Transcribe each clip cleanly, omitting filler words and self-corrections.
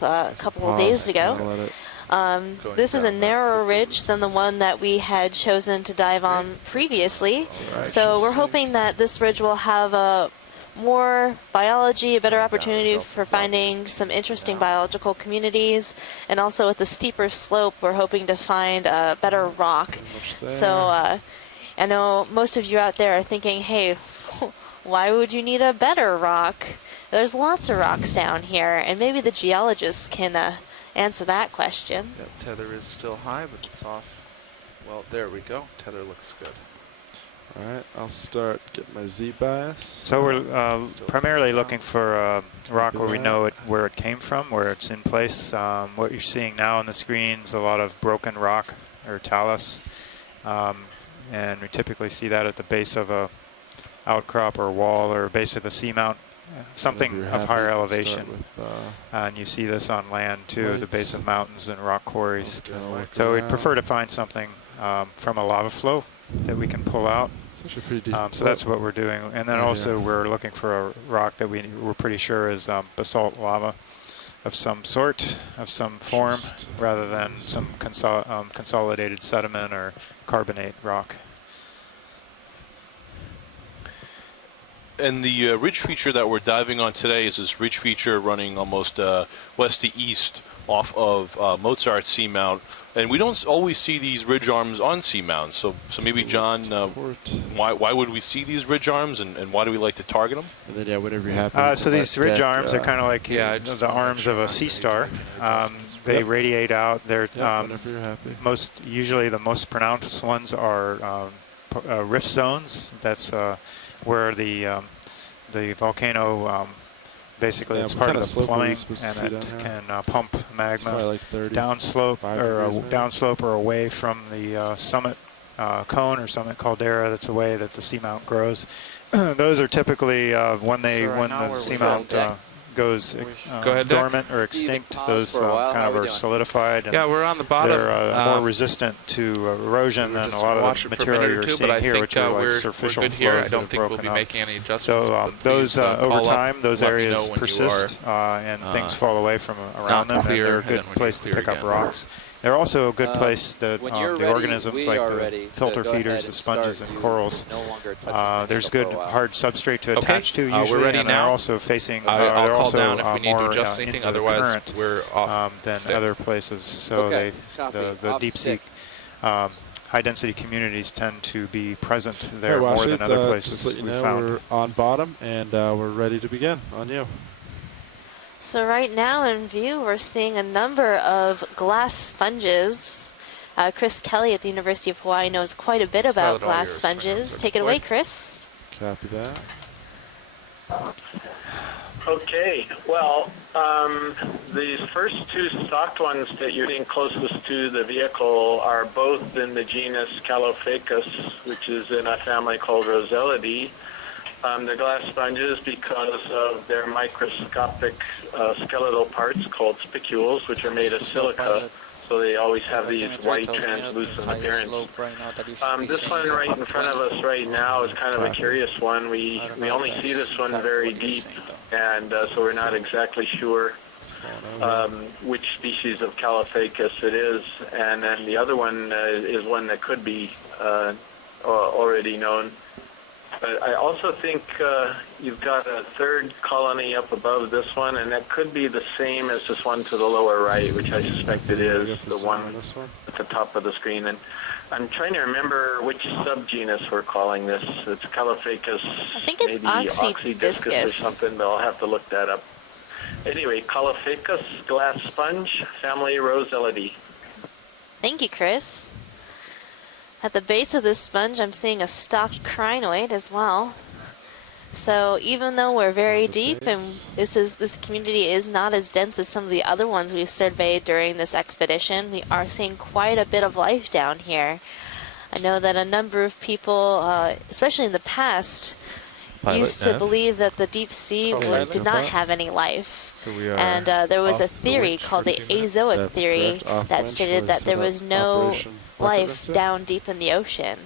a couple of days ago. This is a narrower ridge than the one that we had chosen to dive on previously. So we're hoping that this ridge will have a more biology, a better opportunity for finding some interesting biological communities, and also with the steeper slope, we're hoping to find a better rock. So I know most of you out there are thinking, hey, why would you need a better rock? There's lots of rocks down here, and maybe the geologists can answer that question. Yep, tether is still high, but it's off. Well, there we go. Tether looks good. All right, I'll start getting my Z bias. So we're primarily looking for a rock where we know where it came from, where it's in place. What you're seeing now on the screen is a lot of broken rock or talus, and we typically see that at the base of a outcrop or wall or base of a seamount. Something of higher elevation, and you see this on land too, the base of mountains and rock quarries. So we'd prefer to find something from a lava flow that we can pull out. So that's what we're doing. And then also we're looking for a rock that we're pretty sure is basalt lava of some sort, of some form, rather than some consolidated sediment or carbonate rock. And the ridge feature that we're diving on today is this ridge feature running almost west to east off of Mozart Seamount. And we don't always see these ridge arms on seamounts. So maybe, John, why would we see these ridge arms, and why do we like to target them? And then, yeah, whatever you have. So these ridge arms are kind of like the arms of a sea star. They radiate out. They're usually the most pronounced ones are rift zones. That's where the volcano basically it's part of the plumbing, and it can pump magma downslope or away from the summit cone or summit caldera. That's the way that the seamount grows. Those are typically when the seamount goes dormant or extinct, those kind of are solidified. And yeah, we're on the bottom. They're more resistant to erosion than a lot of the material you're seeing here, which are like superficial flows I don't think we'll be making any adjustments. So those over time, those areas persist and things fall away from around them, and they're a good place to pick up rocks. They're also a good place that the organisms like the filter feeders, the sponges and corals, there's good hard substrate to attach to usually, we're ready and now. they're also facing, I'll they're call also down if we need to adjust into anything, the otherwise current we're off than other places. So the deep sea high density communities tend to be present there more than other places we've found. We're on bottom, and we're ready to begin. On you. So right now in view, we're seeing a number of glass sponges. Chris Kelly at the University of Hawaii knows quite a bit about glass sponges. Take it away, Chris. Copy that. Okay, well, these first two stocked ones that you're seeing closest to the vehicle are both in the genus Calophacus, which is in a family called Roselidae. They're glass sponges because of their microscopic skeletal parts called spicules, which are made of silica, so they always have these white translucent appearance. This one right in front of us right now is kind of a curious one. We only see this one very deep, and so we're not exactly sure which species of Calophacus it is. And then the other one is one that could be already known. But I also think you've got a third colony up above this one, and that could be the same as this one to the lower right, which I suspect it is, the one at the top of the screen. And I'm trying to remember which subgenus we're calling this. It's Calophacus, I think it's Oxydiscus or something, but I'll have to look that up. Anyway, Calophacus, glass sponge, family Roselidae. Thank you, Chris. At the base of this sponge, I'm seeing a stalked crinoid as well. So even though we're very deep and this community is not as dense as some of the other ones we've surveyed during this expedition, we are seeing quite a bit of life down here. I know that a number of people, especially in the past, used to believe that the deep sea did not have any life. So and there was a theory called the azoic theory that stated that there was no life down deep in the ocean.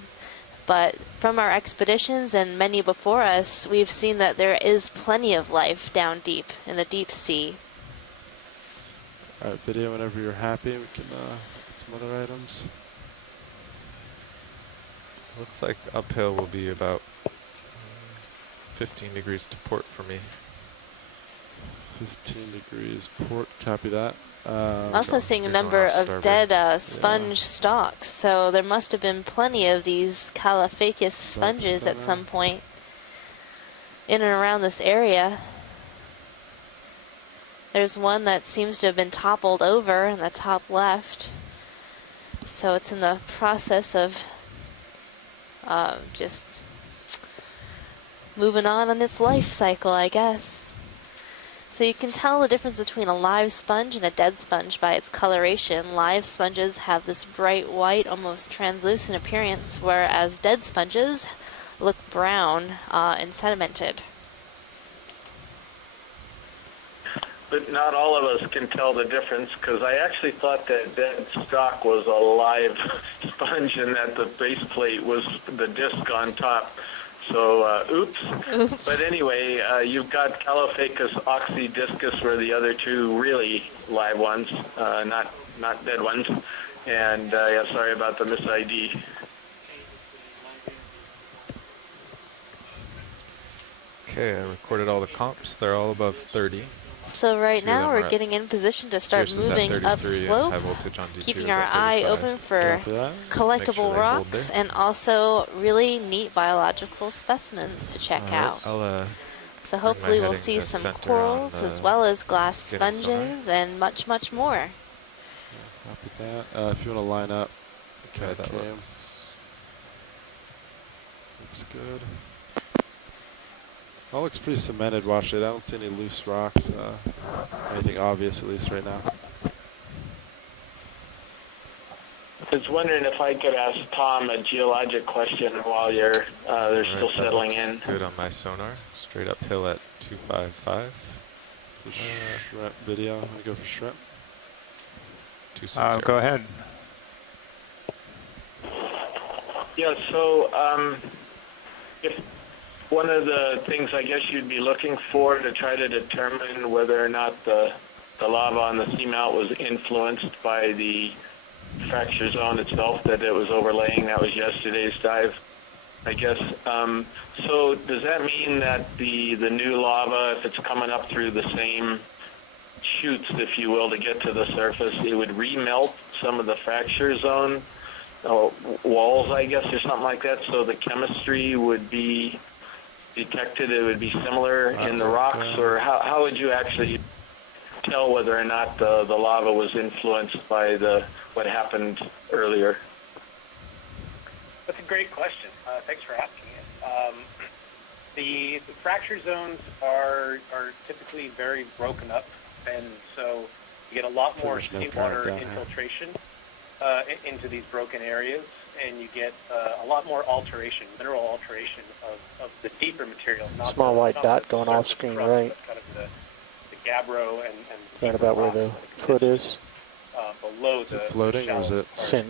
But from our expeditions and many before us, we've seen that there is plenty of life down deep in the deep sea. Alright, video whenever you're happy. We can get some other items. Looks like uphill will be about 15 degrees to port for me. 15 degrees port, copy that. Also seeing a number of dead sponge stalks, so there must have been plenty of these Caulophacus sponges at some point in and around this area. There's one that seems to have been toppled over in the top left, so it's in the process of just moving on in its life cycle, I guess. So you can tell the difference between a live sponge and a dead sponge by its coloration. Live sponges have this bright white, almost translucent appearance, whereas dead sponges look brown and sedimented. But not all of us can tell the difference, because I actually thought that dead stock was a live sponge and that the base plate was the disc on top. So, oops. But anyway, you've got Caulophacus oxydiscus were the other two really live ones, not dead ones. And yeah, sorry about the mis-ID. Okay, I recorded all the comps. They're all above 30. So right now we're getting in position to start Pierce is at moving 33 and upslope, high voltage on D2 keeping is our at eye 35. open for collectible they hold rocks there. and also really neat biological specimens to check out. I'll So bring my hopefully we'll heading see to some center corals on as the well as glass skinny sonar. sponges and much, much more. Copy that. If you want to line up, Okay, that Cam. looks good. All looks pretty cemented, watch it. I don't see any loose rocks, anything obvious at least right now. I was wondering if I could ask Tom a geologic question while they're still that settling looks in. good on my sonar. Straight uphill at 255. It's a shrimp video. I'm going to go for shrimp. 260. Go ahead. Yeah, so if one of the things I guess you'd be looking for to try to determine whether or not the lava on the seamount was influenced by the fracture zone itself that it was overlaying, that was yesterday's dive, I guess. So does that mean that the new lava, if it's coming up through the same chutes, if you will, to get to the surface, it would remelt some of the fracture zone walls, I guess, or something like that, so the chemistry would be detected, it would be similar in the rocks, or how would you actually tell whether or not the lava was influenced by what happened earlier? That's a great question. Thanks for asking it. The fracture zones are typically very broken up, and so you get a lot more seawater infiltration into these broken areas, and you get a lot more alteration, mineral alteration of the deeper material. Small white dot going off screen, right? Kind of the gabbro and Right about where the foot is. Below is it floating or is it?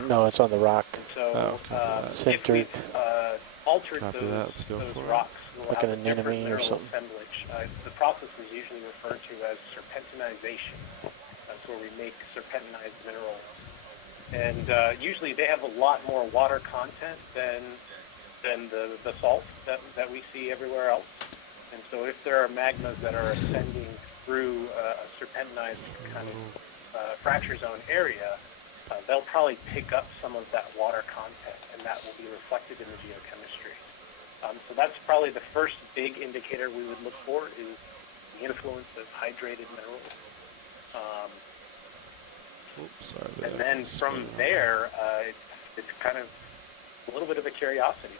No, it's on the rock. So Centered. if we've altered Copy those, that. Let's go those for it. rocks, we'll Like have an a different anemone or mineral something. assemblage. The process is usually referred to as serpentinization. That's where we make serpentinized minerals. And usually they have a lot more water content than the salt that we see everywhere else. And so if there are magmas that are ascending through a serpentinized kind of fracture zone area, they'll probably pick up some of that water content, and that will be reflected in the geochemistry. So that's probably the first big indicator we would look for, is the influence of hydrated minerals. Oops, sorry. And then from there, it's kind of a little bit of a curiosity.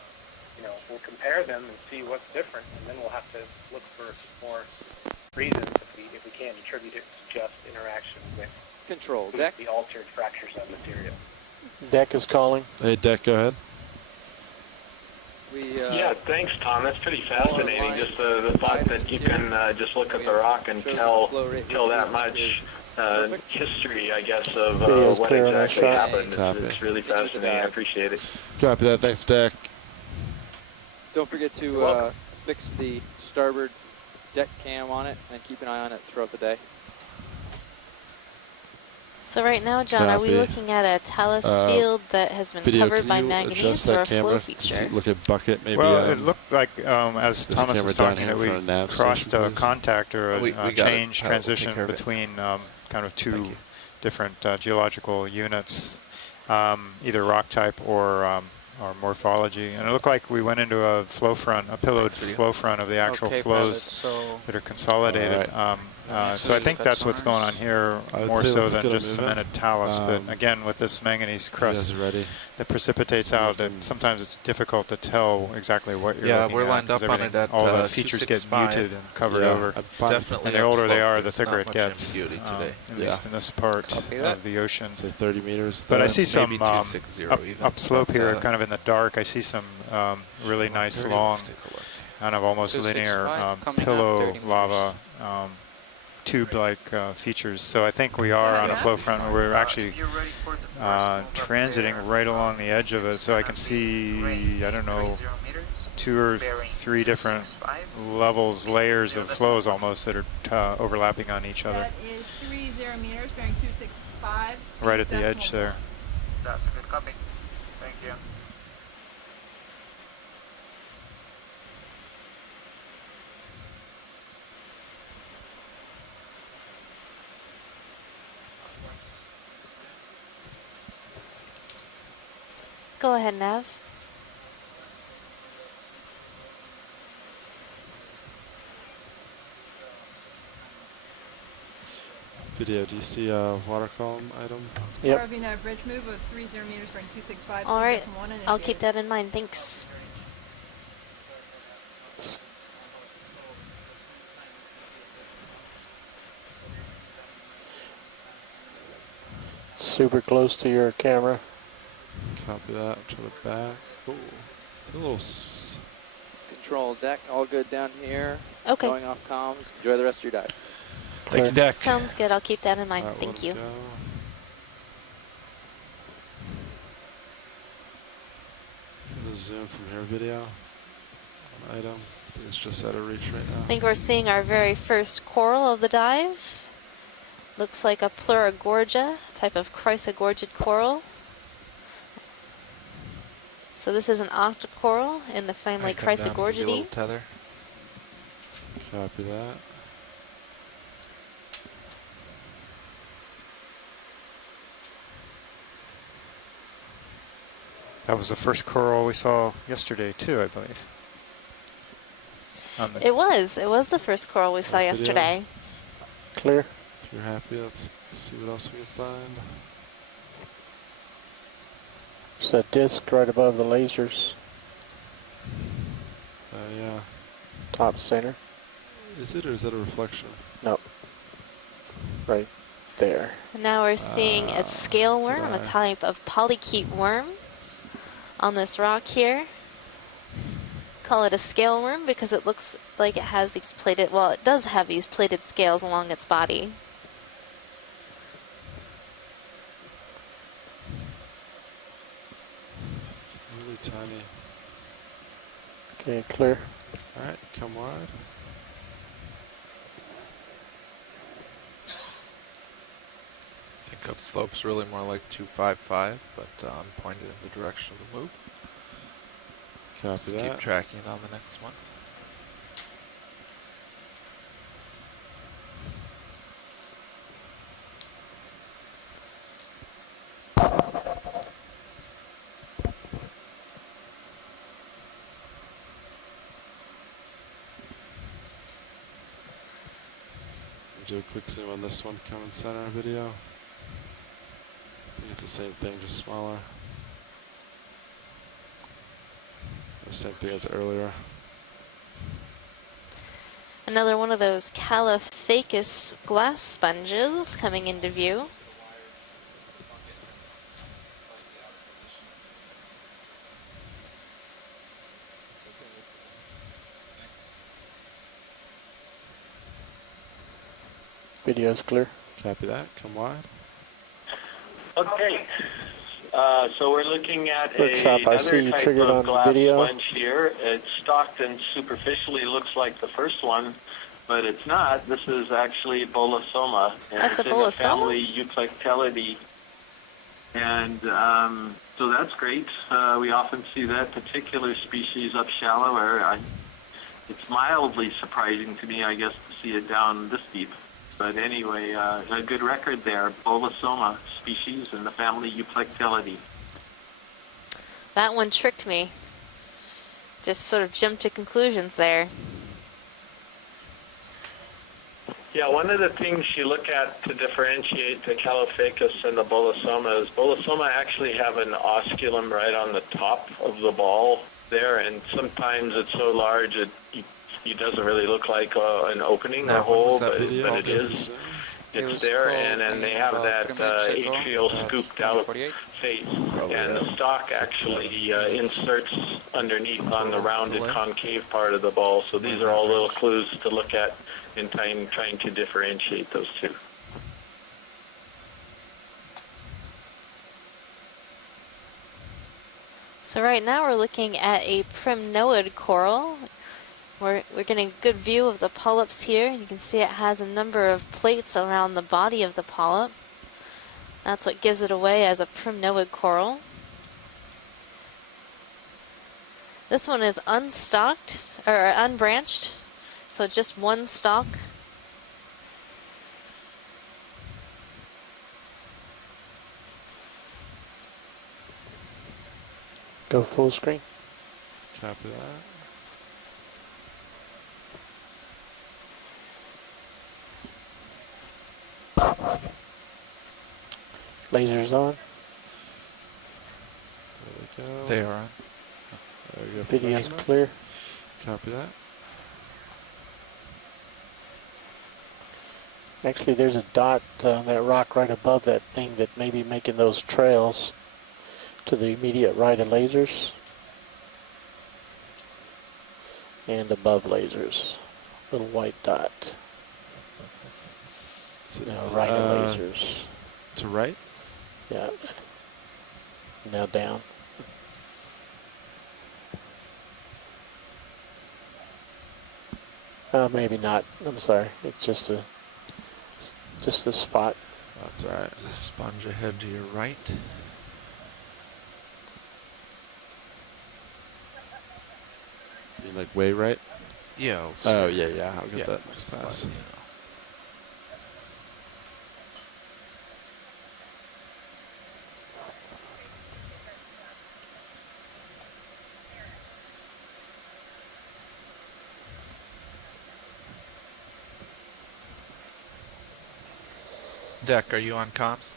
You know, we'll compare them and see what's different, and then we'll have to look for more reasons if we can attribute it to just interaction with control deck, the altered fracture zone material. Deck is calling. Hey, Deck, go ahead. Yeah, thanks, Tom. That's pretty fascinating. Just the thought that you can just look at the rock and tell that much history, I guess, of what exactly happened. It's really fascinating. I appreciate it. Copy that. Thanks, Deck. Don't forget to fix the starboard deck cam on it and keep an eye on it throughout the day. So right now, John, are we Copy. looking at a Talus Field that has been Video, covered can by you manganese adjust or that a flow camera to feature? see, look at bucket maybe? Well, it looked like as this Thomas camera was down talking here that we for a nav crossed station, a please. contact or We a got it. change We'll take transition care of it. between kind of Thank two you. different geological units, either rock type or morphology. And it looked like we went into a flow front, a pillowed flow front of the actual Okay, flows pilot, so that are consolidated. So I think that's what's going on here I would more say so let's than get 'em just moving. cemented talus. But again, with this manganese You guys crust ready? that precipitates So out, looking- that sometimes it's difficult to tell exactly what you're Yeah, looking we're at. lined 'cause up on everything- it at, all the features get 265. muted and covered Yeah, over. I'm fine. Definitely. And the older they are, the There's thicker not it much gets, ambiguity today. at Yeah. least in this part Copy that. of the ocean. Say 30 meters. But I there. see some Maybe 260 even, upslope but, here, kind of in the dark. I see some really nice, 30, long, let's take a look. kind of almost linear 265 coming up, pillow 30 meters. lava tube-like features. So I think we are on a flow front where we're actually transiting right along the edge of it. So I can see, I don't know, 2 or 3 different levels, layers of flows almost that are overlapping on each other. That is 30 meters, bearing 265. Right at the edge there. That's a good copy. Thank you. Go ahead, Nav. Video, do you see a water column item? Yep. ROV nav bridge move of 30 meters, bearing 265. All right, Decimal 1 I'll keep initiated. that in mind. Thanks. Super close to your camera. Copy that to the back. Ooh, a little. Control deck, all good down here. Okay. Going off comms. Enjoy the rest of your dive. Thank you, deck. Sounds good. I'll keep that in mind. That Thank one you. go. The zoom from here video. An item. I think it's just out of reach right now. I think we're seeing our very first coral of the dive. Looks like a Pleurogorgia, type of chrysogorgid coral. So this is an octocoral in the family Come down, give you a Chrysogorgidae. little tether. Copy that. That was the first coral we saw yesterday too, I believe. On the- It was the first coral we saw Video. yesterday. Clear. If you're happy, let's see what else we can find. There's a disc right above the lasers, Yeah. top center. Is it or is that a reflection? No. Right there. And now we're seeing a scale worm, a dry. type of polychaete worm on this rock here. Call it a scale worm because it looks like it has these plated, well, it does have these plated scales along its body. Really tiny. Okay, clear. All right, come wide. I think upslope's really more like 255, but I'm pointed in the direction of the move. Copy Just that. keep tracking it on the next one. Do a quick zoom on this one, coming center video. I think it's the same thing, just smaller. Or same thing as earlier. Another one of those Calophacus glass sponges coming into view. Video's clear. Copy that, come wide. Okay. So we're looking at Workshop, I see another you type triggered of on glass video. sponge here. It's stalked and superficially looks like the first one, but it's not. This is actually Bolosoma, and That's it's a in the Bolosoma? family Euplectellidae. And so that's great. We often see that particular species up shallower. It's mildly surprising to me, I guess, to see it down this deep. But anyway, a good record there. Bolosoma species in the family Euplectellidae. That one tricked me. Just sort of jumped to conclusions there. Yeah, one of the things you look at to differentiate the Calophacus and the Bolosoma is Bolosoma actually have an osculum right on the top of the ball there, and sometimes it's so large it doesn't really look like an opening or hole, but it is. It's there, and then they have that atrial scooped out face, and the stalk actually inserts underneath on the rounded concave part of the ball. So these are all little clues to look at in trying to differentiate those two. So right now we're looking at a primnoid coral. We're getting a good view of the polyps here. You can see it has a number of plates around the body of the polyp. That's what gives it away as a primnoid coral. This one is unstalked, or unbranched, so just one stalk. Go full screen. Copy that. Lasers on. There we go. They are on. There we go. Video's clear. Copy that. Actually, there's a dot on that rock right above that thing that may be making those trails to the immediate right of lasers. And above lasers. Little white dot. Now right of lasers. To right? Yeah. Now down. Maybe not. I'm sorry. It's just a spot. That's alright. Sponge ahead to your right. You mean like way right? Yeah. Oh yeah. I'll get that next pass. Slightly. Deck, are you on comms?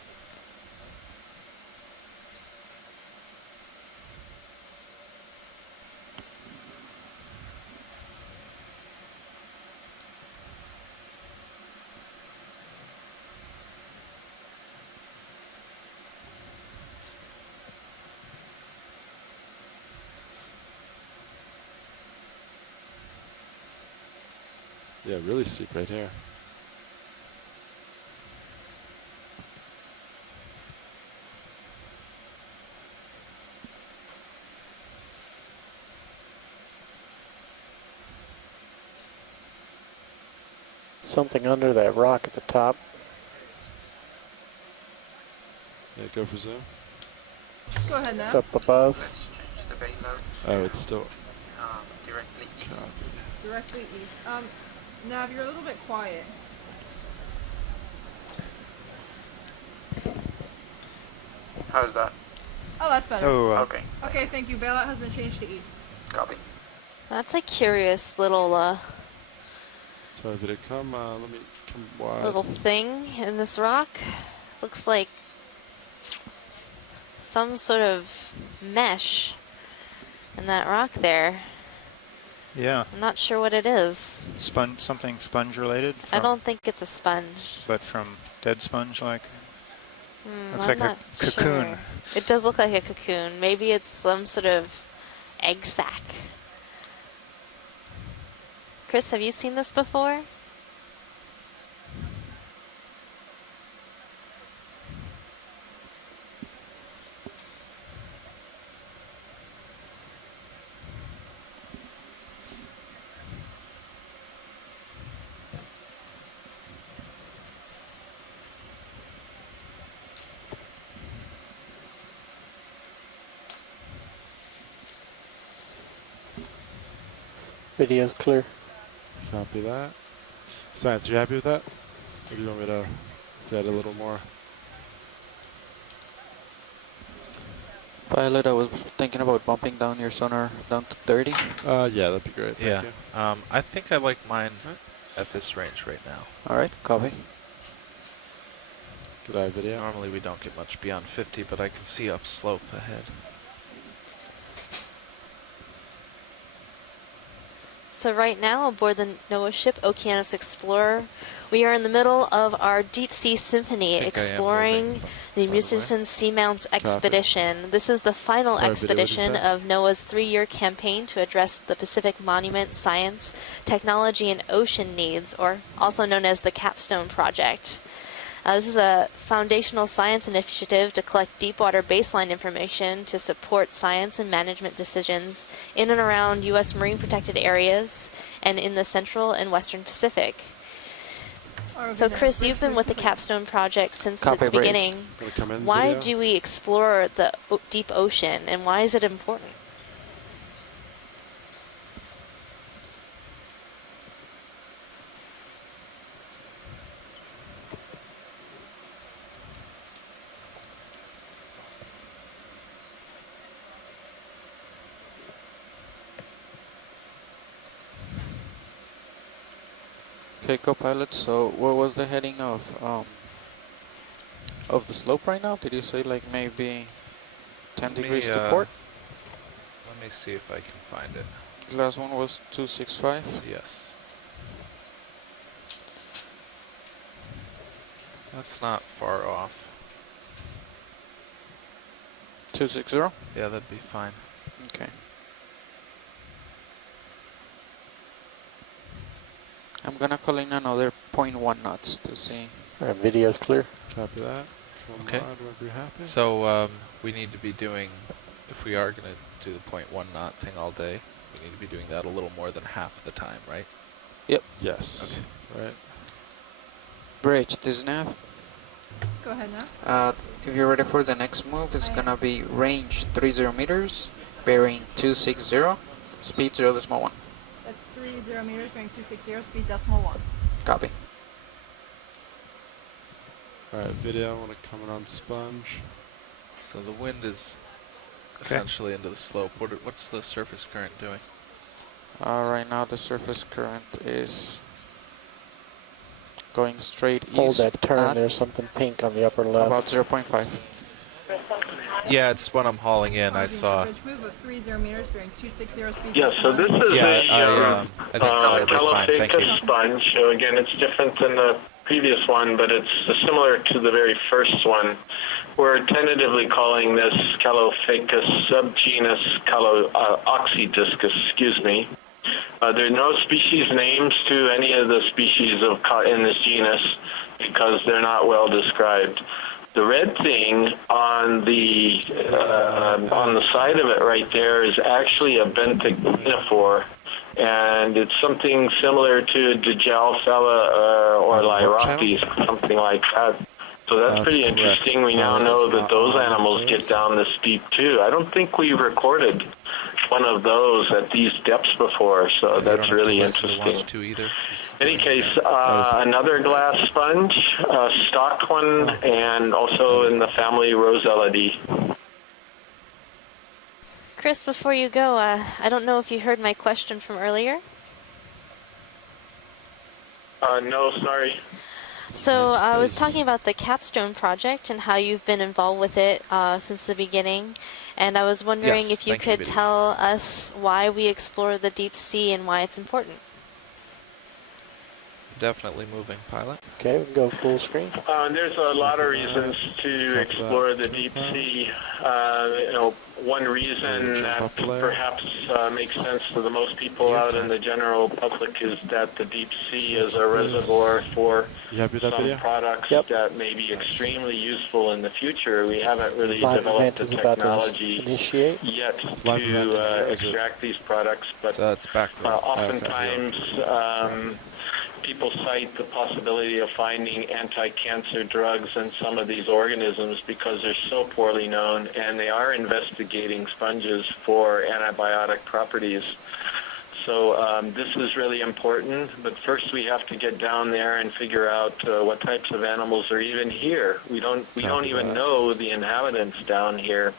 Yeah, really steep right here. Something under that rock at the top. Yeah, go for zoom. Go ahead now. Up above. Oh, it's still Directly east. copy. Directly east. Nav, you're a little bit quiet. How's that? Oh, that's better. So, Okay. Okay, thank you. Bailout has been changed to east. Copy. That's a curious little So did it come? Let me come wide. little thing in this rock. Looks like some sort of mesh in that rock there. yeah, I'm not sure what it is. something sponge related. I don't think it's a sponge. But from dead sponge like. Looks I'm like a not cocoon. sure. It does look like a cocoon. Maybe it's some sort of egg sac. Chris, have you seen this before? Video's clear. Copy that. Science, you happy with that? Or do you want me to get a little more? Pilot, I was thinking about bumping down your sonar down to 30. Yeah, that'd be great. Yeah. Thank you. I think I like mine at this range right now. All right, copy. Good eye video. Normally we don't get much beyond 50, but I can see upslope ahead. So right now, aboard the NOAA ship Okeanos Explorer, we are in the middle of our Deep Sea Symphony, exploring the Mozart Seamounts expedition. This is the final expedition of NOAA's 3-year campaign to address the Pacific monument, science, technology, and ocean needs, or also known as the Capstone Project. This is a foundational science initiative to collect deepwater baseline information to support science and management decisions in and around U.S. marine protected areas and in the Central and Western Pacific. So Chris, you've been with the Capstone Project since its beginning. Why do we explore the deep ocean, and why is it important? Okay, co-pilot. So, what was the heading of the slope right now? Did you say like maybe 10 degrees to port? Let me see if I can find it. The last one was 265. Yes. That's not far off. 260. Yeah, that'd be fine. Okay. I'm gonna call in another 0.1 knots to see. Alright, video's clear. Copy that. Okay. So we need to be doing, if we are going to do the 0.1 knot thing all day, we need to be doing that a little more than half the time, right? Yep. Yes. Okay. Right. Bridge, this nav. Go ahead now. If you're ready for the next move, it's gonna be range 30 meters, bearing 260, speed 0.1. That's 30 meters, bearing 260, speed 0.1. Copy. Alright, video, I want to come in on sponge. So the wind is essentially into the slope. What's the surface current doing? Right now the surface current is going straight east. Hold that turn, there's something pink on the upper left. About 0.5. Yeah, it's when I'm hauling in. I saw. Bridge move of 30 meters, bearing 260, speed. Yeah, so this is I think so. Talus sponge. So again, it's different than the previous one, but it's similar to the very first one. We're tentatively calling this Calophacus subgenus Oxydiscus, excuse me. There are no species names to any of the species in this genus because they're not well described. The red thing on the side of it right there is actually a benthic ctenophore, and it's something similar to Digalfella or Lyropes, something like that. So that's pretty interesting. We now know that those animals get down this deep too. I don't think we recorded one of those at these depths before, so that's really interesting. In any case, another glass sponge, a stocked one, and also in the family Roselidae. Chris, before you go, I don't know if you heard my question from earlier. No, sorry. So I was talking about the Capstone Project and how you've been involved with it since the beginning. And I was wondering if you could tell us why we explore the deep sea and why it's important. Definitely moving, pilot. Okay, we can go full screen. There's a lot of reasons to explore the deep sea. One reason that perhaps makes sense to the most people out in the general public is that the deep sea is a reservoir for some products that may be extremely useful in the future. We haven't really developed the technology yet to extract these products, but oftentimes people cite the possibility of finding anti-cancer drugs in some of these organisms because they're so poorly known, and they are investigating sponges for antibiotic properties. So this is really important, but first we have to get down there and figure out what types of animals are even here. We don't even know the inhabitants down here.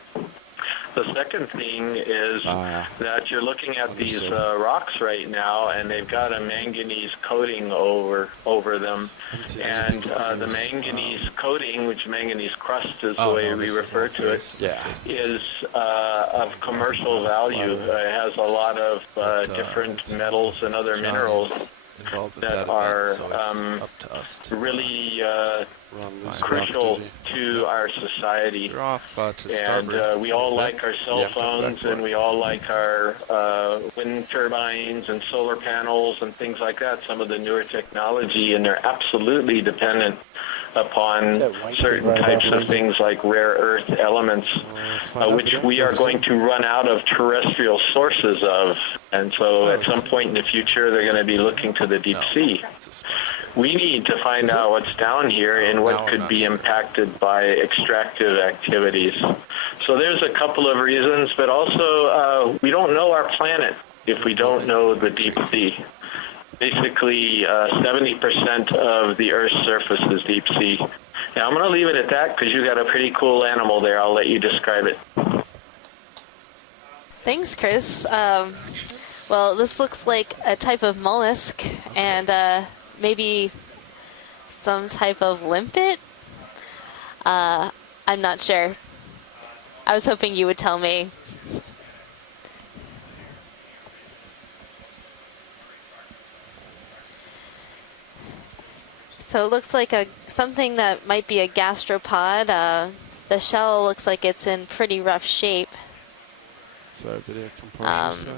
The second thing is that you're looking at these rocks right now, and they've got a manganese coating over them. And the manganese coating, which manganese crust is the way we refer to it, is of commercial value. It has a lot of different metals and other minerals that are really crucial to our society. And we all like our cell phones, and we all like our wind turbines and solar panels and things like that, some of the newer technology, and they're absolutely dependent upon certain types of things like rare earth elements, which we are going to run out of terrestrial sources of. And so at some point in the future, they're going to be looking to the deep sea. We need to find out what's down here and what could be impacted by extractive activities. So there's a couple of reasons, but also we don't know our planet if we don't know the deep sea. Basically, 70% of the Earth's surface is deep sea. Now, I'm going to leave it at that because you got a pretty cool animal there. I'll let you describe it. Thanks, Chris. Well, this looks like a type of mollusk and maybe some type of limpet. I'm not sure. I was hoping you would tell me. So it looks like something that might be a gastropod. The shell looks like it's in pretty rough shape. Sorry, video composure.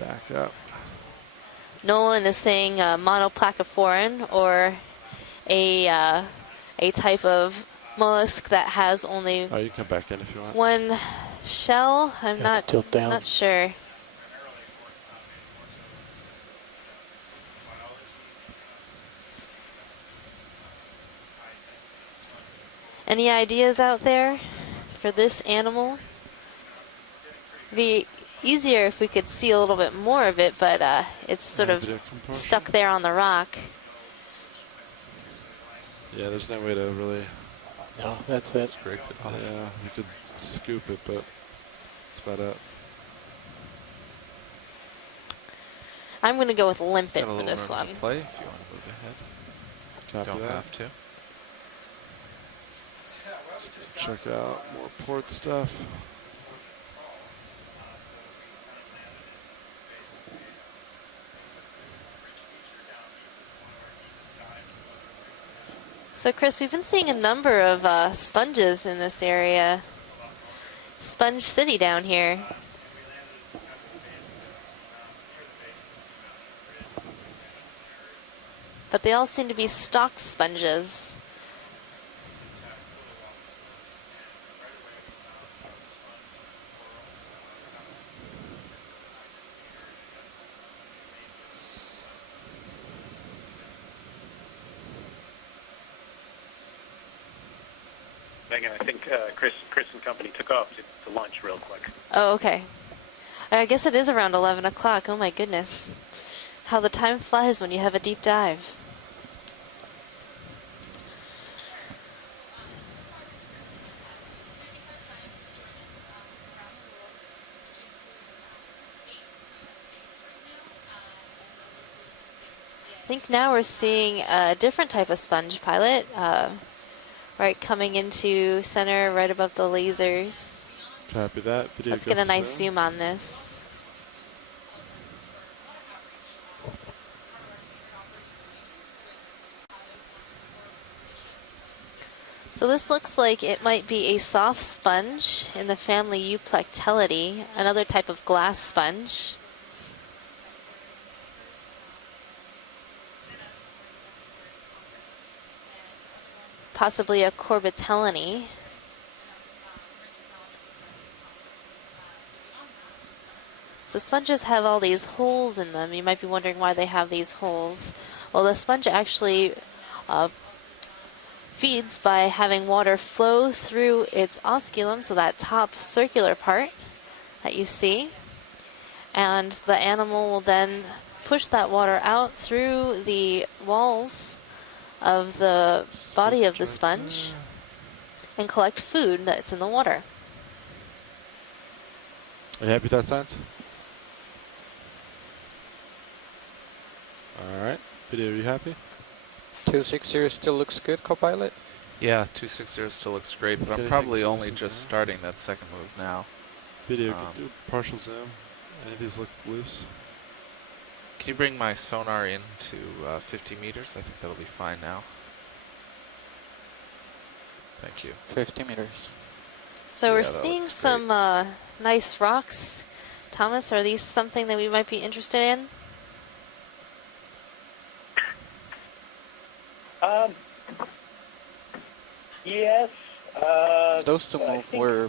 Back up. Nolan is saying monoplacophoran, or a type of mollusk that has only you can come back in if you want. one shell. I'm not sure. Any ideas out there for this animal? It'd be easier if we could see a little bit more of it, but it's sort of stuck there on the rock. Yeah, there's no way to really... No, that's it. Scrape it off. Yeah, you could scoop it, but that's about it. I'm going to go with limpet for this one. Play if you want to move ahead. Copy Don't that. have to. Check out more port stuff. So Chris, we've been seeing a number of sponges in this area. Sponge City down here. But they all seem to be stock sponges. Megan, I think Chris and company took off to lunch real quick. Oh, okay. I guess it is around 11 o'clock. Oh my goodness. How the time flies when you have a deep dive. I think now we're seeing a different type of sponge pilot. Right, coming into center right above the lasers. Copy that. Video. Let's get a nice zoom on this. So this looks like it might be a soft sponge in the family Euplectellidae, another type of glass sponge. Possibly a Corbitellinae. So sponges have all these holes in them. You might be wondering why they have these holes. Well, the sponge actually feeds by having water flow through its osculum, so that top circular part that you see. and the animal will then push that water out through the walls of the body of the sponge and collect food that's in the water. Are you happy with that science? Alright. Video, are you happy? 260 still looks good, co-pilot. Yeah, 260 still looks great, but I'm probably only just starting that second move now. Video, do partial zoom. Any of these look loose? Can you bring my sonar in to 50 meters? I think that'll be fine now. Thank you. 50 meters. So we're seeing some nice rocks. Thomas, are these something that we might be interested in? Yes. Those two moves were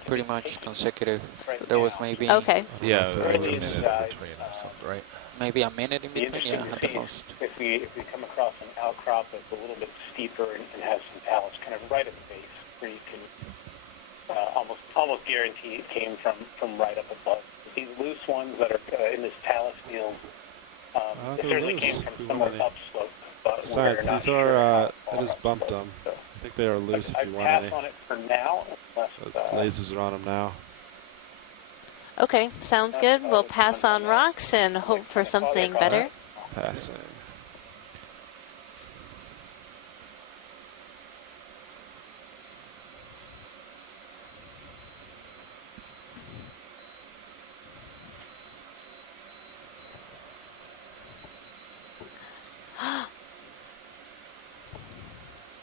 pretty much consecutive. There was maybe Yeah, a minute minute in between or something, right? maybe a minute in between. Yeah, at the most. If we come across an outcrop that's a little bit steeper and has some talus kind of right at the base, where you can almost guarantee it came from right up above. These loose ones that are in this Talus Field, they certainly came from somewhere upslope. Besides, these are, I just bumped them. I think they are loose if you want any. I'd pass on it for now. Lasers are on them now. Okay, sounds good. We'll pass on rocks and hope for something better. Passing.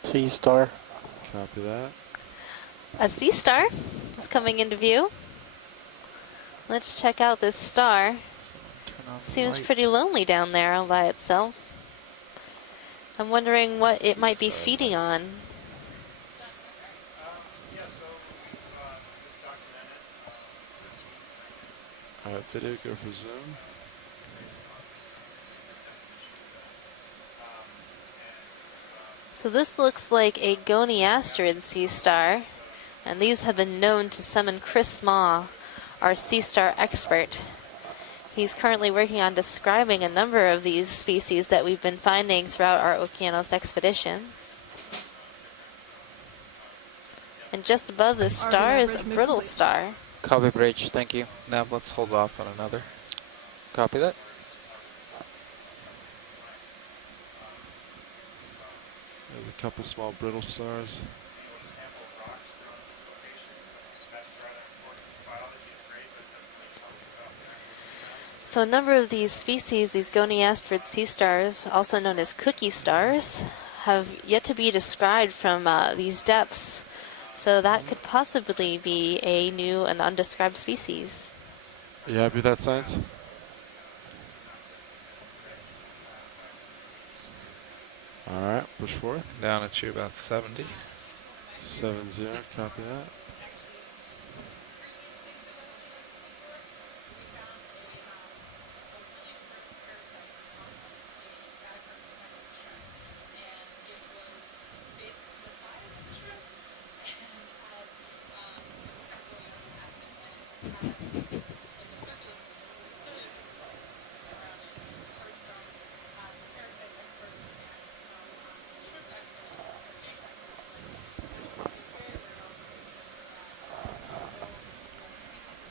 Sea Star. Copy that. A sea star is coming into view. Let's check out this star. Seems pretty lonely down there all by itself. I'm wondering what it might be feeding on. Alright, video, go for zoom. So this looks like a goniasterid sea star, and these have been known to summon Chris Small, our sea star expert. He's currently working on describing a number of these species that we've been finding throughout our Okeanos expeditions. And just above this star is a Brittle Star. Copy bridge, thank you. Now let's hold off on another. Copy that. There's a couple small brittle stars. So a number of these species, these goniasterid sea stars, also known as cookie stars, have yet to be described from these depths. So that could possibly be a new and undescribed species. Are you happy with that science? Alright, push forward. Down at you about 70. 70, copy that.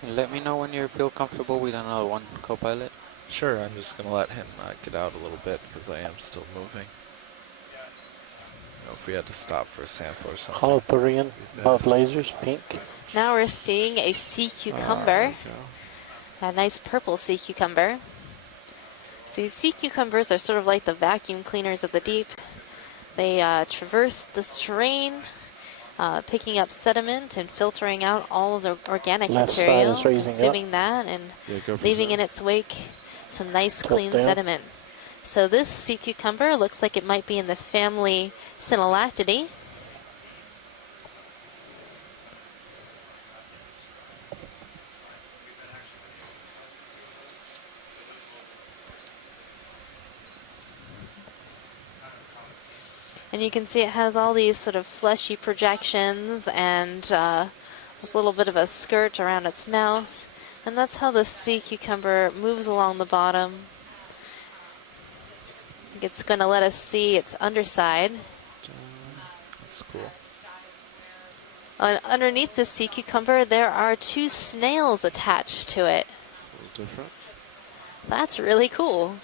Let me know when you feel comfortable with another one, co-pilot. Sure, I'm just going to let him get out a little bit because I am still moving. You know, if we had to stop for a sample or something. Holothurian, above lasers, pink. Now we're seeing a sea cucumber, a nice purple sea cucumber. See, sea cucumbers are sort of like the vacuum cleaners of the deep. They traverse this terrain, picking up sediment and filtering out all of the organic material, consuming that, and leaving in its wake some nice clean sediment. So this sea cucumber looks like it might be in the family Synallactidae. And you can see it has all these sort of fleshy projections and this little bit of a skirt around its mouth. And that's how the sea cucumber moves along the bottom. It's going to let us see its underside. That's cool. Underneath the sea cucumber, there are 2 snails attached to it. It's a little different. That's really cool.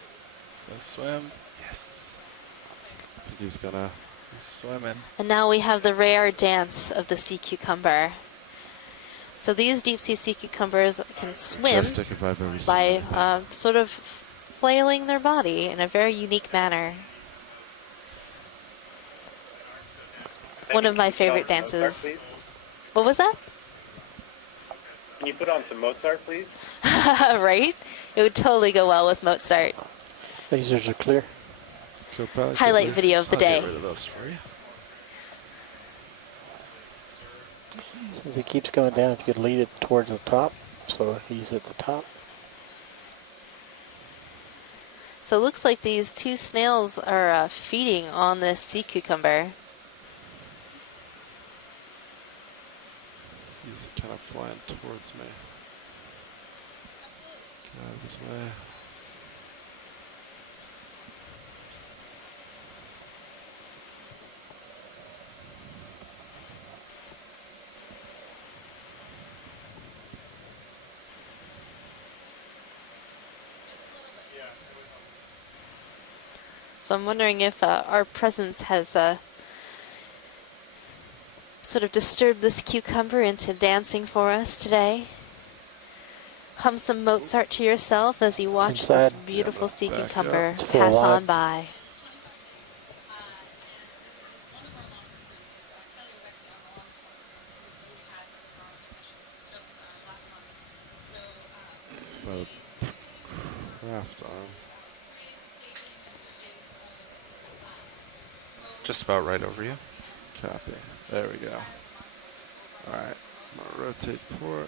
Let's go swim. Yes. I think he's gonna. He's swimming. And now we have the rare dance of the sea cucumber. So these deep sea sea cucumbers can swim Majestic if I've ever seen by anything. sort of flailing their body in a very unique manner. One of my favorite dances. What was that? Can you put on some Mozart, please? Right? It would totally go well with Mozart. Lasers are clear. Highlight video of the day. Get rid of those for you. Since it keeps going down, if you could lead it towards the top, so he's at the top. So it looks like these 2 snails are feeding on this sea cucumber. He's kind of flying towards me. Get out of his way. So I'm wondering if our presence has sort of disturbed this cucumber into dancing for us today. Hum some Mozart to yourself as you watch this beautiful sea cucumber pass on by. About a craft arm. Just about right over you. Copy. There we go. Alright. I'm gonna rotate port.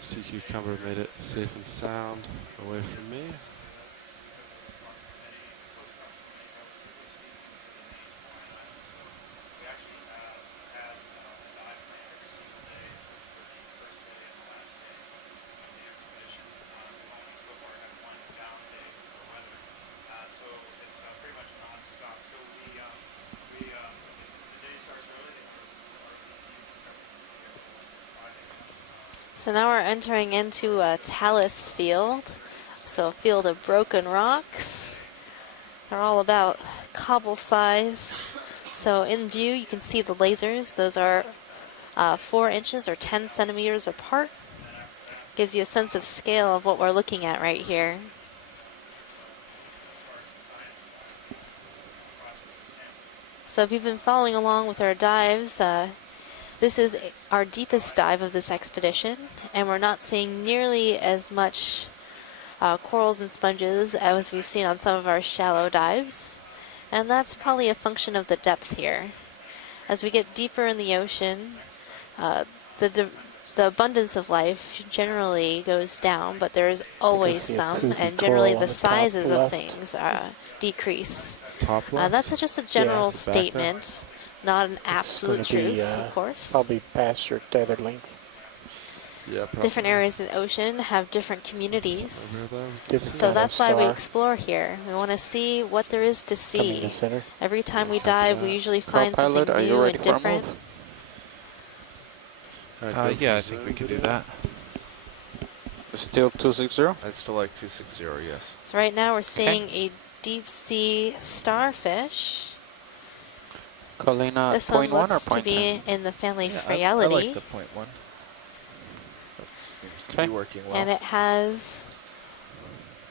Sea cucumber made it safe and sound away from me. So now we're entering into a Talus Field. So a field of broken rocks. They're all about cobble size. So in view, you can see the lasers. Those are 4 inches or 10 centimeters apart. Gives you a sense of scale of what we're looking at right here. So if you've been following along with our dives, this is our deepest dive of this expedition, and we're not seeing nearly as much corals and sponges as we've seen on some of our shallow dives, and that's probably a function of the depth here. As we get deeper in the ocean, the abundance of life generally goes down, but there's always some, and generally the sizes of things decrease. Top left? That's just a general statement, not an absolute truth, of course. Probably past your tethered length. Yeah, probably. Different areas of the ocean have different communities. Different So kind of that's why we star. explore here. We want to see what there is to Coming see. to center. Every time we dive, we usually find Co-pilot, something are you new ready and for a different. move? Alright, Yeah, I think we could do that. Still 260? I'd still like 260, yes. So right now we're seeing a deep sea starfish. Colina This one 0.1 or looks to 0.2? be in the family Yeah, I Phrealidae. like the point 1. That seems to be working well. And it has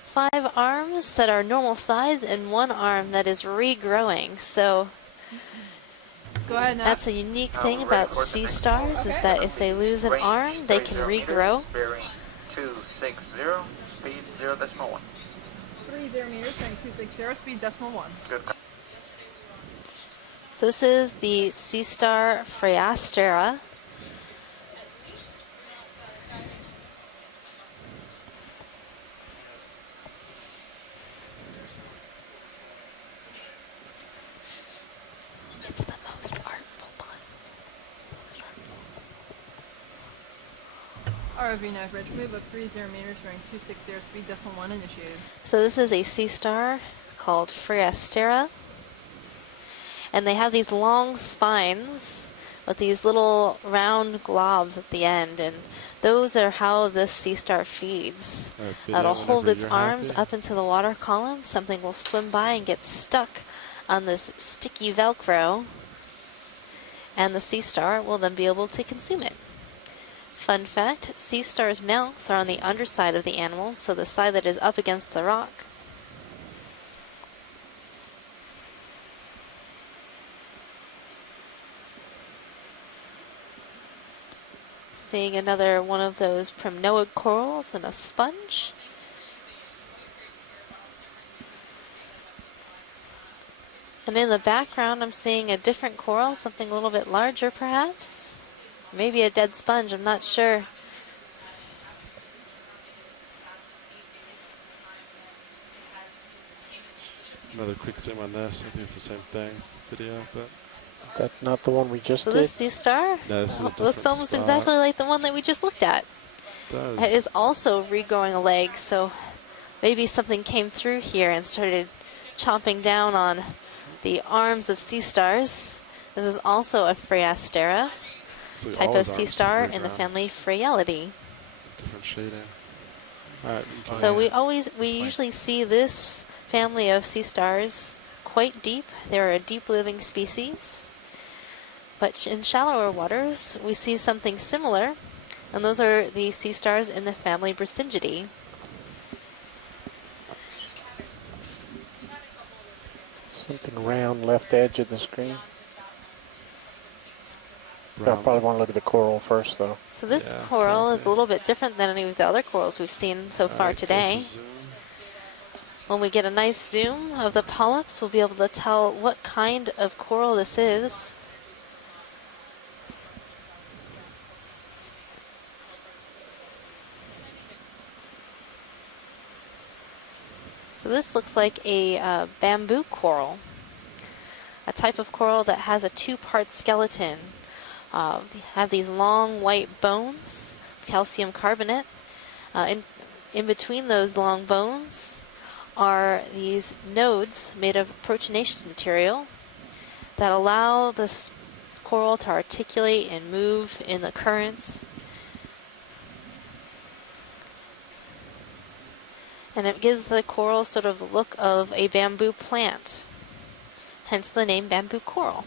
5 arms that are normal size and 1 arm that is regrowing. So Go ahead now. that's a unique thing about sea stars, is that if they lose an arm, they can regrow. Bearing 260, speed 0.1. 30 meters, turning 260, speed 0.1. Good. So this is the sea star Phreastera. It's the most artful puns. ROV nav ridge move of 30 meters, bearing 260, speed decimal 1 initiated. So this is a sea star called Friastera. And they have these long spines with these little round globs at the end, and those are how this sea star feeds. It'll hold its arms up into the water column. Something will swim by and get stuck on this sticky Velcro, and the sea star will then be able to consume it. Fun fact, sea stars' mouths are on the underside of the animal, so the side that is up against the rock. Seeing another one of those primnoid corals and a sponge. And in the background, I'm seeing a different coral, something a little bit larger perhaps. Maybe a dead sponge, I'm not sure. Another quick zoom on this. I think it's the same thing. Video, but That's not the one we just So did? this sea star no, this is a looks almost spot. exactly like the one that we just looked at. It does. It is also regrowing a leg, so maybe something came through here and started chomping down on the arms of sea stars. This is also a Friastera, So type all of his sea arms star are in the regrown. family Phrealidae. Different shading. Alright, you can So we usually see this family of sea stars quite deep. They're a deep living species. But in shallower waters, we see something similar, and those are the sea stars in the family Bracyngidae. Something round left edge of the screen. I probably want to look at the coral first, though. So this coral is a little bit different than any of the other corals we've seen so far today. When we get a nice zoom of the polyps, we'll be able to tell what kind of coral this is. So this looks like a bamboo coral, a type of coral that has a two-part skeleton. They have these long white bones, calcium carbonate. In between those long bones are these nodes made of proteinaceous material that allow this coral to articulate and move in the currents. And it gives the coral sort of the look of a bamboo plant, hence the name bamboo coral.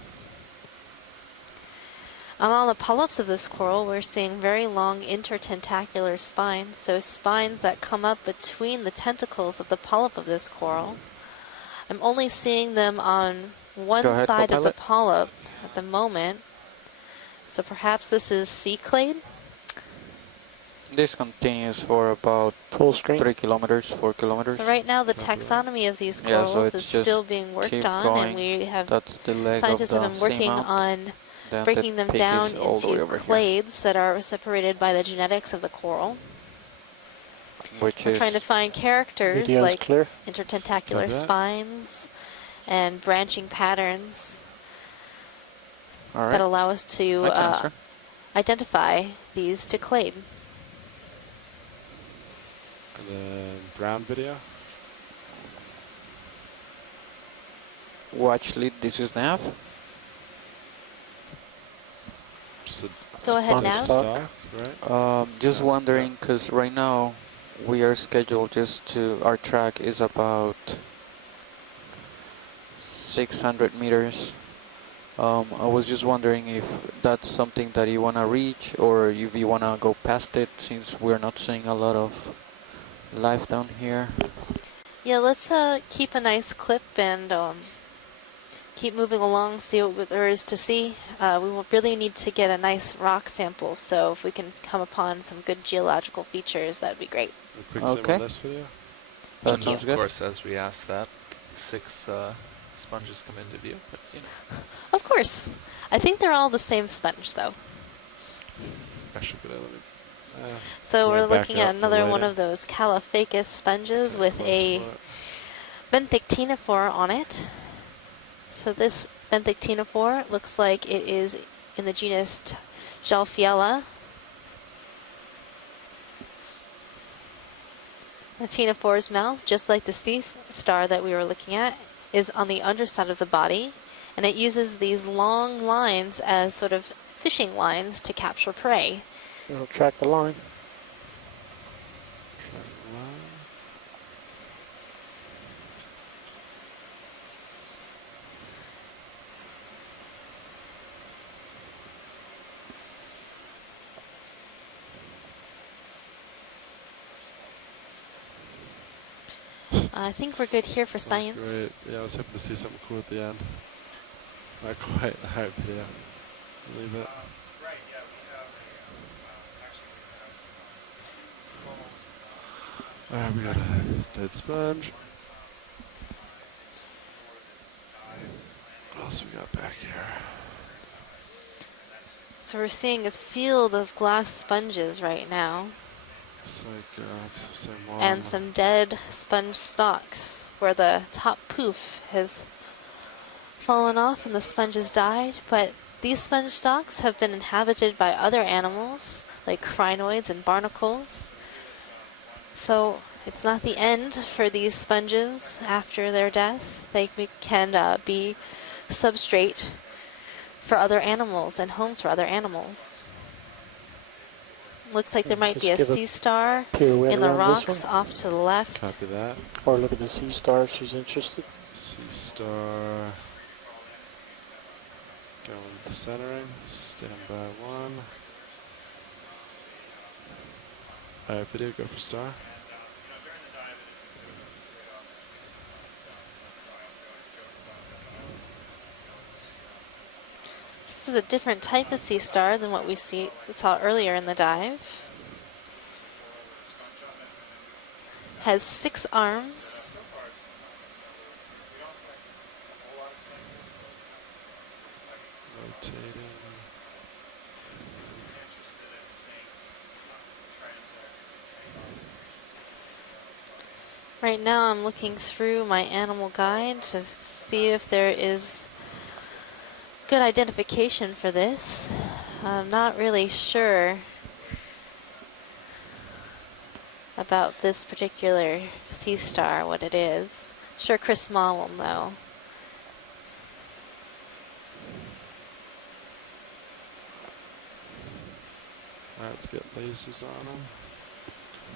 Along the polyps of this coral, we're seeing very long intertentacular spines, so spines that come up between the tentacles of the polyp of this coral. I'm only seeing them on one side of the polyp at the moment, so perhaps this is sea clade. This continues for about full screen 3 kilometers, 4 kilometers. So right now the taxonomy of these corals is still being worked on, and we have scientists have been working on breaking them down into clades that are separated by the genetics of the coral. We're trying to find characters like intertentacular spines and branching patterns that allow us to identify these to clade. And then brown video. Watch lead, this is nav. Go ahead now. Just wondering, because right now we are scheduled our track is about 600 meters. I was just wondering if that's something that you want to reach, or if you want to go past it, since we're not seeing a lot of life down here. Yeah, let's keep a nice clip and keep moving along, see what there is to see. We will really need to get a nice rock sample, so if we can come upon some good geological features, that'd be great. A quick zoom on this video. Thank you. Of course, as we asked that, 6 sponges come into view, but you know. Of course. I think they're all the same sponge, though. So we're looking at another one of those Calophacus sponges with a benthic on it. So this benthic looks like it is in the genus Jalfiella. Latina 4's mouth, just like the sea star that we were looking at, is on the underside of the body, and it uses these long lines as sort of fishing lines to capture prey. It'll track the line. I think we're good here for science. Great. Yeah, I was hoping to see something cool at the end. Not quite. Alright, video. Leave it. Alright, we got a dead sponge. What else we got back here? So we're seeing a field of glass sponges right now. It's like, it's the same one. And some dead sponge stalks where the top poof has fallen off and the sponge has died. But these sponge stalks have been inhabited by other animals like crinoids and barnacles. So it's not the end for these sponges after their death. They can be substrate for other animals and homes for other animals. Looks like there might be a sea star in the rocks off to the left. Copy that. Or look at the sea star if she's interested. Sea star. Going with the centering. Stand by one. Alright, video, go for star. This is a different type of sea star than what we saw earlier in the dive. Has 6 arms. Rotating. Right now I'm looking through my animal guide to see if there is good identification for this. I'm not really sure about this particular sea star, what it is. I'm sure Chris Small will know. Alright, let's get lasers on them.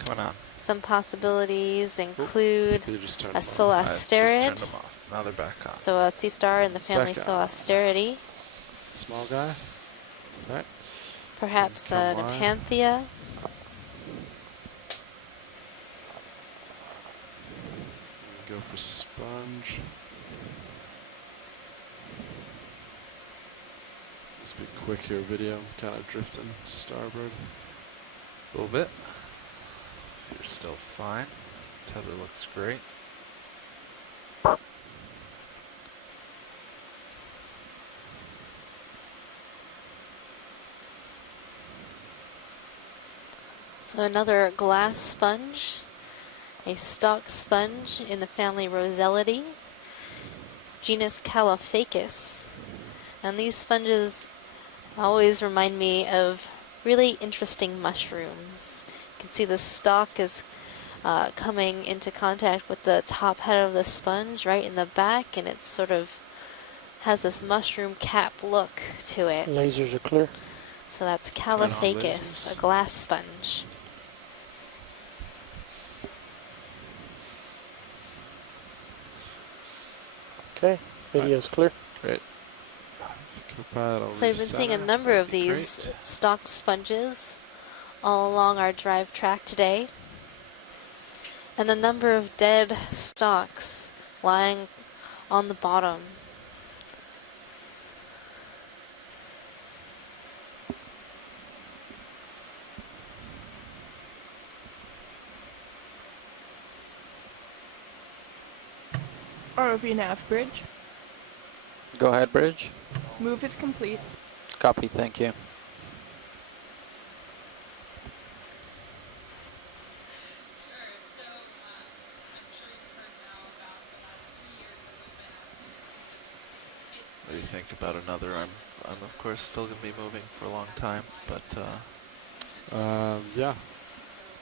Coming on. Some possibilities include a Solasterid. Just turned them off. Now they're back on. So a sea star in the family Solasteridi. Small guy. Right. Perhaps an Epanthea. Go for sponge. Let's be quick here, video. Kind of drifting starboard. A little bit. You're still fine. Tether looks great. So another glass sponge, a stalk sponge in the family Roselidae, genus Calophacus. And these sponges always remind me of really interesting mushrooms. You can see the stalk is coming into contact with the top head of the sponge right in the back, and it sort of has this mushroom cap look to it. Lasers are clear. So that's Calophacus, a glass sponge. Okay, video's clear. Great. So I've been seeing a number of these stalk sponges all along our drive track today, and a number of dead stalks lying on the bottom. ROV nav bridge. Go ahead, bridge. Move is complete. Copy, thank you. What do you think about another? I'm of course still going to be moving for a long time, but yeah.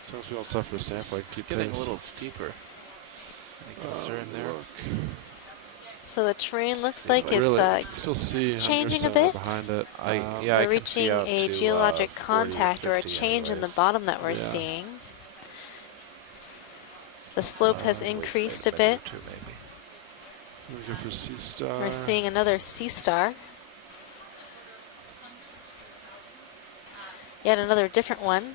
As long as we don't suffer sampling, It's keep getting pace. a little steeper. Any concern there? So the terrain looks like it's Really, you can still see changing a Henderson bit. behind it. Yeah, I We're can see reaching out a to, geologic 40 or contact or a 50 change in the anyways. bottom that we're Yeah. seeing. The slope has Wait, increased wait a bit. measure too, maybe. We go for Sea Star. We're seeing another sea star. Yet another different one.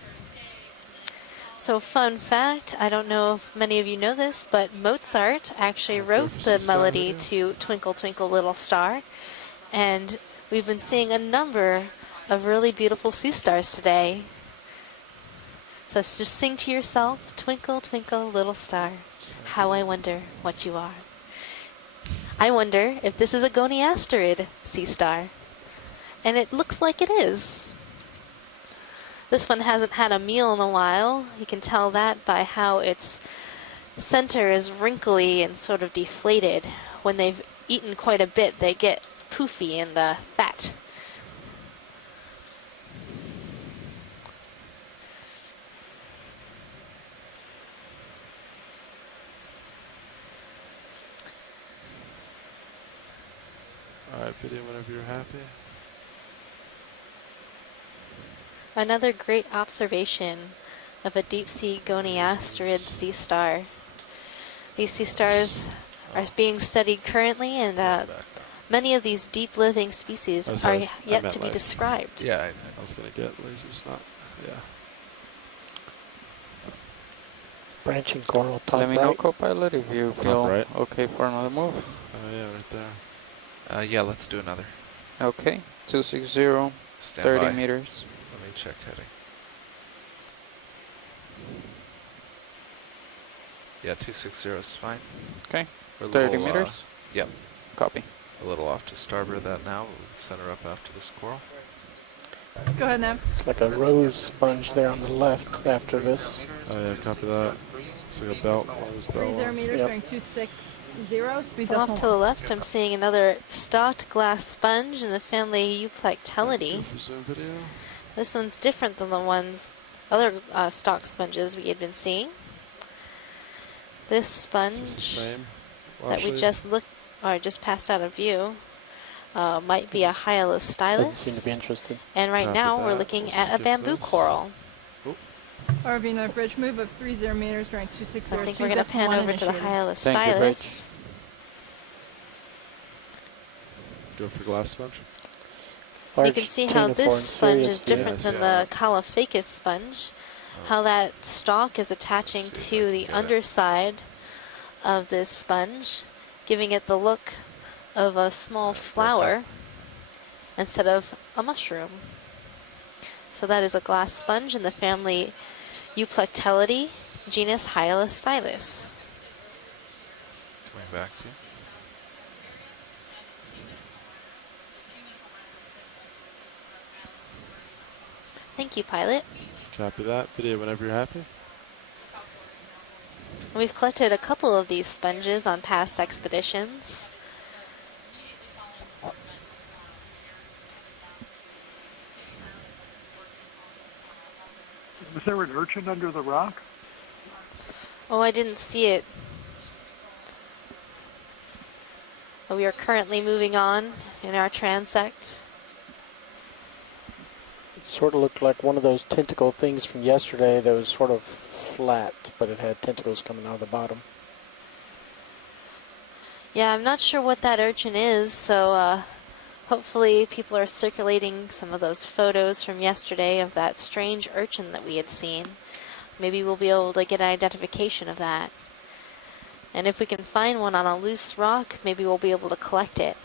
So fun fact, I don't know if many of you know this, but Mozart actually wrote the melody to Twinkle Twinkle Little Star. And we've been seeing a number of really beautiful sea stars today. So just sing to yourself, twinkle, twinkle, little star, how I wonder what you are. I wonder if this is a goniasterid sea star. And it looks like it is. This one hasn't had a meal in a while. You can tell that by how its center is wrinkly and sort of deflated. When they've eaten quite a bit, they get poofy in the fat. Alright, video whenever you're happy. Another great observation of a deep sea goniasterid sea star. These sea stars are being studied currently, and many of these deep living species are yet to be described. Yeah, I was going to get lasers, not, yeah. Branching coral top Let me right. know, co-pilot, if you feel right. okay for another move. Oh yeah, right there. Yeah, let's do another. Okay, 260, Stand 30 by. meters. Let me check heading. Yeah, 260 is fine. Okay, We're a 30 little, meters. Yep. Copy. A little off to starboard of that now. We'll center up after the squirrel. Go ahead, Nav. It's like a rose sponge there on the left after this. Oh yeah, copy that. It's like a belt. One of those belt 30 ones. meters, Yep. going 260, speed So off decimal to the left, I'm seeing another stalked glass sponge in the family Euplectellidae. Go for zoom video. This one's different than the other stalk sponges we had been seeing. This sponge Is this the same? Well, that we actually, just passed out of view might be a Hyalus Doesn't seem to stylus. be interested. And right Copy now we're that. looking We'll at a skip bamboo this. coral. ROV North Bridge move of 30 meters, going 260, So I think speed we're going to decimal pan 1 over to the initiated. Hyalus Thank you, Bridge. stylus. go for glass sponge. You can see how this sponge is different Yes, than the Caulophacus sponge. How that stalk is attaching to the underside of this sponge, giving it the look of a small flower instead of a mushroom. So that is a glass sponge in the family Euplectellidae, genus Hyalus stylus. Coming back to you. Thank you, pilot. Copy that. Video whenever you're happy. We've collected a couple of these sponges on past expeditions. Was there an urchin under the rock? Oh, I didn't see it. But we are currently moving on in our transect. It sort of looked like one of those tentacle things from yesterday that was sort of flat, but it had tentacles coming out of the bottom. Yeah, I'm not sure what that urchin is, so hopefully people are circulating some of those photos from yesterday of that strange urchin that we had seen. Maybe we'll be able to get an identification of that. And if we can find one on a loose rock, maybe we'll be able to collect it.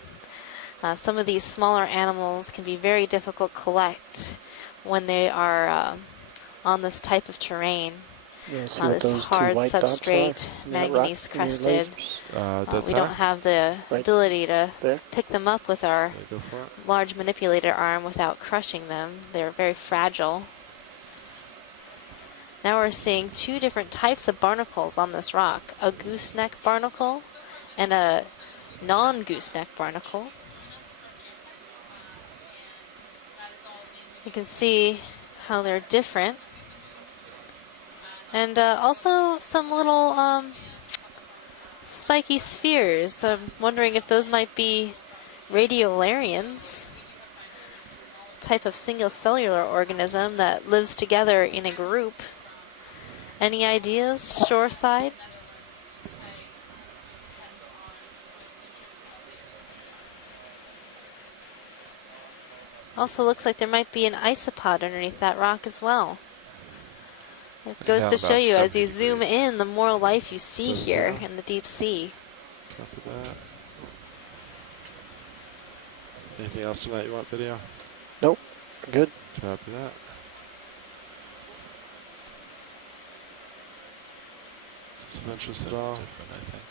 Some of these smaller animals can be very difficult to collect when they are on this type of terrain. On this hard substrate, manganese crusted. We don't have the ability to pick them up with our large manipulator arm without crushing them. They're very fragile. Now we're seeing two different types of barnacles on this rock, a gooseneck barnacle and a non-gooseneck barnacle. You can see how they're different. And also some little spiky spheres. I'm wondering if those might be radiolarians, type of single cellular organism that lives together in a group. Any ideas, shoreside? Also looks like there might be an isopod underneath that rock as well. It goes to show you, as you zoom in, the more life you see here in the deep sea. Copy that. Anything else from that you want video? Nope. Good. Copy that. Is this of interest at all? I think.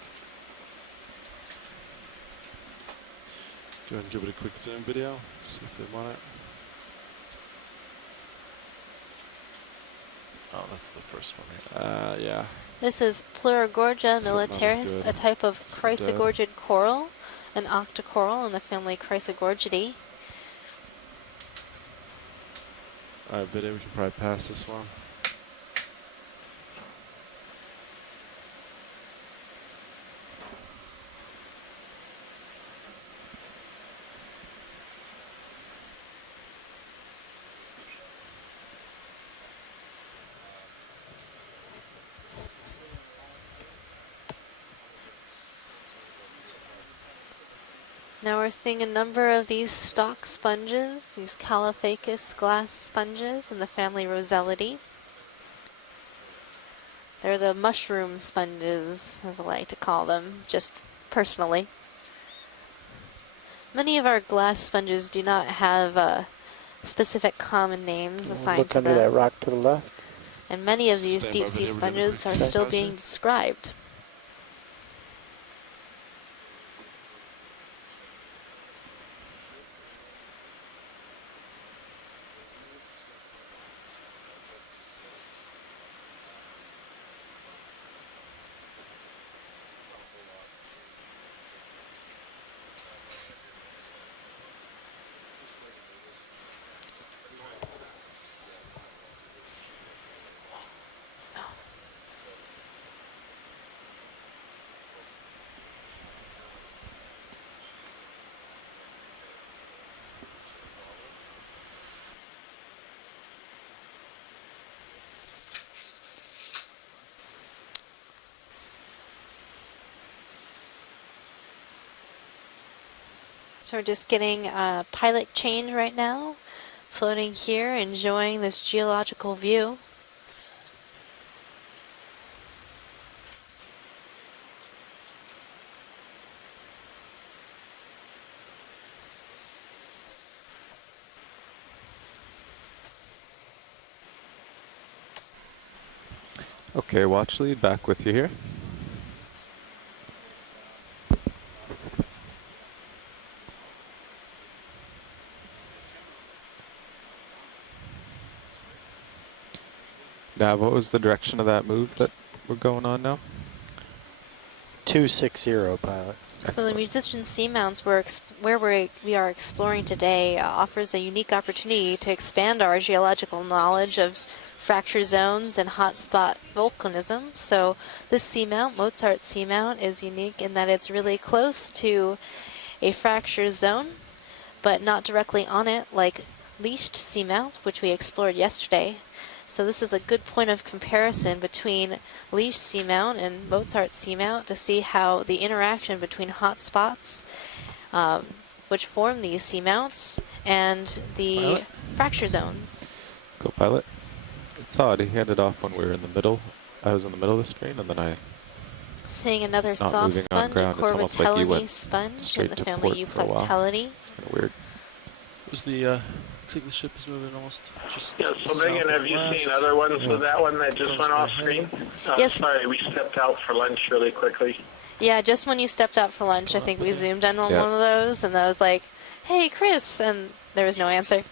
Go ahead and give it a quick zoom video. See if they want it. Oh, that's the first one. Yeah. This is Pleurogorgia militaris, a type of chrysogorgid coral, an octocoral in the family Chrysogorgidae. Alright, video, we can probably pass this one. Now we're seeing a number of these stalk sponges, these Caulophacus glass sponges in the family Rosellidae. They're the mushroom sponges, as I like to call them, just personally. Many of our glass sponges do not have specific common names assigned to them. Look under that rock to the left. And many of these deep sea sponges are still being described. So we're just getting a pilot change right now, floating here, enjoying this geological view. Okay, watch lead, back with you here. Now, what was the direction of that move that we're going on now? 260, pilot. So the musician Seamounts, where we are exploring today, offers a unique opportunity to expand our geological knowledge of fracture zones and hotspot volcanism. So this seamount, Mozart Seamount, is unique in that it's really close to a fracture zone, but not directly on it like Leashed Seamount, which we explored yesterday. So this is a good point of comparison between Leashed Seamount and Mozart Seamount to see how the interaction between hot spots, which form these seamounts, and the fracture zones. Go pilot. It's odd, he handed off when we were in the middle. I was in the middle of the screen, and then I... Seeing another soft sponge, a Corbitellinae sponge in the family Euplectellidae. It's kind of weird. Was the... Looks like the ship is moving almost just... Yeah, so Megan, have you seen other ones with that one that just went off screen? Yes. Sorry, we stepped out for lunch really quickly. Yeah, just when you stepped out for lunch, I think we zoomed in on one of those, and I was like, hey, Chris, and there was no answer.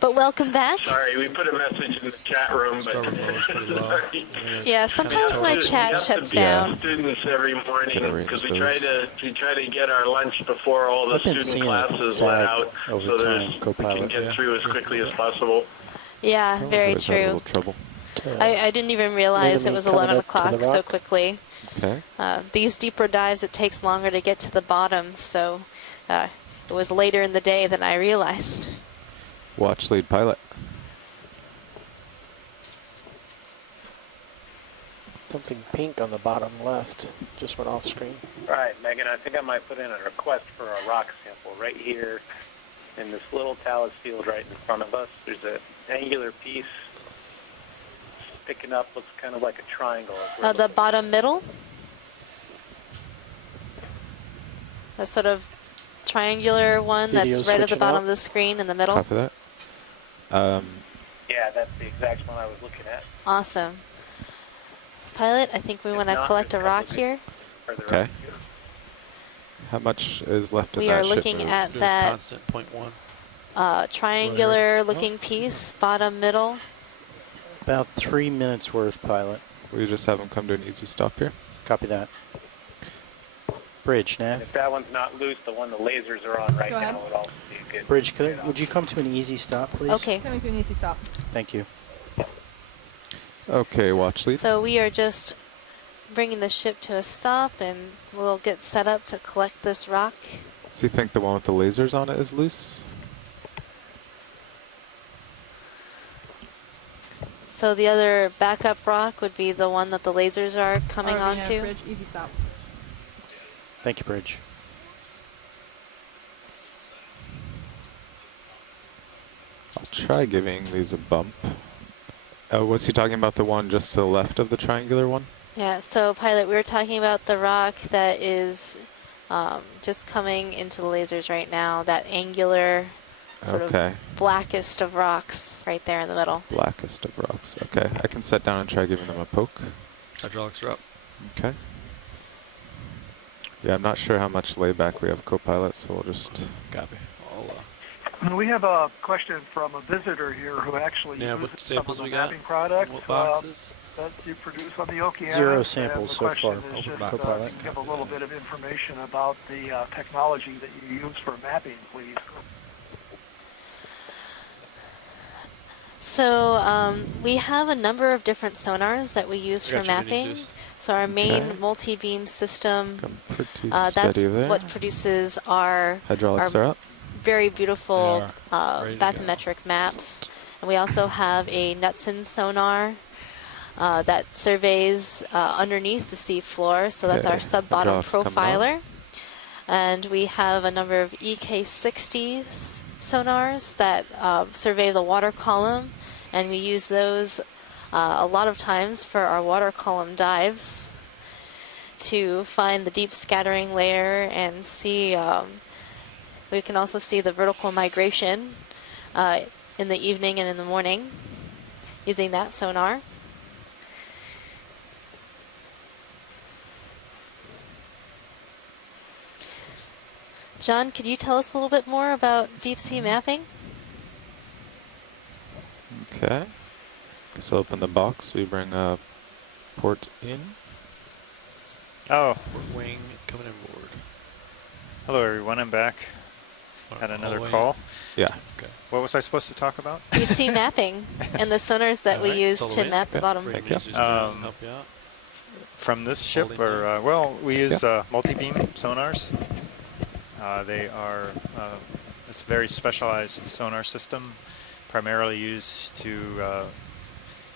But welcome back. Sorry, we put a message in the chat room, but yeah, sometimes my chat shuts down. Students every morning because we try to get our lunch before all the student classes let out, so we can get through as quickly as possible. Yeah, very true. I didn't even realize it was 11 o'clock so quickly. Okay. These deeper dives, it takes longer to get to the bottom, so it was later in the day than I realized. Watch lead pilot. Something pink on the bottom left just went off screen. All right, Megan, I think I might put in a request for a rock sample right here in this little Talus Field right in front of us. There's an angular piece sticking up, looks kind of like a triangle. The bottom middle? That sort of triangular one that's right at the bottom of the screen in the middle? Copy that. Yeah, that's the exact one I was looking at. Awesome. Pilot, I think we want to collect a rock here. Okay. How much is left in that We are looking at that constant 0.1. triangular looking piece, bottom middle. About 3 minutes worth, pilot. We just have them come to an easy stop here. Copy that. Bridge, And nav. if that one's not loose, the one the lasers are on right Go now ahead. would also be a good. Bridge, would you come to an easy stop, please? Okay. Coming to an easy stop. Thank you. Okay, watch lead. So we are just bringing the ship to a stop, and we'll get set up to collect this rock. So you think the one with the lasers on it is loose? So the other backup rock would be the one that the lasers are coming ROV nav onto. Bridge, easy stop. Thank you, Bridge. I'll try giving these a bump. Was he talking about the one just to the left of the triangular one? Yeah, so pilot, we were talking about the rock that is just coming into the lasers right now, that angular sort of blackest of rocks right there in the middle. Blackest of rocks. Okay, I can set down and try giving them a poke. Hydraulics are up. Okay. Yeah, I'm not sure how much layback we have, co-pilot, so we'll just... Copy. We have a question from a visitor here who actually uses what some samples of the we got? mapping products What boxes? that you produce on the Okeanos. 0 samples so far, Is just, co-pilot. give a little bit of information about the technology that you use for mapping, please. So we have a number of different sonars that we use for mapping. So our main multi-beam system, that's what produces our hydraulics are up. Very beautiful bathymetric maps. And we also have a Knudsen sonar that surveys underneath the sea floor. So that's our sub-bottom profiler. And we have a number of EK60 sonars that survey the water column. And we use those a lot of times for our water column dives to find the deep scattering layer and see, we can also see the vertical migration in the evening and in the morning using that sonar. John, could you tell us a little bit more about deep sea mapping? Okay. Let's open the box. We bring a port in. Oh. Port wing coming in board. Hello, everyone. I'm back. Had another call. Yeah. Okay. What was I supposed to talk about? Deep sea mapping and the sonars that we use to map the bottom. Thank you. From this ship, or well, we use multi-beam sonars. They are it's a very specialized sonar system, primarily used to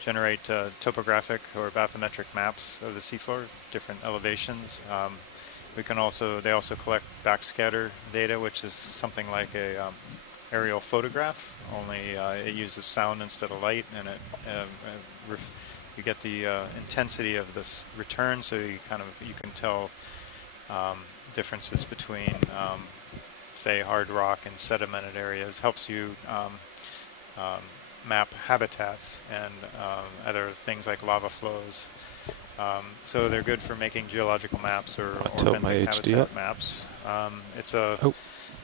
generate topographic or bathymetric maps of the seafloor, different elevations. We can also, they also collect backscatter data, which is something like a aerial photograph, only it uses sound instead of light, and it you get the intensity of this return, so you you can tell differences between say hard rock and sedimented areas. Helps you map habitats and other things like lava flows. So they're good for making geological maps or benthic habitat maps. It's a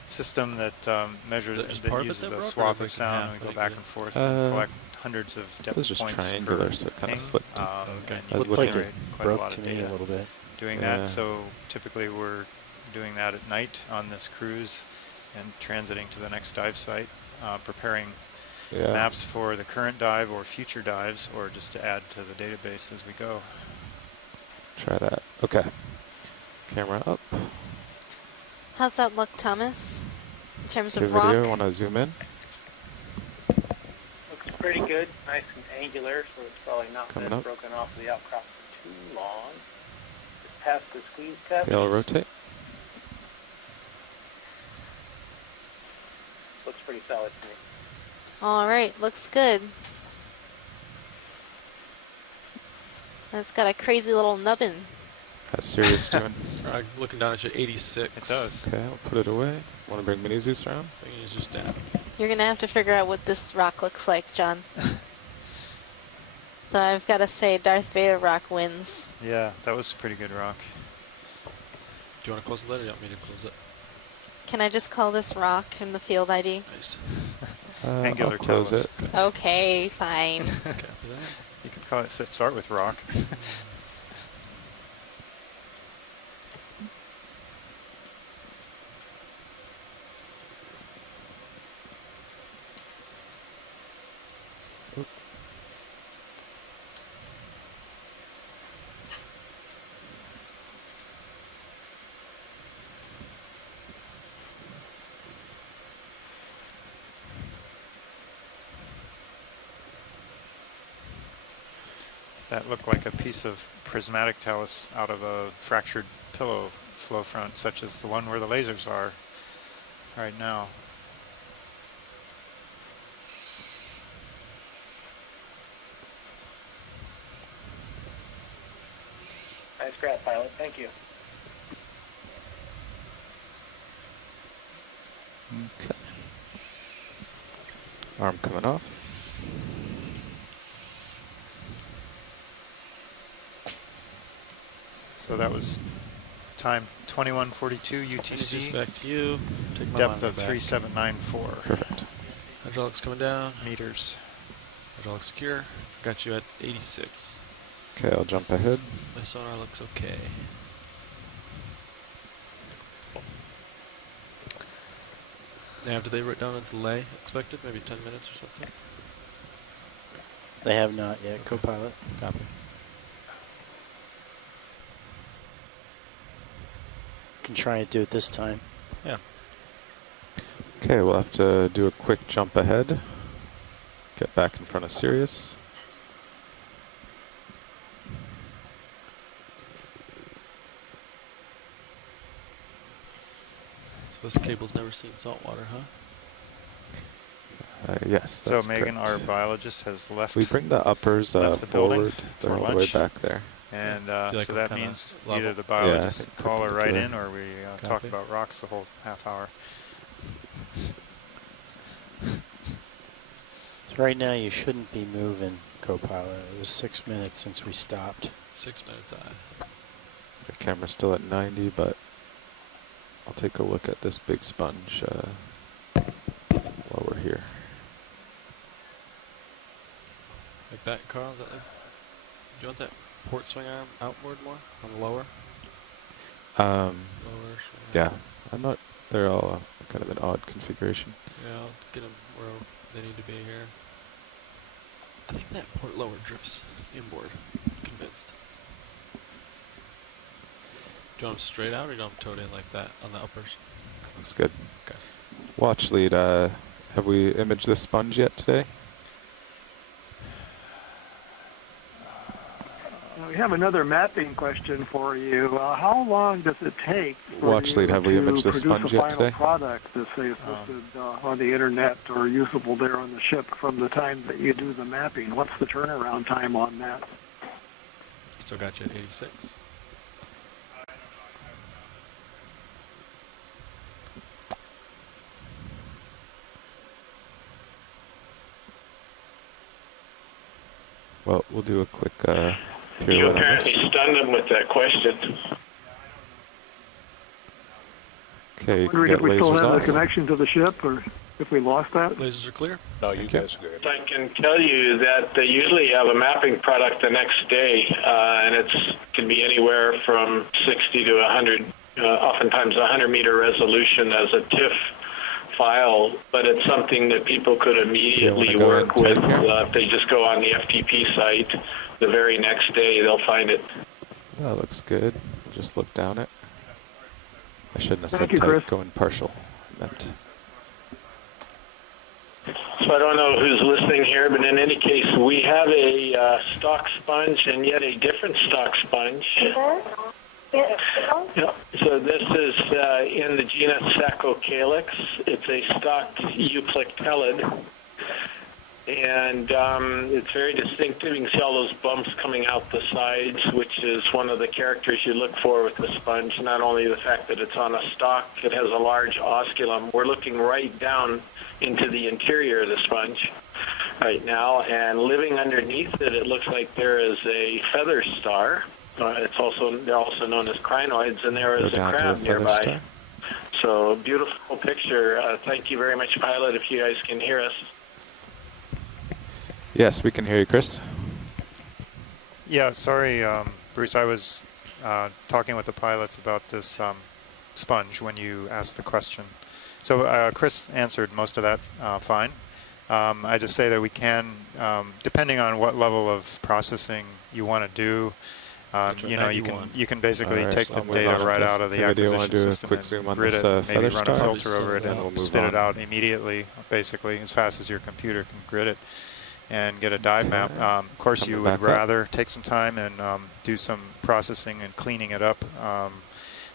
system that measures, that uses a swath of sound, and we go back and forth and collect hundreds of depth points. It was just triangular, so it kind of slipped. It looked like it broke to me a little bit. Doing that, so typically we're doing that at night on this cruise and transiting to the next dive site, preparing maps for the current dive or future dives, or just to add to the database as we go. Try that. Okay. Camera up. How's that look, Thomas? In terms Okay, of rock? video, want to zoom in? Looks pretty good, nice and angular, so it's probably not Coming been up. broken off of the outcrop for too long. Just past the squeeze test. Okay, I'll rotate. Looks pretty solid to me. All right, looks good. That's got a crazy little nubbin. How's Sirius doing? Looking down at you, 86. It does. Okay, I'll put it away. Want to bring Mini Zeus around? Bring Mini Zeus down. You're going to have to figure out what this rock looks like, John. So I've got to say Darth Vader rock wins. Yeah, that was a pretty good rock. Do you want to close the lid or do you want me to close it? Can I just call this rock in the field ID? Nice. Angular I'll close Talus. it. Okay, fine. Okay. You could call it, start with rock. That looked like a piece of prismatic talus out of a fractured pillow flow front, such as the one where the lasers are right now. Nice grab, pilot. Thank you. Okay. Arm coming off. So that was time 21:42 UTC. Back to you. Take my Depth line of back. 3794 Perfect. Hydraulics coming down. meters. Hydraulics secure. Got you at 86. Okay, I'll jump ahead. My sonar looks okay. Now, did they write down a delay expected? Maybe 10 minutes or something? They have not yet, co-pilot. Copy. Can try and do it this time. Yeah. Okay, we'll have to do a quick jump ahead. Get back in front of Sirius. So this cable's never seen salt water, huh? Yes. So that's Megan, correct. our biologist, has left. We bring the uppers left the building forward. They're for all the way lunch. back there. And Do you like so them that kinda means level? either the Yeah, I biologist think call her right in, perpendicular. or we talk Copy. about rocks the whole half hour. So right now you shouldn't be moving, co-pilot. It was 6 minutes since we stopped. 6 minutes. The camera's still at 90, but I'll take a look at this big sponge while we're here. Like that, Carl? Is that like, do you want that port swing arm outboard more? On the lower? Lower swing Yeah, arm? I'm not. They're all kind of an odd configuration. Yeah, I'll get them where they need to be here. I think that port lower drifts inboard. Convinced. Do you want them straight out or do you want them towed in like that on the uppers? Looks good. Okay. Watch lead. Have we imaged this sponge yet today? We have another mapping question for you. How long does it take for Watch you lead, have we to imaged this produce sponge a yet final today? product that's say posted on the internet or usable there on the ship from the time that you do the mapping? What's the turnaround time on that? Still got you at 86. Well, we'll do a quick You period on apparently this. stunned them with that question. Okay, you can Wondering get if we still lasers have the off. connection to the ship or if we lost that. Lasers are clear? No, you guys are good. I can tell you that they usually have a mapping product the next day, and it can be anywhere from 60 to 100, oftentimes 100 meter resolution as a TIFF file, but it's something that people could immediately work with. If they just go on the FTP site, the very next day they'll find it. That looks good. Just look down it. I shouldn't have said Thank you, tight, Chris. going partial. I meant. So I don't know who's listening here, but in any case, we have a stock sponge and yet a different stock sponge. Yeah. So this is in the genus Sacocalix. It's a stock euplectellid. And it's very distinctive. You can see all those bumps coming out the sides, which is one of the characters you look for with the sponge. Not only the fact that it's on a stalk, it has a large osculum. We're looking right down into the interior of the sponge right now, and living underneath it, it looks like there is a feather star. They're also known as crinoids, and there is a crab nearby. Star. So beautiful picture. Thank you very much, pilot. If you guys can hear us. Yes, we can hear you, Chris. Yeah, sorry, Bruce. I was talking with the pilots about this sponge when you asked the question. So Chris answered most of that fine. I just say that we can, depending on what level of processing you want to do, you can basically take the data right out of the acquisition system and grid it, maybe run a filter over it, and spit it out immediately, basically, as fast as your computer can grid it, and get a dive map. Of course, you would rather take some time and do some processing and cleaning it up.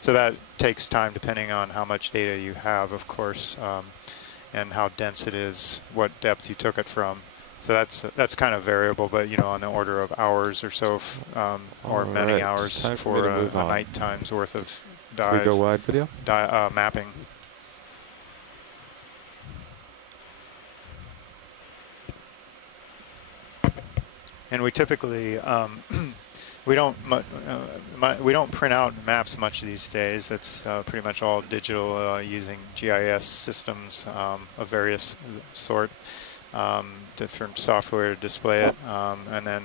So that takes time depending on how much data you have, of course, and how dense it is, what depth you took it from. So that's kind of variable, but on the order of hours or so, or many hours for a night time's worth of dive. We go wide video? Mapping. And we typically we don't print out maps much these days. It's pretty much all digital using GIS systems of various sort, different software to display it, and then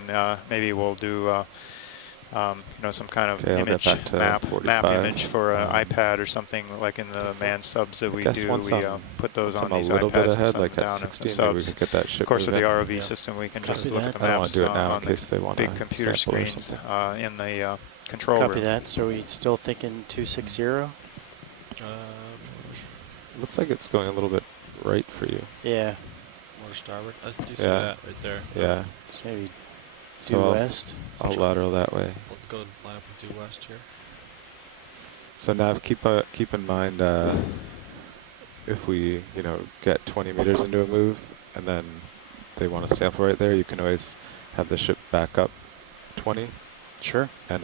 maybe we'll do some kind of image map image for an iPad or something, like in the man subs that we do. We put those on these iPads and send them down as subs. Of course, with the ROV system, we can just look at the maps on the big computer screens in the control room. Copy that. So we're still thinking 260? Looks like it's going a little bit right for you. Yeah. More starboard. I do see that right there. Yeah. It's maybe due west. I'll lateral that way. We'll go line up with due west here. So Nav, keep in mind if we get 20 meters into a move and then they want to sample right there, you can always have the ship back up 20. Sure. And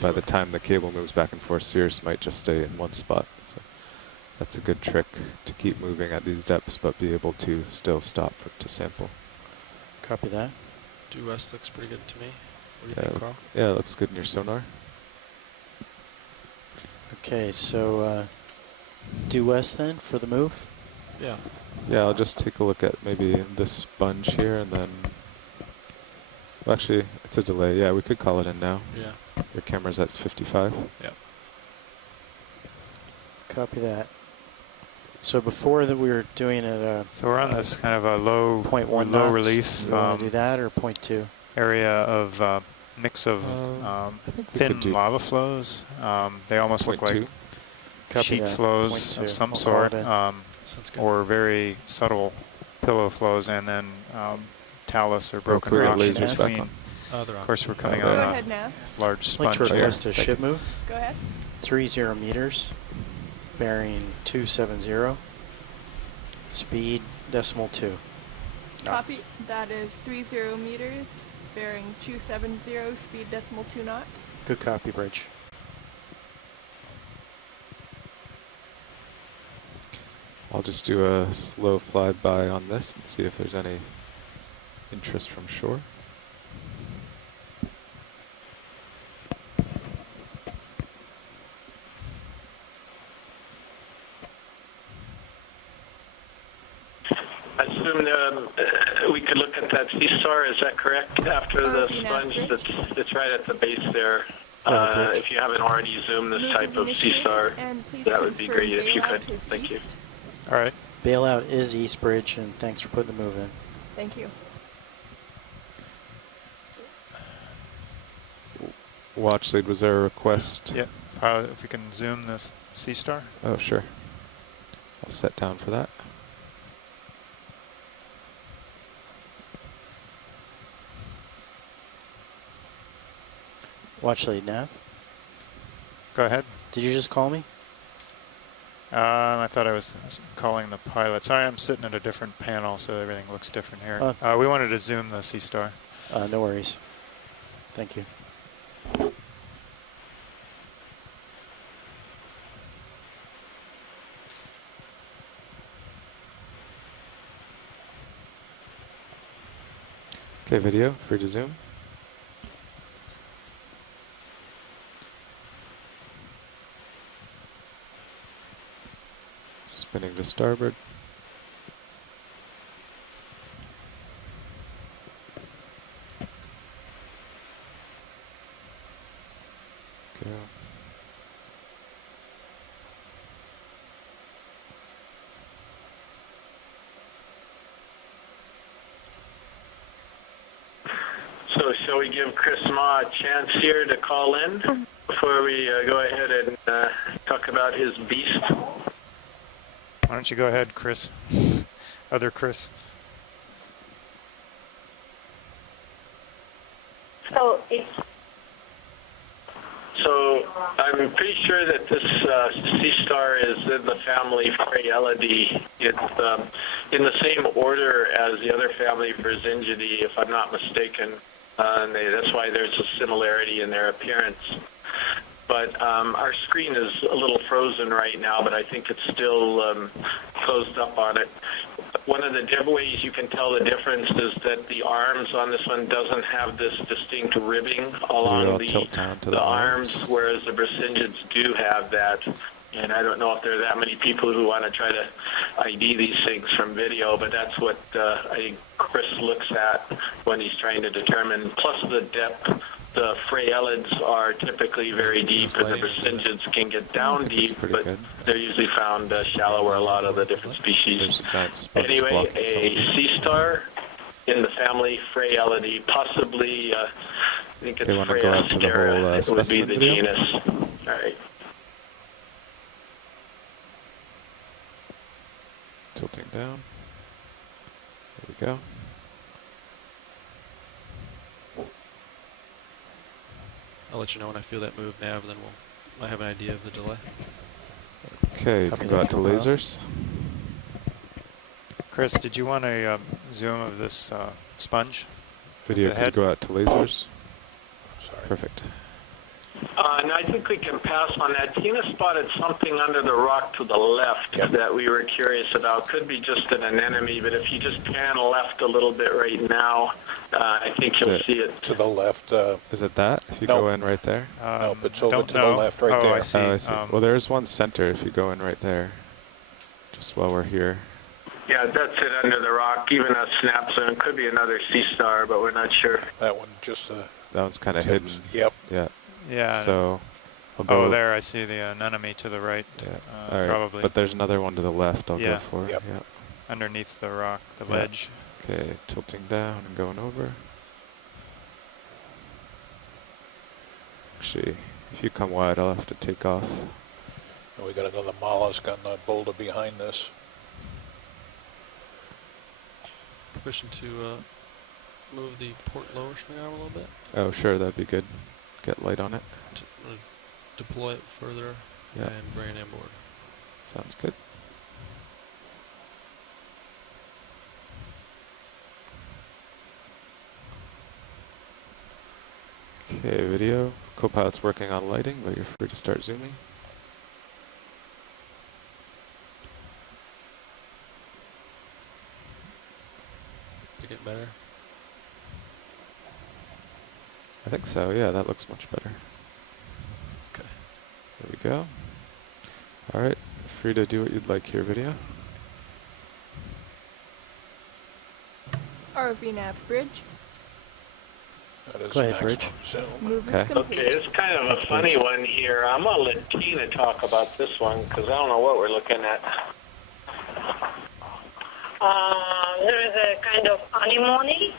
by the time the cable moves back and forth, Cirrus might just stay in one spot. So that's a good trick to keep moving at these depths, but be able to still stop to sample. Copy that. Due west looks pretty good to me. What do you think, Carl? Yeah, it looks good in your sonar. Okay, so due west then for the move? Yeah. Yeah, I'll just take a look at maybe this sponge here and then... Well, actually, it's a delay. Yeah, we could call it in now. Yeah. Your camera's at 55. Yeah. Copy that. So before that we were doing it so we're on this kind of a low 0.1 low relief you want to do that or 0.2 area of mix of thin lava flows. They almost look like sheet flows of some sort, or very subtle pillow flows, and then talus or broken rock in between. Of course, we're coming on a large sponge. Like to request a ship move. Go ahead. 30 meters, bearing 270, speed .2. Copy. That is 30 meters, bearing 270, speed .2 knots. Good copy, Bridge. I'll just do a slow flyby on this and see if there's any interest from shore. I assume we could look at that sea star. Is that correct? After the sponge, it's right at the base there. If you haven't already zoomed this type of sea star, that would be great if you could. Thank you. All right. Bailout is East Bridge, and thanks for putting the move in. Thank you. Watch lead, was there a request? Yeah. If we can zoom this Sea Star. Oh, sure. I'll set down for that. Watch lead nav. Go ahead. Did you just call me? I thought I was calling the pilot. Sorry, I'm sitting at a different panel, so everything looks different here. We wanted to zoom the Sea Star. No worries. Thank you. Okay, video, free to zoom. Spinning to starboard. Go. So shall we give Chris Ma a chance here to call in before we go ahead and talk about his beast? Why don't you go ahead, Chris? Other Chris. So I'm pretty sure that this Sea Star is in the family Phragelidae. It's in the same order as the other family Verzingidae, if I'm not mistaken. That's why there's a similarity in their appearance. But our screen is a little frozen right now, but I think it's still closed up on it. One of the ways you can tell the difference is that the arms on this one doesn't have this distinct ribbing along the arms, whereas the Vercingids do have that. And I don't know if there are that many people who want to try to ID these things from video, but that's what I think Chris looks at when he's trying to determine. Plus the depth. The Phragelids are typically very deep, and the Vercingids can get down deep, but they're usually found shallow where a lot of the different species. Anyway, a Sea Star in the family Phragelidae, possibly, I think it's Phragastera, it would be the genus. All right. Tilting down. There we go. I'll let you know when I feel that move, Nav, then I'll have an idea of the delay. Okay, you can go out to lasers. Chris, did you want a zoom of this sponge? Video, could you go out to lasers? Sorry. Perfect. And I think we can pass on that. Tina spotted something under the rock to the left that we were curious about. Could be just an anemone, but if you just pan left a little bit right now, I think you'll see it. To the left. Is it that? If you go in right there? No, but over to the left right there. I see. Oh, I see. Well, there's one center if you go in right there. Just while we're here. Yeah, that's it under the rock. Even a snap zone. Could be another Sea Star, but we're not sure. That one just... that one's kind of hidden. Yep. Yeah. Yeah. So, I'll go. Oh, there, I see the anemone to the right. Yeah. All right. Probably. But there's another one to the left I'll go for. Yep. Yeah. Underneath the rock, the ledge. Okay, tilting down and going over. Actually, if you come wide, I'll have to take off. And we got another mollusk on the boulder behind this. Permission to move the port lower swing arm a little bit? Oh, sure, that'd be good. Get light on it. Deploy it further and bring it inboard. Sounds good. Okay, video. Copilot's working on lighting, but you're free to start zooming. Did it get better? I think so, yeah, that looks much better. Okay. There we go. Alright, free to do what you'd like here, video. ROV nav bridge. That is Go ahead, maximum Bridge. zoom. Move is Okay. complete. Okay, it's kind of a funny one here. I'm going to let Tina talk about this one because I don't know what we're looking at. there is a kind of anemone.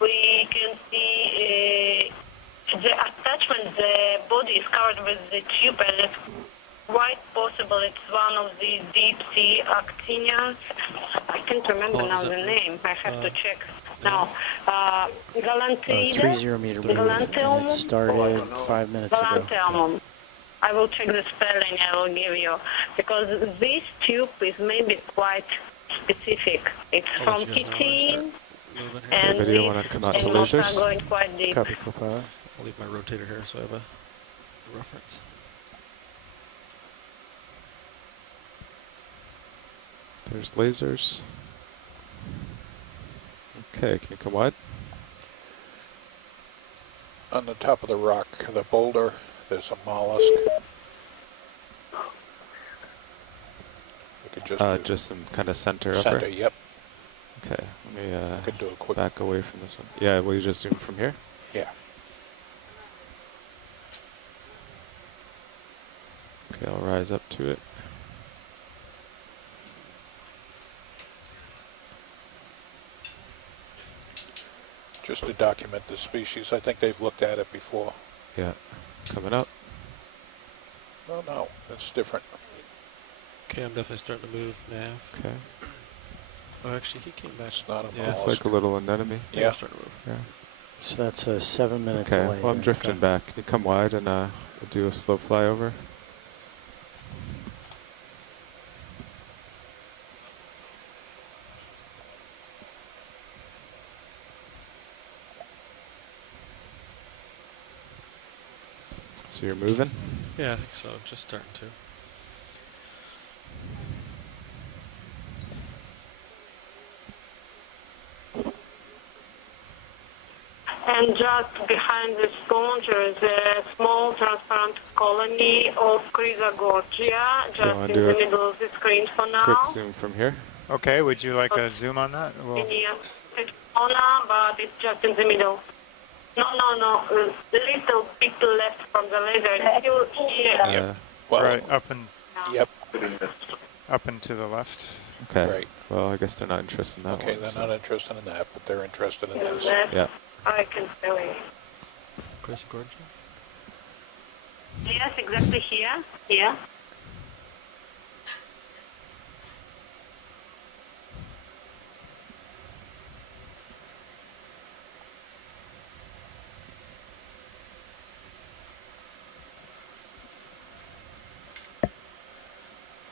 We can see the attachment, the body is covered with the tube, and it's quite possible it's one of the deep sea actinians. I can't remember now the name. I have to check now. Galanteida. 30 meter move, and it started 5 minutes ago. Galanteum. I will check the spelling. I will give you, because this tube is maybe quite specific. It's from Kittin, and Video wanna come out to lasers? are going quite deep. Copy, co-pilot. I'll leave my rotator here so I have a reference. There's lasers. Okay, can you come wide? On the top of the rock, the boulder, there's a mollusk. You could just in kind of center center, upper? yep. Okay, let me could do a quick back away from this one. Yeah, will you just zoom from here? Yeah. Okay, I'll rise up to it. Just to document the species. I think they've looked at it before. Yeah, coming up. Oh no, it's different. Okay, I'm definitely starting to move nav. Okay. Oh, actually, he came back. It's not a It's mollusk. like a little anemone. Yeah. Starting to move. Yeah. So that's a 7 minute Okay, delay. well I'm there. drifting back. Can you come wide and we'll do a slow flyover? So you're moving? Yeah, I think so. Just starting to. And just behind the sponge there is a small transparent colony of Chrysogorgia, just wanna in do the a middle of the screen for now. Quick zoom from here. Okay, would you like a zoom on that? We'll It's but it's just in the middle. No, a little bit left from the laser. It's still here. Yep. Well, right, up and Yep. up and to the left. Okay. Right. Well, I guess they're not interested in that Okay, one. they're so- not interested in that, but they're interested in this. Yeah. I can tell you. Chrysogorgia? Yes, exactly here. Yeah.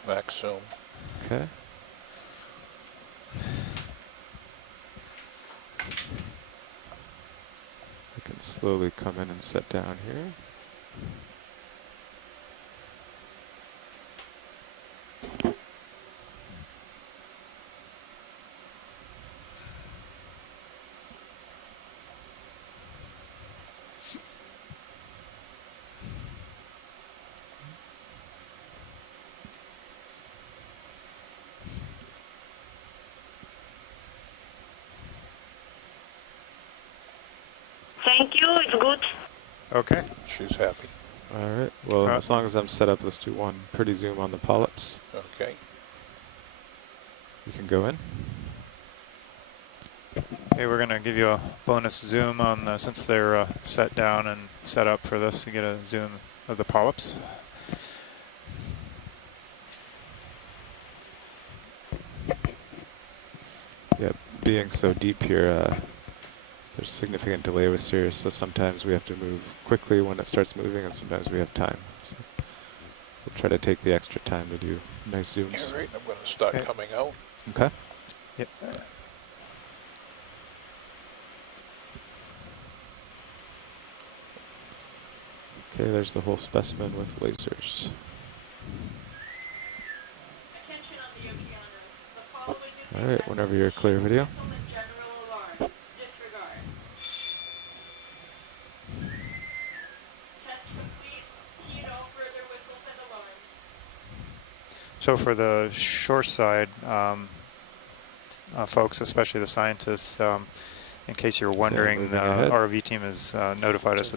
Max zoom. Okay. I can slowly come in and sit down here. Thank you. It's good. Okay. She's happy. All right. Well, as long as I'm set up, let's do one pretty zoom on the polyps. Okay. You can go in. Okay, we're going to give you a bonus zoom on since they're set down and set up for this. You get a zoom of the polyps. Yeah, being so deep here, there's significant delay with Sirius, so sometimes we have to move quickly when it starts moving, and sometimes we have time. So we'll try to take the extra time to do nice zooms. All right, I'm going to start coming out. Okay. Yep. Okay, there's the whole specimen with lasers. All right, whenever you're clear, video. So for the shore side, folks, especially the scientists, in case you're wondering, the ROV team has notified us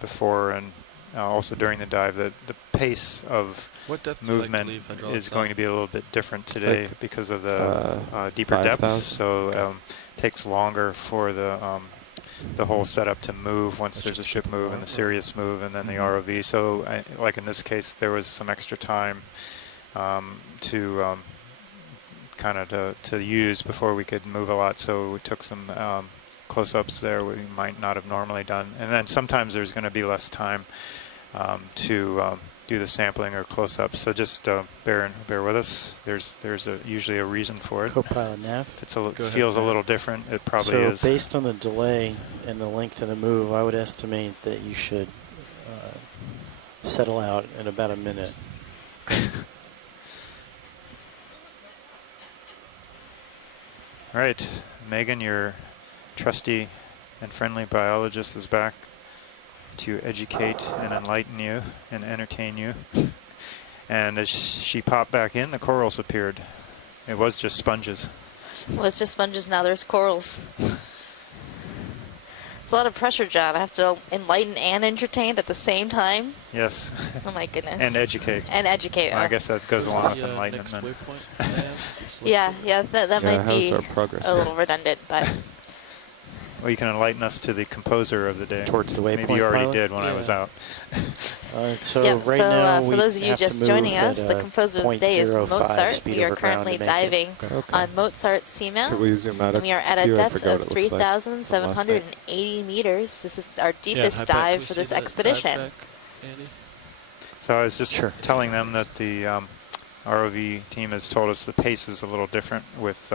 before and also during the dive that the pace of What depth do you like to movement leave hydraulics is going on? to be a little bit different today Like, because of the deeper 5,000? depths. So takes longer for the whole setup to move once there's a ship move and the serious move and then the ROV. So like in this case, there was some extra time to kind of to use before we could move a lot. So we took some close-ups there we might not have normally done. And then sometimes there's going to be less time to do the sampling or close-ups. So just bear with us. There's usually a reason for it. Copilot nav. If it feels a little different, it probably is. So based on the delay and the length of the move, I would estimate that you should settle out in about a minute. All right, Megan, your trusty and friendly biologist is back to educate and enlighten you and entertain you. And as she popped back in, the corals appeared. It was just sponges. It was just sponges, now there's corals. It's a lot of pressure, John. I have to enlighten and entertain at the same time. Yes. Oh my goodness. And educate. And educate. Well, I guess that goes along with Next enlightenment. Yeah, that might be our progress a little redundant, but... Well, you can enlighten us to the composer of the day. Towards the waypoint. Maybe you already pilot? did when I was out. So yep, right so now for we those of you have to just move joining us, at the composer of the day is 0.05 Mozart. speed We are over ground currently to make it. diving on Mozart Seamount. Could we zoom out And we are at a view? I depth forgot of what it looks like from last night. 3,780 meters. This is our deepest dive for this expedition. So I was just telling them that the ROV team has told us the pace is a little different with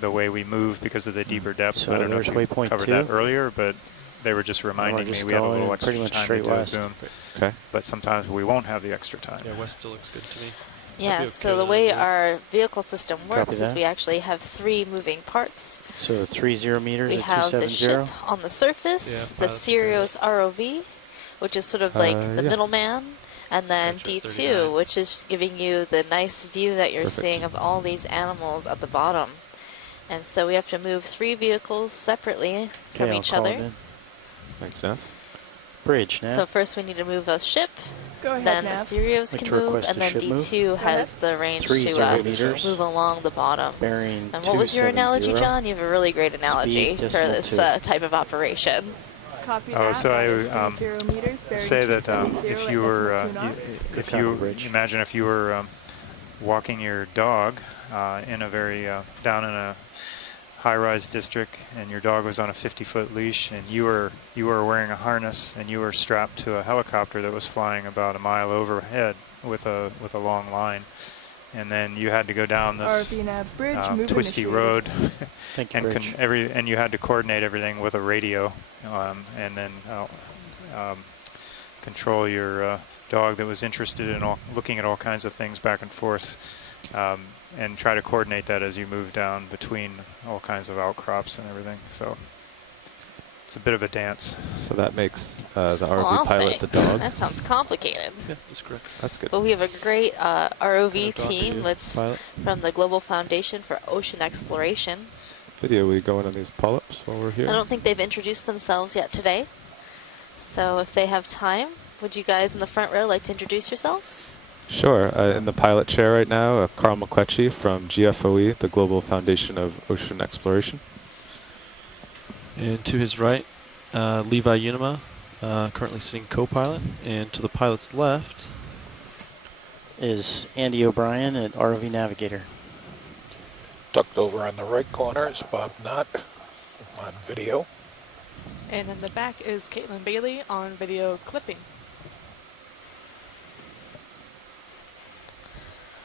the way we move because of the deeper depth. So I don't know if there's we waypoint covered 2. that earlier, but they were just reminding me we have a little extra pretty much time to straight do a west. zoom. Okay. But sometimes we won't have the extra time. Yeah, west still looks good to me. Yeah, so the way our vehicle system works is that. we actually have 3 moving parts. So 30 meters We at have the 270. ship on the surface, the Sirius ROV, which is sort of like the middleman, and then D2, which is giving you the nice view that you're seeing of all these animals at the bottom. And so we have to move 3 vehicles separately from each other. Makes sense. Bridge now. So first we need to move a ship. Go ahead, Then Nav. the Sirius Like can to move, request and a then ship D2 move. has the range 30 to meters. move along the bottom. Bearing And what was your analogy, 270. John? You have a really great analogy for decimal this 2. Type of operation. Copy Oh, that. so That is I 30 meters, bearing say that 270 if at you were, decimal 2 knots. if you imagine if you were walking your dog in a very down in a high-rise district, and your dog was on a 50-foot leash, and you were wearing a harness, and you were strapped to a helicopter that was flying about a mile overhead with a long line, and then you had to go down this ROV nav bridge, move twisty initiated. road, Thank you, and Bridge. and you had to coordinate everything with a radio, and then control your dog that was interested in looking at all kinds of things back and forth. And try to coordinate that as you move down between all kinds of outcrops and everything. So it's a bit of a dance. So that makes the ROV Well, I'll pilot say. the dog. That sounds complicated. Yeah, that's correct. That's good. But we have a great ROV Dog team video that's pilot. from the Global Foundation for Ocean Exploration. Video, we going on these polyps while we're here? I don't think they've introduced themselves yet today. So if they have time, would you guys in the front row like to introduce yourselves? Sure. In the pilot chair right now, Carl McCletchy from GFOE, the Global Foundation of Ocean Exploration. And to his right, Levi Unima, currently sitting co-pilot. And to the pilot's left is Andy O'Brien at ROV Navigator. Tucked over on the right corner is Bob Knott on video. And in the back is Caitlin Bailey on video clipping.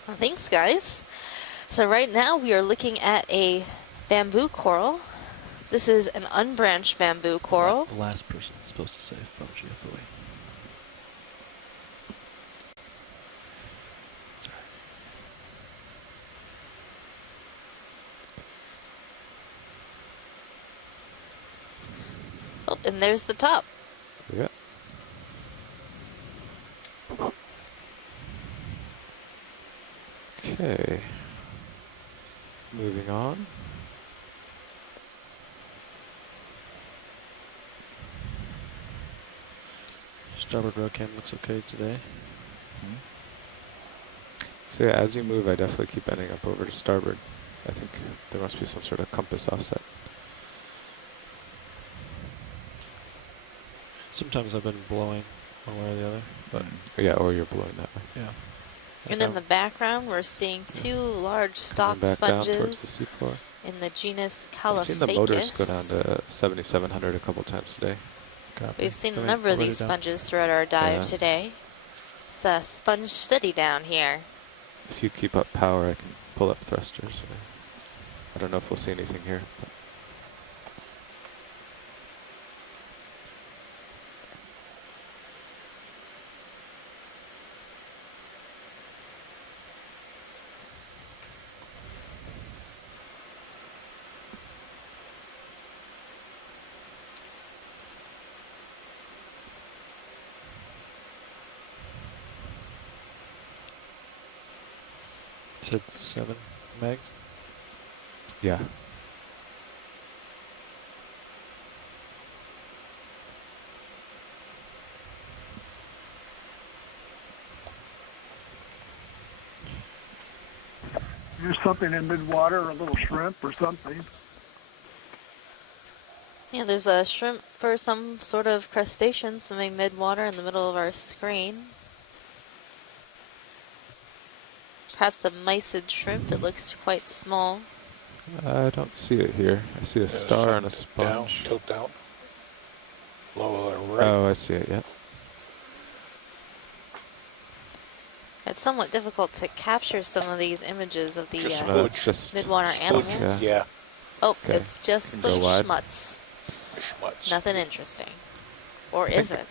Well, thanks, guys. So right now we are looking at a bamboo coral. This is an unbranched bamboo coral. The last person supposed to say from GFOE. Oh, and there's the top. Yeah. Okay. Moving on. Starboard row cam looks okay today. So yeah, as you move, I definitely keep bending up over to starboard. I think there must be some sort of compass offset. Sometimes I've been blowing one way or the other, but yeah, or you're blowing that way. Yeah. And in the background, we're seeing two large stalk Back down towards sponges the seafloor. in the genus I've seen the motors go down Calophacus. to 7,700 a couple times today. We've seen a number of these sponges throughout our dive today. It's a sponge city down here. If you keep up power, I can pull up thrusters. I don't know if we'll see anything here. But said 7 megs. yeah. There's something in mid-water, a little shrimp or something. Yeah, there's a shrimp or some sort of crustacean swimming mid-water in the middle of our screen. Perhaps a mysid shrimp. It looks quite small. I don't see it here. I see a star and a sponge. Down, tilt down. Lower right. Oh, I see it, yeah. It's somewhat difficult to capture some of these images of the just mid-water animals. Yeah. Oh, Okay. it's just the Go wide. schmutz. Schmutz. Nothing interesting. Or is it?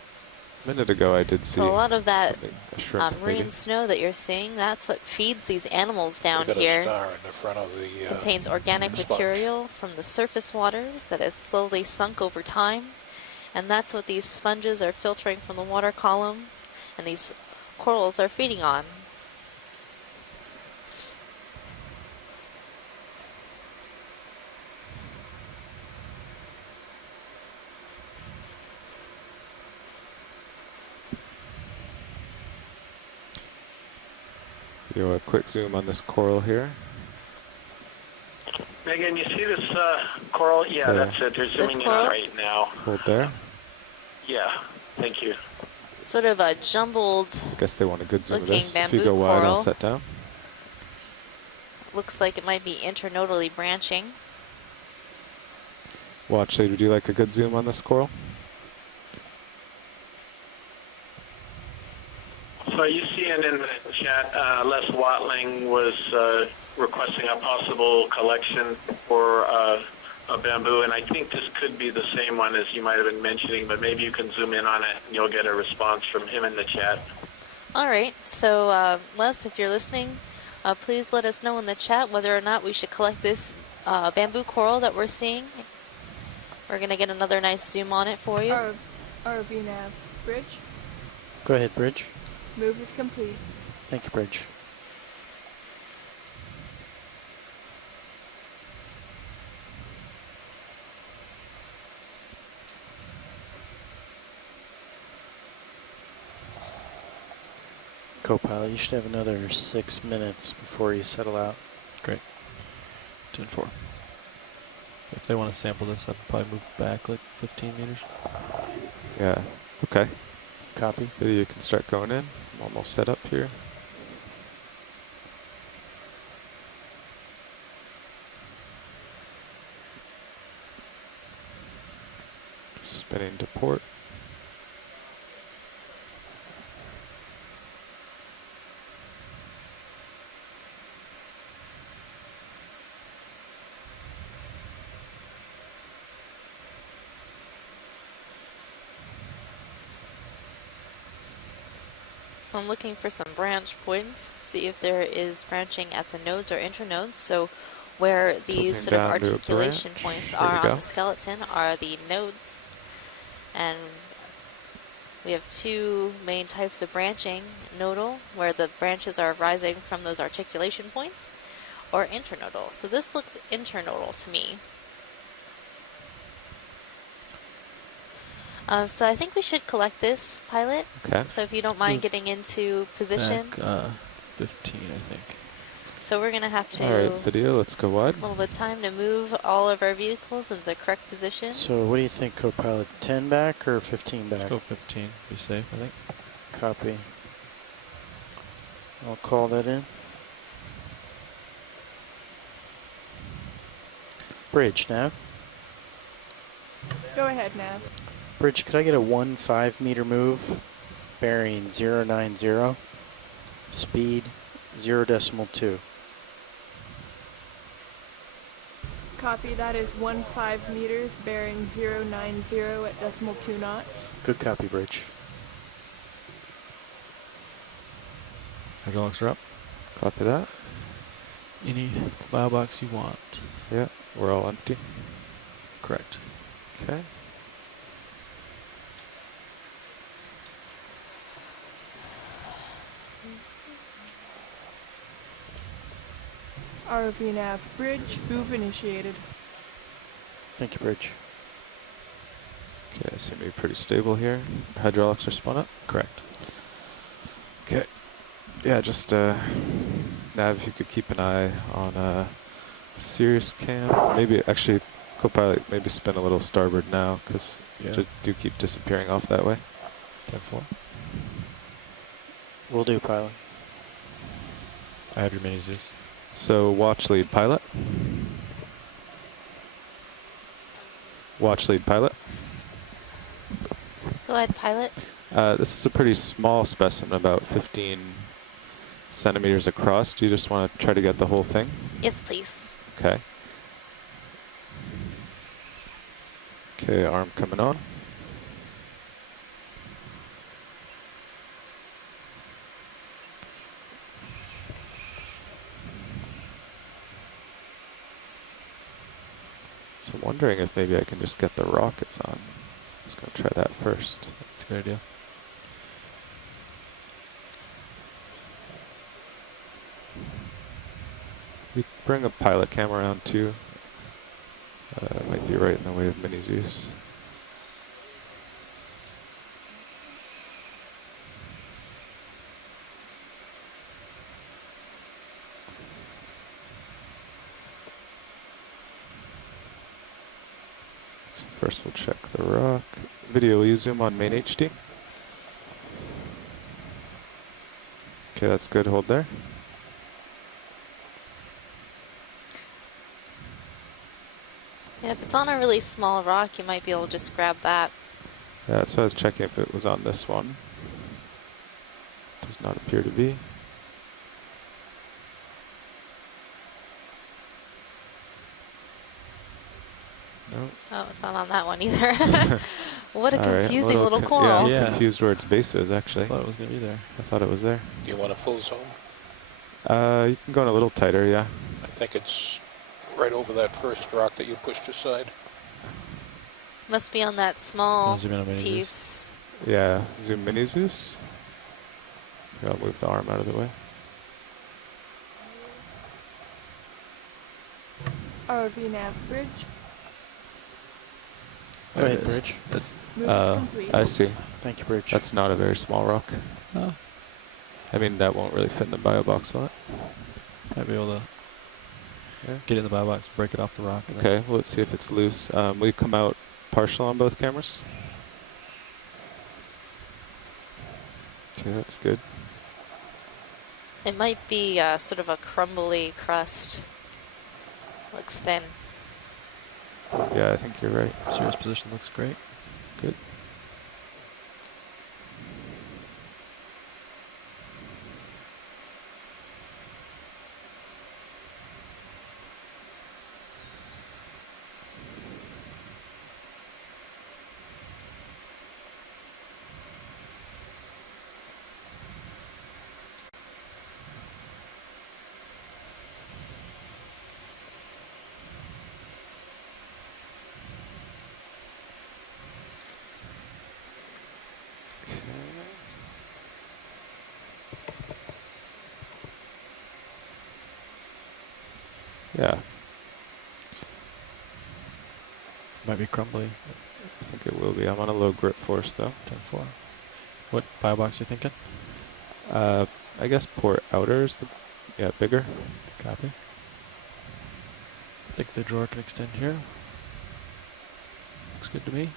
A minute ago, I did see So a lot of that a shrimp, marine maybe. snow that you're seeing, that's what feeds these animals down We've got here. a star in the front of the Contains organic sponge. material from the surface waters that has slowly sunk over time. And that's what these sponges are filtering from the water column and these corals are feeding on. Do a quick zoom on this coral here. Megan, you see this coral? Yeah, that's it. They're zooming in on right now. Hold there. Yeah, thank you. Sort of a jumbled I guess they want a good zoom of looking this. If bamboo you go wide, coral. I'll set down. Looks like it might be internodally branching. Watch, would you like a good zoom on this coral? So you see in the chat, Les Watling was requesting a possible collection for a bamboo, and I think this could be the same one as you might have been mentioning, but maybe you can zoom in on it and you'll get a response from him in the chat. All right, so Les, if you're listening, please let us know in the chat whether or not we should collect this bamboo coral that we're seeing. We're going to get another nice zoom on it for you. ROV nav. Bridge. Go ahead, Bridge. Move is complete. Thank you, Bridge. Co-pilot, you should have another 6 minutes before you settle out. Great. 10-4. If they want to sample this, I'd probably move back like 15 meters. Yeah. Okay. Copy. Maybe you can start going in. I'm almost set up here. Spinning to port. So I'm looking for some branch points, see if there is branching at the nodes or internodes. So where these sort of articulation points are on the skeleton are the nodes. And we have two main types of branching, nodal, where the branches are rising from those articulation points, or internodal. So this looks internodal to me. So I think we should collect this, pilot. Okay. So if you don't mind getting into position. Back 15, I think. So we're going to have to... All right, video, let's go wide. A little bit of time to move all of our vehicles into the correct position. So what do you think, co-pilot? 10 back or 15 back? Let's go 15. Be safe, I think. Copy. I'll call that in. Bridge, Nav. Go ahead, Nav. Bridge, could I get a 1.5 meter move? Bearing 090. Speed 0.2. Copy, that is 15 meters, bearing 090 at decimal 2 knots. Good copy, Bridge. Hydraulics are up. Copy that. Any bow box you want. Yeah, we're all empty. Correct. Okay. ROV nav bridge, move initiated. Thank you, Bridge. Okay, seem to be pretty stable here. Hydraulics are spun up. Correct. Okay. Yeah, just Nav, if you could keep an eye on Sirius cam. Maybe actually, co-pilot, maybe spin a little starboard now because you do keep disappearing off that way. 10-4. Will do, pilot. I have your mini Zeus. So watch lead pilot. Watch lead pilot. Go ahead, pilot. This is a pretty small specimen, about 15 centimeters across. Do you just want to try to get the whole thing? Yes, please. Okay. Okay, arm coming on. So I'm wondering if maybe I can just get the rockets on. Just gonna try that first. That's a good idea. We bring a pilot cam around too. Might be right in the way of Mini Zeus. So first we'll check the rock. Video, will you zoom on main HD? Okay, that's good. Hold there. Yeah, if it's on a really small rock, you might be able to just grab that. Yeah, that's why I was checking if it was on this one. Does not appear to be. No. Oh, it's not on that one either. What a confusing little Yeah, coral. I'm confused where its base is, actually. I thought it was going to be there. I thought it was there. Do you want a full zoom? You can go in a little tighter, yeah. I think it's right over that first rock that you pushed aside. Must be on that small Zoom in on Mini Zeus. piece. Yeah, zoom Mini Zeus. Here, I'll move the arm out of the way. ROV nav bridge. Go ahead, Bridge. That's Move is complete. I see. Thank you, Bridge. That's not a very small rock. Oh. I mean, that won't really fit in the bio box, will it? Might be able to get it in the bow box, break it off the rock. Okay, well, let's see if it's loose. Will you come out partial on both cameras? Okay, that's good. It might be sort of a crumbly crust. Looks thin. Yeah, I think you're right. Sirius position looks great. Good. Yeah. Might be crumbly. I think it will be. I'm on a low grip force though. 10-4. What bio box are you thinking? I guess port outer is the bigger. Copy. I think the drawer can extend here. Looks good to me.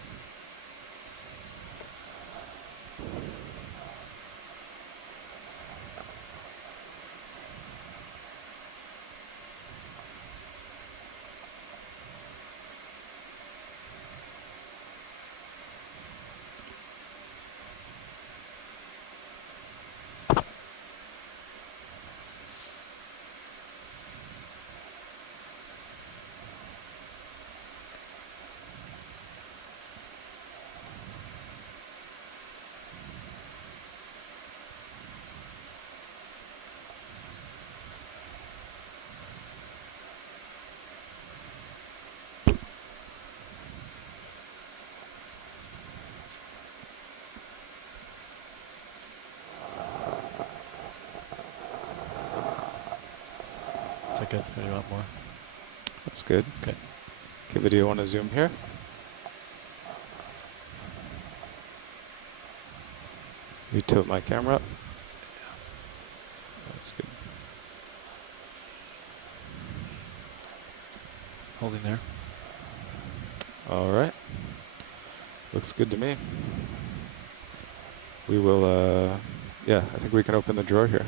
Is that good? Or do you want more? That's good. Okay. Okay, video, want to zoom here? You tilt my camera up. That's good. Holding there. All right. Looks good to me. We will, I think we can open the drawer here.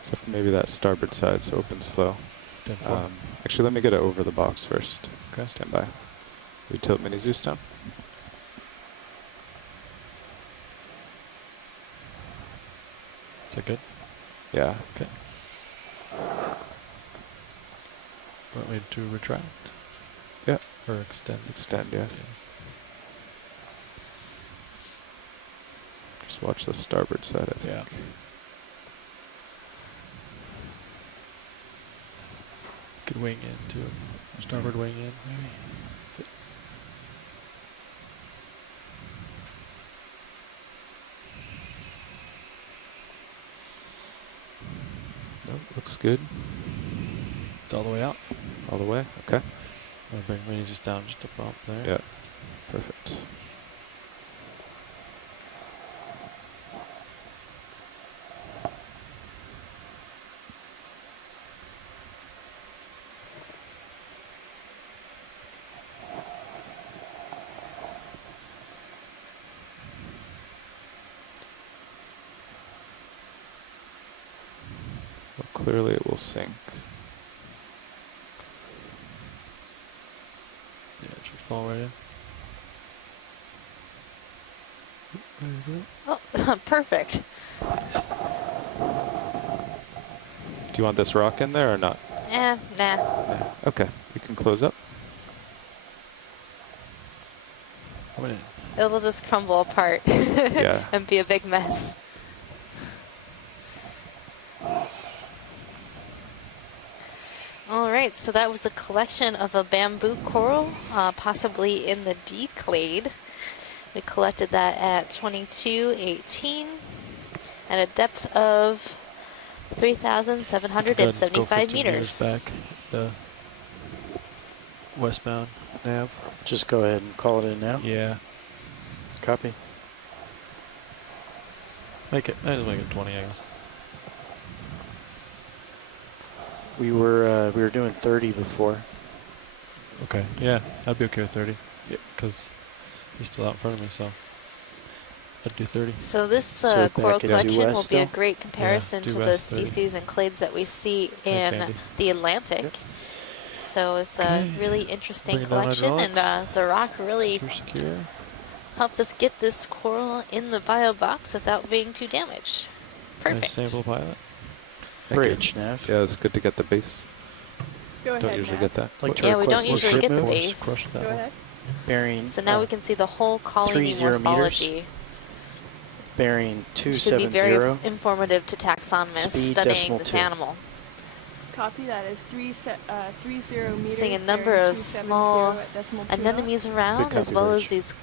Except for maybe that starboard side, so open slow. Actually, let me get it over the box first. Okay. Stand by. We tilt mini Zeus down. Is that good? Yeah. Okay. Want me to retract? Yeah. Or extend? Extend, yeah. Just watch the starboard side, I think. Yeah. Could wing in too. Starboard wing in, maybe. Nope, looks good. It's all the way out. All the way? Okay. I'll bring minis just down just a bump there. Yeah. Perfect. Clearly it will sink. Yeah, it should fall right in. Oh, perfect. Do you want this rock in there or not? Nah. Nah. Okay, you can close up. It'll just crumble apart Yeah. and be a big mess. All right, so that was a collection of a bamboo coral, possibly in the D clade. We collected that at 2218 at a depth of 3,775 meters. Back the westbound nav. Just go ahead and call it in now. Yeah. Copy. I'll just make it 20, I guess. We were doing 30 before. Okay. Yeah, I'd be okay with 30. Yeah, because he's still out in front of me, so I'd do 30. So this So coral back into collection will west be a still? great comparison due to the west 30. species and clades that we see in Andy. the Atlantic. So it's a really interesting Bring it down collection, and hydraulics. the rock really Super secure. helped us get this coral in the bio box without being too damaged. Perfect. Nice sample pilot. Bridge, Nav. Yeah, it's good to get the base. Go Don't ahead, usually Matt. get that. Like to Yeah, we don't request a usually ship get the move. base. Crush that Go one. ahead. Bearing. So now we can see the whole colony 30 morphology. Bearing Should be very 270. informative to taxonomists Speed studying decimal this 2. animal. Copy that is 30 meters. Seeing a number bearing of 270 small at decimal 2 anemones knots. around, Good as copy, well Bridge. as these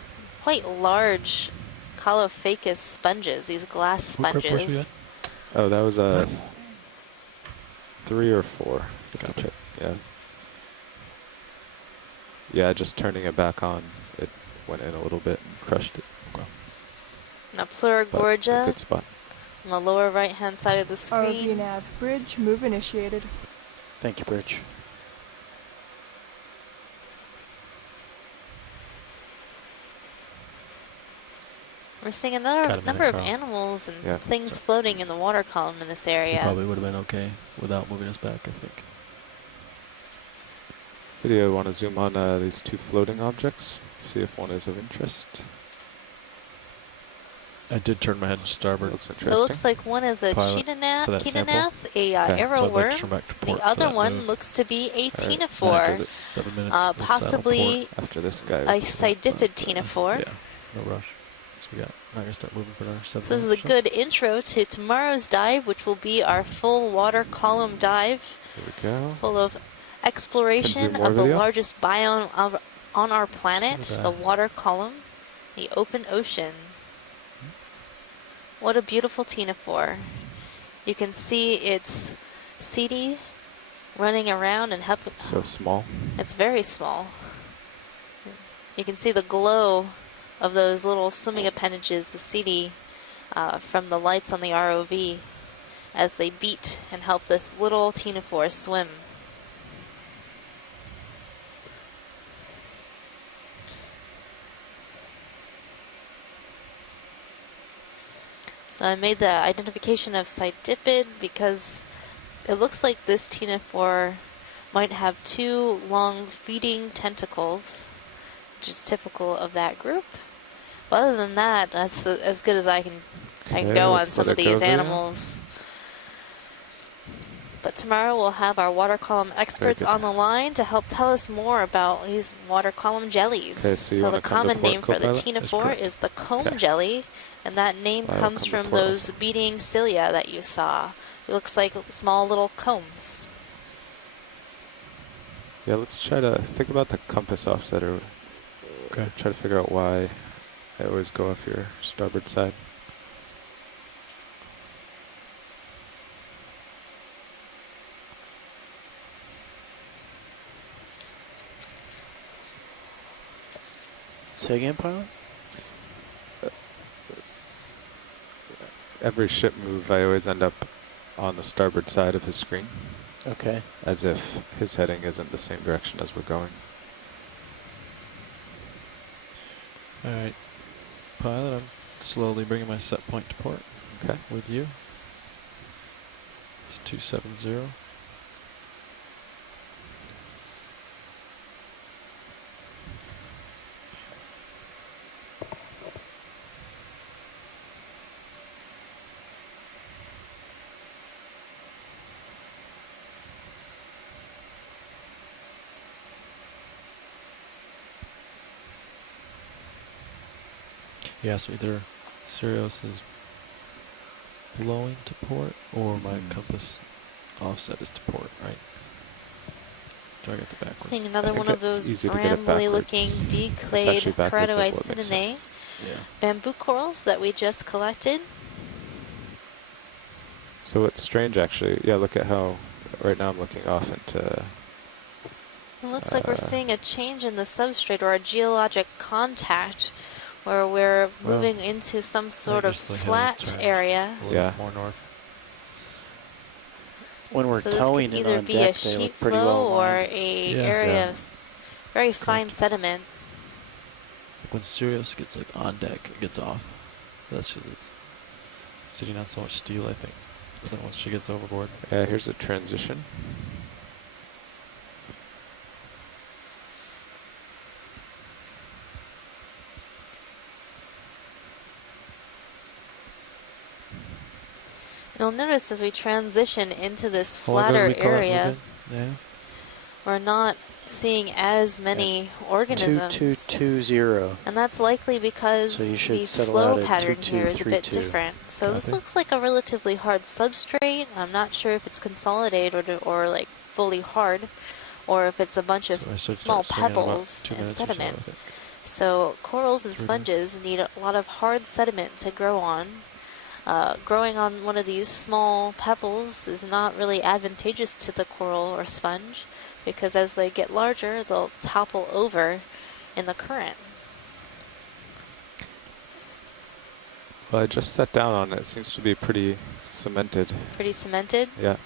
quite large Caulophacus sponges, these glass What grip force we sponges. Oh, that was a 3 or 4. Gotcha. Yeah. Yeah, just turning it back on, it went in a little bit and crushed it. Now Plurigorgia, Good spot. on the lower right-hand side of the ROV screen. nav bridge, move initiated. Thank you, Bridge. We're seeing a Got a number minute, of Carl. animals and Yeah. things floating in the water column in this He area. probably would have been okay without moving us back, I think. Video, want to zoom on these two floating objects, see if one is of interest. I did turn my head to starboard. Looks So interesting. it looks like one is a Pilot Cheetanath, for that sample. a Okay. arrow So I'd like to worm. turn back to The port for other that one move. looks to be a After ctenophore, the- 7 minutes. we'll saddle possibly After this guy. a cydipid ctenophore. Yeah, no rush. So we got, not gonna start moving for another 7 So this is a minutes or so. good intro to tomorrow's dive, which will be our full water column dive, Here we go. full of exploration more of the video? largest biome on our planet, Look at the that. water column, the open ocean. What a beautiful ctenophore. You can see its CD running around and helping. So small. It's very small. You can see the glow of those little swimming appendages, the CD, from the lights on the ROV as they beat and help this little ctenophore swim. So I made the identification of cydipid because it looks like this ctenophore might have two long feeding tentacles, which is typical of that group. But other than that, that's as good as I can Okay, go on let's some let of it go these there. animals. But tomorrow we'll have our water column experts good. on the line to help tell us more about these water column jellies. Okay, so you the wanna come to common name port, for the co-pilot? ctenophore correct. is the comb Okay. jelly, and that name I will comes come to from port those also. beating cilia that you saw. It looks like small little combs. Yeah, let's try to think about the compass offset, or Okay. try to figure out why I always go off your starboard side. Say again, pilot? Every ship move, I always end up on the starboard side of his screen, Okay. as if his heading isn't the same direction as we're going. Alright, pilot, I'm slowly bringing my set point to port Okay. with you. It's 270. Yeah, so either Sirius is blowing to port, or my compass offset is to port, right? Do I get the backwards? Seeing another I think one of it's those easy to get it brambly looking backwards. declayed It's actually backwards, that's what makes keratoicidinae sense. Yeah. bamboo corals that we just collected. So it's strange, actually. Yeah, look at how right now I'm looking off into. It looks like we're seeing a change in the substrate or a geologic contact where we're Well, moving into some sort of just the hill flat turn area. A little Yeah. bit more north. When we're So this towing could it either on be deck, a they sheet look pretty flow well or aligned. a Yeah. area Yeah. of very fine sediment. When Sirius gets like on deck, it gets off. That's because it's sitting on so much steel, I think. But then once she gets overboard, Yeah, here's a transition. And you'll notice as we transition into this how long ago flatter did we call it area, moving? Yeah. we're not seeing as many organisms. 2220. And that's likely because So you should the settle flow out at pattern here is a bit 2232. different. So this Copy. looks like a relatively hard substrate. I'm not sure if it's consolidated or like fully hard, or if it's a bunch of So I should small start swinging in about pebbles 2 and minutes or so, sediment. I think. So corals and 3 minutes. sponges need a lot of hard sediment to grow on. growing on one of these small pebbles is not really advantageous to the coral or sponge, because as they get larger, they'll topple over in the current. Well, I just sat down on it. It seems to be pretty cemented. Pretty cemented? Yeah.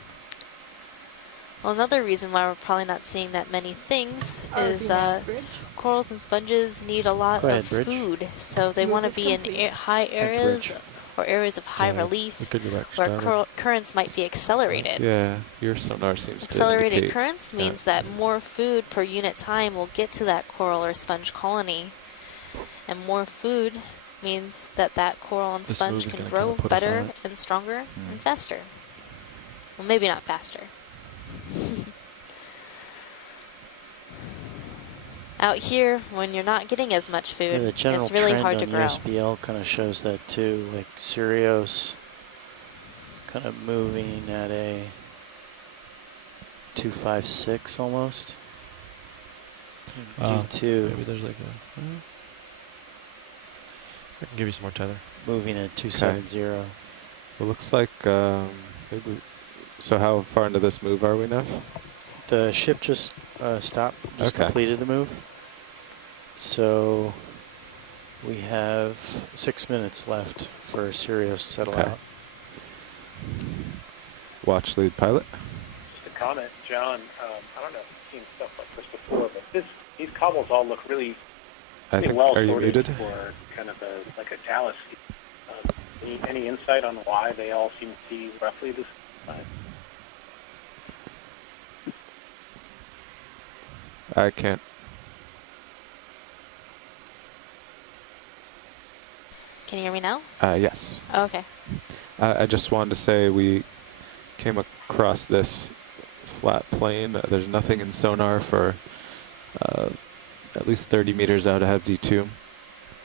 Well, another reason why we're probably not seeing that many things is Bridge. corals and sponges need a lot of food, so they want to be in high areas or areas of high relief where currents might be accelerated. Yeah, your sonar seems Accelerated to indicate currents means that more food per unit time will get to that coral or sponge colony, and more food means that that coral and sponge can grow better and stronger and faster. Well, maybe not faster. Out here, when you're not getting as much food, the general it's really trend hard to on grow. USBL kind of shows that too, like Sirius kind of moving at a 256 almost. D2. Maybe there's like a... I can give you some more tether. Moving at 270. Well, looks like maybe. So how far into this move are we now? The ship just stopped, just completed the move. So we have 6 minutes left for Sirius to settle out. Watch lead pilot. Just a comment, John. I don't know if you've seen stuff like this before, but these cobbles all look really well are you sorted muted? for kind of like a Talus. Any insight on why they all seem to be roughly this size? I can't. Can you hear me now? Yes. Oh, okay. I just wanted to say we came across this flat plane. There's nothing in sonar for at least 30 meters out ahead of D2.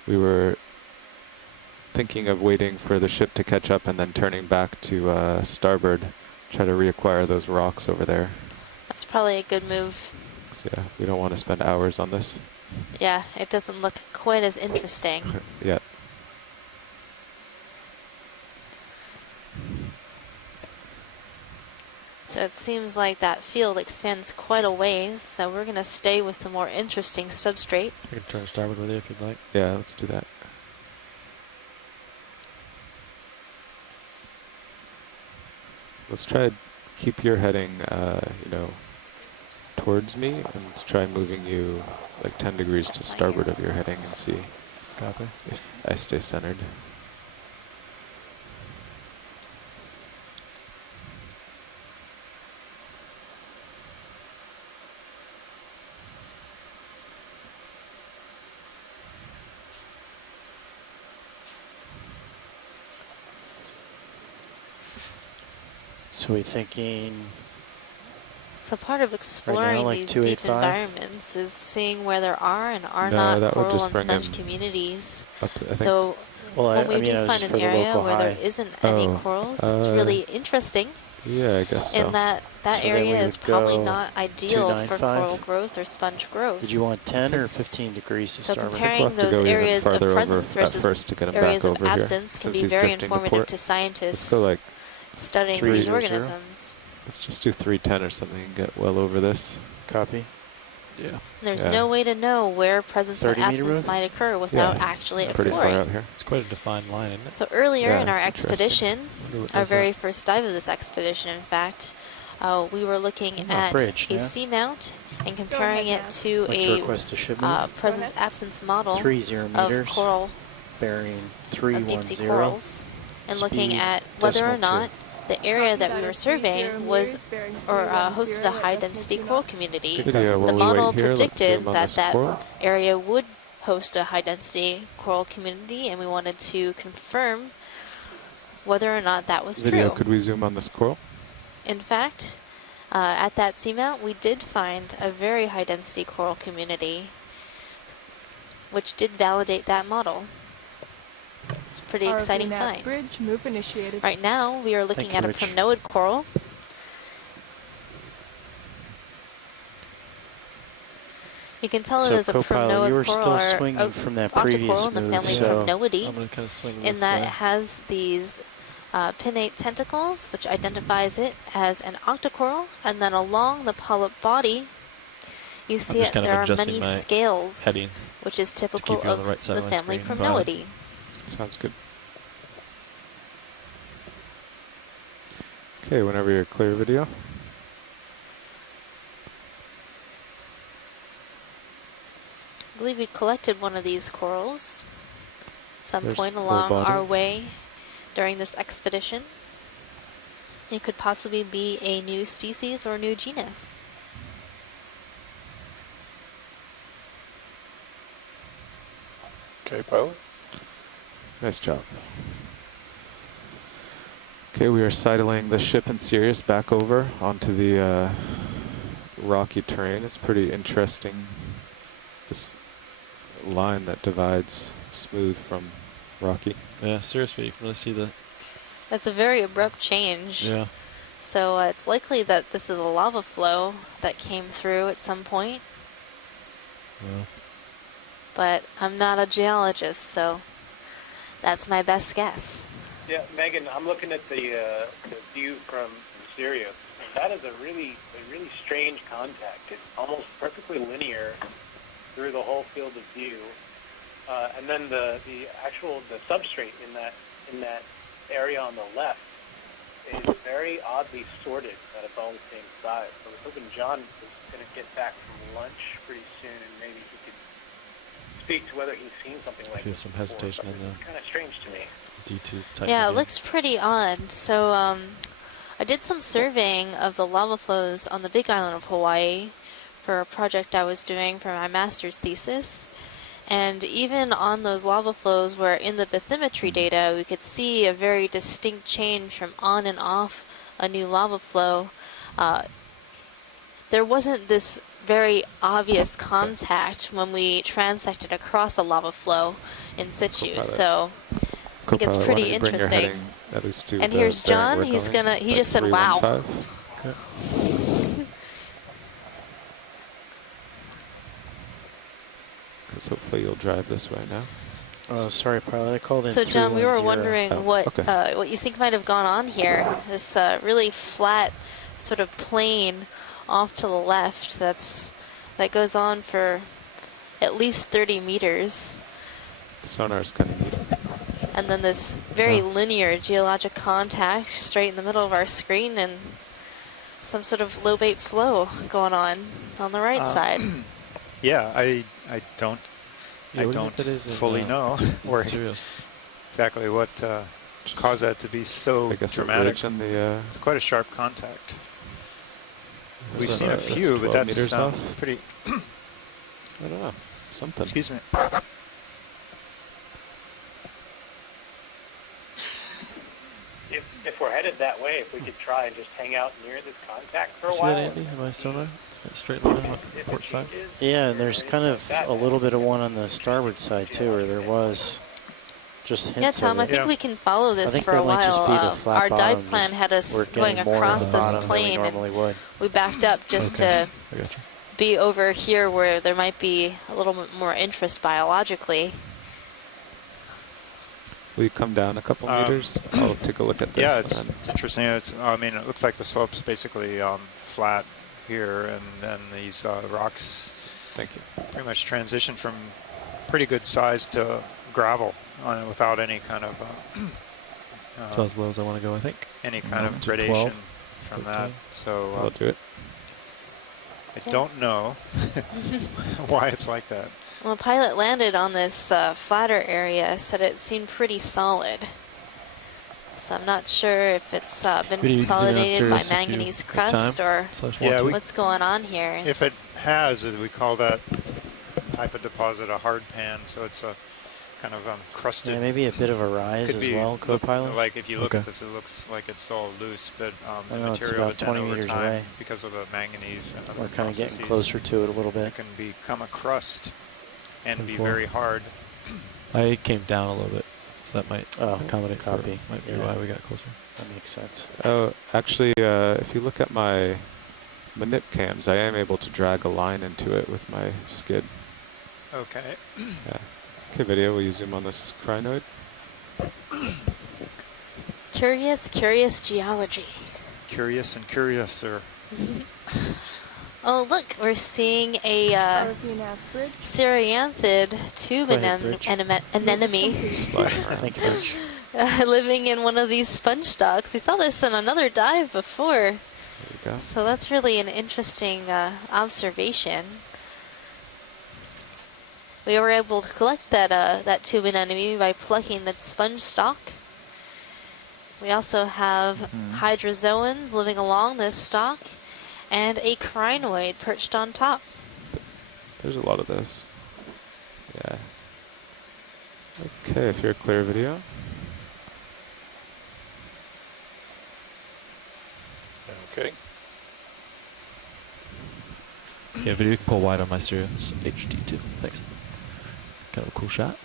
We were thinking of waiting for the ship to catch up and then turning back to starboard, try to reacquire those rocks over there. That's probably a good move. So yeah, we don't want to spend hours on this. Yeah, it doesn't look quite as interesting. Yeah. So it seems like that field extends quite a ways, so we're going to stay with the more interesting substrate. I can turn starboard with you if you'd like. Yeah, let's do that. Let's try to keep your heading, towards me, and let's try moving you like 10 degrees to starboard of your heading and see if I stay centered. So we're thinking... So part of exploring right now, like these deep 285? environments is seeing where there are and are No, not that would coral just and bring sponge him communities. up to, I think. So Well, when I we mean, do it was find for an the area local where there high. isn't any corals, it's really interesting. Yeah, I guess so. In that So then area we is would probably go not ideal for 295? coral growth or sponge growth. Did you want 10 or 15 degrees to So start with? comparing We'll have to those go even areas of farther over presence at versus first to get him areas back of over here, absence can since be he's very drifting to informative port. to Let's scientists go like studying 300. these organisms. Let's just do 310 or something and get well over this. Copy. Yeah. There's Yeah. no way to know where presence or 30 meter absence move? might occur without Yeah, actually pretty far exploring. out here. It's quite a defined line, isn't it? So earlier Yeah, in our it's interesting. expedition, Wonder what our does very that. first dive of this expedition, in fact, we were looking at bridge, a yeah. seamount and comparing it Matt. to Like to a request a ship move? presence-absence model 30 of meters, coral, bearing of 310. deep-sea corals, and looking Speed at whether or decimal not the area that we were surveying was or hosted a 310 high-density coral community. Good Yeah, while The we model wait here, let's predicted zoom on that this that coral. area would host a high-density coral community, and we wanted to confirm whether or not that was Video, true. could we zoom on this coral? In fact, at that seamount, we did find a very high-density coral community, which did validate that model. It's a pretty exciting ROV find. Bridge, move initiated. Right now, we are looking Thank at you, a Rich. primnoid coral. You can tell So, it is a co-pilot, you were primnoid still coral or swinging from that octocoral previous in the move, family so Primnoidae, I'm going to kind of swing in this that way. it has these pinnate tentacles, which identifies it as an octocoral, and then along the polyp body, you see it. There are many scales, which is typical of the family Primnoidae. Sounds good. Okay, whenever you're clear, video. I believe we collected one of these corals at some point along our way during this expedition. It could possibly be a new species or a new genus. Okay, pilot. Nice job. Okay, we are sidling the ship and Sirius back over onto the rocky terrain. It's pretty interesting, this line that divides smooth from rocky. Yeah, seriously, you can really see the... That's a very abrupt change. Yeah. So it's likely that this is a lava flow that came through at some point. Yeah. But I'm not a geologist, so that's my best guess. Yeah, Megan, I'm looking at the view from Sirius. That is a really strange contact. It's almost perfectly linear through the whole field of view, and then the substrate in that area on the left is very oddly sorted that it's all the same size. So I was hoping John was going to get back from lunch pretty soon, and maybe he could speak to whether he's seen something like this. Some hesitation in the... It's kind of strange to me. D2's type. Yeah, it looks pretty odd. So I did some surveying of the lava flows on the Big Island of Hawaii for a project I was doing for my master's thesis. And even on those lava flows where in the bathymetry data we could see a very distinct change from on and off a new lava flow, there wasn't this very obvious contact when we transected across a lava flow in situ. So I think it's pretty interesting. And here's John. He just said, "Wow." Because hopefully you'll drive this way now. Oh, sorry, pilot. I called in. So, John, we were wondering what okay. what you think might have gone on here. This really flat sort of plane off to the left that goes on for at least 30 meters. The sonar's kind of neat. And then this very linear geologic contact straight in the middle of our screen, and some sort of low bait flow going on the right side. Yeah, I don't fully know or exactly what caused that to be so dramatic. It's quite a sharp contact. We've seen a few, but that's pretty... I don't know. Something. Excuse me. If we're headed that way, if we could try and just hang out near this contact for a See while. that, Andy? Am I still there? Straight line on the port side? Yeah, and there's kind of a little bit of one on the starboard side too, or there was just hints Tom, of it. I think we can follow this for a while. Our dive plan had us going across this plane, and we backed up just to be over here where there might be a little bit more interest biologically. Will you come down a couple meters? I'll take a look at this. Yeah, it's interesting. I mean, it looks like the slope's basically flat here, and then these rocks, thank you, pretty much transition from pretty good size to gravel without any kind of so as low as I want to go, I think. Any kind of gradation from that. So I'll do it. I don't know why it's like that. Well, the pilot landed on this flatter area, said it seemed pretty solid. So I'm not sure if it's been consolidated by manganese crust or what's going on here. If it has, we call that type of deposit a hard pan, so it's a kind of crusted. Yeah, maybe a bit of a rise as well, co-pilot. Like if you look at this, it looks like it's all loose, but the material it's about 20 meters away because of the manganese. And we're kind of getting closer to it a little bit. It can become a crust and be very hard. I came down a little bit, so that might accommodate. Might be why we got closer. That makes sense. Oh, actually, if you look at my manip cams, I am able to drag a line into it with my skid. Okay. Yeah. Okay, video. Will you zoom on this crinoid? Curious, curious geology. Curious and curiouser. Oh, look, we're seeing a Cereanthid tube anemone living in one of these sponge stocks. We saw this in another dive before. There you go. So that's really an interesting observation. We were able to collect that tube anemone by plucking the sponge stalk. We also have hydrozoans living along this stalk, and a crinoid perched on top. There's a lot of this. Yeah. Okay, if you're clear video. Okay. Yeah, video you can pull wide on my Sirius HD too. Thanks. Kind of a cool shot.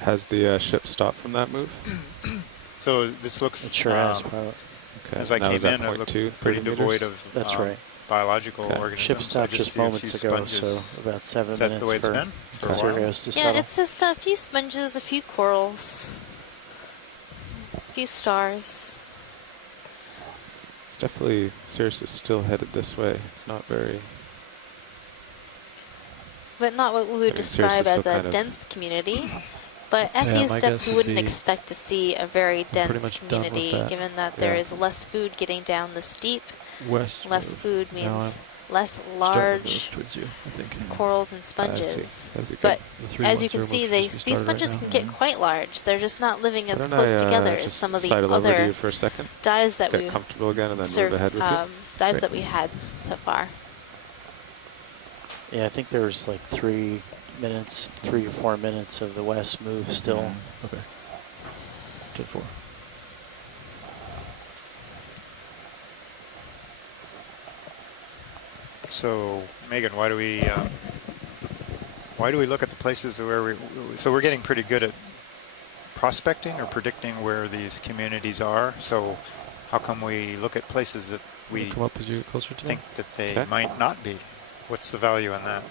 Has the ship stopped from that move? So this looks. It sure has, pilot. Okay. As I came in, it looked pretty devoid of That's right. biological organisms. Ship stopped just moments ago, so about 7 minutes the way it's been for Sirius to Yeah, settle. it's just a few sponges, a few corals, a few stars. It's definitely, Sirius is still headed this way. It's not very... But not what we would describe as a dense community. But at these steps, we wouldn't expect to see a very dense community, given that there is less food getting down the steep. Less food means less large corals and sponges. But as you can see, these sponges can get quite large. They're just not living as close together as some of the other dives that we dives that we had so far. Yeah, I think there's like 3 or 4 minutes of the west move still. Okay. 10-4. So, Megan, why do we look at the places where so we're getting pretty good at prospecting or predicting where these communities are. So how come we look at places that we come up as you get closer to think that they might not be? What's the value in that?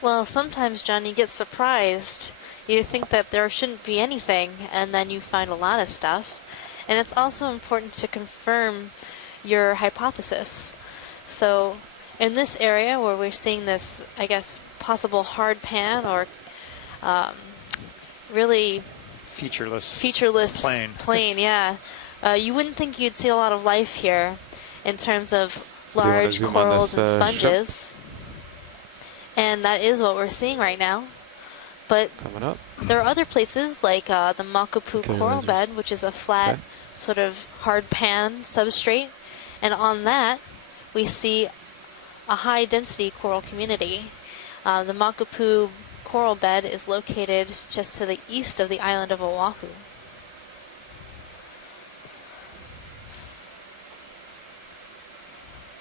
Well, sometimes, John, you get surprised. You think that there shouldn't be anything, and then you find a lot of stuff. And it's also important to confirm your hypothesis. So in this area where we're seeing this, I guess, possible hard pan or really featureless plane, yeah. You wouldn't think you'd see a lot of life here in terms of large corals and sponges. And that is what we're seeing right now. But there are other places like the Makapu coral bed, which is a flat sort of hard pan substrate. And on that, we see a high density coral community. The Makapu coral bed is located just to the east of the island of Oahu.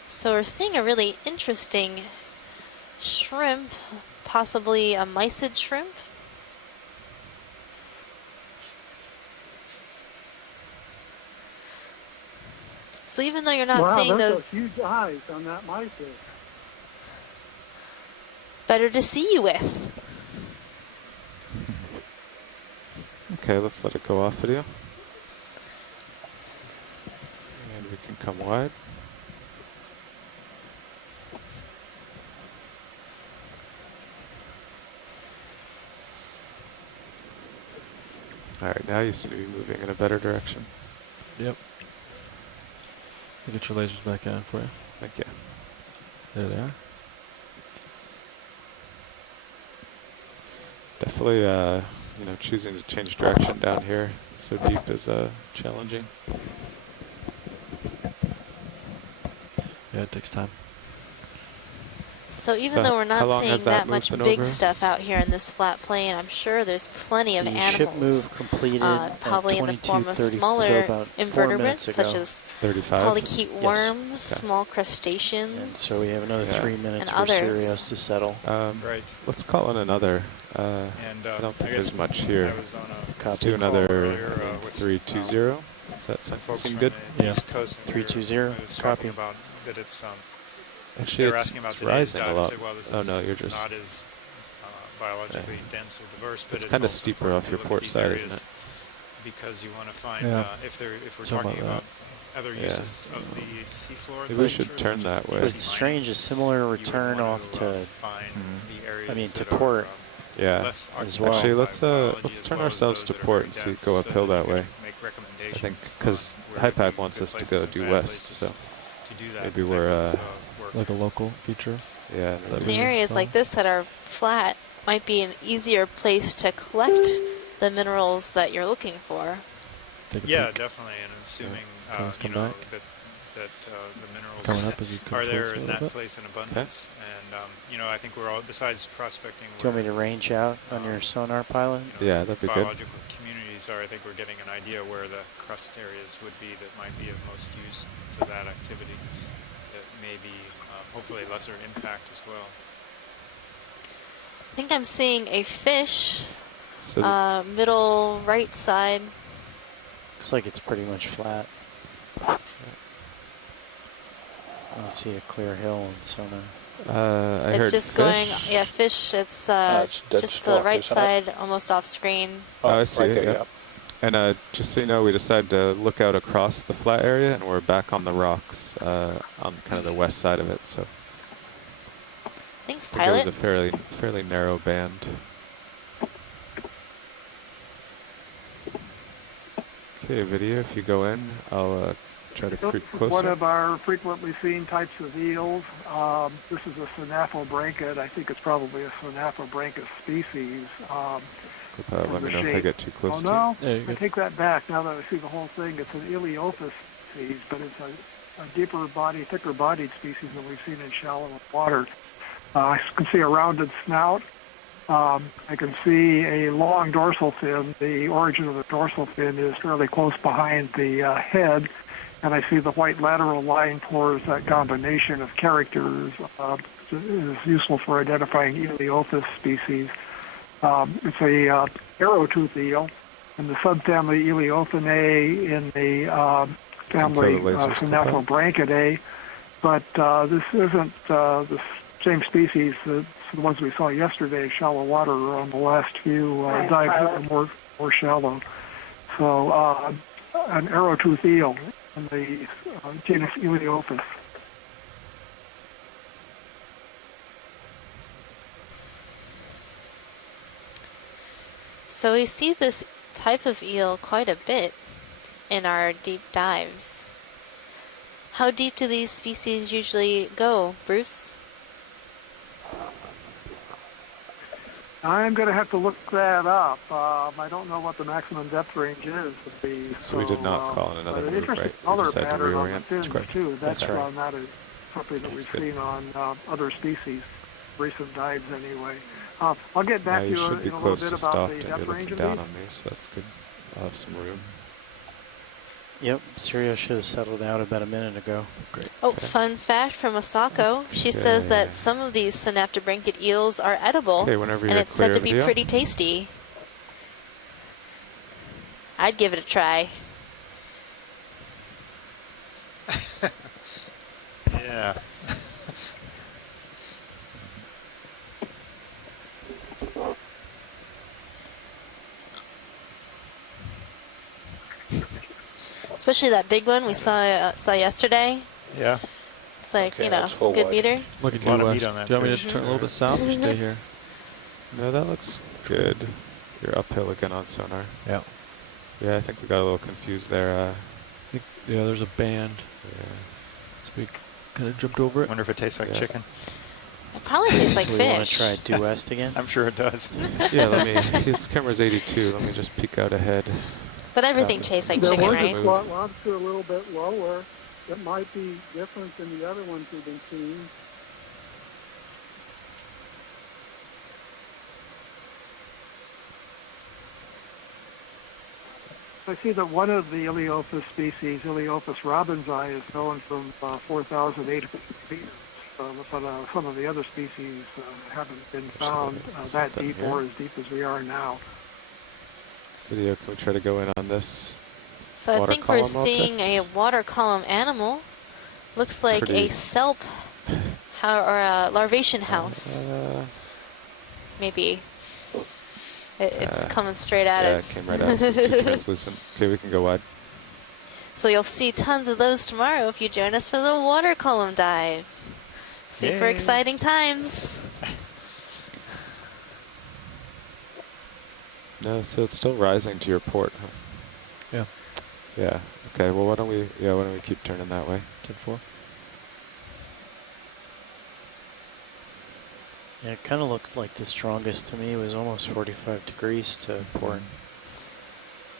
So we're seeing a really interesting shrimp, possibly a mysid shrimp. So even though you're not seeing those, huge eyes on that mysid. Better to see you with. Okay, let's let it go off video. And we can come wide. Alright, now you seem to be moving in a better direction. Yep. I'll get your lasers back on for you. Thank you. There they are. Definitely, you know, choosing to change direction down here so deep is challenging. Yeah, it takes time. So even though we're not seeing that much big stuff out here in this flat plain, I'm sure there's plenty of animals. Ship move completed probably in the form of smaller invertebrates such as polychaete worms, small crustaceans. And so we have another 3 minutes for Sirius to settle. Right. Let's call in another. I don't think there's much here. Let's do another 320. Does that seem good? Yeah. 320. Copy. About that it's actually, asking about it's rising a lot. Well, this oh no, you're is just not as biologically dense or diverse, but it's it's kind of also steeper off important to your look at port these side, areas isn't it? because you want to find if we're Talk talking about about other uses of the seafloor. Maybe we should turn that way. But it's strange, a similar return off to, I mean, to port. Yeah. As well. Actually, let's turn ourselves to port and see go uphill that way. I think because HiPAC wants us to go due west, so maybe we're like a local feature. Yeah. In areas like this that are flat, might be an easier place to collect the minerals that you're looking for. Yeah, definitely, and assuming you know that the minerals are there in that place in abundance, and you know, I think we're all, besides prospecting. Do you want me to range out on your sonar pilot? You know, yeah, that'd be good. Biological communities are. I think we're getting an idea where the crust areas would be that might be of most use to that activity. That may be hopefully lesser impact as well. I think I'm seeing a fish, so middle right side. Looks like it's pretty much flat. I don't see a clear hill in sonar. I it's heard just fish. going, yeah, fish. It's just to the right side, almost off screen. Oh, I see right it, there, yeah. And just so you know, we decided to look out across the flat area, and we're back on the rocks on kind of the west side of it. So thanks, I think pilot. It was a fairly narrow band. Okay, video. If you go in, I'll try to creep closer. One of our frequently seen types of eels. This is a Synaphobranchid. I think it's probably a Synaphobranchus species. Let me know if I get too close to you. I take that back. Now that I see the whole thing, it's an Eleophis species, but it's a deeper body, thicker bodied species than we've seen in shallow water. I can see a rounded snout. I can see a long dorsal fin. The origin of the dorsal fin is fairly close behind the head, and I see the white lateral line pores. That combination of characters is useful for identifying Eleophis species. It's a arrowtooth eel in the subfamily Eleophinae in the family Synaphobranchidae, but this isn't the same species. The ones we saw yesterday, shallow water, are on the last few dives that were more shallow. So an arrowtooth eel in the genus Eleophis. So we see this type of eel quite a bit in our deep dives. How deep do these species usually go, Bruce? I'm going to have to look that up. I don't know what the maximum depth range is. So we did not call in another move, right? We Color decided to pattern on the reorient. fins too. That's right. Not something that we've seen on other species, recent dives anyway. I'll get back to you should be in a little close bit to about stopped the and depth you're range looking of down these. on me, so that's good. I'll have some room. Yep, Syrio should have settled out about a minute ago. Great. Oh, fun fact from Asako. She says that some of these synaptobranchid eels are edible, whenever and you're it's said clear to of be the pretty tasty. I'd give it a try. Yeah. Especially that big one we saw yesterday. Yeah. It's like, Okay, you know, that's full good wide. meter. Look at A lot you, of Wes. meat on that Do you want me fish. to turn a little bit south or stay here? No, that looks good. You're uphill again on sonar. Yeah. Yeah, I think we got a little confused there. Yeah, there's a band. Yeah. So we kind of jumped over it. Wonder if it tastes like chicken. It probably tastes like So we want to fish. try due west again? I'm sure it does. Yeah, his camera's 82. Let me just peek out ahead. But everything tastes like There chicken, was right? a lobster a little bit lower. It might be different than the other ones we've been seeing. I see that one of the Eleophis species, Eleophis robinsi, is known from 4,800 feet. But some of the other species haven't been found that deep or as deep as we are now. Video, can we try to go in on this? So I water think we're column seeing object? a water column animal. Looks like Pretty- a selp or a larvation house. Maybe. It's coming straight at us. Yeah, it came right at us. It's too translucent. Okay, we can go wide. So you'll see tons of those tomorrow if you join us for the water column dive. Super exciting times. No, so it's still rising to your port, huh? Yeah. Yeah. Okay. Well, why don't we keep turning that way? 10-4. Yeah, it kind of looked like the strongest to me. It was almost 45 degrees to port.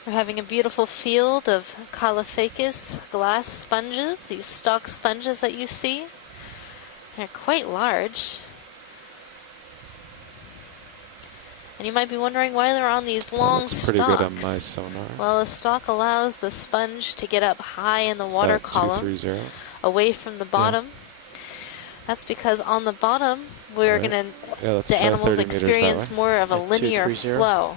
We're having a beautiful field of Caulophacus glass sponges, these stalk sponges that you see. They're quite large. And you might be wondering why they're on these long That's stalks. pretty good on my sonar. Well, the stalk allows the sponge to get up high in the water column, 230? away from the bottom. Yeah. That's because on the bottom, we're going to, the animals experience more of a linear flow.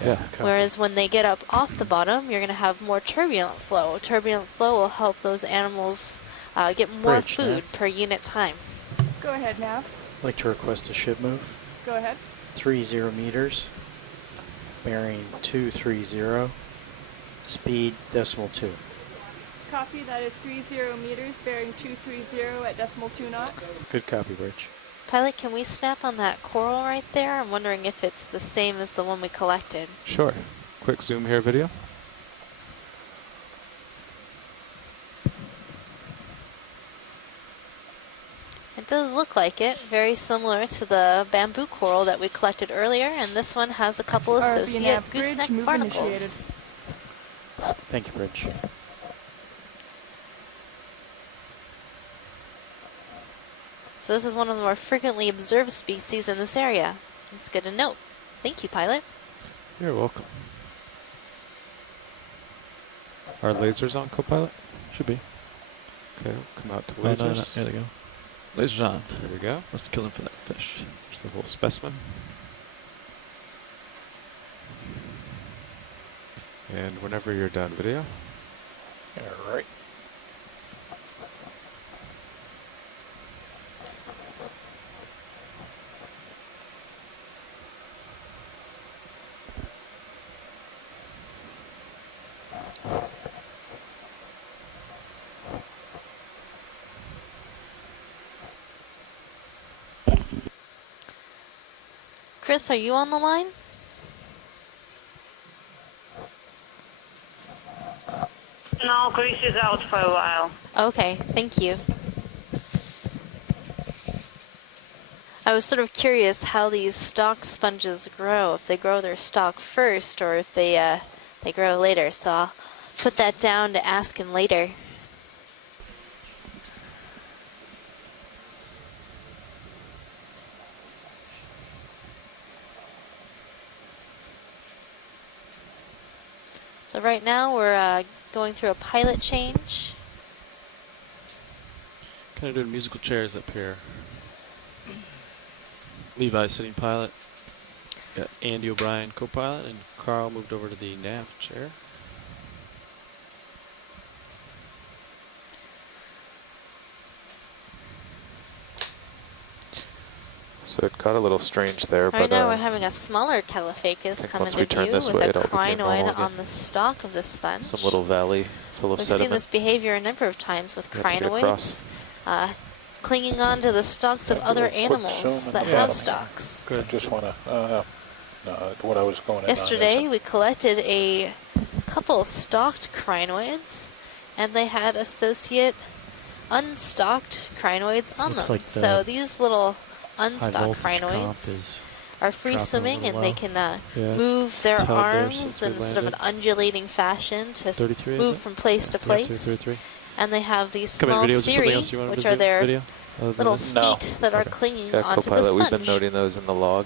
Yeah. Whereas when they get up off the bottom, you're going to have more turbulent flow. Turbulent flow will help those animals get more food per unit time. Go ahead, Nav. I'd like to request a ship move. Go ahead. 30 meters, bearing 230, speed .2. Copy, that is 30 meters, bearing 230 at .2 knots. Good copy, Rich. Pilot, can we snap on that coral right there? I'm wondering if it's the same as the one we collected. Sure. Quick zoom here video. It does look like it, very similar to the bamboo coral that we collected earlier, and this one has a couple associate gooseneck barnacles. Thank you, Bridge. So this is one of the more frequently observed species in this area. It's good to note. Thank you, pilot. You're welcome. Are lasers on, co-pilot? Should be. Okay, we'll come out to lasers. No, there they go. Lasers on. There we go. Must have killed him for that fish. There's the whole specimen. And whenever you're done, video. All right. Chris, are you on the line? No, Chris is out for a while. Okay, thank you. I was sort of curious how these stalk sponges grow, if they grow their stalk first or if they grow later, so I'll put that down to ask him later. So right now we're going through a pilot change. Kind of doing musical chairs up here. Levi sitting pilot. Got Andy O'Brien co-pilot, and Carl moved over to the nav chair. So it got a little strange there, Right now we're having a smaller Caulophacus come into view with a crinoid on the stalk of the sponge. Some little valley full of sediment. We've seen this behavior a number of times with crinoids clinging on to the stalks of other animals that have stalks. Good. Just want to, what I was going Yesterday we collected a couple stalked crinoids, and they had associate unstalked crinoids on them. Like so these little unstalked crinoids are free swimming, and they can move their arms in sort of an undulating fashion to move from place to place. And they have these small cirri, which are their little feet that are clinging onto the sponge. We've been noting those in the log.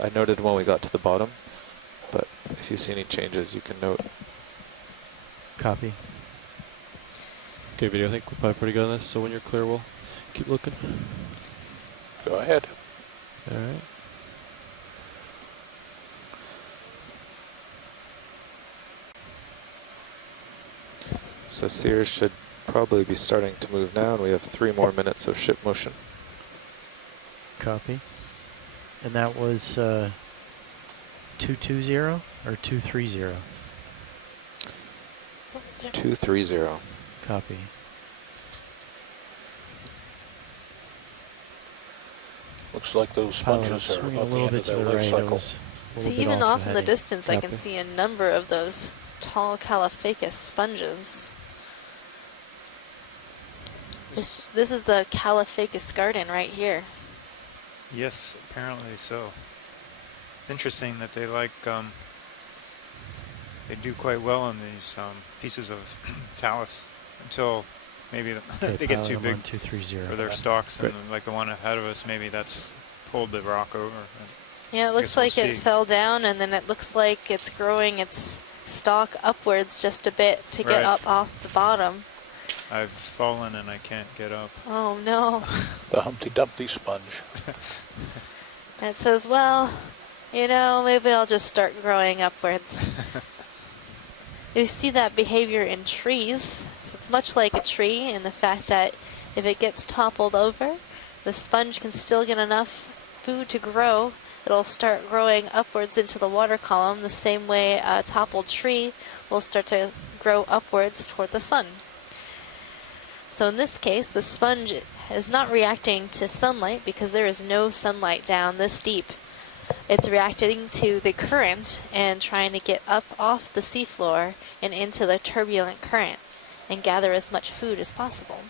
I noted when we got to the bottom, but if you see any changes, you can note. Copy. Okay, video, I think we're probably pretty good on this, so when you're clear, we'll keep looking. Go ahead. All right. So Sears should probably be starting to move now, and we have 3 more minutes of ship motion. Copy. And that was 220 or 230? 230. Copy. Looks like those Pilot, sponges I'm are swinging about a the little end bit of to their the life right. I cycle. was a little See, bit even off off the in the heading. distance, I can Copy. see a number of those tall Caliphacus sponges. This is the Caliphacus garden right here. Yes, apparently so. It's interesting that they like, they do quite well on these pieces of talus until maybe Okay, they get pilot, too I'm big on 230. for their stalks, and like the one ahead of us, maybe that's pulled the rock over. Yeah, it looks like it fell down, and then it looks like it's growing its stalk upwards just a bit to get up off the bottom. I've fallen and I can't get up. Oh no. The Humpty Dumpty sponge. It says, well, you know, maybe I'll just start growing upwards. You see that behavior in trees. So it's much like a tree in the fact that if it gets toppled over, the sponge can still get enough food to grow. It'll start growing upwards into the water column the same way a toppled tree will start to grow upwards toward the sun. So in this case, the sponge is not reacting to sunlight because there is no sunlight down this deep. It's reacting to the current and trying to get up off the seafloor and into the turbulent current and gather as much food as possible.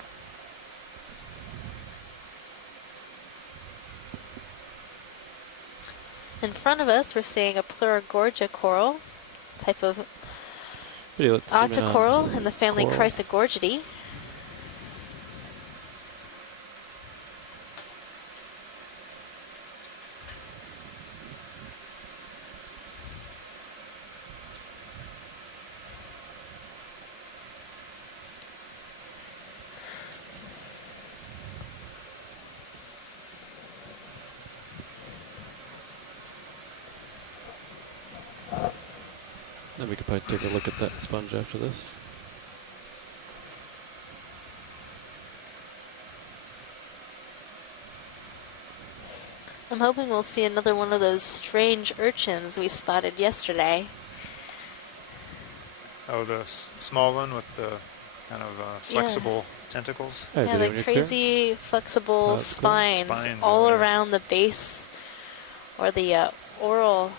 In front of us, we're seeing a Pleurogorgia coral, type of octocoral in the family Chrysogorgidae. Then we could probably take a look at that sponge after this. I'm hoping we'll see another one of those strange urchins we spotted yesterday. Oh, the small one with the kind of flexible tentacles? Yeah, the crazy flexible spines all around the base or the oral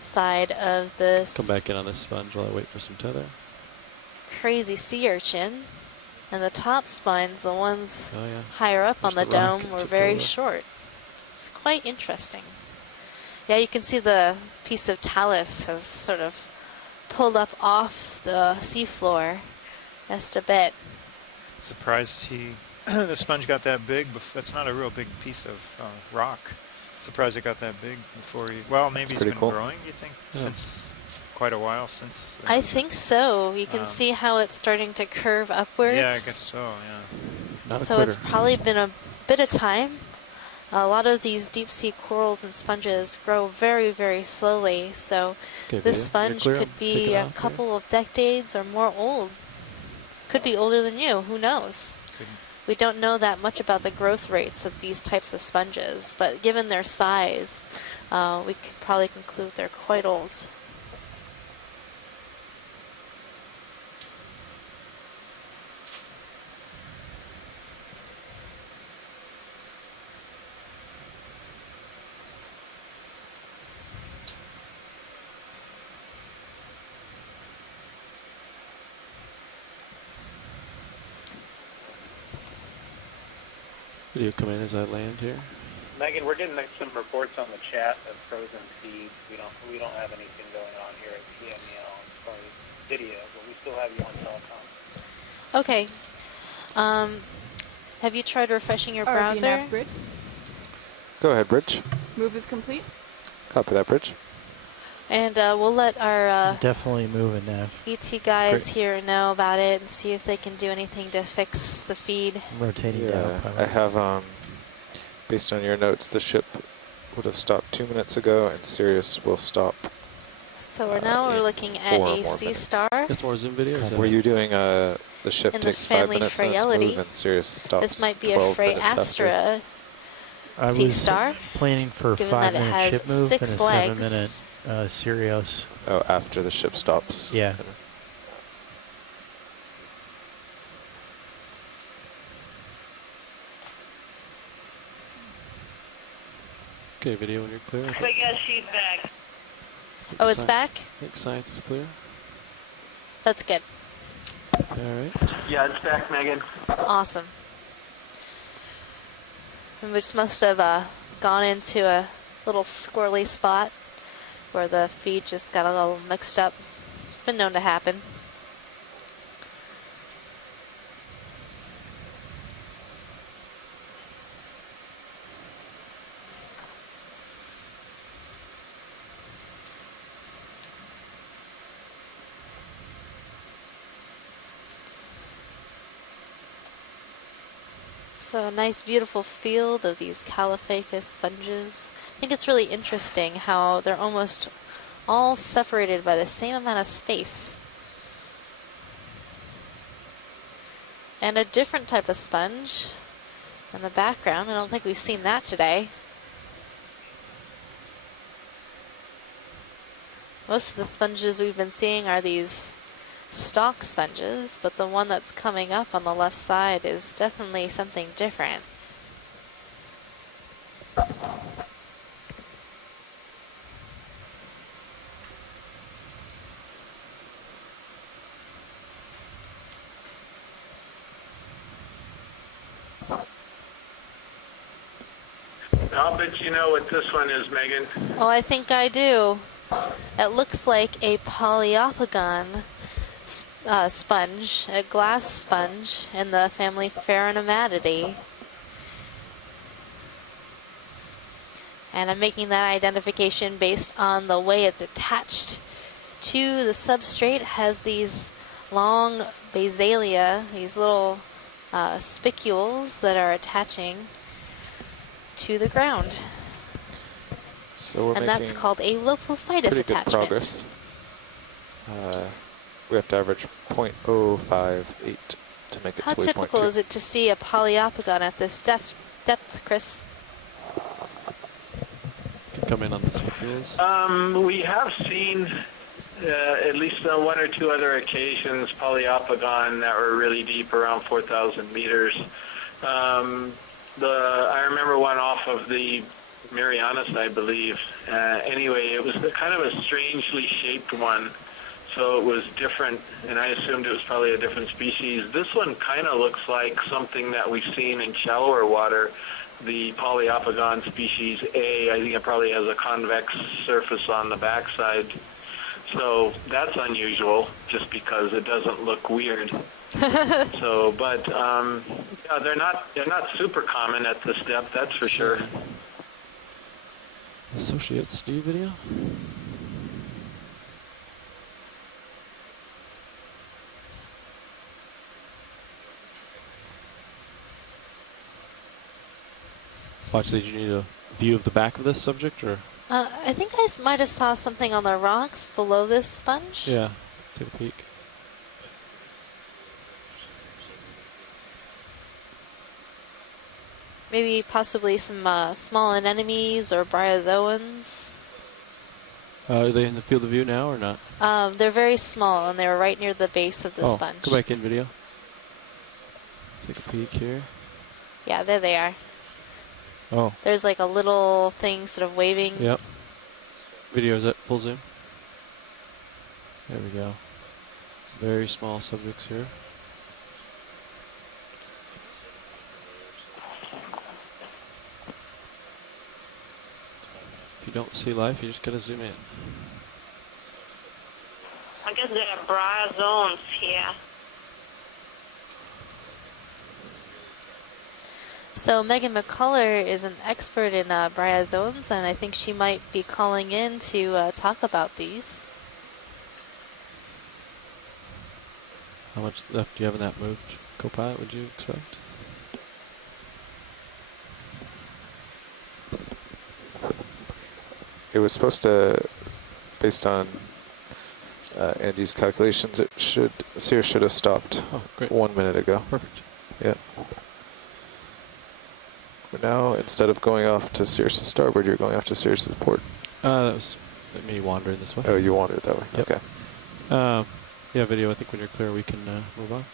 side of this. Come back in on this sponge while I wait for some tether. Crazy sea urchin. And the top spines, the ones higher up on the dome, were very short. It's quite interesting. Yeah, you can see the piece of talus has sort of pulled up off the seafloor just a bit. Surprised the sponge got that big. That's not a real big piece of rock. Surprised it got that big before he... Well, maybe it's been growing, you think, since quite a while since... I think so. You can see how it's starting to curve upwards. Yeah, I guess so, yeah. So it's probably been a bit of time. A lot of these deep sea corals and sponges grow very, very slowly. So this sponge could be a couple of decades or more old. Could be older than you, who knows? We don't know that much about the growth rates of these types of sponges, but given their size, we could probably conclude they're quite old. Video come in as I land here. Megan, we're getting some reports on the chat of frozen feed. We don't have anything going on here at PMEL as far as video, but we still have you on telecom. Okay. Have you tried refreshing your browser? RV Bridge. Go ahead, Bridge. Move is complete. Copy that, Bridge. And we'll let our definitely moving, Nav. ET guys here know about it and see if they can do anything to fix the feed. Rotating down. I have, based on your notes, the ship would have stopped 2 minutes ago, and Sirius will stop. So we're looking at a Sea Star. That's more zoom video. Were you doing the ship in takes the 5 family minutes and it's Fraility. move, and Sirius stops? This might be a 12 Frey minutes Astra I Sea was Star. planning for a Given that it 5-minute has ship move and a 6 legs. 7-minute Sirius. Oh, after the ship stops. Yeah. Okay, video when you're clear. We got feedback. Oh, it's back? I think science is clear. That's good. All right. Yeah, it's back, Megan. Awesome. Which must have gone into a little squirrely spot where the feed just got a little mixed up. It's been known to happen. So a nice beautiful field of these Caulophacus sponges. I think it's really interesting how they're almost all separated by the same amount of space. And a different type of sponge in the background. I don't think we've seen that today. Most of the sponges we've been seeing are these stalk sponges, but the one that's coming up on the left side is definitely something different. I'll bet you know what this one is, Megan. Oh, I think I do. It looks like a Poliopogon sponge, a glass sponge in the family Pheronematidae. And I'm making that identification based on the way it's attached to the substrate. It has these long basalia, these little spicules that are attaching to the ground. So we're and making that's called a Lopophytus pretty attachment. good progress. We have to average 0.058 to make it How to typical 8.3. is it to see a Poliopogon at this depth, Chris? Come in on the spicules. We have seen at least on one or two other occasions Poliopogon that were really deep, around 4,000 meters. I remember one off of the Marianas, I believe. Anyway, it was kind of a strangely shaped one, so it was different, and I assumed it was probably a different species. This one kind of looks like something that we've seen in shallower water, the Poliopogon species A. I think it probably has a convex surface on the backside. So that's unusual, just because it doesn't look weird. So, but yeah, they're not super common at this depth, that's for sure. Associates, do you video? Watch, did you need a view of the back of this subject, or? I think I might have saw something on the rocks below this sponge. Yeah, take a peek. Maybe possibly some small anemones or bryozoans. Are they in the field of view now or not? They're very small, and they were right near the base of the sponge. Go back in video. Take a peek here. Yeah, there they are. Oh. There's like a little thing sort of waving. Yep. Video is at full zoom. There we go. Very small subjects here. If you don't see life, you just gotta zoom in. I guess there are bryozoans here. So Megan McCullough is an expert in bryozoans, and I think she might be calling in to talk about these. How much left do you have in that moved Copilot, would you expect? It was supposed to, based on Andy's calculations, Sears should have stopped 1 minute ago. Perfect. Yeah. But now, instead of going off to Sears' starboard, you're going off to Sears' port. That was Me wandering this way. Oh, you wandered that way. Yep. Okay. Yeah, video. I think when you're clear, we can move on.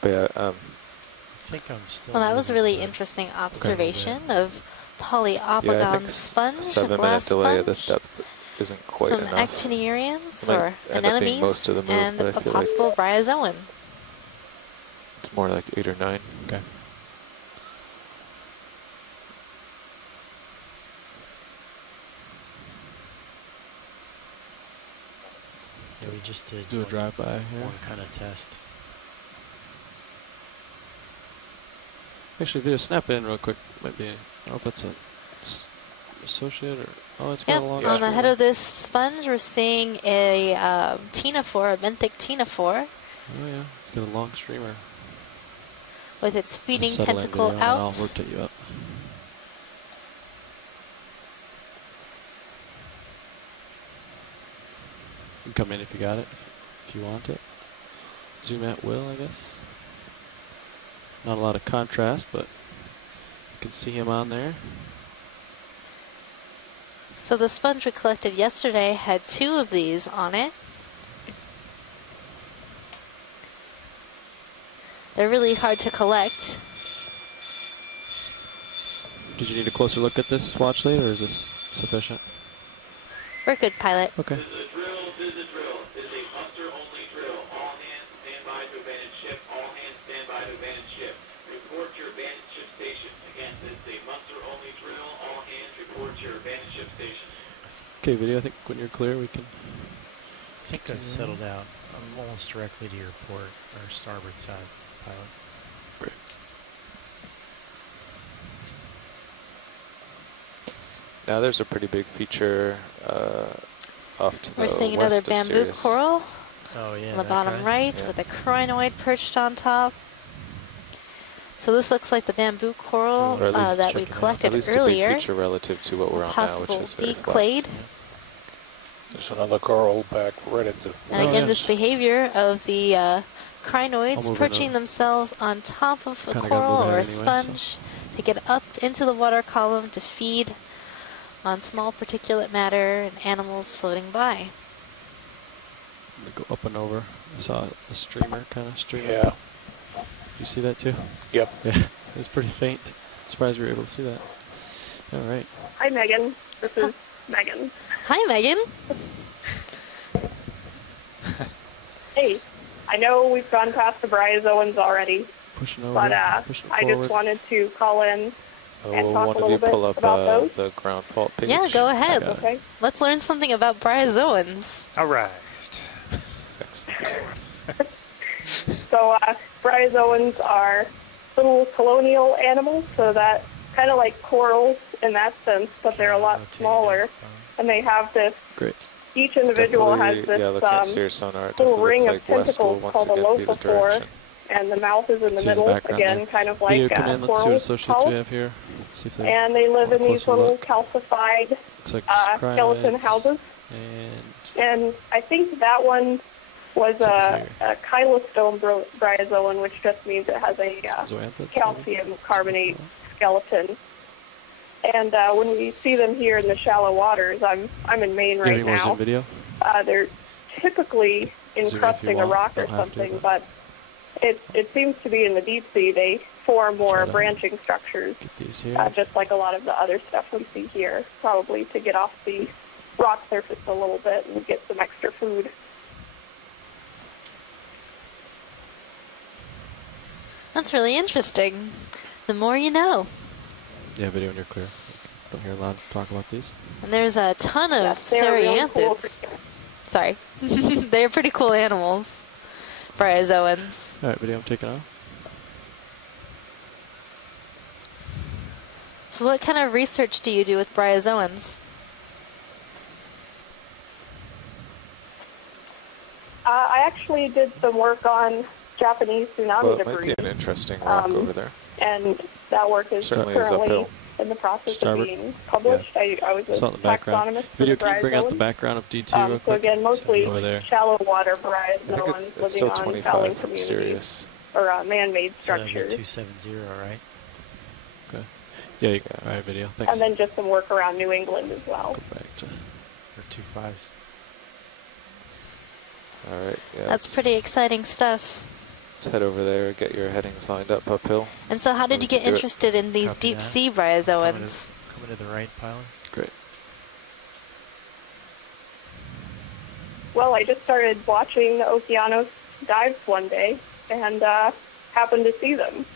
But yeah, I think I'm still. Well, that was a moving really the- interesting observation of polyopogon sponge, a a 7-minute glass delay sponge, at this depth isn't quite some enough. actiniurians Might or end up being anemones, most of the move, and but I a feel possible bryozoan. It's more like 8 or 9. Okay. Yeah, we just did Do a drive-by here. one kind of test. Actually, video snap in real quick. Might be. I don't know if that's a associate or. Oh, it's got Yep, a long. on the head of this sponge, we're seeing a ctenophore, a benthic ctenophore, Oh yeah, it's got a long streamer. with its feeding Settle in tentacle video, and I'll out. rotate you up. You can come in if you got it, if you want it. Zoom at will, I guess. Not a lot of contrast, but you can see him on there. So the sponge we collected yesterday had 2 of these on it. They're really hard to collect. Did you need a closer look at this watch lead, or is this sufficient? We're good, pilot. Okay. Okay, video, I think when you're clear, we can. I think I've settled out. I'm almost directly to your port, or starboard side, pilot. Great. Now there's a pretty big feature off to the We're seeing west another of bamboo Sirius. coral Oh yeah. on the that bottom guy? right Yeah. with a crinoid perched on top. So this looks like the bamboo coral Or at least that we at collected least a earlier. big feature relative to what we're on now, which Possible is very declade. flat. There's another coral back right at the. And again, this behavior of the I'll crinoids move it perching over. themselves on top of a Kinda gotta coral move or a ahead anyway, so. sponge to get up into the water column to feed on small particulate matter and animals floating by. I'm gonna go up and over. I saw a streamer, kind of streamer. Yeah. You see that too? Yep. Yeah, it's pretty faint. Surprised we were able to see that. All right. Hi, Megan. This is Megan. Hi, Megan. Hey, I know we've gone past the bryozoans already, Pushing over. but pushing I forward. just wanted to call in and Will talk one a of little you bit pull up about those. the ground fault page? Yeah, go ahead. got it. Okay. Let's learn something about bryozoans. All right. So bryozoans are little colonial animals, so that kind of like corals in that sense, but they're a lot smaller, and they have this. Great. Each individual Definitely, has this yeah, looking at Sirius sonar, it little definitely ring looks of like west will tentacles once called a again be the lophophore, direction. and the mouth is in the See in the middle, background again, there. kind of Video, like come in. Let's see what coral associates we polyp. have here. See if they And they live want in a these closer little look. calcified Looks like skeleton crinoids. houses. And And I think that one was a chylostome bryozoan, which just means it has a zoanthids, calcium carbonate skeleton. And when we see them here in the shallow waters, I'm in Maine you have right any more now. Zoom video? They're typically if encrusting you a want. rock or Don't have to, something, but it seems to be in the deep sea. They form more Try to branching structures, Get these here. just like a lot of the other stuff we see here, probably to get off the rock surface a little bit and get some extra food. That's really interesting. The more you know. Yeah, video when you're clear. Don't hear a lot talk about these. And there's a ton of they're really cool. cereanthids. Sorry. They're pretty cool animals. Bryozoans. All right, video, I'm taking off. So what kind of research do you do with bryozoans? I actually did some work on Japanese tsunami Well, it might debris. be an interesting rock over there. And that work is Certainly is currently uphill. in the process Starboard. of being published. Yeah. I was a Saw it in the background. taxonomist for Video, the can you bring out the bryozoans. background of D2 real So quick? again, mostly Over there. shallow water I think bryozoans it's living still on 25 shallow from communities Sirius. or man-made So that'd be structures. 270, right? Okay. Yeah, you got alright, video. Thanks. And then just some work around New England as well. Back to Or 25s. All right. Yeah. That's pretty exciting stuff. Let's head over there. Get your headings lined up uphill. And so how did you get do it. interested in these Copy deep that. sea bryozoans? Coming to the right, Pilot. Great. Well, I just started watching the Okeanos dives one day and happened to see them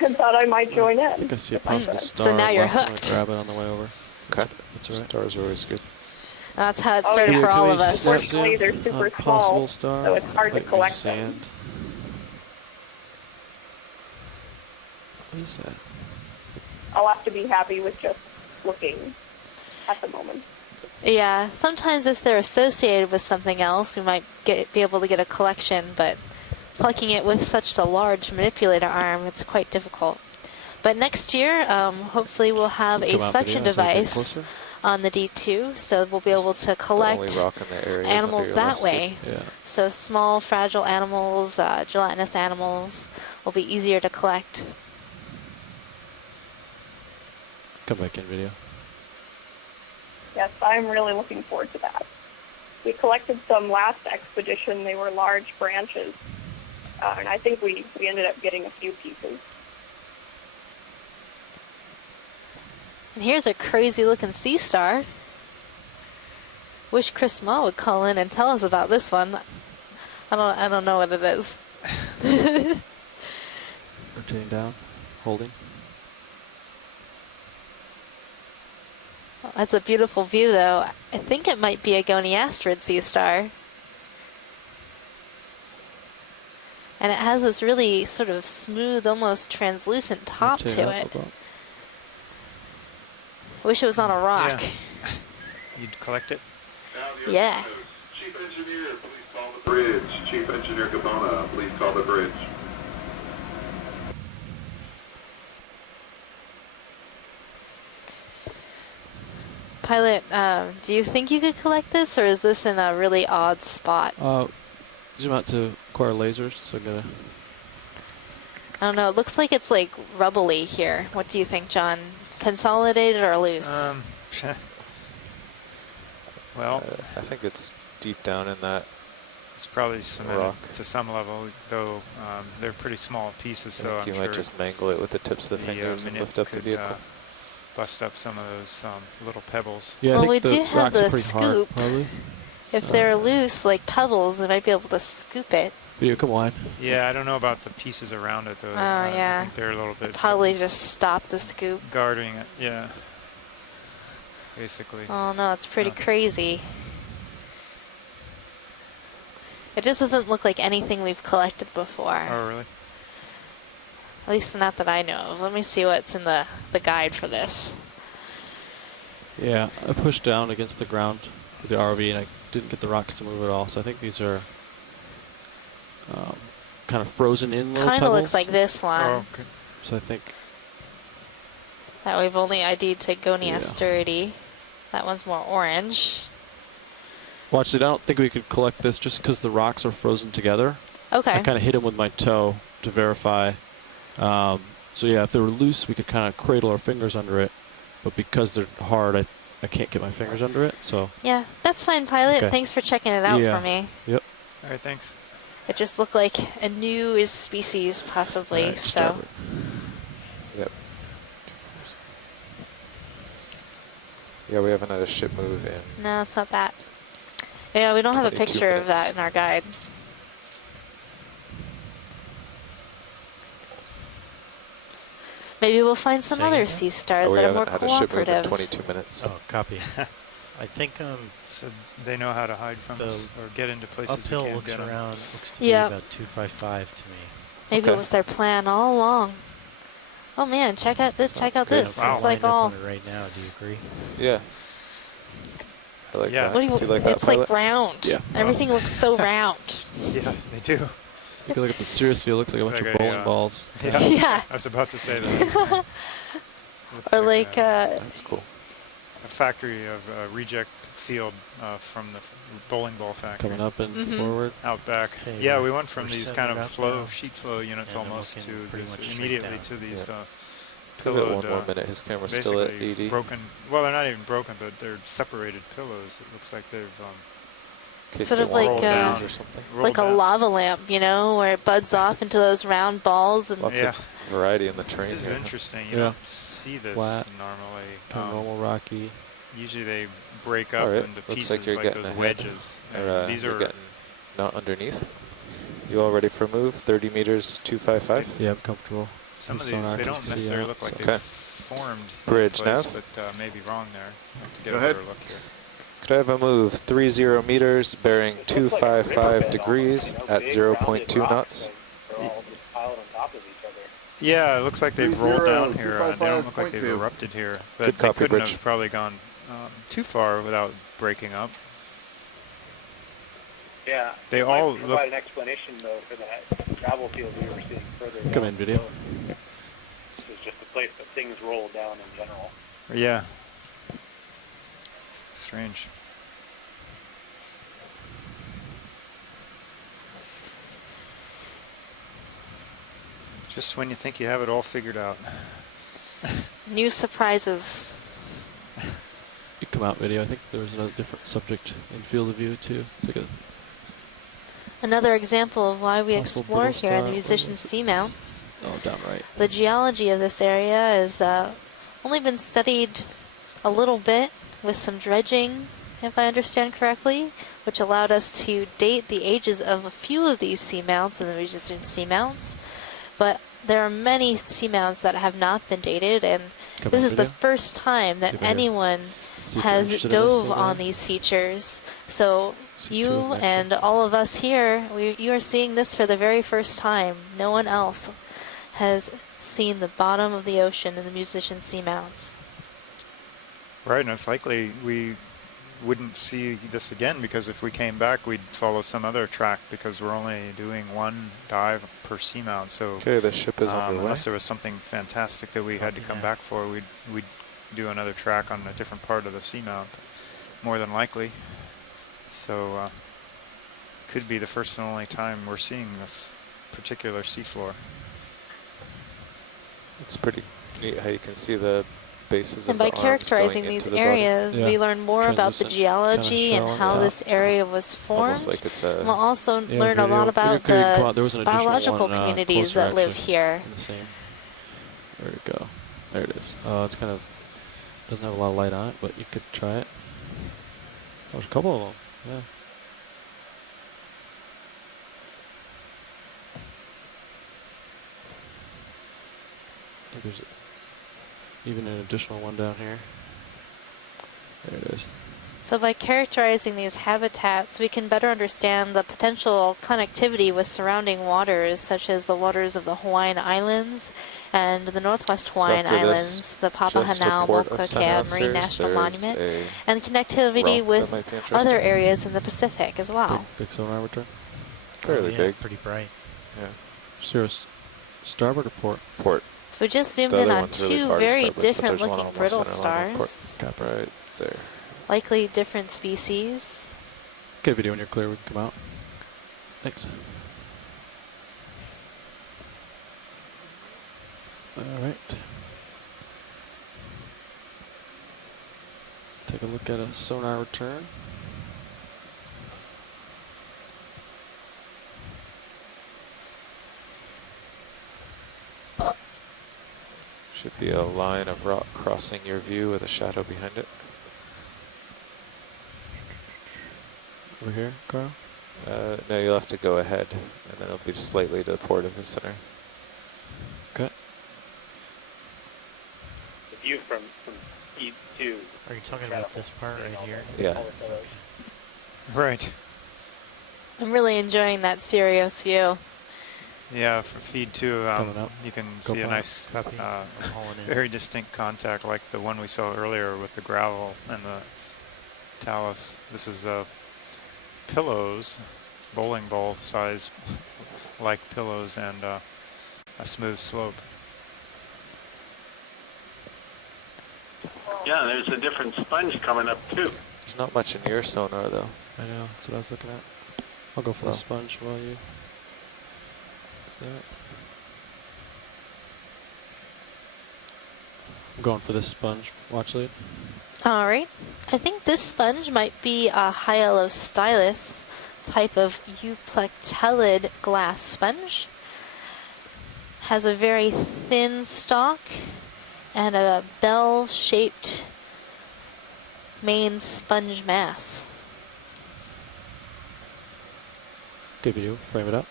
and thought I might join I in. think I see a if I possible could. star. So now you're left. I'm gonna hooked. grab it on the way over. Okay. That's all right. Stars are always good. That's how it Oh, started yeah. for Can all we of us. snap Unfortunately, they're zoom super on possible small, star? so it's hard to Like collect sand. them. What is that? I'll have to be happy with just looking at the moment. Yeah, sometimes if they're associated with something else, we might be able to get a collection, but plucking it with such a large manipulator arm, it's quite difficult. But next year, hopefully we'll have a Come out suction video as I get device closer. on the D2, so we'll be able to The only collect rock in the area is animals under your that left way. stick. Yeah. So small, fragile animals, gelatinous animals will be easier to collect. Come back in video. Yes, I'm really looking forward to that. We collected some last expedition. They were large branches, and I think we ended up getting a few pieces. And here's a crazy looking sea star. Wish Chris Ma would call in and tell us about this one. I don't know what it is. Rotating down, holding. That's a beautiful view, though. I think it might be a goniasterid sea star. And it has this really sort of smooth, almost translucent top Rotate to up it. about. Wish it was on a rock. Yeah. You'd collect it? Yeah. Chief Engineer, please call the bridge. Chief Engineer Gabona, please call the bridge. Pilot, do you think you could collect this, or is this in a really odd spot? Zoom out to acquire lasers, so I'm gonna. I don't know. It looks like it's like rubbly here. What do you think, John? Consolidated or loose? Well, I think it's deep down in that. it's probably cemented rock. to some level, though they're pretty small pieces, I so think I'm you sure might just mangle it with the tips of the fingers and minute lift up the could, vehicle. bust up some of those little pebbles. Yeah, Well, I think we the do have rocks are the pretty hard, scoop. probably. If they're loose, like pebbles, they might be able to scoop it. Video, come on. Yeah, I don't know about the pieces around it, though. Oh, I yeah. think they're a little bit Probably just stop the scoop. guarding it, yeah. Basically. Oh no, it's pretty crazy. It just doesn't look like anything we've collected before. Oh, really? At least not that I know of. Let me see what's in the guide for this. Yeah, I pushed down against the ground with the ROV and I didn't get the rocks to move at all. So I think these are kind of frozen in little Kind of pebbles. looks like this one Oh, okay. So I think that we've only ID'd to goniasterid. That one's more orange. well, actually, I don't think we could collect this just because the rocks are frozen together. Okay. I kind of hit them with my toe to verify. So yeah, if they were loose, we could kind of cradle our fingers under it. But because they're hard, I can't get my fingers under it. So Yeah, that's fine, Pilot. Okay. Thanks for checking it out for me. Yep. All right, thanks. It just looked like a new species, possibly. Alright, So starboard. Yep. Yeah, we haven't had a ship move in. no, it's not that. Yeah, we don't have a 22 picture of that minutes. in our guide. Maybe we'll find some Say other again? sea stars Oh, we that are more haven't had a ship move in cooperative. 22 minutes. Oh, copy. I think So they know how to hide from The us or get into places uphill we can't looks get 'em. around, looks to Yeah. be about 255 to me. Maybe Okay. it was their plan all along. Oh man, check out this! Check out good. this! Wow. It's like Lined up all. on it right now. Do you agree? Yeah. I like Yeah. that. What do you? like that, It's like pilot? round. Yeah. Everything looks so round. Yeah, they do. Take a look at the Sirius field. Looks like a bunch Like of a, bowling balls. Yeah. Yeah. I was about to say the same thing. Looks Or like that's cool. A factory of reject field from the bowling ball factory. Coming up and forward. Out back. Okay, Yeah, we went from we're these setting kind it of up flow now. sheet flow units And I'm almost to looking pretty this, much straight immediately down. to these Give it pillowed. one more minute. His camera's still at basically 80. broken. Well, they're not even broken, but they're separated pillows. It looks like they've sort of like rolled down or something. like a lava lamp, you know, where it buds off into those round balls. And Lots of variety in the terrain. This is here. interesting. You Yeah. don't see this Flat. normally. Kind of normal rocky. Usually they break up Alright, into looks pieces like you're getting those ahead. wedges. Or, And these you're are getting not underneath. You all ready for a move? 30 meters, 255. Yeah, I'm comfortable. some of Sonar these. They can don't see necessarily out. look like Okay. they've formed Bridge in place, nav. but maybe wrong there. I'll have to get Go a ahead. better look here. Could I have a move? 30 meters, bearing 255 degrees at 0.2 knots. They're all just piled on top of each other. Yeah, it looks like they've rolled down 30, here. They don't look like they've 255.2. erupted here. But Good they copy, couldn't Bridge. have probably gone too far without breaking up. Yeah. They it might all provide look- an explanation though for that gravel field we were seeing further down. Come in, video. This is just a place that things roll down in general. Yeah. It's strange. Just when you think you have it all figured out. new surprises. You come out video. I think there was another different subject in field of view too. It's like a Another example of why we Possible explore Brittle here in the Star. musician Seamounts. oh down right. The geology of this area has only been studied a little bit with some dredging, if I understand correctly, which allowed us to date the ages of a few of these seamounts in the musician Seamounts. But there are many seamounts that have not been dated, and Come this on, is the video. first time See that if I can anyone see if you're has interested in this dove still on there. these features. So See two you of them, and all of us here, you are seeing this for the very first time. No one else has seen the bottom of the ocean in the musician Seamounts. Right, and it's likely we wouldn't see this again because if we came back, we'd follow some other track because we're only doing one dive per seamount. So Okay, the ship is underway. unless there was something fantastic that we had to come Yeah. back for, we'd do another track on a different part of the seamount, more than likely. So could be the first and only time we're seeing this particular seafloor. It's pretty neat how you can see the bases And of by the arms characterizing going these into the body. areas, Yeah. we learn more about the Translucent geology kinda and shell, how yeah. this area was formed. Almost like it's a We'll also Yeah, learn a video- lot video about could come out. There the was an additional biological one, communities closer, that live actually, here. in the same. There we go. There it is. It's kind of doesn't have a lot of light on it, but you could try it. There's a couple of them. Yeah. I think there's even an additional one down here. There it is. So by characterizing these habitats, we can better understand the potential connectivity with surrounding waters, such as the waters of the Hawaiian Islands and the Northwest Hawaiian after this, Islands, the just Papahanao to port of Mokuakea Seamounts, Marine there's National Monument, a and connectivity rock with that might be other interesting. areas in the Pacific as well. Big sonar return. Fairly yeah, big. Pretty bright. Yeah. Serious Starboard or port? Port. So we just zoomed The in other on one's really two far to very starboard, but different there's one looking almost brittle center line on port. stars. Cap right there. Likely different species. Okay, video when you're clear, we can come out. Thanks. All right. Take a look at a sonar return. Should be a line of rock crossing your view with a shadow behind it. Over here, Carl? No, you'll have to go ahead, and then it'll be slightly to the port of the center. Okay. The view from E2. Are you talking about this part right here? Yeah. Right. I'm really enjoying that Sirius view. Yeah, for feed 2, Coming up. you can Go see a back. nice, Copy. I'm hauling in. very distinct contact like the one we saw earlier with the gravel and the talus. This is pillows, bowling ball size like pillows, and a smooth slope. Yeah, there's a different sponge coming up too. There's not much in your sonar though. I know, that's what I was looking at. I'll go for the sponge while you do that. I'm going for this sponge. Watch lead. All right. I think this sponge might be a hyalostylus type of euplectellid glass sponge. Has a very thin stalk and a bell-shaped main sponge mass. Good video. Frame it up.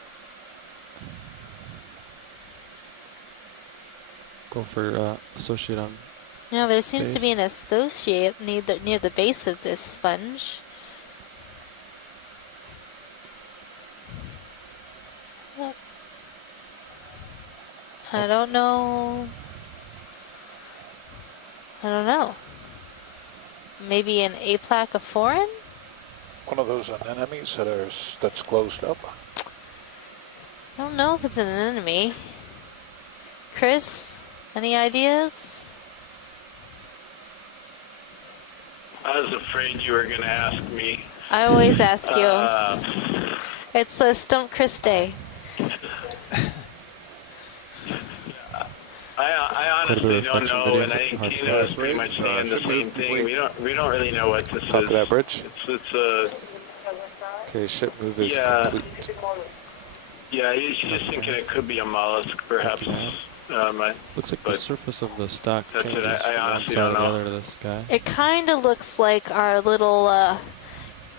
Go for associate on. Now there seems base. to be an associate near the base of this sponge. I don't know. Maybe an aplacoforan? One of those anemones that's closed up. I don't know if it's an anemone. Chris, any ideas? I was afraid you were going to ask me. I always ask you. It's a Stump Chris Day. I honestly don't know, and I think Tina was pretty much saying the same thing. We don't really know what this is. Top of that bridge. It's a. Okay, ship move is complete. Yeah, she's just thinking it could be a mollusk, perhaps. Looks like the surface of the stock That's changes it. I from one honestly side don't to the know. other to this guy. It kind of looks like our little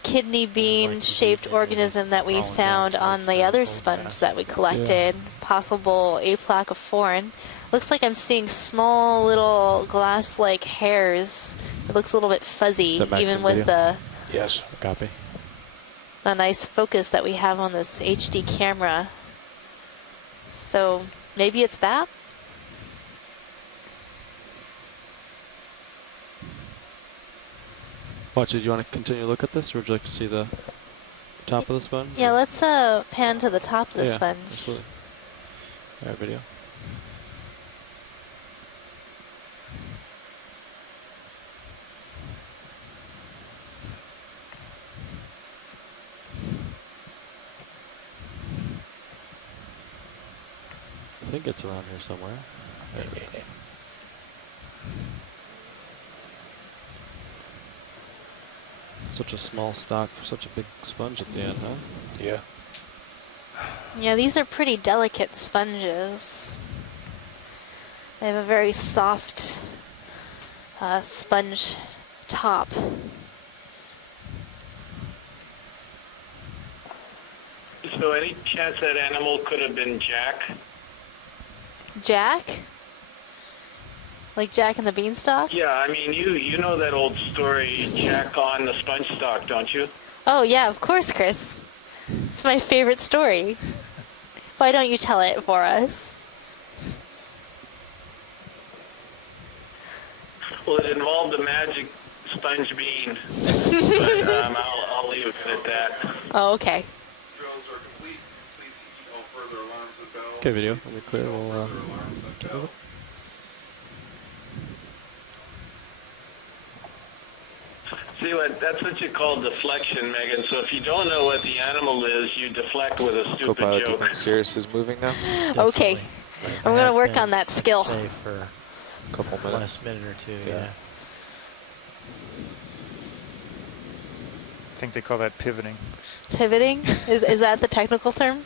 kidney bean shaped organism that we found on the other sponge that we collected. Possible aplacoforan. Looks like I'm seeing small little glass-like hairs. It looks a little bit fuzzy, even with the Yes. Copy. the nice focus that we have on this HD camera. So maybe it's that? Watch it. Do you want to continue to look at this, or would you like to see the top of the sponge? Yeah, let's pan to the top of the yeah, sponge. Absolutely. All right, video. I think it's around here somewhere. There it is. Such a small stock for such a big sponge at the end, huh? Yeah. Yeah, these are pretty delicate sponges. They have a very soft sponge top. So any chance that animal could have been Jack? Jack? Like Jack and the Beanstalk? Yeah, I mean, you know that old story, Jack on the sponge stalk, don't you? Oh yeah, of course, Chris. It's my favorite story. Why don't you tell it for us? Well, it involved a magic sponge bean, but I'll leave it at that. Oh, okay. Okay, video. Let me clear. We'll get over. See, that's what you call deflection, Megan. So if you don't know what the animal is, you deflect with a stupid Co-pilot, do you joke. think Sirius is moving now? Okay. I'm going to work on that skill. Say for a couple minutes. Last minute or two, yeah. I think they call that pivoting. Pivoting? Is that the technical term?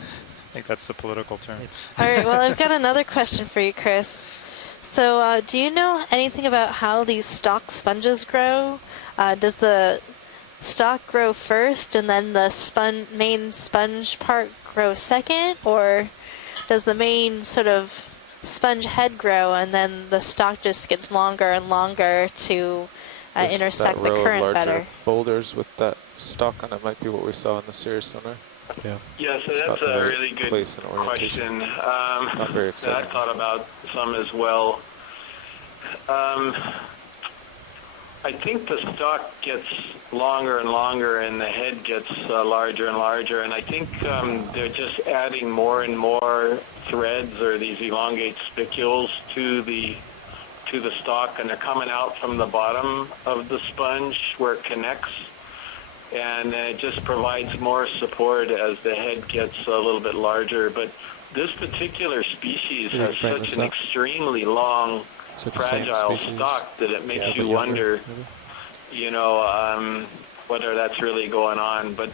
I think that's the political term. All right, well, I've got another question for you, Chris. So, do you know anything about how these stalk sponges grow? Does the stalk grow first and then the main sponge part grow second? Or does the main sort of sponge head grow and then the stalk just gets longer and longer to intersect the current better? Boulders with that stalk on it might be what we saw in the Sirius sonar. Yeah. Yeah, so that's a really good question Not very that exciting. I thought about some as well. I think the stalk gets longer and longer and the head gets larger and larger, and I think they're just adding more and more threads or these elongate spicules to the to the stalk, and they're coming out from the bottom of the sponge where it connects, and it just provides more support as the head gets a little bit larger. But this particular species has such an extremely long, fragile stalk that it makes you wonder, you know, whether that's really going on. But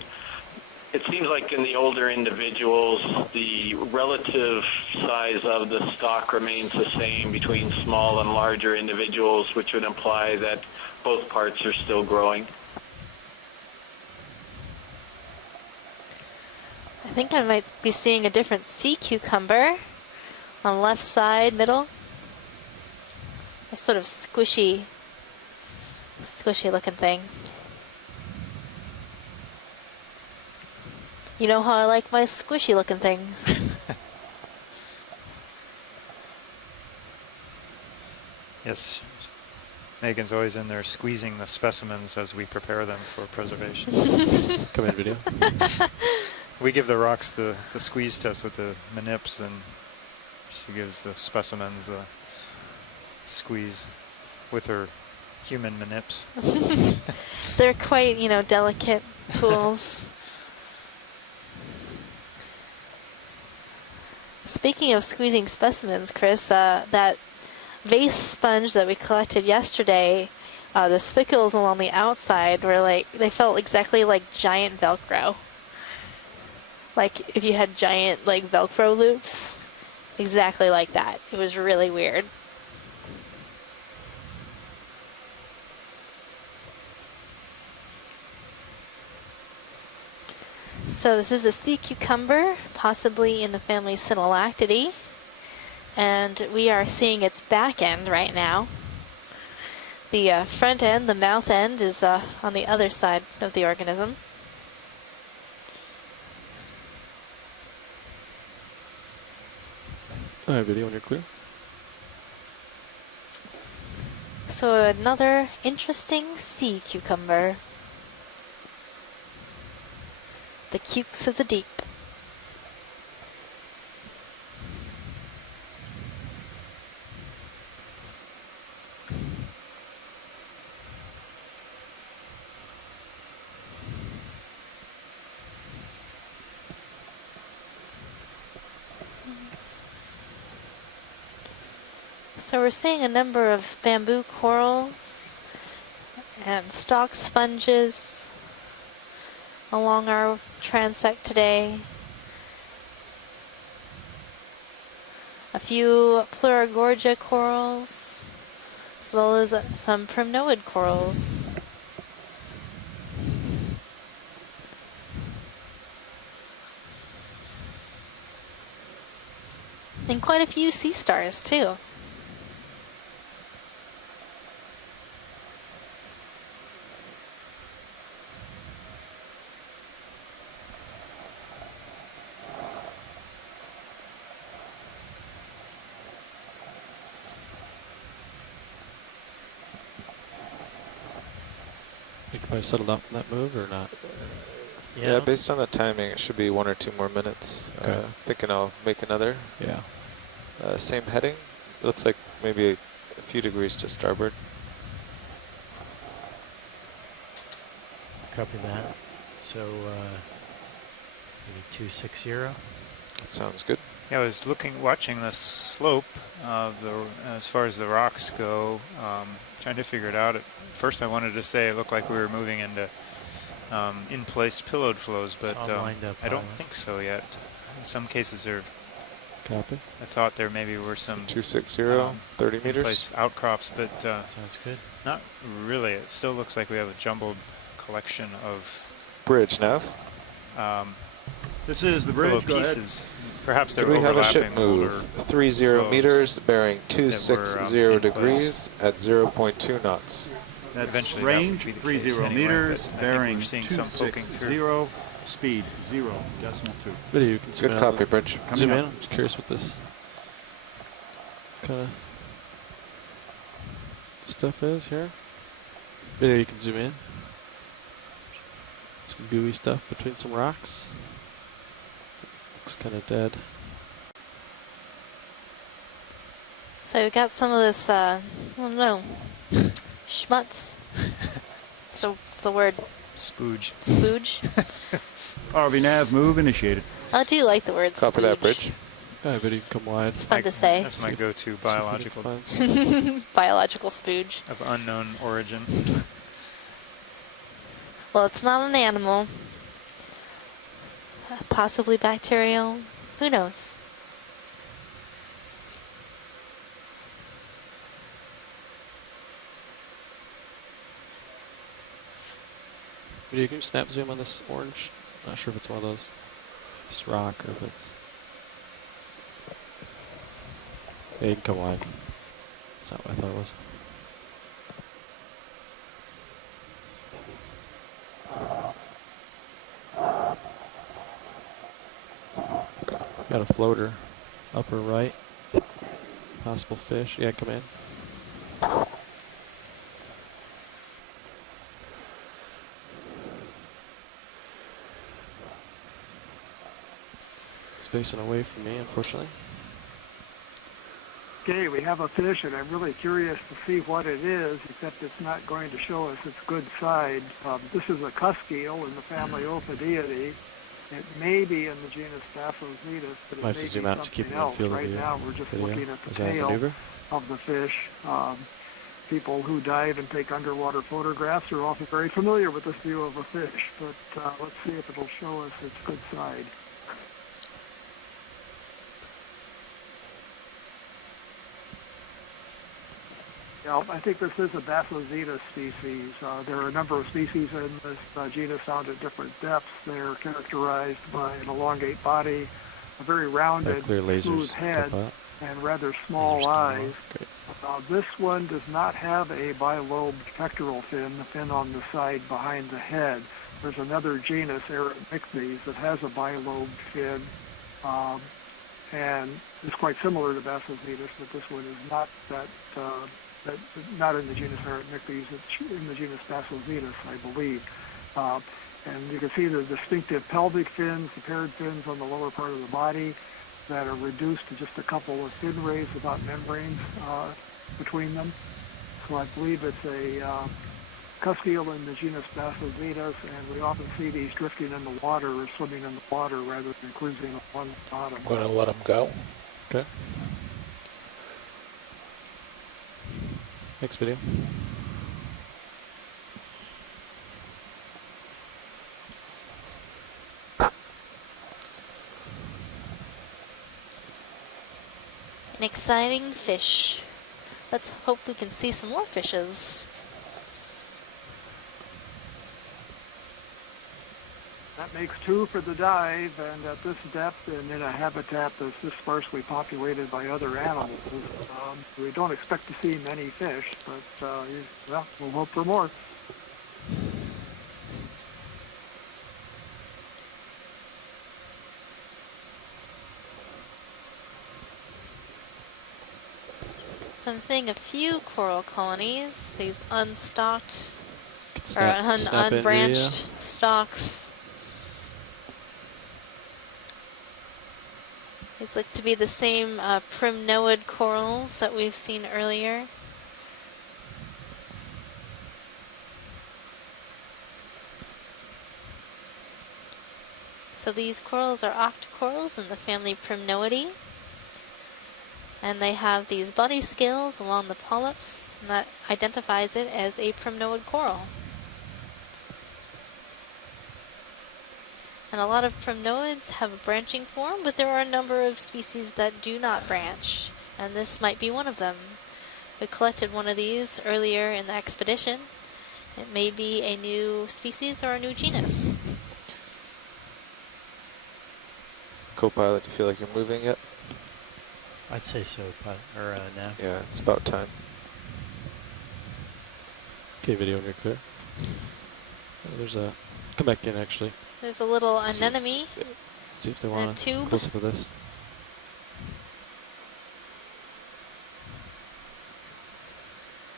it seems like in the older individuals, the relative size of the stalk remains the same between small and larger individuals, which would imply that both parts are still growing. I think I might be seeing a different sea cucumber on left side, middle. A sort of squishy looking thing. You know how I like my squishy looking things. Yes. Megan's always in there squeezing the specimens as we prepare them for preservation. Come in video. We give the rocks the squeeze test with the manips, and she gives the specimens a squeeze with her human manips. They're quite, you know, delicate tools. Speaking of squeezing specimens, Chris, that vase sponge that we collected yesterday, the spicules along the outside were like, they felt exactly like giant Velcro. Like if you had giant like Velcro loops, exactly like that. It was really weird. So this is a sea cucumber, possibly in the family Synallactidae, and we are seeing its back end right now. The front end, the mouth end, is on the other side of the organism. All right, video when you're clear. So another interesting sea cucumber. The cukes of the deep. So we're seeing a number of bamboo corals and stalk sponges along our transect today. A few Pleurogorgia corals, as well as some primnoid corals. And quite a few sea stars too. Think I settled off on that move or not? Yeah, based on the timing, it should be 1 or 2 more minutes. Okay. Thinking I'll make another. Yeah. Same heading. It looks like maybe a few degrees to starboard. Copy that. So maybe 260. That sounds good. Yeah, I was watching the slope of as far as the rocks go, trying to figure it out. At first, I wanted to say it looked like we were moving into in-place pillowed flows, but I don't think so yet. In some cases, Copy. I thought there maybe were some 260, 30 meters in-place outcrops, but sounds good. Not really. It still looks like we have a jumbled collection of bridge nav. This is the bridge. Go ahead. Perhaps Could we have a ship move 30 meters, bearing 260 degrees at 0.2 knots? That's range 30 meters, bearing 260, speed 0.2. Video, you can good copy, bridge. Zoom in. I'm just curious what this kind of stuff is here. Video, you can zoom in. Some gooey stuff between some rocks. Looks kind of dead. So we got some of this, I don't know, schmutz. So it's the word. Spooge. Spooge. ROV nav move initiated. I do like the word Copy spooge. that, bridge. Yeah, but you can come wide. It's fun to say. That's my go-to biological Biological spooge. of unknown origin. Well, it's not an animal. Possibly bacterial. Who knows? But you can snap zoom on this orange. Not sure if it's one of those. Just rock or if it's. Yeah, you can come wide. That's not what I thought it was. Got a floater. Upper right. Possible fish. Yeah, come in. It's facing away from me, unfortunately. Okay, we have a fish, and I'm really curious to see what it is, except it's not going to show us its good side. This is a cusk eel in the family Ophidiidae. It may be in the genus Bassozetus, but it may be zoom out to keep something it on else. field of Right view. now, we're just Video. looking at the Is that a tail maneuver? of the fish. People who dive and take underwater photographs are often very familiar with this view of a fish, but let's see if it'll show us its good side. Yeah, I think this is a Bassozetus species. There are a number of species in this genus found at different depths. They're characterized by an elongate body, a very rounded, smooth head, and rather small eyes. This one does not have a bilobed pectoral fin, the fin on the side behind the head. There's another genus, Eretmicnes, that has a bilobed fin, and it's quite similar to Bassozetus, but this one is not not in the genus Eretmicnes, it's in the genus Bassozetus, I believe. And you can see the distinctive pelvic fins, the paired fins on the lower part of the body that are reduced to just a couple of fin rays without membranes between them. So I believe it's a cusk eel in the genus Bassozetus, and we often see these drifting in the water or swimming in the water rather than cruising along the bottom. I'm going to let them go. Okay. Next video. An exciting fish. Let's hope we can see some more fishes. That makes 2 for the dive, and at this depth and in a habitat that's this sparsely populated by other animals, we don't expect to see many fish, but well, we'll hope for more. So I'm seeing a few coral colonies, these unstocked or unbranched stalks. These look to be the same primnoid corals that we've seen earlier. So these corals are octocorals in the family Primnoidae. And they have these body scales along the polyps, and that identifies it as a primnoid coral. And a lot of primnoids have a branching form, but there are a number of species that do not branch, and this might be one of them. We collected one of these earlier in the expedition. It may be a new species or a new genus. Co-pilot, do you feel like you're moving yet? I'd say so, now. Yeah, it's about time. Okay, video, you're clear. Oh, there's a, come back in actually. There's a little anemone. See if they want to tube. close up with this.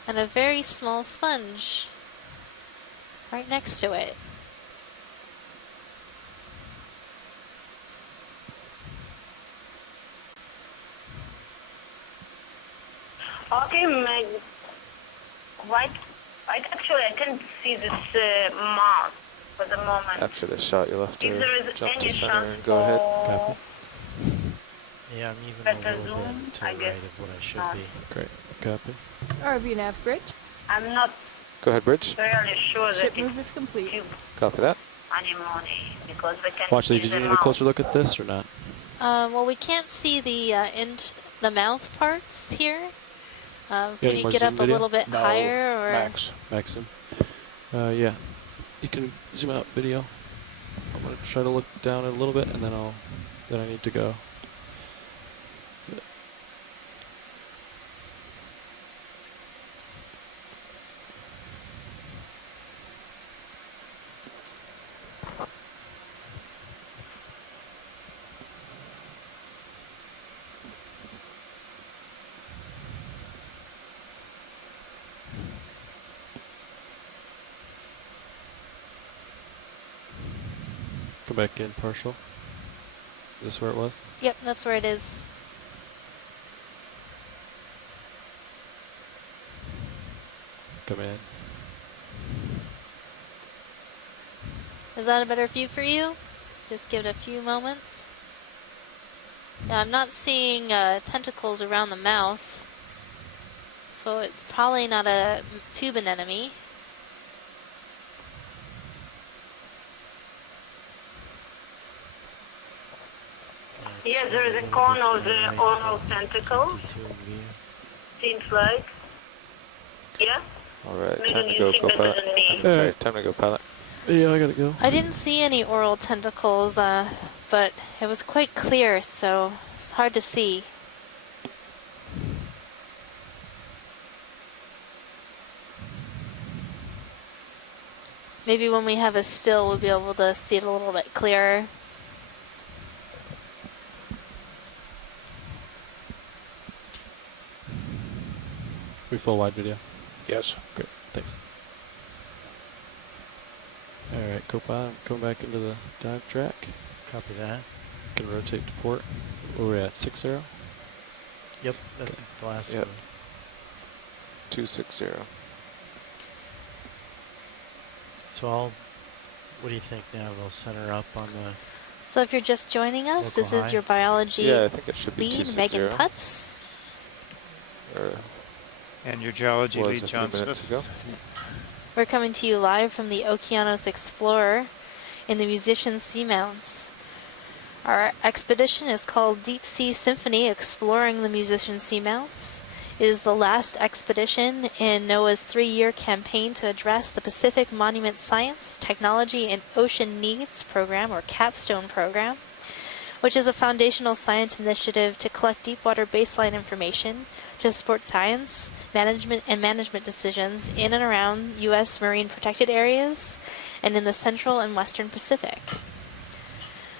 And a very small sponge right next to it. Okay, Meg. Right. Actually, I can't see this mark for the moment. After this shot, you'll have If there to is jump any to center chance and go ahead. for Yeah, I'm even better a little zoom, bit to I the guess right of what I should not. be. Great. Copy. RV nav bridge. I'm not Go ahead, Bridge. really sure that Ship it's move is complete. tube Copy that. anemone because we can Watchley, see did the you need a mouth. closer look at this or not? Well, we can't see the the mouth parts here. Can any you more get zoom up video? a little bit higher, or Maximum. Yeah. You can zoom out video. I'm gonna try to look down a little bit, and then I need to go. Come back in partial. Is this where it was? Yep, that's where it is. Come in. Is that a better view for you? Just give it a few moments. Yeah, I'm not seeing tentacles around the mouth, so it's probably not a tube anemone. Yes, there is a cone of the oral tentacle. Seems like. Yeah? Alright, Maybe time to you go, see co-pilot. better than me. Sorry, time to go, pilot. Yeah, I gotta go. I didn't see any oral tentacles, but it was quite clear, so it's hard to see. Maybe when we have a still, we'll be able to see it a little bit clearer. We full wide video? Yes. Great, thanks. Alright, co-pilot, come back into the dive track. Copy that. Can rotate to port. Where we're at, 6-0? Yep, that's the last Yep. one. 260. So what do you think now? We'll center up on the... So if you're just joining us, Local this is high? your biology Yeah, I think it should be lead, 260. Megan Putz. And your geology Was lead, a few John minutes Smith. ago. We're coming to you live from the Okeanos Explorer in the musician Seamounts. Our expedition is called Deepsea Symphony Exploring the Musician Seamounts. It is the last expedition in NOAA's 3-year campaign to address the Pacific Monument Science, Technology, and Ocean Needs Program, or CAPSTONE program, which is a foundational science initiative to collect deepwater baseline information to support science, management decisions in and around U.S. marine protected areas and in the central and western Pacific.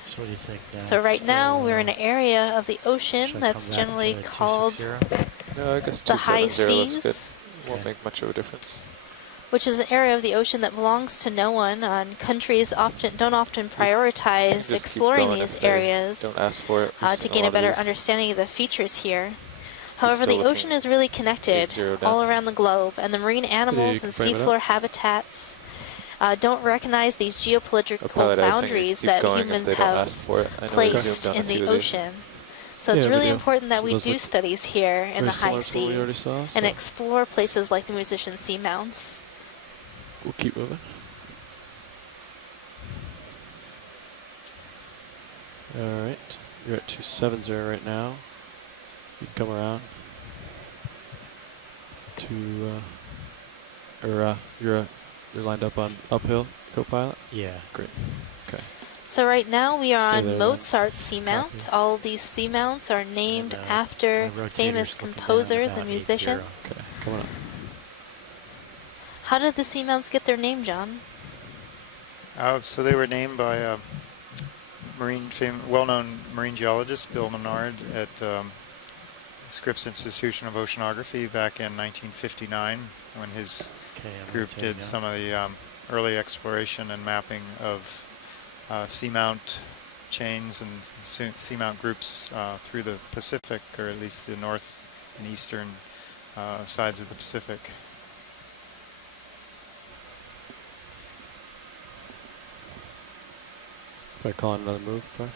So what do you think now? So right now we're in an area of the ocean that's come back generally to called 260? No, I guess the high 270 looks good. seas, Won't make much of a difference. which is an area of the ocean that belongs to no one. Countries don't often prioritize Just keep exploring going these if they areas don't ask for it. We've to seen gain a lot of better these. understanding of the features here. However, still the ocean is really connected 80 all down. around the globe, and the marine animals can and frame it seafloor up. habitats don't recognize these geopolitical Pilot, I was saying boundaries keep that going if humans they don't have ask for it. I know we placed zoomed on a in few the of these. ocean. So it's Yeah, really video. important that So we those do look studies here in very the high similar to what we already seas saw, and so- explore places like the musician Seamounts. We'll keep moving. Alright, you're at 270 right now. You can come around to, you're lined up on uphill, co-pilot? Yeah. Great, okay. So right now we are Stay on there, Mozart Seamount. Copy. All these seamounts are named after the rotator's famous looking down composers about and 80. musicians. Okay, come on. How did the seamounts get their name, John? So they were named by well-known marine geologist Bill Menard at Scripps Institution of Oceanography back in 1959 when his group did some of the early exploration and mapping of seamount chains and seamount groups through the Pacific, or at least the north and eastern sides of the Pacific. If I call another move, Brian?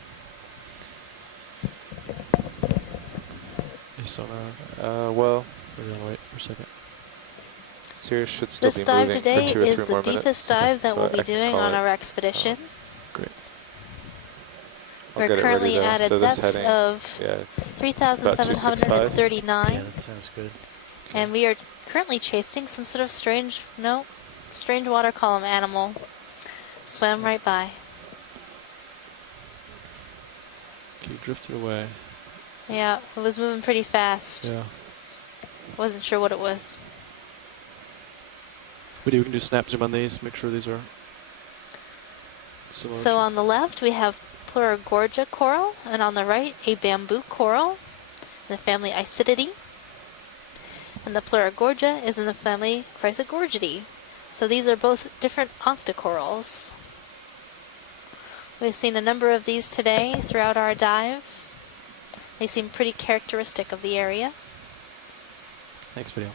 You still not? Well, we're gonna wait for a second. Sirius should still This be dive moving today for 2 or 3 is the more deepest minutes. dive that so we'll be I can doing call on it. our expedition. Great. I'll We're get it ready currently though. at a So this depth heading, of yeah, 3,739. Yeah, that sounds good. And we are currently chasing some sort of strange water column animal. Swam right by. You drifted away. Yeah, it was moving pretty fast. Yeah. Wasn't sure what it was. But we can do snap zoom on these, make sure these are similar. So on the left we have Pleurogorgia coral, and on the right a bamboo coral in the family Isididae. And the Pleurogorgia is in the family Chrysogorgidae. So these are both different octocorals. We've seen a number of these today throughout our dive. They seem pretty characteristic of the area. Next video.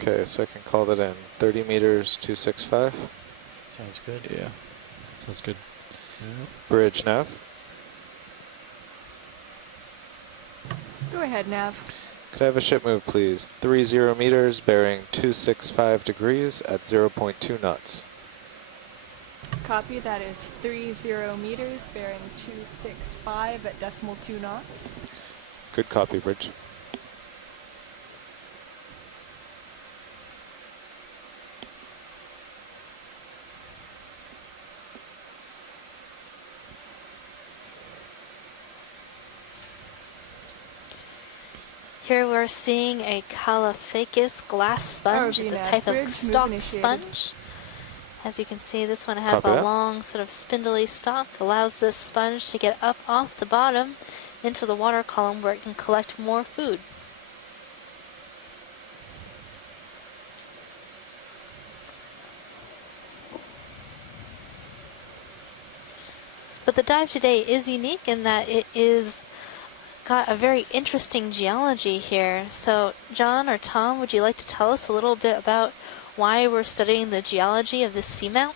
Okay, so I can call that in. 30 meters, 265. Sounds good. Yeah, sounds good. Yeah. Bridge nav. Go ahead, Nav. Could I have a ship move, please? 30 meters, bearing 265 degrees at 0.2 knots. Copy, that is 30 meters, bearing 265 at decimal 2 knots. Good copy, Bridge. Here we're seeing a Caulophacus glass sponge. It's a type of stalk sponge. As you can see, this one has a long sort of spindly stalk, allows this sponge to get up off the bottom into the water column where it can collect more food. But the dive today is unique in that it is got a very interesting geology here. So John or Tom, would you like to tell us a little bit about why we're studying the geology of this seamount?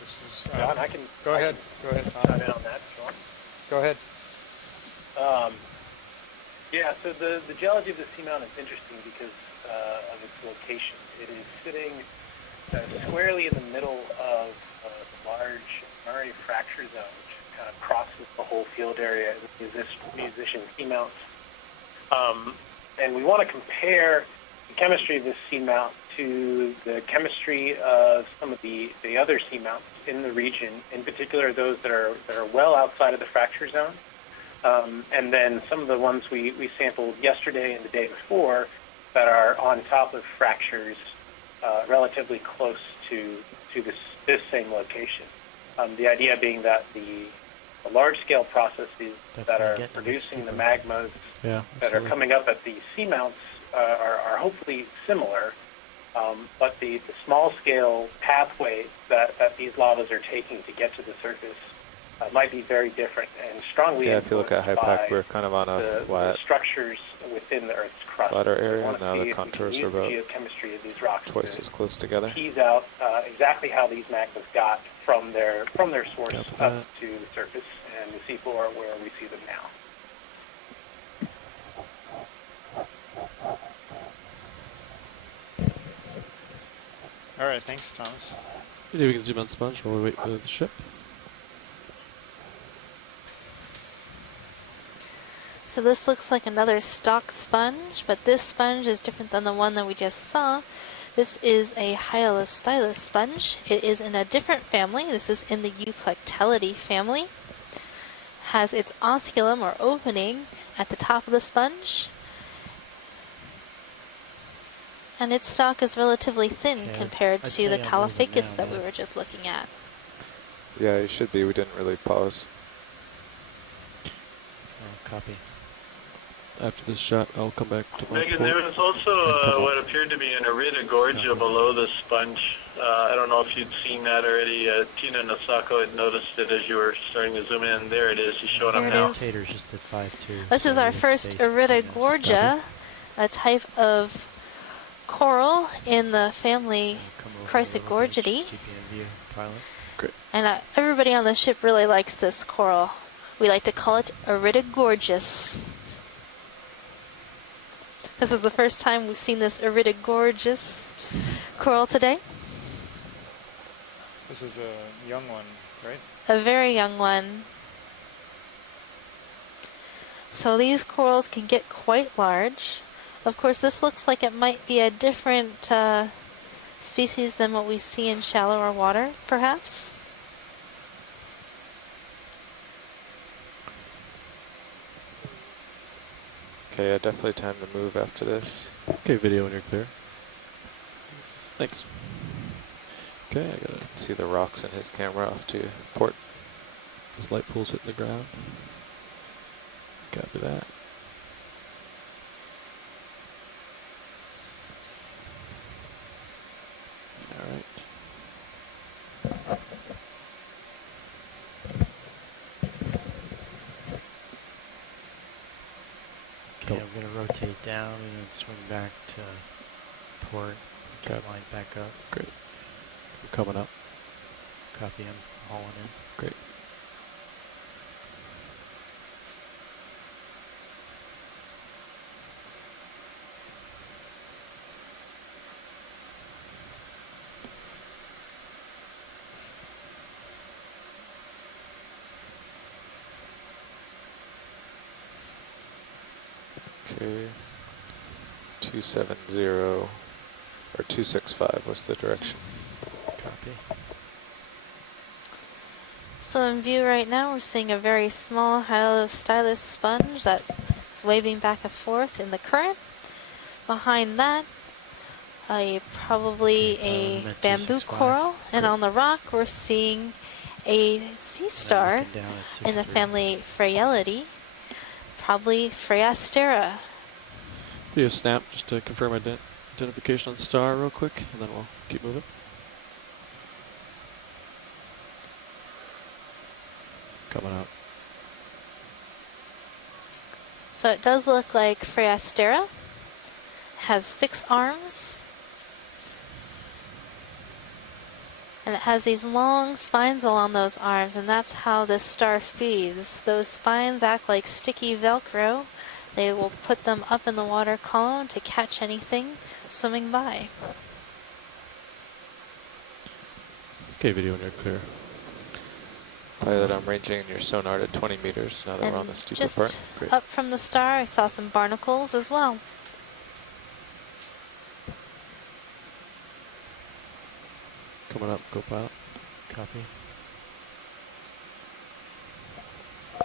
This is John, I can go ahead. Go ahead, Tom. Chime in on that. Sure. Go ahead. Yeah, so the geology of the seamount is interesting because of its location. It is sitting squarely in the middle of the large Murray fracture zone, which kind of crosses the whole field area of musician seamounts. And we want to compare the chemistry of this seamount to the chemistry of some of the other seamounts in the region, in particular those that are well outside of the fracture zone. And then some of the ones we sampled yesterday and the day before that are on top of fractures relatively close to this same location. The idea being that the large-scale processes that are producing the magmas that are coming up at the seamounts are hopefully similar, but the small-scale pathways that these lavas are taking to get to the surface might be very different and strongly Yeah, if you look at influenced HIPAC, by we're kind of on a flat, the structures within the Earth's crust. flatter We area. wanna Now see the if we can contours use are the about geochemistry of these rocks twice to as close together. tease out exactly how these magmas got from their source up to the surface and the seafloor where we see them now. All right, thanks, Thomas. Maybe we can zoom on sponge while we wait for the ship. So this looks like another stalk sponge, but this sponge is different than the one that we just saw. This is a Hyalostylus sponge. It is in a different family. This is in the Euplectellidae family. has its osculum or opening at the top of the sponge. And its stalk is relatively thin compared to the Caulophacus that we were just looking at. Yeah, it should be. We didn't really pause. Copy. After this shot, I'll come back to my Megan, there was also what appeared to be an Iridogorgia below the sponge. I don't know if you'd seen that already. Tina Nosako had noticed it as you were starting to zoom in. There it is. He's showing up now. Just at 5.2. This is our first Iridogorgia, a type of coral in the family Chrysogorgidae. And everybody on the ship really likes this coral. We like to call it Iridogorgeous. This is the first time we've seen this Iridogorgeous coral today. This is a young one, right? A very young one. So these corals can get quite large. Of course, this looks like it might be a different species than what we see in shallower water, perhaps. Okay, yeah, definitely time to move after this. Okay, video when you're clear. Thanks. Okay, I gotta see the rocks in his camera off to port. His light pool's hitting the ground. Copy that. Alright. Okay, I'm going to rotate down and then swing back to port. Get line back up. Great. We're coming up. Copy him. Hauling in. Great. Okay. 270 or 265 was the direction. Copy. So in view right now, we're seeing a very small Hyalostylus sponge that is waving back and forth in the current. Behind that, probably a bamboo coral, and on the rock we're seeing a sea star in the family Phragelidae, probably Phragastera. Video snap just to confirm identification on the star real quick, and then we'll keep moving. Coming out. So it does look like Phragastera. Has 6 arms. And it has these long spines along those arms, and that's how this star feeds. Those spines act like sticky Velcro. They will put them up in the water column to catch anything swimming by. Okay, video when you're clear. Pilot, I'm ranging your sonar to 20 meters now that And we're on the steeper just part. Great. up from the star, I saw some barnacles as well. Coming up, go pilot. Copy. I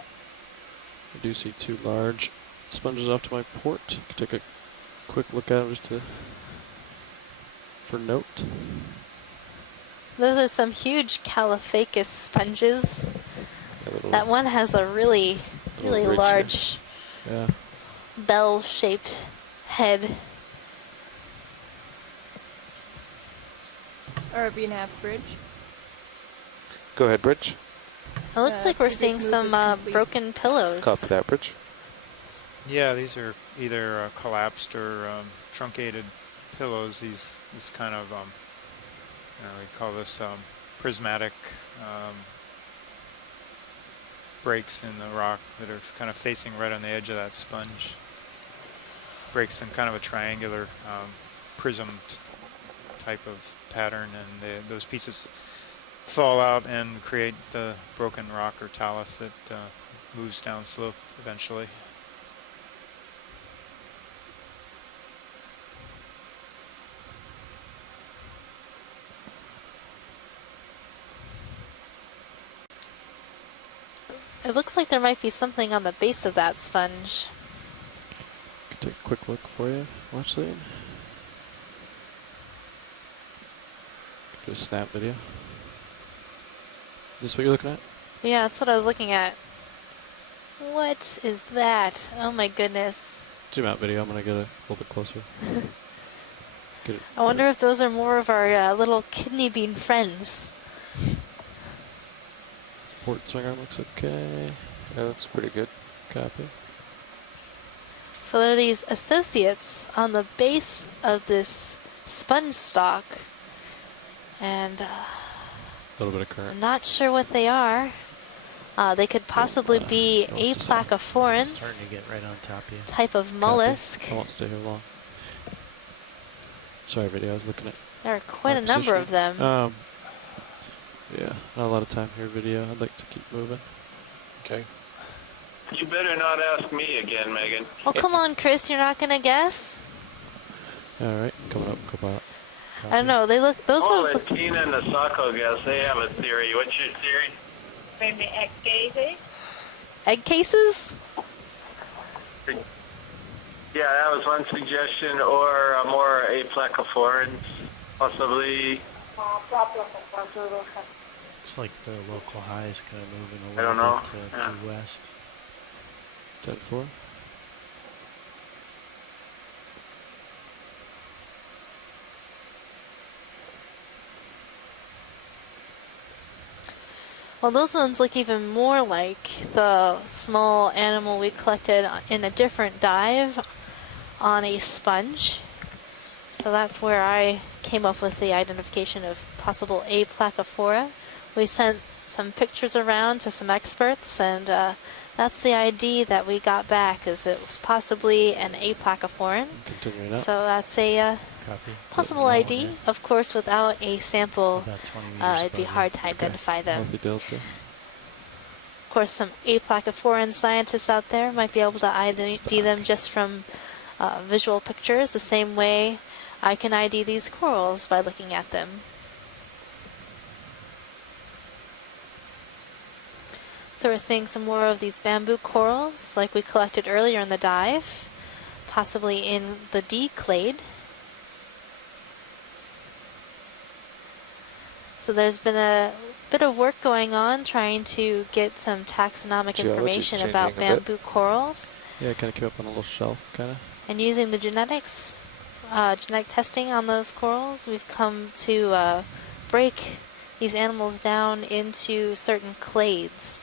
do see 2 large sponges off to my port. Can take a quick look at them just for note. Those are some huge Caulophacus sponges. That one has a really large bell-shaped head. ROV nav bridge. Go ahead, Bridge. It looks like we're seeing some broken pillows. Copy that, Bridge. Yeah, these are either collapsed or truncated pillows. These kind of, we call this prismatic breaks in the rock that are kind of facing right on the edge of that sponge. Breaks in kind of a triangular prism type of pattern, and those pieces fall out and create the broken rock or talus that moves down slope eventually. It looks like there might be something on the base of that sponge. Take a quick look for you. Watch that. Do a snap video. Is this what you're looking at? Yeah, that's what I was looking at. What is that? Oh my goodness. Zoom out video. I'm gonna get a little bit closer. Get it. I wonder if those are more of our little kidney bean friends. Port swing arm looks okay. Yeah, looks pretty good. Copy. So there are these associates on the base of this sponge stalk, and a little bit of current. I'm not sure what they are. They could possibly be aplacophorans, Starting to get right on top of you. type of mollusk. Copy. I won't stay here long. Sorry, video. I was looking at. There are quite a number of them. Yeah, not a lot of time here, video. I'd like to keep moving. Okay. You better not ask me again, Megan. Oh, come on, Chris. You're not going to guess? All right, coming up, go by. I don't know. They look. Those Oh, ones. let Tina and the Sacco guess. They have a theory. What's your theory? Maybe egg cases? Egg cases? Yeah, that was one suggestion, or more aplacophorans, possibly. It's like the local high is kind of moving a I don't little know. bit to due west. 10-4. Well, those ones look even more like the small animal we collected in a different dive on a sponge. So that's where I came up with the identification of possible aplacophora. We sent some pictures around to some experts, and that's the ID that we got back, is it was possibly an aplacophoran. So that's a possible ID. Of course, without a sample, it'd be hard to identify them. Of course, some aplacophoran scientists out there might be able to ID them just from visual pictures, the same way I can ID these corals by looking at them. So we're seeing some more of these bamboo corals like we collected earlier in the dive, possibly in the D clade. So there's been a bit of work going on trying to get some taxonomic information about bamboo corals. Yeah, kind of came up on a little shelf, kind of. And using the genetics, genetic testing on those corals, we've come to break these animals down into certain clades,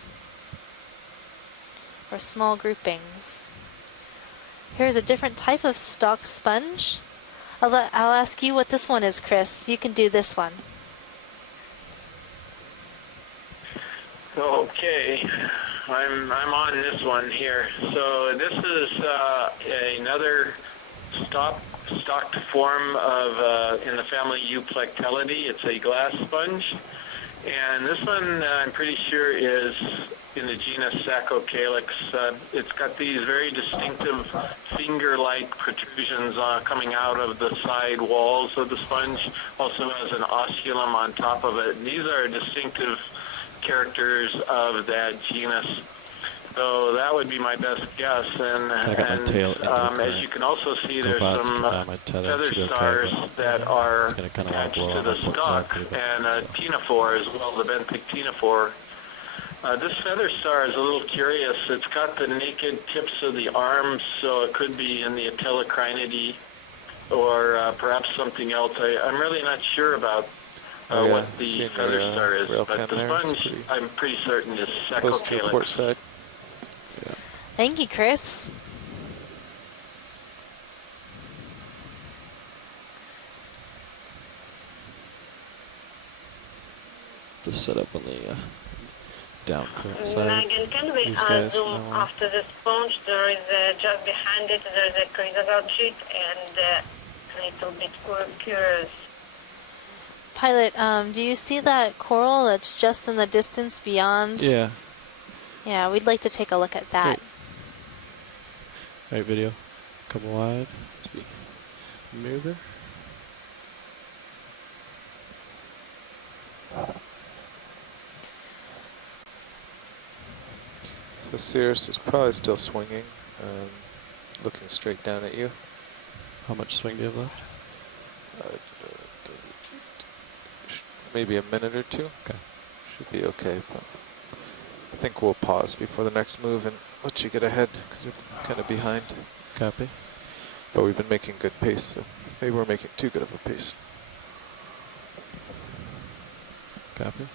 or small groupings. Here's a different type of stalk sponge. I'll ask you what this one is, Chris. You can do this one. Okay, I'm on this one here. So this is another stalked form of in the family Euplectellidae. It's a glass sponge, and this one I'm pretty sure is in the genus Saccocalyx. It's got these very distinctive finger-like protrusions coming out of the side walls of the sponge. Also has an osculum on top of it. And these are distinctive characters of that genus. So that would be my best guess. And as you can also see, there's some feather stars that are attached to the stalk, and a ctenophore as well, the benthic ctenophore. This feather star is a little curious. It's got the naked tips of the arms, so it could be in the Atelocrinidae or perhaps something else. I'm really not sure about what the feather star is, but the sponge, I'm pretty certain, is Saccocalyx. Thank you, Chris. To set up on the down current side. Megan, can we zoom after the sponge? There is just behind it, there is a critical sheet, and a little bit curious. Pilot, do you see that coral that's just in the distance beyond? Yeah. Yeah, we'd like to take a look at that. Right, video. Come wide. Mover. So Sirius is probably still swinging, looking straight down at you. How much swing do you have left? Maybe a minute or two. Okay. Should be okay, but I think we'll pause before the next move and let you get ahead because you're kind of behind. Copy. But we've been making good pace, so maybe we're making too good of a pace. Copy.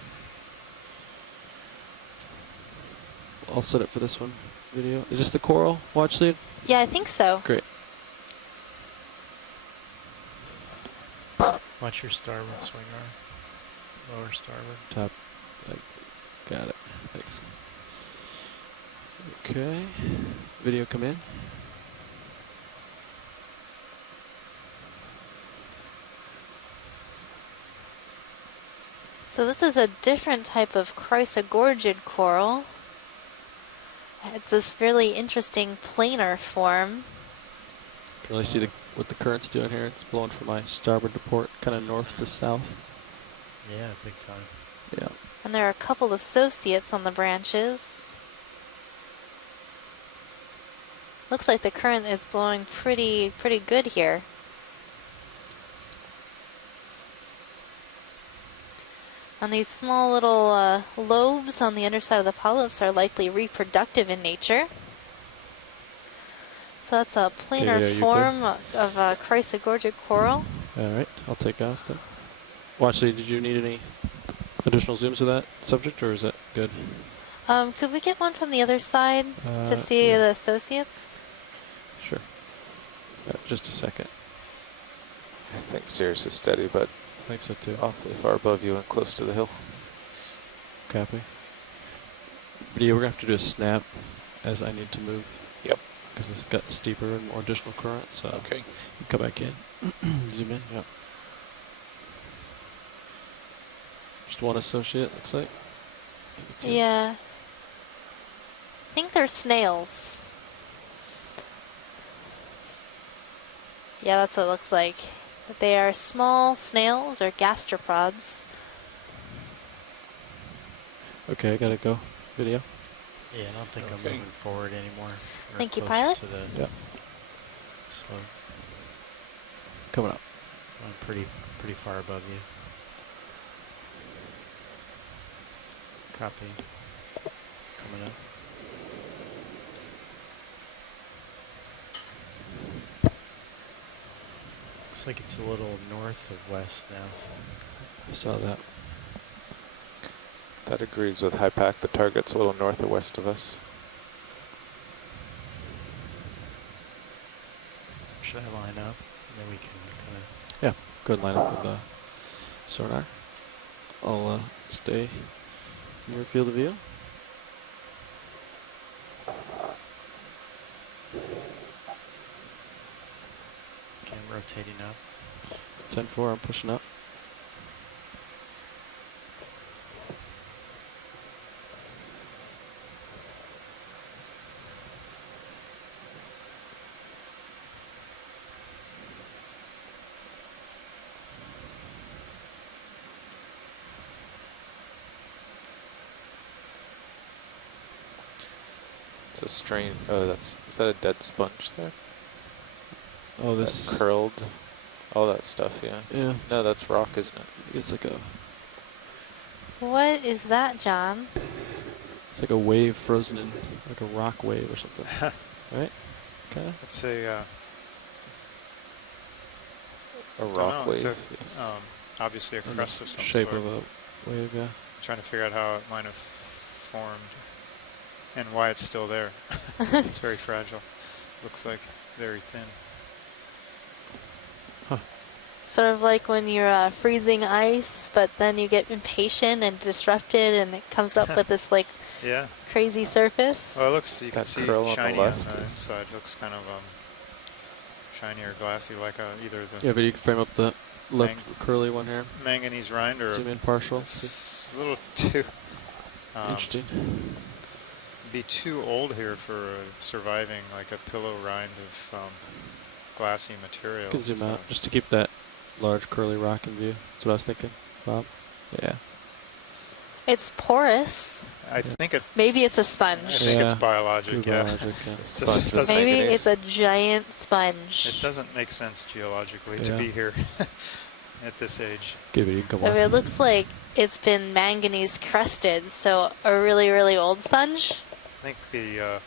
I'll set it for this one video. Is this the coral watch lead? Yeah, I think so. Great. Watch your starboard swing arm. Lower starboard. Top. Got it. Thanks. Okay. Video come in. So this is a different type of chrysogorgid coral. It's this really interesting planar form. Can really see what the current's doing here. It's blowing from my starboard to port, kind of north to south. Yeah, big time. Yeah. And there are a couple associates on the branches. Looks like the current is blowing pretty good here. And these small little lobes on the underside of the polyps are likely reproductive in nature. So that's a planar form of chrysogorgid coral. All right, I'll take off then. Watchley, did you need any additional zooms of that subject, or is that good? Could we get one from the other side to see the associates? Sure. Just a second. I think Sirius is steady, but I think so too. Awfully far above you and close to the hill. Copy. But yeah, we're gonna have to do a snap as I need to move. Yep. Because it's got steeper and more additional current, so okay. Come back in. Zoom in, yep. Just one associate, looks like. Yeah. I think they're snails. Yeah, that's what it looks like. But they are small snails or gastropods. Okay, I gotta go. Video. Yeah, I don't think I'm moving forward anymore. Thank you, pilot. To the slope. Coming up. I'm pretty far above you. Copy. Coming up. Looks like it's a little north of west now. Saw that. That agrees with high pack. The target's a little north or west of us. Should I line up? And then we can kind of... Yeah, go ahead and line up with the sonar. I'll stay near field of view. Okay, I'm rotating up. 10-4, I'm pushing up. It's a strain. Oh, is that a dead sponge there? Oh, this that curled, all that stuff. Yeah. Yeah. No, that's rock, isn't it? It's like a. What is that, John? It's like a wave frozen in, like a rock wave or something. Right? Okay. It's a rock wave. It's obviously a crest of some shape sort. of a wave. Yeah. I'm trying to figure out how it might have formed and why it's still there. It's very fragile. Looks like very thin. Sort of like when you're freezing ice, but then you get impatient and disrupted, and it comes up with this like crazy surface. Well, it looks, you can see curl shiny on on the left the side. It looks kind of shiny or glassy, like either the Yeah, but you can frame up the left curly one here. manganese rind or Zoom in partial. It's a little too Interesting. Be too old here for surviving like a pillow rind of glassy material. You can zoom out just to keep that large curly rock in view. That's what I was thinking, Bob. Yeah. It's porous. I think it. Maybe it's a I sponge. think it's biologic. True Yeah. biologic, yeah. It just doesn't Maybe make any it's a giant sponge. It doesn't make sense geologically to Yeah. be here at this age. Give it, you can come I mean, on. it looks like it's been manganese crusted, so a really, really old sponge. I think the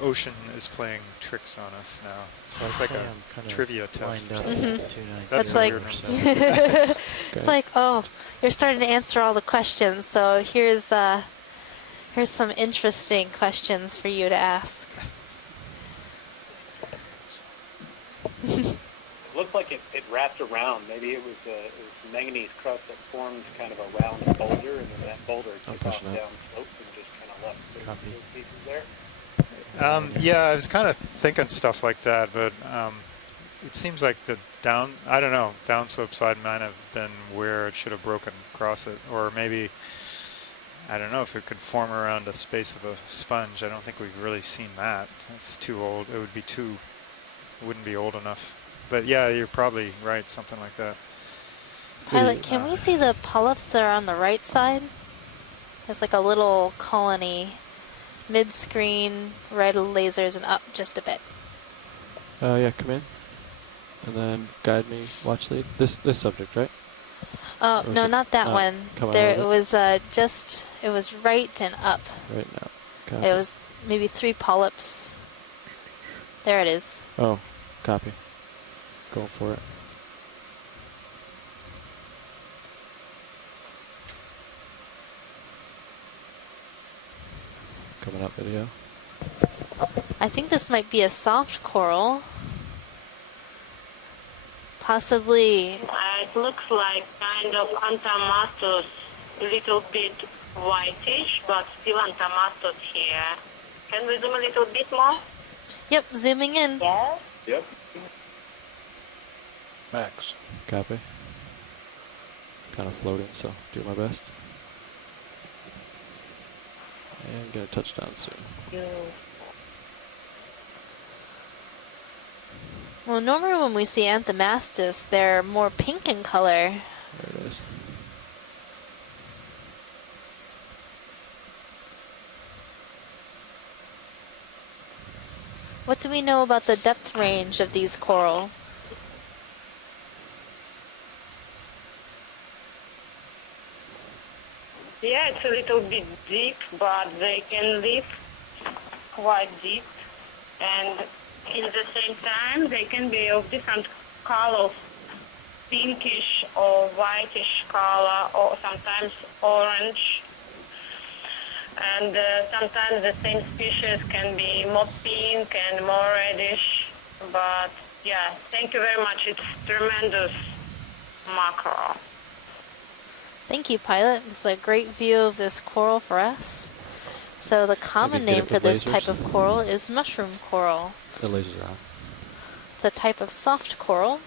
ocean is playing tricks on us now. So it's like Okay, a I'm kinda trivia test. lined Or up something. at 297. That's the like, weirdness. it's like, oh, you're starting to answer all the questions. So here's some interesting questions for you to ask. It looked like it wrapped around. Maybe it was manganese crust that formed kind of a round boulder, and then that boulder took off down slopes and just kind of left those pieces there. Yeah, I was kind of thinking stuff like that, but it seems like the I don't know, downslope side might have been where it should have broken across it, or maybe, I don't know if it could form around a space of a sponge. I don't think we've really seen that. It's too old. It wouldn't be old enough. But yeah, you're probably right, something like that. Pilot, can we see the polyps that are on the right side? There's like a little colony. Mid-screen, right of lasers, and up just a bit. Yeah, come in. And then guide me, watch lead. This subject, right? Oh, no, not that one. There, it was it was right and up. Right now. Copy. It was maybe 3 polyps. There it is. Oh, copy. Going for it. Coming up video. I think this might be a soft coral. Possibly. It looks like kind of antamastos, a little bit whitish, but still antamastos here. Can we zoom a little bit more? Yep, zooming in. Yes. Yep. Max. Copy. Kind of floating, so do my best. And get a touchdown soon. Well, normally when we see anthomastus, they're more pink in color. There it is. What do we know about the depth range of these coral? Yeah, it's a little bit deep, but they can live quite deep. And in the same time, they can be of different colors, pinkish or whitish color, or sometimes orange. And sometimes the same species can be more pink and more reddish. But yeah, thank you very much. It's tremendous mackerel. Thank you, Pilot. This is a great view of this coral for us. So the common name for this type of coral is mushroom coral. The lasers are on. It's a type of soft coral.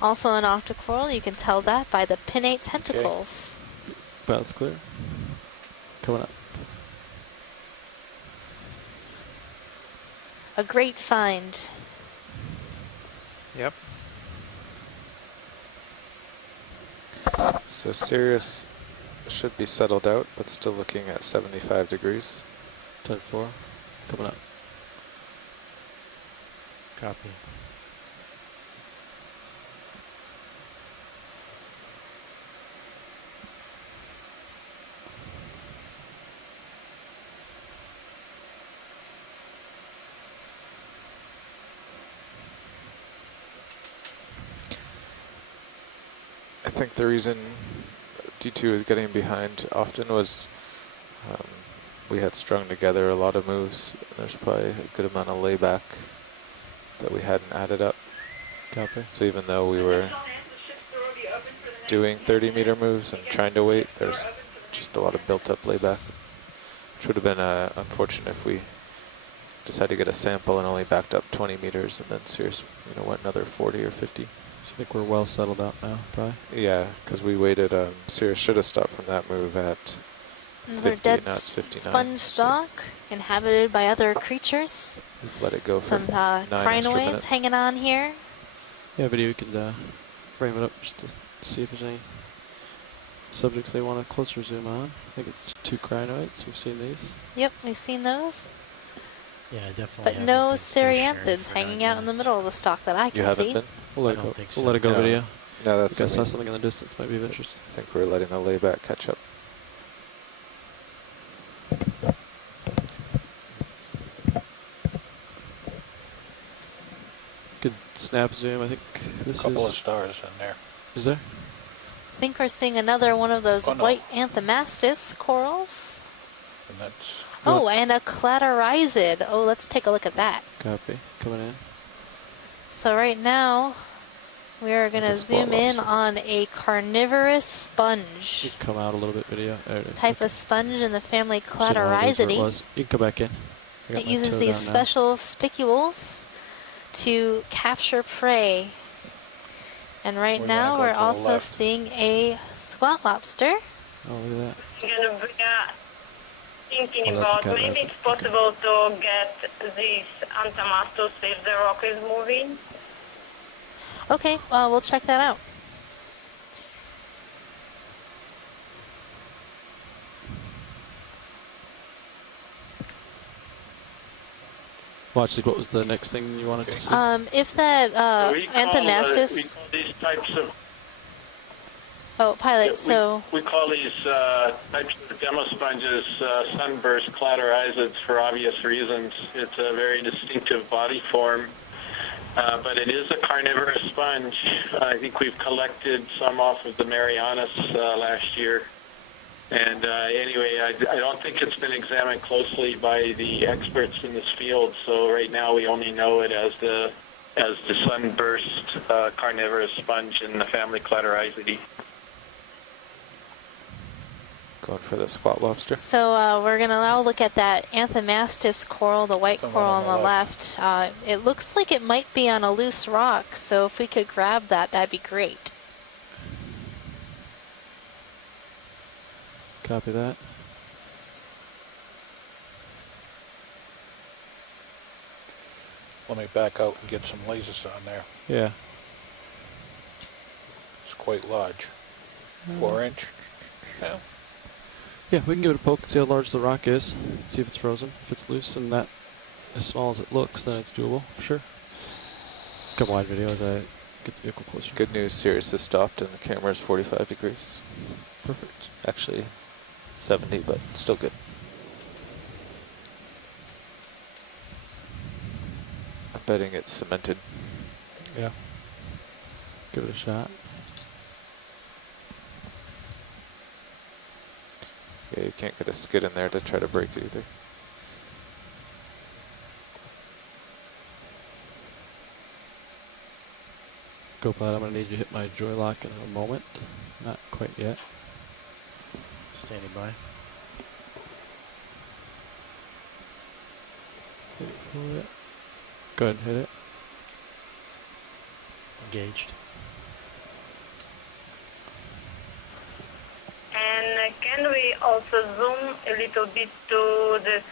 Also an octocoral, you can tell that by the pinnate tentacles. Pilot's clear. Coming up. A great find. Yep. So Sirius should be settled out, but still looking at 75 degrees. Type 4. Coming up. Copy. I think the reason D2 is getting behind often was we had strung together a lot of moves. There's probably a good amount of layback that we hadn't added up. Copy. So even though we were doing 30-meter moves and trying to wait, there's just a lot of built-up layback, which would have been unfortunate if we just had to get a sample and only backed up 20 meters and then Sirius, went another 40 or 50. I think we're well settled out now, probably. Yeah, because we waited. Sirius should have stopped from that move at 50, dead now it's 59. sponge stock, inhabited by other creatures. We've let it go for Some 9 extra crinoids minutes. hanging on here. Yeah, video, we can frame it up just to see if there's any subjects they want a closer zoom on. I think it's 2 crinoids. We've seen these. Yep, we've seen those. Yeah, definitely. But no cereanthids hanging out in the middle of the stalk that I can You haven't see. been? We'll let it go. We'll let it go No. video. No, that's I what I saw mean. something in the distance might be of interest. I think we're letting the layback catch up. Good snap zoom. I think this is... A couple of stars in there. Is there? I think we're seeing another one of those Oh, no. white anthomastus corals. And that's Oh, and a clatorizid. Oh, let's take a look at that. Copy. Coming in. So right now, we are going to a spot zoom in lobster. on a carnivorous sponge. You can come out a little bit video. There it is. Type of sponge in the family Just didn't wanna lose where it Clatorizidae. was. You can come back in. I got It my uses toe these down now. special spicules to capture prey. And right We're now gonna go we're to the also left. seeing a squat lobster. Oh, look at that. Gonna be thinking Oh, that's about the maybe Catamaran. it's possible to get these antamastos if the rock is moving. Okay, well, we'll check that out. Watch, what was the next thing you wanted to see? If that We call anthomastus... these types of Oh, pilot, so... we call these types of demo sponges sunburst clatorizids for obvious reasons. It's a very distinctive body form, but it is a carnivorous sponge. I think we've collected some off of the Marianas last year. And anyway, I don't think it's been examined closely by the experts in this field, so right now we only know it as the sunburst carnivorous sponge in the family Clatorizidae. Going for the squat lobster. So we're going to now look at that anthomastus coral, the white coral on the left. It looks like it might be on a loose rock, so if we could grab that, that'd be great. Copy that. Let me back out and get some lasers on there. Yeah. It's quite large. 4-inch. Yeah. Yeah, we can give it a poke and see how large the rock is. See if it's frozen. If it's loose and not as small as it looks, then it's doable, for sure. Come wide video as I get the vehicle closer. Good news, Sirius has stopped and the camera is 45 degrees. Perfect. Actually, 70, but still good. I'm betting it's cemented. Yeah. Give it a shot. Yeah, you can't get a skid in there to try to break it either. Go pilot, I'm going to need you to hit my joy lock in a moment. Not quite yet. Standing by. Pull it. Go ahead and hit it. Engaged. And can we also zoom a little bit to the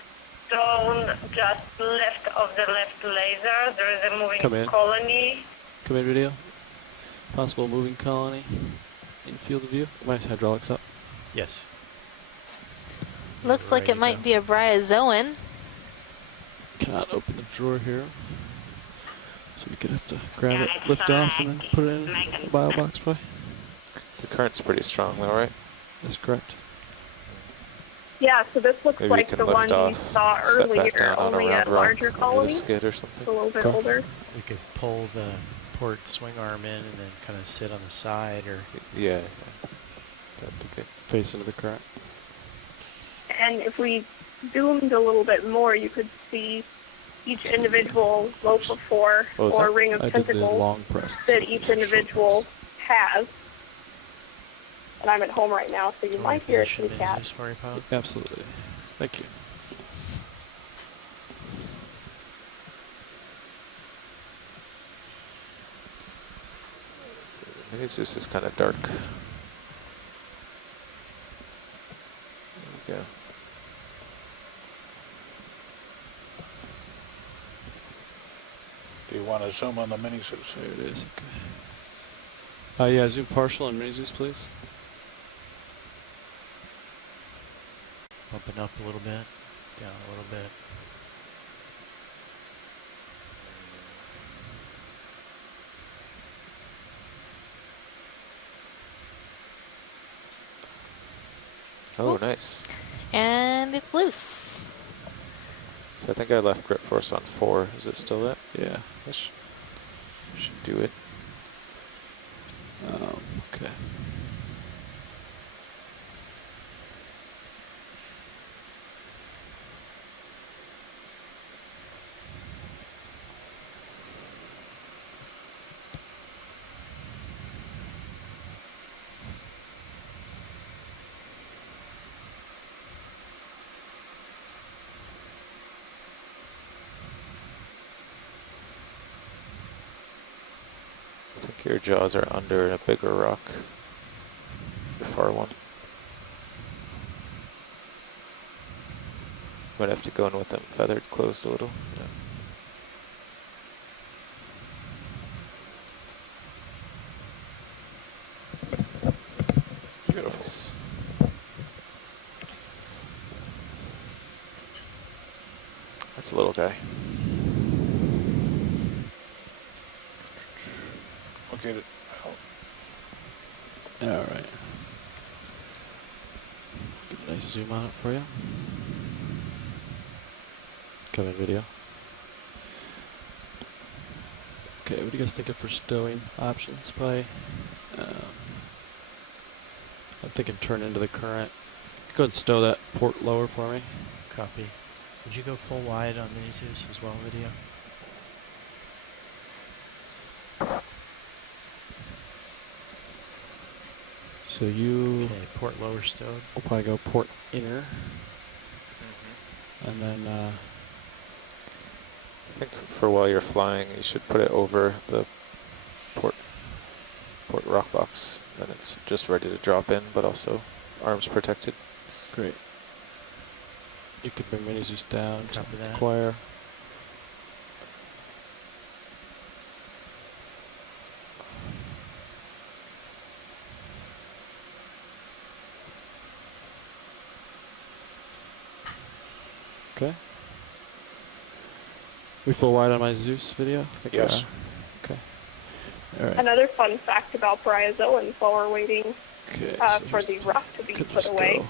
stone just left of the left laser? There is a moving Come in. colony. Come in video. Possible moving colony in field of view. My hydraulics up. Yes. Looks like it might be a bryozoan. Cannot open the drawer here. So we could have to grab it, lift off, and then put it in the bio box probably. The current's pretty strong though, right? That's correct. Yeah, so this looks Maybe like you the can one lift you off, saw set back earlier, down on a only a round rock larger under the colony. skid or It's something. a little bit Okay. older. We could pull the port swing arm in and then kind of sit on the side or... Yeah, that'd be good. Face into the crack. And if we zoomed a little bit more, you could see each individual loaf of four What was or that? ring of I did the tentacles long press. that each individual has. And I'm at home right now, so you might hear a Position kitty cat. lasers for you, pilot. Absolutely. Thank you. Maybe Zeus is kind of dark. There we go. Do you want to zoom on the mini Zeus? There it is. Okay. Yeah, zoom partial on mini Zeus, please. Bumping up a little bit, down a little bit. Oh, nice. And it's loose. So I think I left grip force on 4. Is it still that? Yeah. That should do it. Okay. I think your jaws are under a bigger rock. The far one. Might have to go in with them feathered closed a little. Yeah. Beautiful. That's a little guy. Look at it. All right. Get a nice zoom on it for you. Coming video. Okay, what do you guys think of for stowing options? Probably, I'm thinking turn into the current. Go ahead and stow that port lower for me. Copy. Would you go full wide on these as well, video? So you... Okay, port lower stowed. We'll probably go port inner. And then... I think for while you're flying, you should put it over the port rock box. Then it's just ready to drop in, but also arms protected. Great. You could bring mini Zeus down. Copy that. Acquire. Okay. We full wide on my Zeus video? Yes. Okay. All right. Another fun fact about bryozoans while we're waiting for the rock to be put away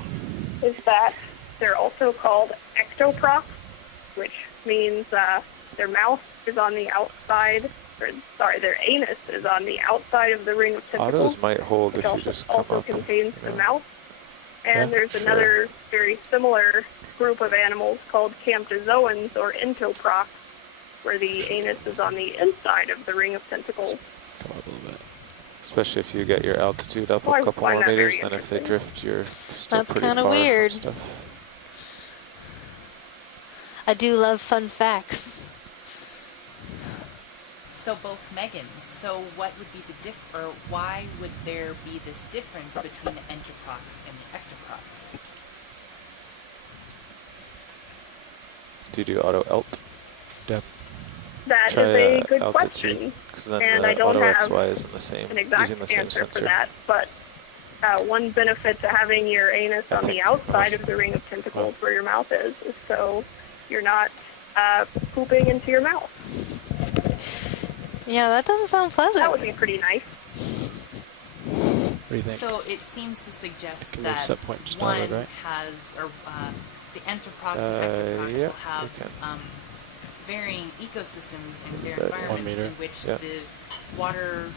is that they're also called ectoprocs, which means their mouth is on the outside, or sorry, their anus is on the outside of the ring of tentacles. Autos might hold if you just come also up. contains the mouth. And Yeah, there's sure. another very similar group of animals called camptozoans or entoprocs, where the anus is on the inside of the ring of tentacles. Come up a little bit. Especially if you get your altitude up Well, a I couple find more that very meters, then if they drift, you're still That's pretty kind of far from weird. stuff. I do love fun facts. So both Megans. So what would be the or why would there be this difference between the entoprocs and the ectoprocs? Do you do auto alt? Depth. That Try, is a good altitude, question, 'cause then and the I don't auto have XY isn't the same, an exact using the same answer for sensor. that. But one benefit to having your anus on the outside of the ring of tentacles where your mouth is so you're not pooping into your mouth. Yeah, that doesn't sound pleasant. That would be pretty nice. What do you think? So it seems to suggest Can we that set point just one downward, right? has, or the entoprocs and ectoprocs yeah, will have varying ecosystems and Is their that 1 environments in meter? which Yeah. the water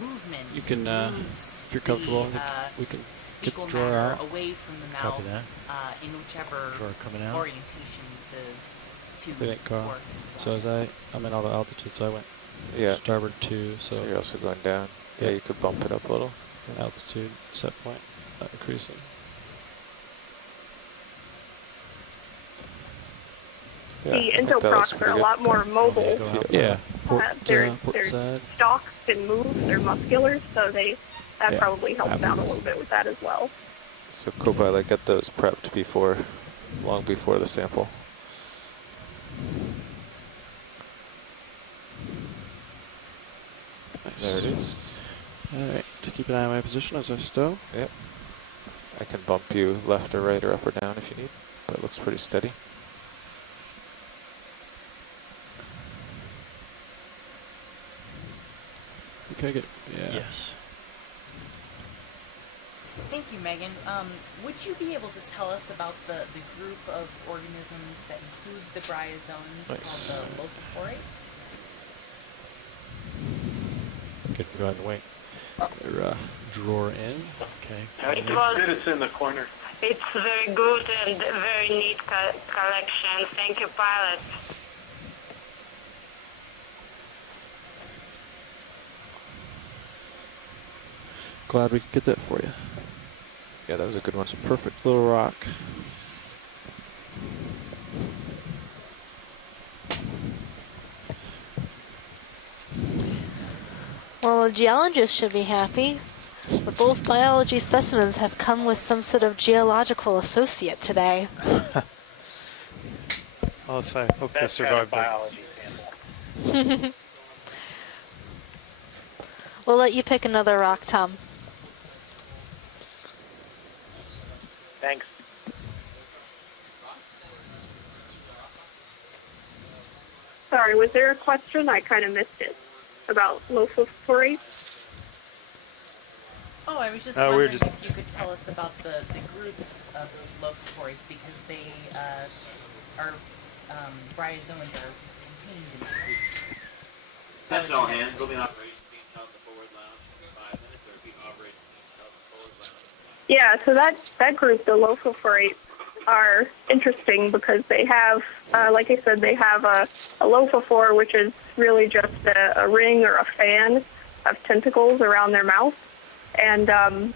movement You can, moves if you're comfortable, the we can get fecal the drawer matter out. away from the Copy mouth that. in whichever Drawer coming out. orientation the two What do you think, Carl? orifices So are. as I'm in all the altitude, so I went Yeah. starboard 2, so, So you're also going down. Yeah, you could bump it up a little. and altitude set point, not increasing. Yeah, The I think that looks entoprocs are pretty a good. lot more mobile. Yeah, port, Their port side. stalks can move, they're muscular, so that Yeah, probably helps out a absolutely. little bit with that as well. So Copilot, get those prepped before, long before the sample. Nice. There it is. Alright, to keep an eye on my position as I stow. Yep. I can bump you left or right or up or down if you need, but it looks pretty steady. Can I get, yeah. Yes. Thank you, Megan. Would you be able to tell us about the group of organisms that includes the bryozoans called the lophophorates? Good, go ahead and wait. Your drawer in. Okay. It's in the corner. It's very good and very neat collection. Thank you, pilot. Glad we could get that for you. Yeah, that was a good one. It's a perfect little rock. Well, the geologists should be happy. But both biology specimens have come with some sort of geological associate today. Well, I hope they survived biology sample. We'll let you pick another rock, Tom. Thanks. Sorry, was there a question? I kind of missed it about lophophorates. Oh, I was just we were wondering just- if you could tell us about the group of lophophorates, because they are bryozoans are contained in these. That's all hands. We'll be in operation team out in the forward lounge in 5 minutes, or keep operating team out in the forward lounge. Yeah, so that group, the lophophorates, are interesting because they have, like I said, they have a lophophore, which is really just a ring or a fan of tentacles around their mouth. And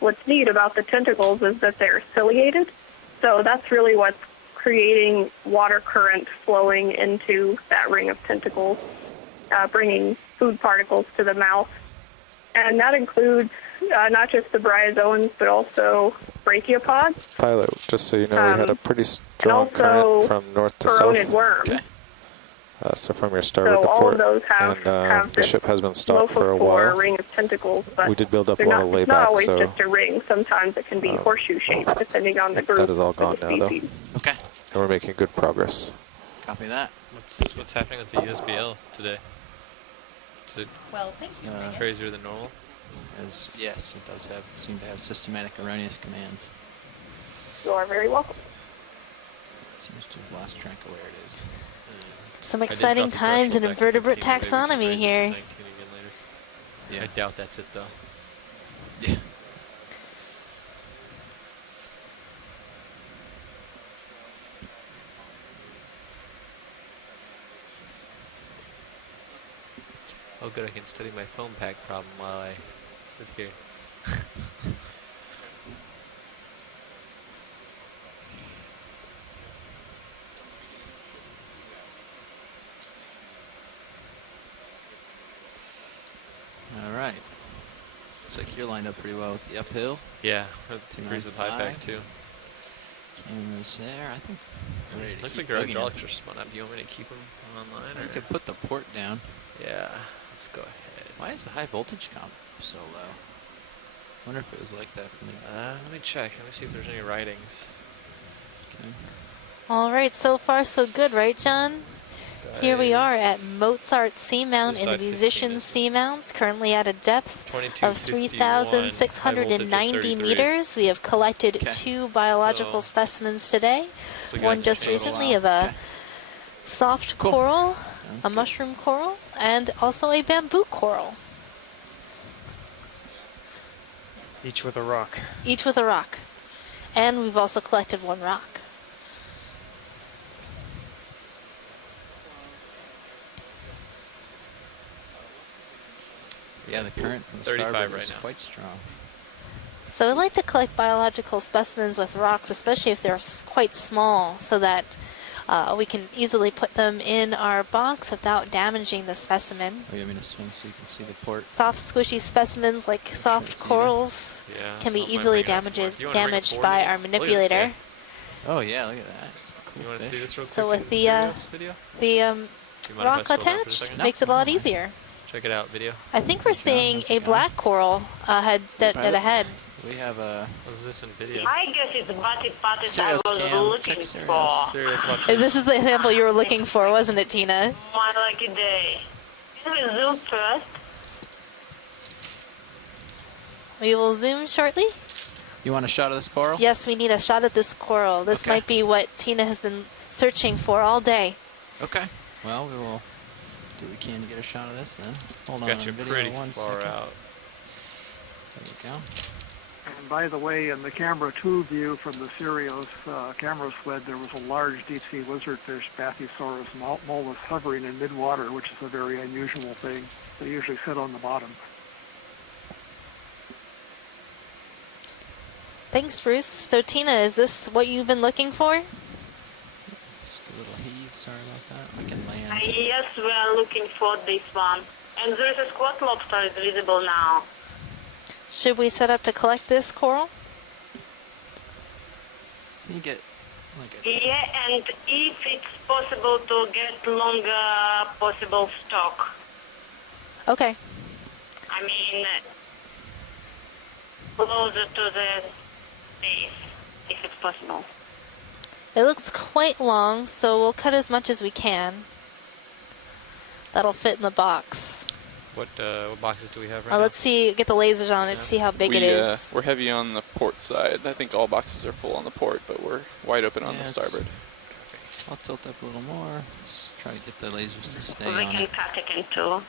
what's neat about the tentacles is that they're ciliated. So that's really what's creating water current flowing into that ring of tentacles, bringing food particles to the mouth. And that includes not just the bryozoans, but also brachiopods. Pilot, just so you know, we had a pretty strong and current also from north to south. coronid worms. So from your starboard So to all port, of those have and the this ship has been stopped for a lophophore while. ring of tentacles, but We did build up they're a lot not, of it's not layback, always so just a ring. Sometimes it can be horseshoe-shaped, depending on the group. that is all of gone the now, though. species. Okay. And we're making good progress. Copy that. What's happening with the USBL today? Is it Well, thank you, Megan. crazier than normal? Yes, it does seem to have systematic erroneous commands. You are very welcome. It seems to have lost track of where it is. Some exciting times in invertebrate taxonomy here. I doubt that's it though. Yeah. Oh good, I can study my foam pack problem while I sit here. All right. Looks like you're lined up pretty well with the uphill. Yeah, agrees with high pack too. Cameras there, I think. we're ready to Looks keep like our bugging hydraulics it. are spun up. Do you want me to keep them online? We Or? could put the port down. Yeah, let's go ahead. Why is the high voltage comp so low? Wonder if it was like that from the. Let me check. Let me see if there's any writings. Okay. All right, so far so good, right, John? Here we are at Mozart Seamount in the Musicians Seamounts, currently at a depth of 3,690 meters. We have collected 2 biological specimens today. One just recently of a soft coral, a mushroom coral, and also a bamboo coral. Each with a rock. Each with a rock. And we've also collected 1 rock. Yeah, the current from the 35 starboard right is now. quite strong. So I like to collect biological specimens with rocks, especially if they're quite small, so that we can easily put them in our box without damaging the specimen. Oh, you want me to swim so you can see the port? Soft, squishy specimens like soft corals can be easily damaged by our manipulator. Oh yeah, look at that. Cool You want to see this real quick? So with the video? the You mind if I rock scroll down for a attached, second? makes it a lot easier. Check it out, video. I think we're seeing a black coral that had. We have a. Was this in video? I guess it's Bati Patis I Serious was cam. looking Check serious. for. Serious watching. This is the example you were looking for, wasn't it, Tina? My lucky day. Can we zoom first? We will zoom shortly. You want a shot of this coral? Yes, we need a shot at this coral. This Okay. might be what Tina has been searching for all day. Okay. Well, we will do what we can to get a shot of this then. Hold on. Got you video pretty 1 far second. out. There we go. And by the way, in the camera 2 view from the Sirius camera sled, there was a large deep-sea lizardfish, Bathysaurus mollis, hovering in mid-water, which is a very unusual thing. They usually sit on the bottom. Thanks, Bruce. So, Tina, is this what you've been looking for? Just a little heave. Sorry about that. I can land. Yes, we are looking for this one. And there is a squat lobster is visible now. Should we set up to collect this coral? You get like a. Yeah, and if it's possible to get longer possible stock. Okay. I mean, closer to the base, if it's possible. It looks quite long, so we'll cut as much as we can. That'll fit in the box. What boxes do we have right now? Let's see, get the lasers on it, see how big it is. We're heavy on the port side. I think all boxes are full on the port, but we're wide open on the starboard. I'll tilt up a little more. Just try to get the lasers to stay We on can it. cut it in two.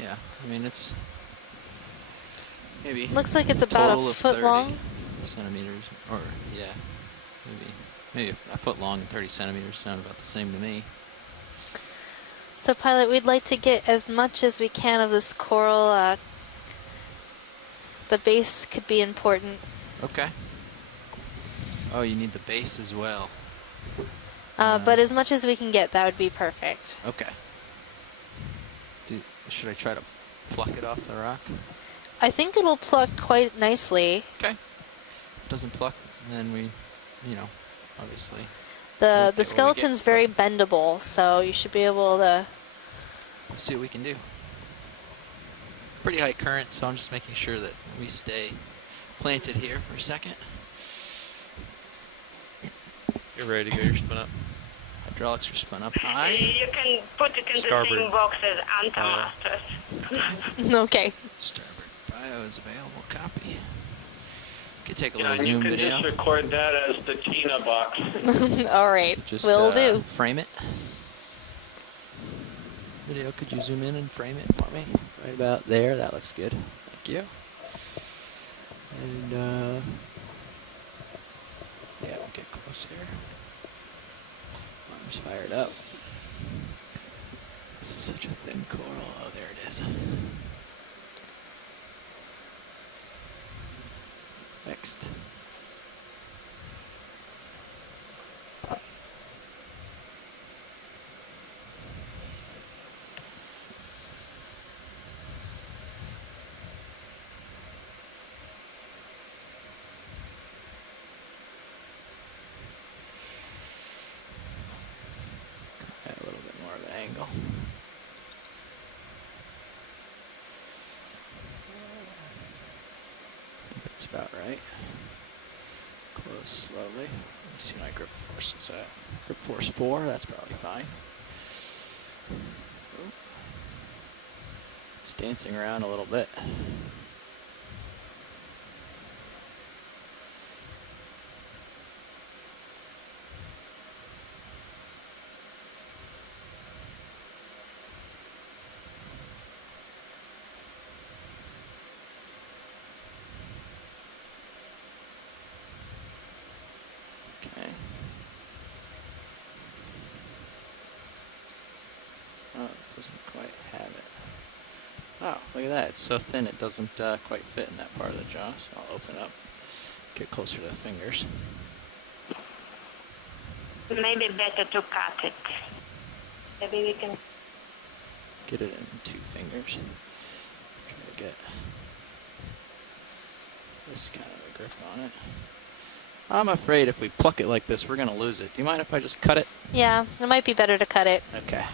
Yeah, I mean it's maybe. Looks like it's about total a of foot 30 long. Centimeters, or yeah, maybe a foot long and 30 centimeters sound about the same to me. So, pilot, we'd like to get as much as we can of this coral. The base could be important. Okay. Oh, you need the base as well. But as much as we can get, that would be perfect. Okay. Should I try to pluck it off the rock? I think it'll pluck quite nicely. Okay. Doesn't pluck, then we, obviously. The skeleton's very bendable, so you should be able to. Let's see what we can do. Pretty high current, so I'm just making sure that we stay planted here for a second. You're ready to go. You're spun up. Hydraulics are spun up high. You can put it in Starboard. the same box as Antamasters. Okay. Starboard bio is available. Copy. Could take a Yeah, little you zoom can video. just record that as the Tina box. All right, Just, will do. Frame it. Video, could you zoom in and frame it for me? Right about there. That looks good. Thank you. And yeah, we'll get close here. Arms fired up. This is such a thin coral. Oh, there it is. Next. Add a little bit more of an angle. That's about right. Close slowly. Let me see my grip force is at. Grip force 4, that's probably fine. Oop. It's dancing around a little bit. Okay. Oh, it doesn't quite have it. Oh, look at that. It's so thin it doesn't quite fit in that part of the jaw. So I'll open up, get closer to the fingers. Maybe better to cut it. Maybe we can. Get it in 2 fingers. Try to get this kind of a grip on it. I'm afraid if we pluck it like this, we're going to lose it. Do you mind if I just cut it? Yeah, it might be better to cut it. Okay.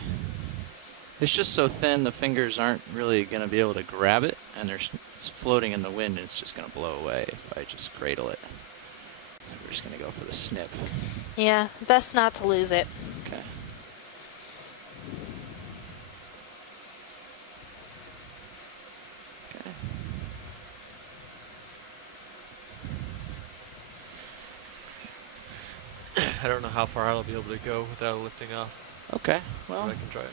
It's just so thin, the fingers aren't really going to be able to grab it, and there's it's floating in the wind and it's just going to blow away if I just cradle it. We're just going to go for the snip. Yeah, best not to lose it. Okay. Okay. I don't know how far I'll be able to go without lifting off. Okay, well, but I can try it.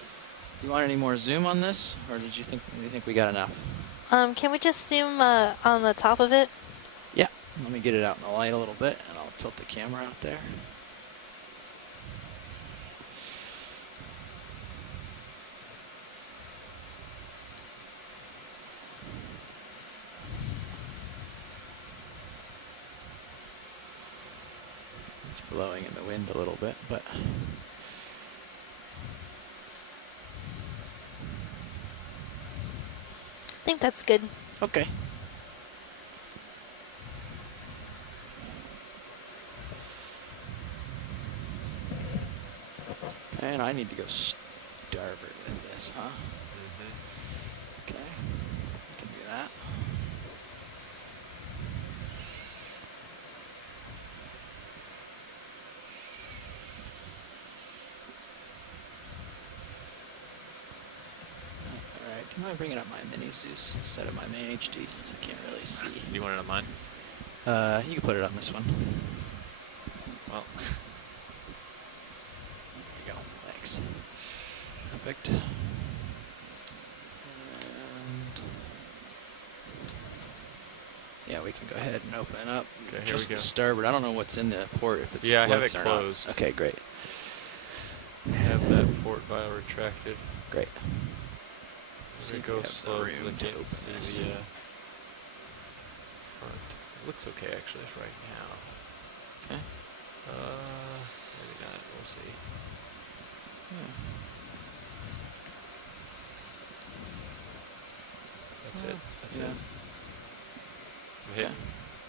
Do you want any more zoom on this, or do you think we got enough? Can we just zoom on the top of it? Yeah. Let me get it out in the light a little bit, and I'll tilt the camera out there. It's blowing in the wind a little bit, but I think that's good. okay. And I need to go starboard with this, huh? Okay, I can do that. Alright, do you mind bringing up my mini Zeus instead of my main HD since I can't really see? Do you want it on mine? You can put it on this one. Well. There you go. Thanks. Perfect. And yeah, we can go ahead and open up Okay, here just we the go. starboard. I don't know what's in the port, if it's Yeah, I have floats it or not. closed. Okay, great. I have that port vial retracted. Great. I'm going to go slow room because I to can't open see this. the front. It looks okay actually right now. Okay. Maybe not. We'll see. That's it. That's Yeah. it. I'm hitting. Okay.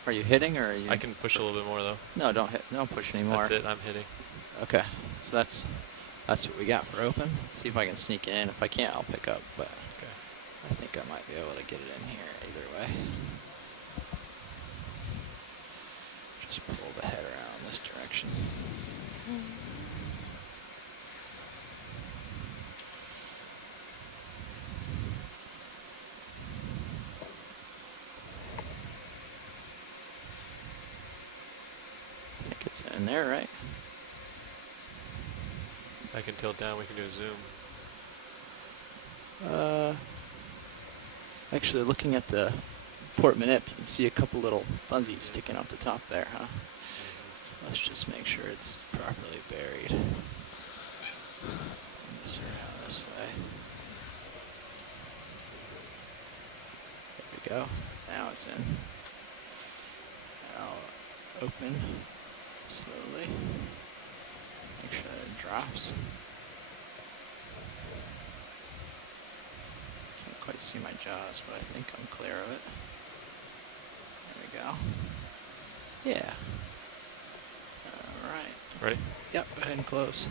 Are you hitting or are you? I can push a little bit more though. No, don't hit. Don't push anymore. That's it. I'm hitting. Okay, so that's what we got for open. Let's see if I can sneak it in. If I can't, I'll pick up. But okay. I think I might be able to get it in here either way. Just pull the head around this direction. I think it's in there, right? I can tilt down. We can do a zoom. Actually, looking at the port manip, you can see a couple little fuzzies sticking out the top there, huh? Let's just make sure it's properly buried. This around this way. There we go. Now it's in. I'll open slowly. Make sure that it drops. Can't quite see my jaws, but I think I'm clear of it. There we go. Yeah. Alright. Ready? Yep, go ahead and close.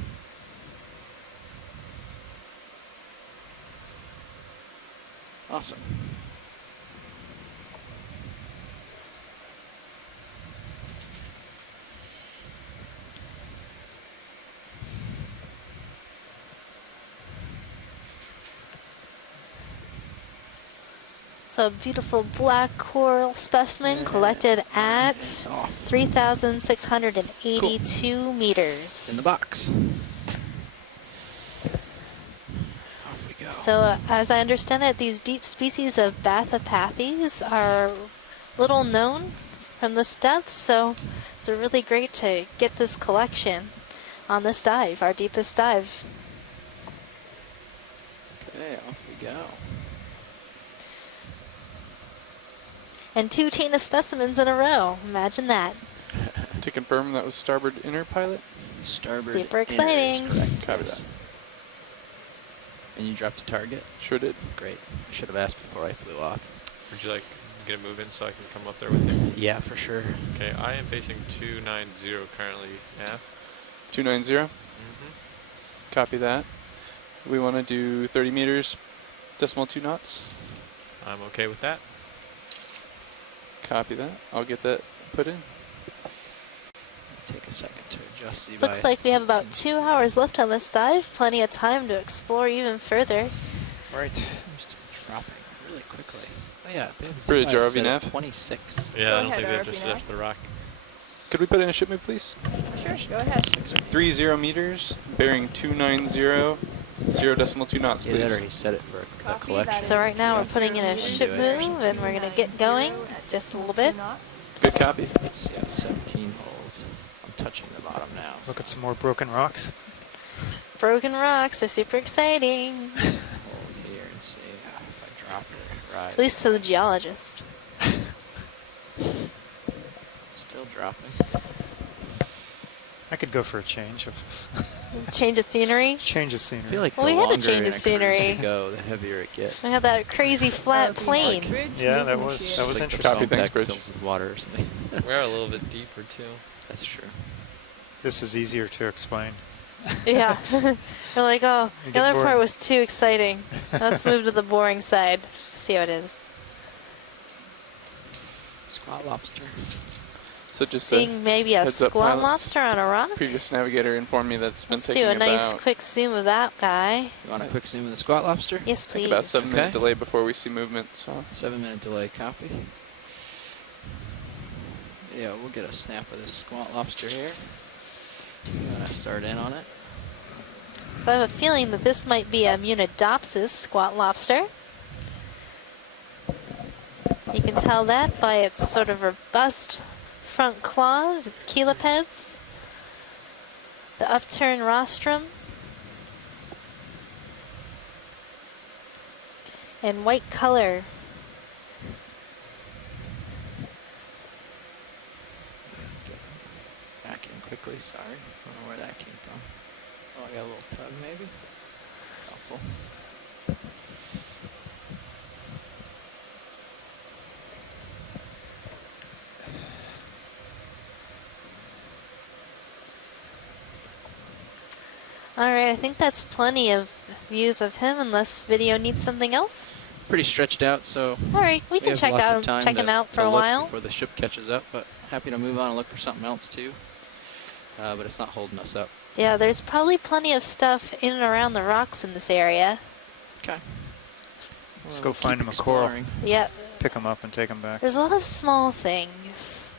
Awesome. So a beautiful black coral specimen collected at 3,682 meters. In the box. Off we go. So as I understand it, these deep species of Bathypathes are little known from the depths, so it's really great to get this collection on this dive, our deepest dive. Okay, off we go. And 2 Tina specimens in a row. Imagine that. To confirm, that was starboard inner pilot? Starboard Super inner exciting. is correct. Copy Yes. that. And you dropped a target? Sure did. Great. I should have asked before I flew off. Would you like to get a move in so I can come up there with you? Yeah, for sure. Okay, I am facing 290 currently, nav. 290? Copy that. We want to do 30 meters, decimal 2 knots. I'm okay with that. Copy that. I'll get that put in. Take a second to adjust the This looks like we have about 2 hours left on this dive. Plenty of time to explore even further. Right. Just dropping really quickly. Oh yeah, Bridge Seamounts ROV set nav. at 26. Yeah, Go I don't ahead, think they RV just nav. left the rock. Could we put in a ship move, please? Sure, go ahead. 30 meters, bearing 290, 0.2 knots, Either that or please. he set it for a Copy, collection. that So right now we're putting in a Do ship it. move and we're going to get going just a little bit. Good copy. Let's see how 17 holds. I'm touching the bottom now. Look at some more broken rocks. Broken rocks are super exciting. Hold here and see if I drop it. Right. At least to the geologist. Still dropping. I could go for a change of this. Change of scenery. Change of scenery. I feel like Well, the we had to longer change in the a cruise scenery. you go, the heavier it gets. We have that crazy flat plane. Yeah, that was It's like the interesting. Copy, thanks, back Bridge. fills with water or something. We're a little bit deeper too. That's true. This is easier to explain. Yeah. We're like, oh, You the get other bored. part was too exciting. Let's move to the boring side. See how it is. Squat lobster. So just Seeing maybe a heads up, squat pilots. lobster on a rock. Previous navigator informed me that it's been Let's do taking a nice about, quick zoom of that guy. You want a quick zoom of the squat lobster? Yes, I please. think about 7-minute Okay. delay before we see movement. So 7-minute delay, copy. Yeah, we'll get a snap of this squat lobster here. Start in on it. So I have a feeling that this might be a Munidopsis squat lobster. You can tell that by its sort of robust front claws, its cheliceds, the upturned rostrum, and white color. Back in quickly, sorry. Don't know where that came from. Oh, I got a little tug maybe. Helpful. Alright, I think that's plenty of views of him unless video needs something else. Pretty stretched out, so Alright, we can have check lots of out time check to- him out to for a look while. before the ship catches up, but happy to move on and look for something else too. But it's not holding us up. Yeah, there's probably plenty of stuff in and around the rocks in this area. Okay. Let's Well, go find keep him a coral. exploring. Yep. Pick him up and take him back. There's a lot of small things.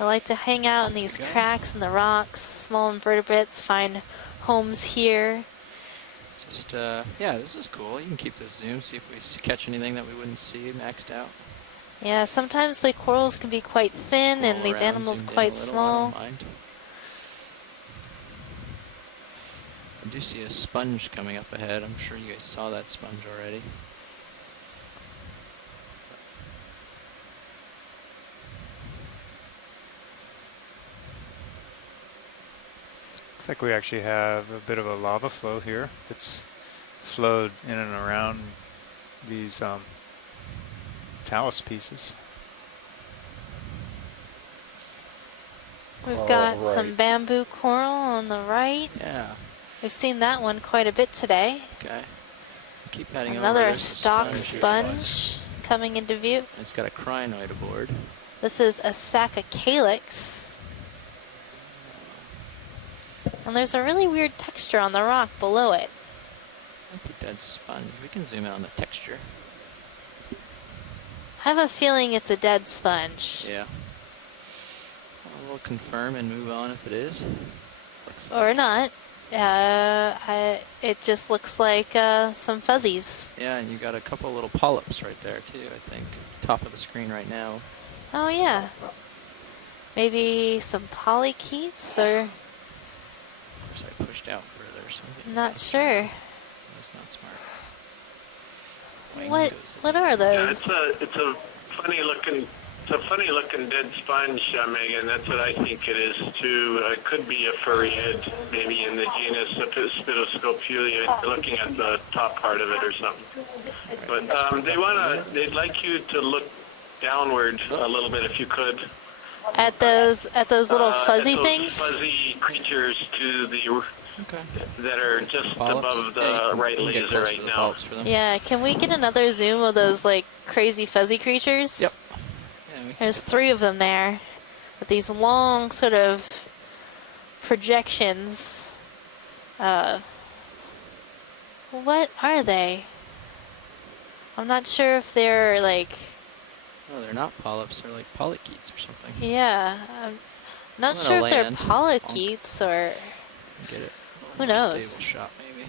I like to hang out in these cracks in the rocks, small invertebrates, find homes here. Just, yeah, this is cool. You can keep this zoom, see if we catch anything that we wouldn't see maxed out. Yeah, sometimes the corals can be quite thin and these Around, animals zoomed in a quite little, I small. don't mind. I do see a sponge coming up ahead. I'm sure you guys saw that sponge already. Looks like we actually have a bit of a lava flow here that's flowed in and around these talus pieces. We've All got right. some bamboo coral on the right. Yeah. We've seen that one quite a bit today. Okay. Keep heading over. Another There's a stalk sponge. sponge coming into view. It's got a crinoid aboard. This is a Sacca-calyx. And there's a really weird texture on the rock below it. Might be dead sponge. We can zoom in on the texture. I have a feeling it's a dead sponge. Yeah. We'll confirm and move on if it is. Or not. It just looks like some fuzzies. Yeah, and you got a couple little polyps right there too, I think. Top of the screen right now. Oh yeah. Maybe some polychaetes or Of course I pushed out further, so I'm getting not sure. that's not smart. What are Yeah, those? it's a funny looking dead sponge, Megan. That's what I think it is too. It could be a furry head, maybe in the genus Spitoscopulia. Looking at the top part of it or something. But they'd like you to look downward a little bit if you could. At those little fuzzy at those things? Fuzzy creatures to the that are just above the right laser right now. Yeah, can we get another zoom of those like crazy fuzzy creatures? Yep. Yeah, There's 3 of them there with these long sort of projections. What are they? I'm not sure if they're like... No, they're not polyps. They're like polychaetes or something. Yeah, I'm not I'm sure gonna if they're land. polychaetes or... Get it. Who More knows? Stable shot, maybe.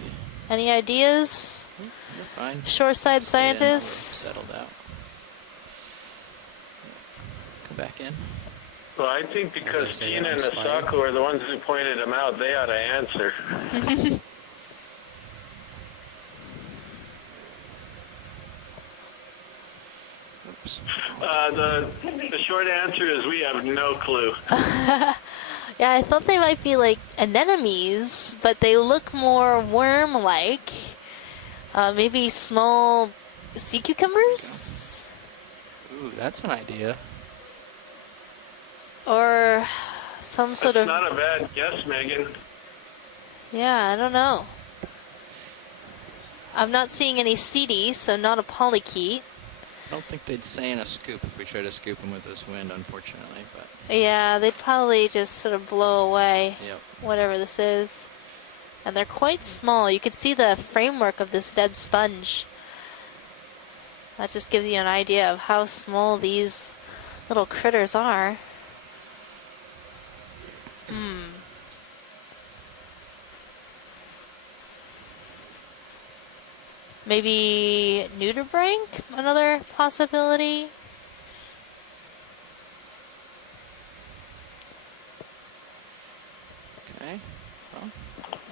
Any ideas? You're fine. Shoreside Stay in, I'll scientists? Settled out. Come back in. Well, I think because Tina and Asako are the ones who pointed them out, they ought to answer. The short answer is we have no clue. Yeah, I thought they might be like anemones, but they look more worm-like. Maybe small sea cucumbers? Ooh, that's an idea. Or some sort That's of... not a bad guess, Megan. Yeah, I don't know. I'm not seeing any CD, so not a polychaete. I don't think they'd stay in a scoop if we try to scoop them with this wind, unfortunately. But Yeah, they'd probably just sort of blow away Yep. whatever this is. And they're quite small. You can see the framework of this dead sponge. That just gives you an idea of how small these little critters are. Maybe nudibranch, another possibility. okay. Well,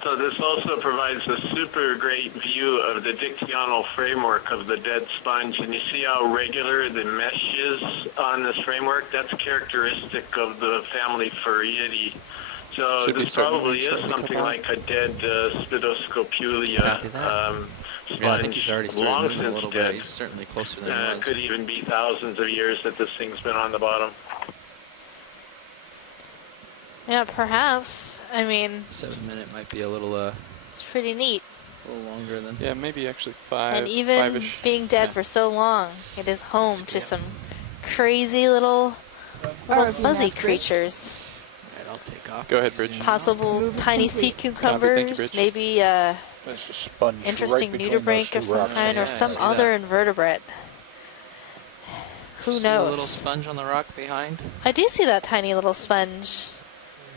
So this also provides a super great view of the dictyonal framework of the dead sponge. And you see how regular the mesh is on this framework? That's characteristic of the family Furiidae. So Should we this start probably moving is shortly, something Kappa? like a dead Spidoscopulia Copy sponge. yeah, I think he's already long started moving a since little dead. bit. He's certainly closer than he was. Could even be thousands of years that this thing's been on the bottom. Yeah, perhaps. I mean, 7 minute might be a little it's pretty neat. longer than. Yeah, maybe actually 5. And even 5-ish. being dead for so long, it is home to some crazy little fuzzy creatures. Alright, I'll take off. Go ahead, Bridge. Possible tiny sea cucumbers, Bridge. maybe There's a sponge interesting right between those nudibranch two of some rocks. kind Yeah, or I some see other that. invertebrate. Who See the little knows? sponge on the rock behind? I do see that tiny little sponge.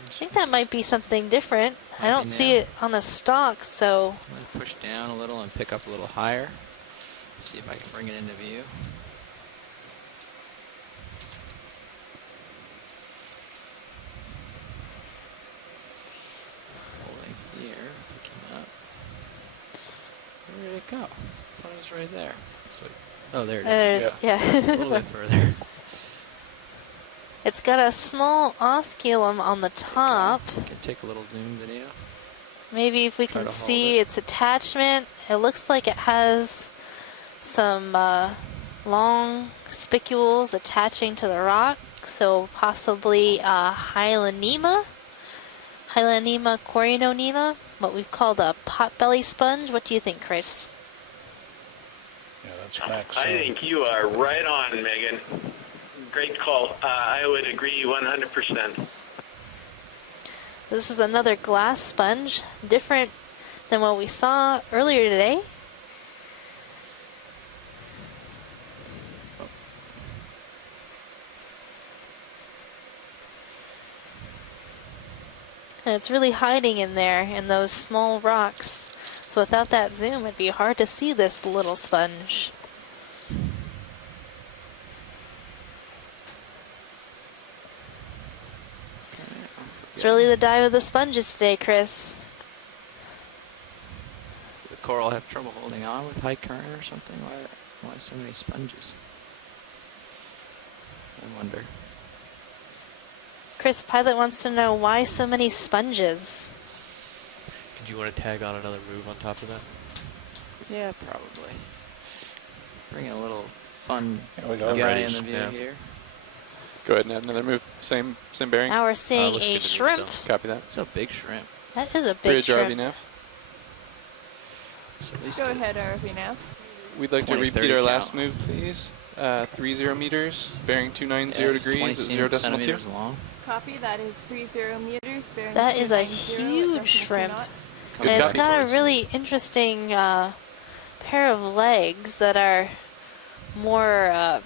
I think that might be something different. I don't see it on a stalk, so... I'm going to push down a little and pick up a little higher. See if I can bring it into view. Holding here, picking up. Where did it go? I thought it was right there. Oh, there it is. Yeah. A little bit further. It's got a small osculum on the top. We can take a little zoom video. Maybe if we Try can to hold see its attachment. It looks like it has some long spicules attaching to the rock, so possibly Hylanema corionema, what we've called a potbelly sponge. What do you think, Chris? Yeah, that's Max. I think you are right on, Megan. Great call. I would agree 100%. This is another glass sponge, different than what we saw earlier today. And it's really hiding in there in those small rocks. So without that zoom, it'd be hard to see this little sponge. It's really the dive of the sponges today, Chris. Did the coral have trouble holding on with high current or something? Why so many sponges? I wonder. Chris Pilot wants to know why so many sponges. Did you want to tag on another move on top of that? Yeah, probably. Bring a little fun we go. guy in Ready. the view Yeah. here. Go ahead and add another move. Same bearing. Now we're seeing looks a good to me shrimp. still. Copy that. It's a big shrimp. That is a big Bridge RV shrimp. nav. It's at least Go a ahead, RV Nav. We'd like to 20, repeat 30 our count. last move, please. 30 meters, bearing 290 Yeah, it's 20 degrees at 0 decimal 2. centimeters long. Copy, that is 30 meters, bearing That is a 290 at huge decimal 2 shrimp. knots. Good And it's copy. got a really interesting pair of legs that are more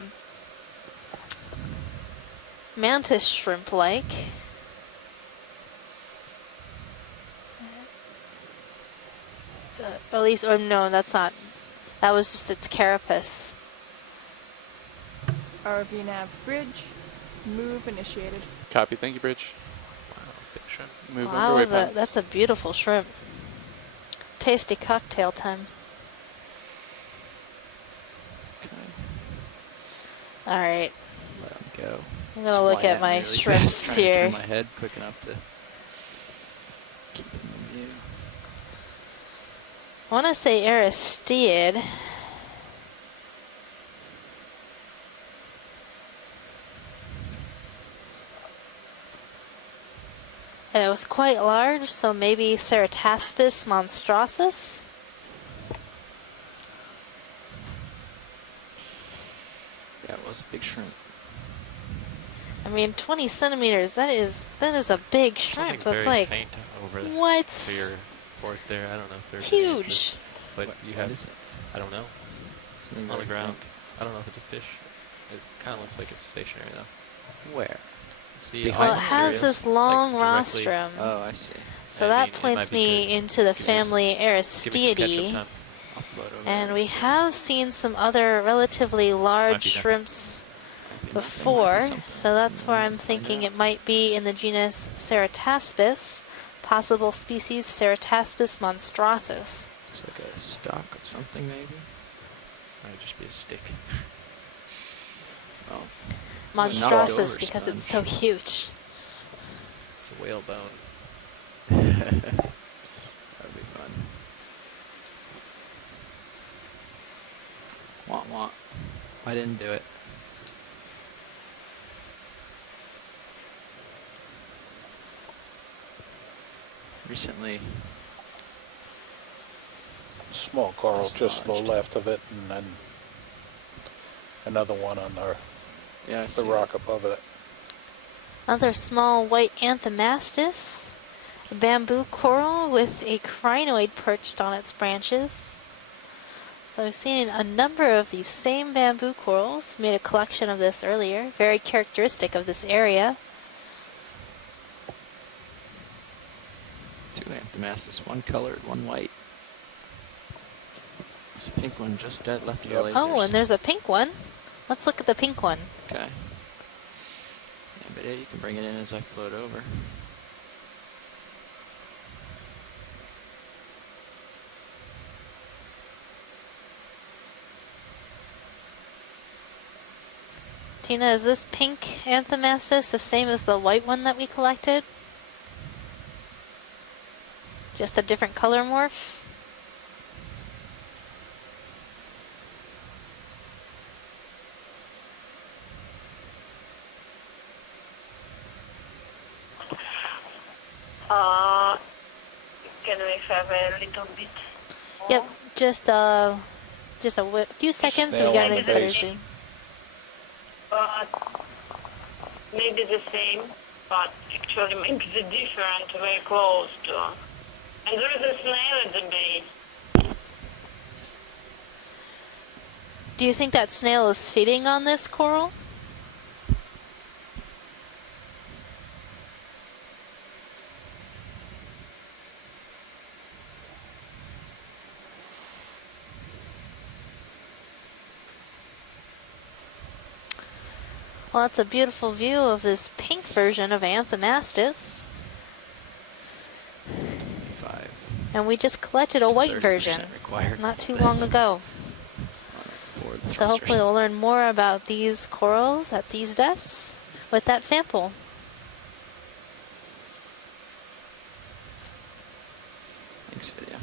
mantis shrimp-like. At least, or no, that's not. That was just its carapace. ROV nav bridge, move initiated. Copy. Thank you, Bridge. Wow, big shrimp. Move Well, underway, that was pilots. that's a beautiful shrimp. Tasty cocktail time. All right. Let them go. I'm gonna look at my shrimps Trying to here. turn my head quick enough to keep them in view. I want to say Aristeid. And it was quite large, so maybe Cerataspis monstrosus. Yeah, it was a big shrimp. I mean, 20 centimeters. That is a big shrimp. Something That's very like faint over the, what? for your port there. I don't know if there's any Huge. interest, but you What have. is it? I don't know. Something On the very ground. faint. I don't know if it's a fish. It kind of looks like it's stationary though. Where? See, Well, it on has Sirius, this long like directly- rostrum. Oh, I see. So I that mean, it points might be me good. into the family Give me some ketchup Aristeidae. time. I'll float over And there we see. have seen some other relatively large nothing. shrimps Might be nothing, might be before, something. so that's where I'm Find thinking out. it might be in the genus Cerataspis, possible species Cerataspis monstrosus. Looks like a stalk of something, maybe. Might just be a stick. Oh, Monstrosus because it's so huge. It's a whale bone. that would be fun. Wah wah. I didn't do it. Recently, Small coral just to the dislodged. left of it, and then another one on yeah, I the see rock above it. Another small white anthomastus, a bamboo coral with a crinoid perched on its branches. So I've seen a number of these same bamboo corals. We made a collection of this earlier, very characteristic of this area. two anthomastus, one colored, one white. There's a pink one just dead left of the lasers. Oh, and there's a pink one. Let's look at the pink one. Okay. Yeah, but yeah, you can bring it in as I float over. Tina, is this pink anthomastus the same as the white one that we collected? Just a different color morph? Can we have a little bit more? Yep, just a few seconds. Snail We got on a the better base. zoom. But maybe the same, but actually maybe the different, very close to. And there is a snail at the base. Do you think that snail is feeding on this coral? Well, that's a beautiful view of this pink version of Anthomastus. 5. And we just collected a white 30% version required not too this. long ago. For the So thrusters. hopefully we'll learn more about these corals at these depths with that sample. Thanks, video.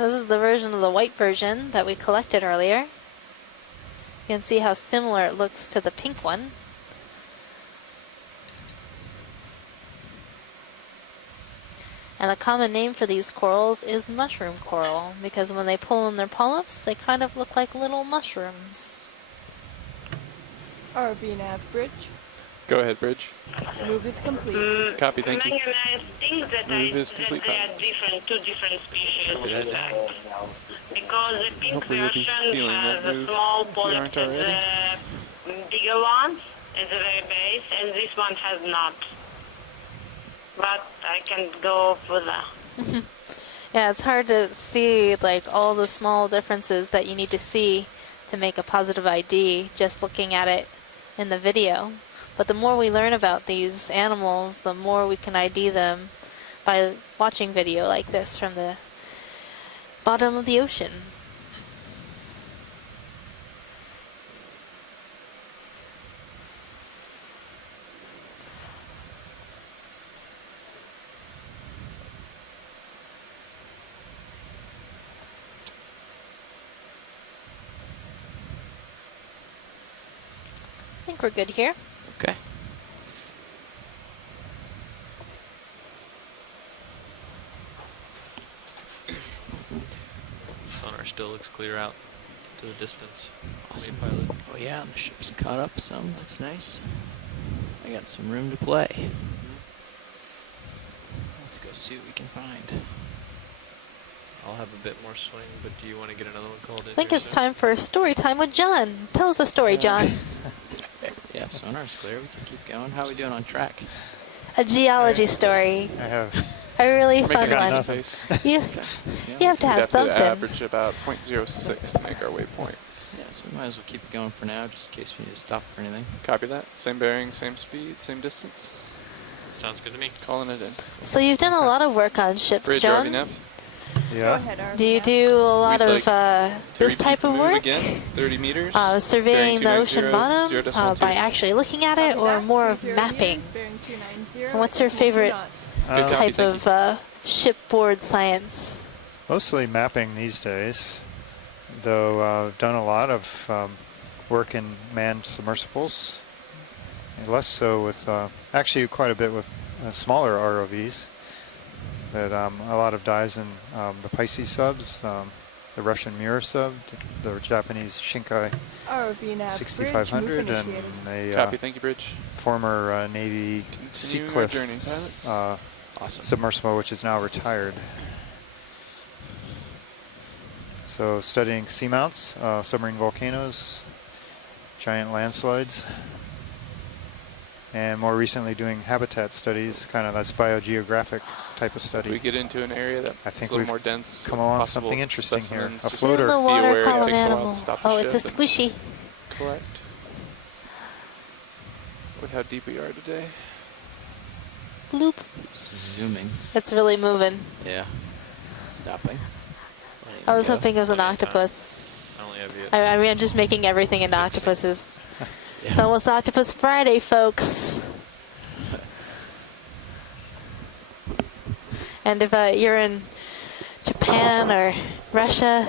This is the version of the white version that we collected earlier. You can see how similar it looks to the pink one. And the common name for these corals is mushroom coral, because when they pull in their polyps, they kind of look like little mushrooms. ROV nav bridge. Go ahead, Bridge. Move is complete. Copy, thank you. I think that, Move is complete. they are different, two different species. Copy that. Because the pink Hopefully you'll be version feeling has that a move small if you polyp aren't at already. the bigger one at the very base, and this one has not. But I can go further. Yeah, it's hard to see like all the small differences that you need to see to make a positive ID just looking at it in the video. But the more we learn about these animals, the more we can ID them by watching video like this from the bottom of the ocean. I think we're good here. Okay. Sonar still looks clear out to the distance. Awesome. Pilot. Oh yeah, the ship's caught up some. That's nice. I got some room to play. Let's go see what we can find. I'll have a bit more swing, but do you want to get another one called in? I think here it's soon? time for story time with John. Tell us a story, John. Yeah, sonar's clear. We can keep going. How are we doing on track? A geology story. I have. A really Make fun a one. face. You, you have to We'd have have something. to average about 0.06 to make our waypoint. Yeah, so we might as well keep it going for now, just in case we need to stop for anything. Copy that. Same bearing, same speed, same distance. Sounds good to me. Calling it in. So you've done a lot of work on ships, Bridge, John. RV nav. Yeah. Do you do a lot We'd of like to this repeat type the of move work? Again, 30 meters. Surveying the bearing ocean 290, bottom 0.2. by actually looking at it, or more of mapping? And what's your favorite type of shipboard science? Mostly mapping these days, though I've done a lot of work in manned submersibles, and less so with, actually quite a bit with smaller ROVs, but a lot of dives in the Pisces subs, the Russian Mirror sub, the Japanese Shinkai ROV nav 6500, bridge, and move initiated. a Copy, thank you, Bridge. former Navy Continue our Seacliff journey, pilots. Awesome. submersible, which is now retired. So studying seamounts, submarine volcanoes, giant landslides, and more recently doing habitat studies, kind of that's biogeographic type of If study. we get into an area that I think is a little we've more dense, come with along possible something interesting here. specimens, A just floater. It's in the be water, aware call it an takes a while animal. to stop the Oh, it's a ship and squishy. collect. With how deep we are today. Bloop. Zooming. It's really moving. Yeah. Stopping. I was hoping it was an octopus. I only have you. I mean, I'm just making everything into octopuses. It's almost Octopus Friday, folks. And if you're in Japan or Russia,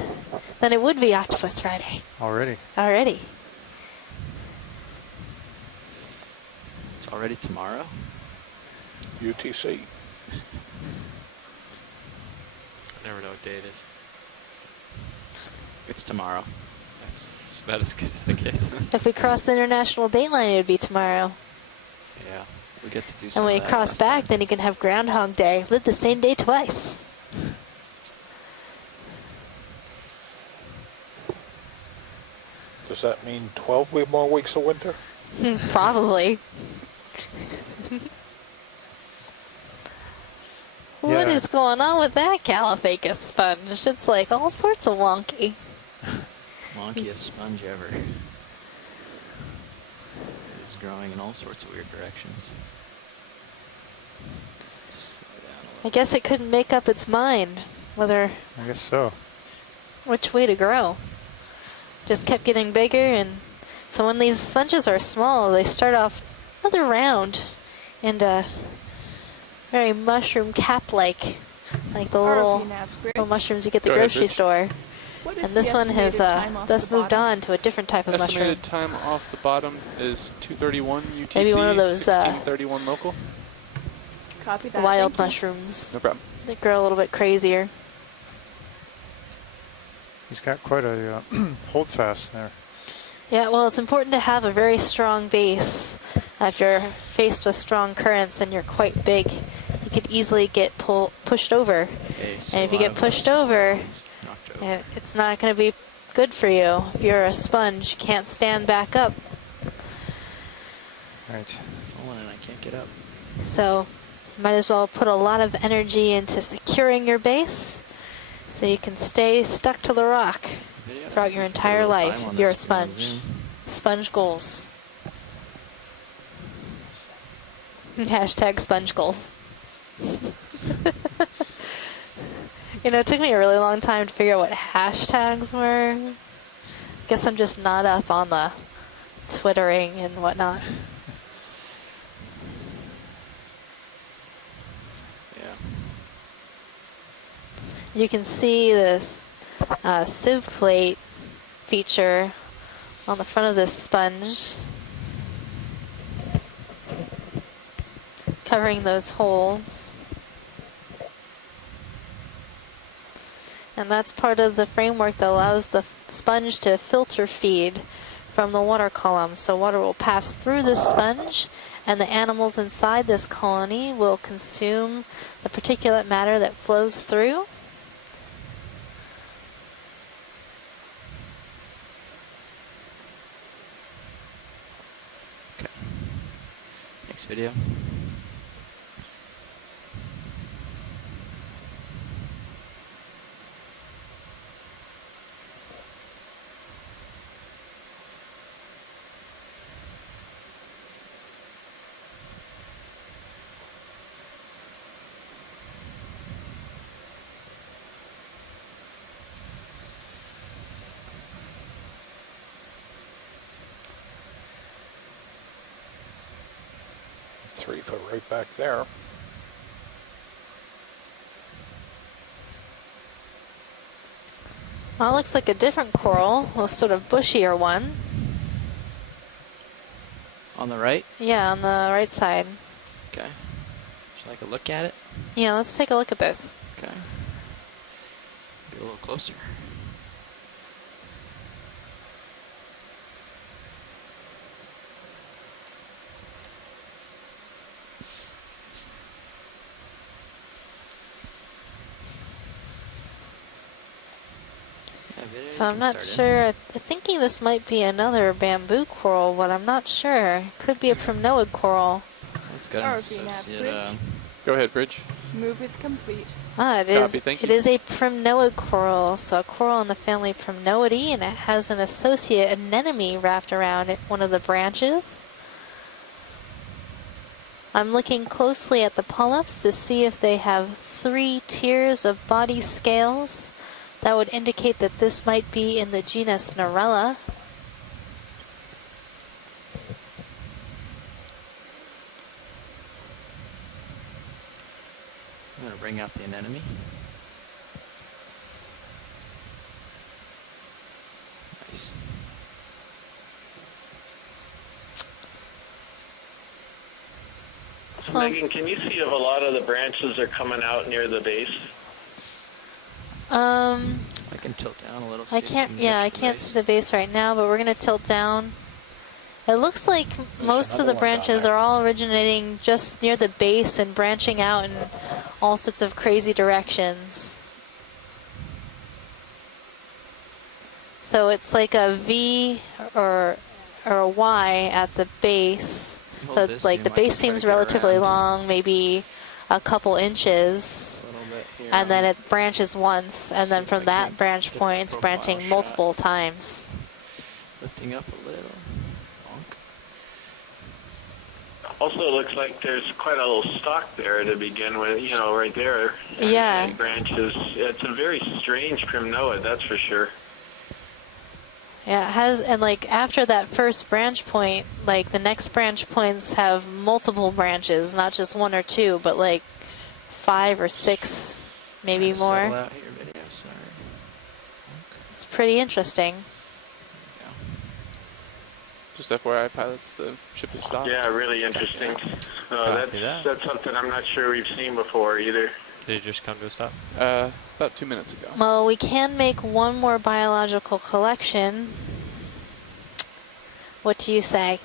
then it would be Octopus Friday Already. already. It's already tomorrow? UTC. I never know what day it is. It's tomorrow. It's about as good as I get. If we cross the international date line, it would be tomorrow. Yeah. We get to do some And when of you that cross last back, then you can have Groundhog Day. Live the same day twice. Does that mean 12 more weeks of winter? Probably. What Yeah. is going on with that Caliphacus sponge? It's like all sorts of wonky. Wonkiest sponge ever. It is growing in all sorts of weird directions. I guess it couldn't make up its mind whether I guess so. which way to grow. Just kept getting bigger, and so when these sponges are small, they start off rather round and very mushroom cap-like like the little mushrooms you get at the Go ahead, grocery Rich. store. What And is this the one has estimated time off thus the moved bottom? on to a different type of mushroom. Estimated time off the bottom is 2:31 UTC. Maybe one of those 16:31 local. Copy that. wild Thank you. mushrooms. No problem. They grow a little bit crazier. He's got quite a holdfast there. Yeah, well, it's important to have a very strong base. If you're faced with strong currents and you're quite big, you could easily get pushed over. Okay, so And if a you lot get of pushed us over, knocked over. it's not going to be good for you. If you're a sponge, you can't stand back up. Right. Falling and I can't get up. So might as well put a lot of energy into securing your base so you can stay stuck to the rock throughout your entire life if you're a sponge. Sponge goals. Hashtag sponge goals. You know, it took me a really long time to figure out what hashtags were. Guess I'm just not up on the twittering and whatnot. You can see this sieve plate feature on the front of this sponge, covering those holes. And that's part of the framework that allows the sponge to filter feed from the water column. So water will pass through this sponge, and the animals inside this colony will consume the particulate matter that flows through. Next video. Three foot right back there. Well, it looks like a different coral, a sort of bushier one. On the right? Yeah, on the right side. Okay. Should I take a look at it? Yeah, let's take a look at this. Okay. Be a little closer. So I'm not sure. I'm thinking this might be another bamboo coral, but I'm not sure. Could be a primnoid coral. Let's go ROV associate, nav Go ahead, Bridge. Move is complete. Ah, Copy, thank it you. is a primnoid coral, so a coral in the family Primnoidae, and it has an associate anemone wrapped around it, one of the branches. I'm looking closely at the polyps to see if they have 3 tiers of body scales. That would indicate that this might be in the genus Narella. I'm going to bring out the anemone. Nice. So Megan, can you see if a lot of the branches are coming out near the base? I can tilt down a little. I can't. Yeah, I can't see the base right now, but we're gonna tilt down. It looks like most of the branches are all originating just near the base and branching out in all sorts of crazy directions. So it's like a V or a Y at the base. So it's like the base seems relatively long, maybe a couple inches, and then it branches once, and then from that branch point it's branching multiple times. Lifting up a little. Also, it looks like there's quite a little stalk there to begin with, you know, right there. Yeah. Branches. It's a very strange primnoid, that's for sure. Yeah, it has, and like after that first branch point, like the next branch points have multiple branches, not just 1 or 2, but like 5 or 6 maybe Settle more. out here, video. Sorry. It's pretty interesting. Just FYI, pilots, the ship is stopped. Yeah, really interesting. That's something I'm not sure we've seen before either. Did it just come to a stop? About 2 minutes ago. Well, we can make one more biological collection. What do you say?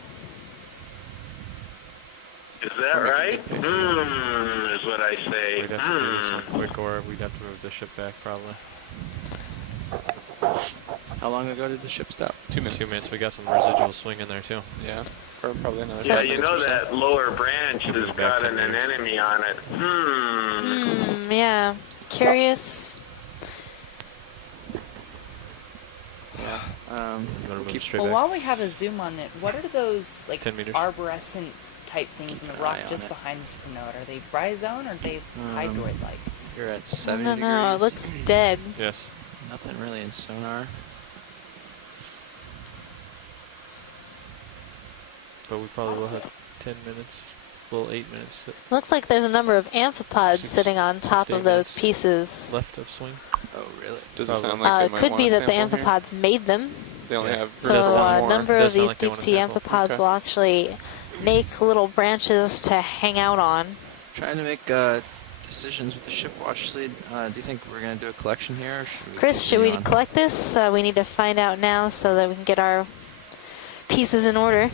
Is that right? Is what I say. We'd have to do this one quick, or we'd have to move the ship back, probably. How long ago did the ship stop? 2 minutes. 2 minutes. We got some residual swing in there, too. Yeah, for probably another Yeah, 5 you minutes know or so. that lower branch has got an enemy on it. Yeah. Curious. Yeah. We'll keep straight Well, back. while we have a zoom on it, what are those like 10 meters. arborescent type things in the Keep an rock eye on just it. behind the supernode? Are they bryozoan or are they hydroid-like? You're at I 70 don't degrees. know. It looks dead. Yes. Nothing really in sonar. But we probably will have 10 minutes. Well, 8 minutes Looks like there's a number of amphipods sitting on top of those pieces. left of swing. Oh, really? Does it sound like they It might could want be to that the sample here? amphipods made them. They only have So a number of these deep sea amphipods Okay. will actually make little branches to hang out on. Trying to make decisions with the ship watch lead. Do you think we're going to do a collection here? Or should we Chris, should we continue on? collect this? We need to find out now so that we can get our pieces in order.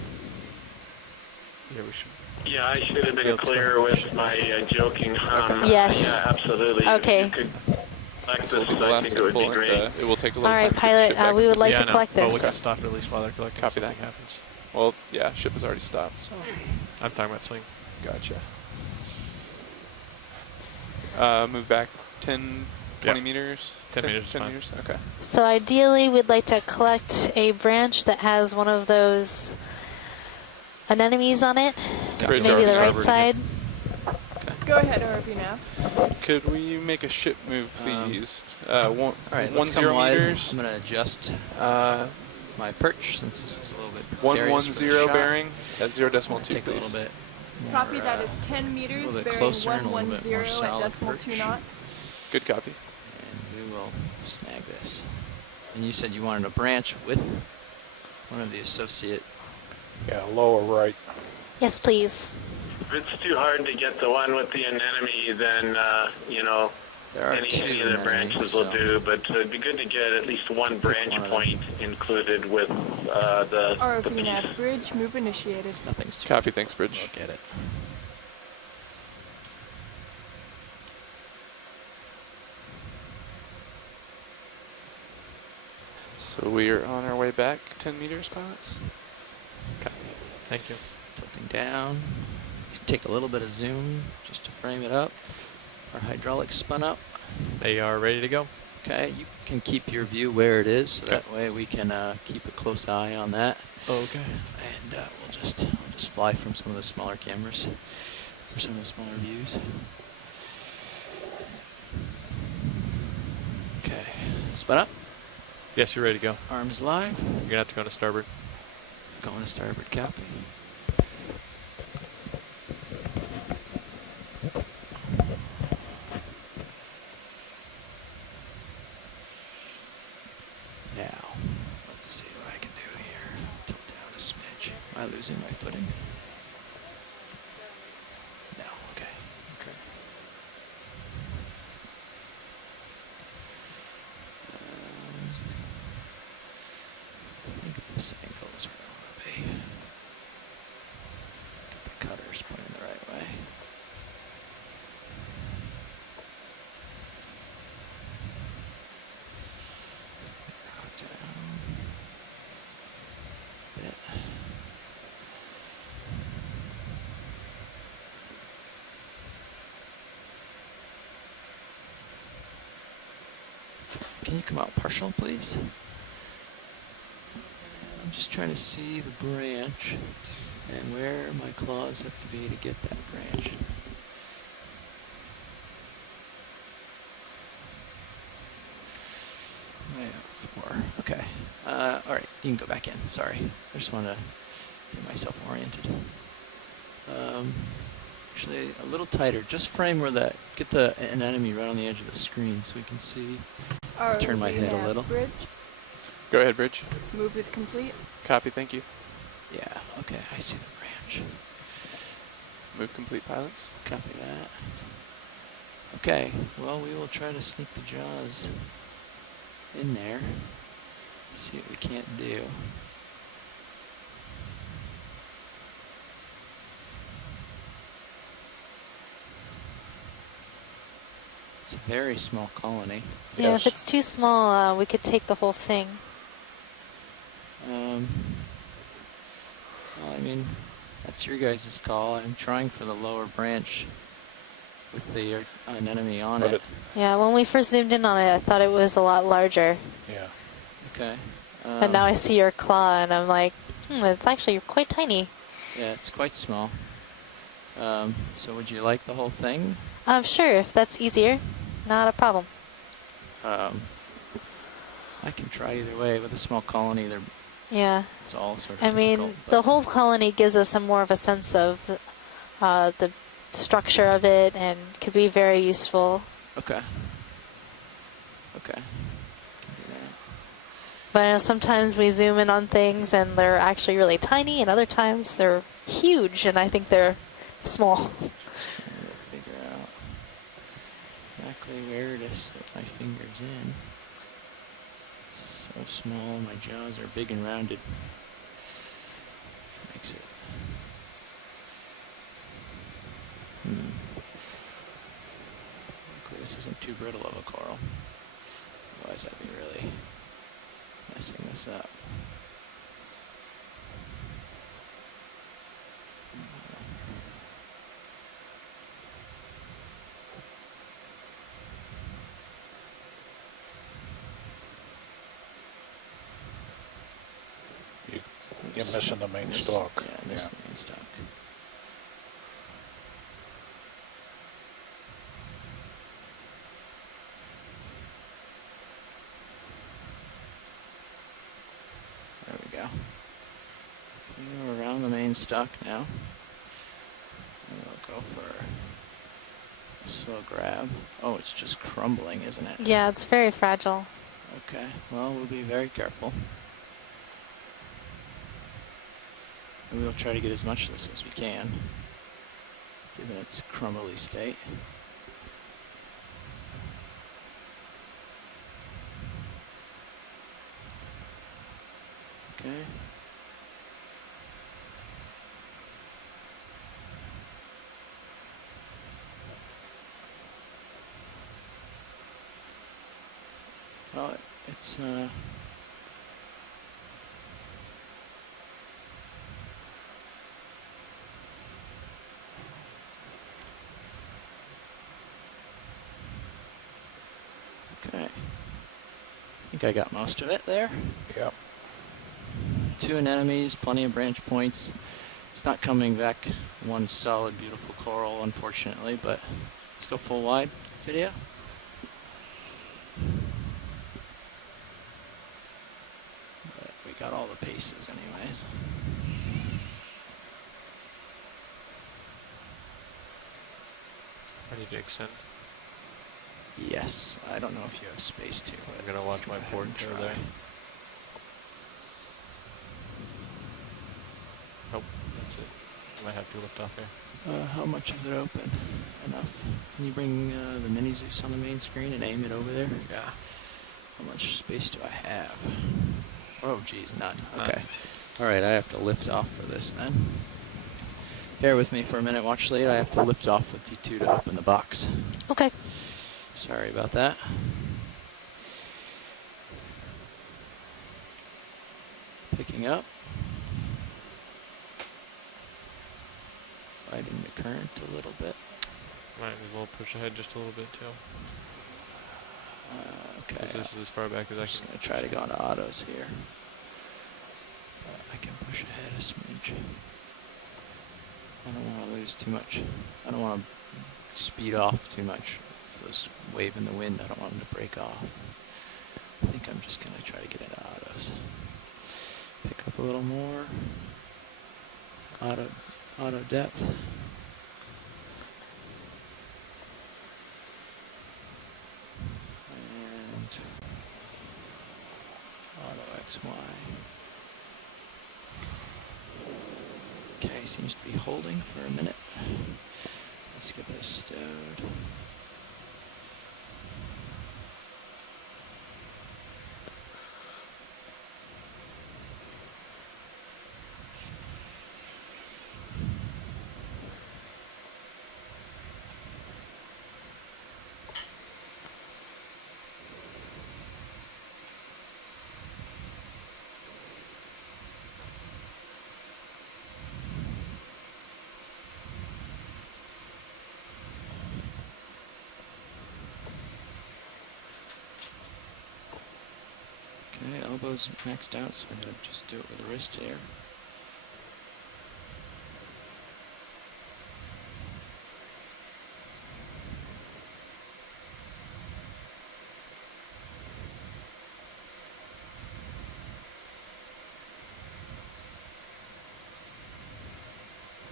Yeah, we should. Yeah, I should have been clearer with my joking hum. Yes. Yeah, absolutely. Okay. If you could collect So we'll this, do the I last think it would be sample, great. and it will take a little All time right, to get the pilot, ship back we in would like position. to collect Well, this. we can stop at least while they're collecting. Copy so that. something happens. Well, yeah, ship has already stopped, so. I'm talking about swing. Gotcha. Move back 10, 20 meters? 10 meters is 10 fine. meters? Okay. So ideally, we'd like to collect a branch that has one of those anemones on it. Bridge Maybe the ROV. right side. Go ahead, ROV now. Could we make a ship move, please? All right, let's come 10 wide. meters. I'm going to adjust my perch since this is a little bit 110 bearing at 0.2, take please. a little bit. Copy, that is 10 meters, little bit bearing closer and a little bit more 110 at solid decimal perch. 2 knots. Good copy. And we will snag this. And you said you wanted a branch with one of the associate. Yeah, lower right. Yes, please. If it's too hard to get the one with the anemone, then, you know, There are any two of the branches will so- do, but it'd be good to get at least one branch point included with the ROV piece. nav bridge, move initiated. Nothing's too Copy, thanks, Bridge. Look at it. So we are on our way back 10 meters, pilots? Okay. Thank you. Tilting down. Take a little bit of zoom just to frame it up. Our hydraulics spun up. They are ready to go. Okay, you can keep your view where it is, so Okay. that way we can keep a close eye on that. Okay. And we'll just fly from some of the smaller cameras for some of the smaller views. Okay, spun up. Yes, you're ready to go. Arms live. You're going to have to go to starboard. Going to starboard, copy. Now, let's see what I can do here. Tilt down a smidge. Am I losing my footing? No, okay. Okay. I think this angle is where I want to be. Get the cutters pointing the right way. Rock down. Bit. Can you come out partial, please? I'm just trying to see the branch and where my claws have to be to get that branch. Four. Okay. All right. You can go back in. Sorry. I just want to get myself oriented. Actually, a little tighter. Just frame where that. Get an enemy right on the edge of the screen so we can see. Turn my head a little. Bridge. Go ahead, Bridge. Move is complete. Copy, thank you. Yeah, okay, I see the branch. Move complete, pilots. Copy that. Okay, well, we will try to sneak the jaws in there. See what we can't do. It's a very small colony. Yeah, if it's too small, we could take the whole thing. Well, I mean, that's your guys' call. I'm trying for the lower branch with an enemy on it. Yeah, when we first zoomed in on it, I thought it was a lot larger. Yeah. Okay. And now I see your claw, and I'm like, it's actually quite tiny. Yeah, it's quite small. So would you like the whole thing? Sure, if that's easier. Not a problem. I can try either way. With a small colony, Yeah. it's all sort of I mean, difficult, the whole colony gives us more of a sense of the structure of it, and could be very useful. Okay. But I know sometimes we zoom in on things and they're actually really tiny, and other times they're huge and I think they're small. Figure out exactly where to slip my fingers in. So small, my jaws are big and rounded. Makes it. Luckily this isn't too brittle of a coral. Otherwise I'd be really messing this up. You're missing the main stalk. Yeah, I missed the main stalk. There we go. We're around the main stalk now. And we'll go for a slow grab. Oh, it's just crumbling, isn't it? Yeah, it's very fragile. Okay, well, we'll be very careful. And we'll try to get as much of this as we can, given its crumbly state. Okay. Well, it's okay. I think I got most of it there. Yep. 2 anemones, plenty of branch points. It's not coming back one solid, beautiful coral, unfortunately, but let's go full wide video. But we got all the paces anyways. Ready to extend? Yes, I don't know if you have space to. I'm gonna watch my port over there. Nope, that's it. I might have to lift off here. How much is it open? Enough. Can you bring the mini Zeus on the main screen and aim it over there? Yeah. How much space do I have? Oh, geez, none. Okay. All right, I have to lift off for this then. Bear with me for a minute, watch late. I have to lift off with D2 to open the box. Okay. Sorry about that. Picking up. Fighting the current a little bit. Might as well push ahead just a little bit too. Okay. This is as far back as I can. I'm just going to try to go into autos here. I can push ahead a smidge. I don't want to lose too much. I don't want to speed off too much. If those wave in the wind, I don't want them to break off. I think I'm just going to try to get into autos. Pick up a little more. Auto depth. XY. Okay, seems to be holding for a minute. Let's get this stowed. Okay, elbow's maxed out, so I'm going to just do it with a wrist here.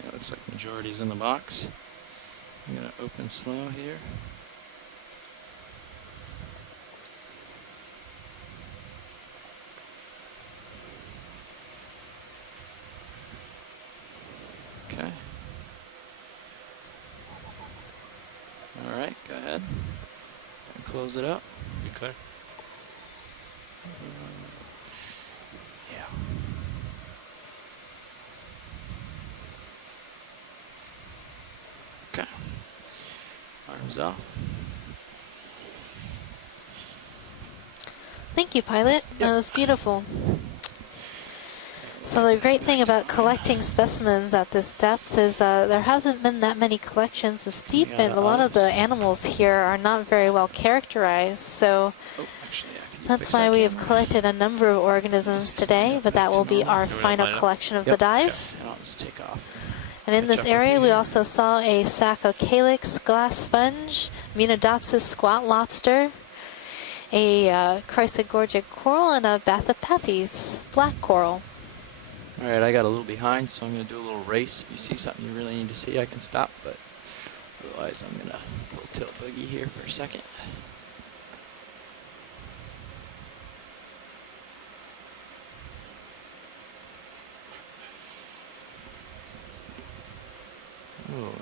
Yeah, looks like majority's in the box. I'm going to open slow here. Okay. Alright, go ahead. And close it up. You clear? Yeah. Okay. Arms off. Thank you, pilot. That was beautiful. So the great thing about collecting specimens at this depth is there haven't been that many collections this deep, and a lot of the animals here are not very well characterized. So that's why we have collected a number of organisms today, but that will be our final collection of the dive. And I'll just take off. And in this area, we also saw a Saccocalyx glass sponge, Menodopsis squat lobster, a Chrysogorgic coral, and a Bathypathes black coral. Alright, I got a little behind, so I'm going to do a little race. If you see something you really need to see, I can stop, but otherwise I'm going to full tilt boogie here for a second. Oh,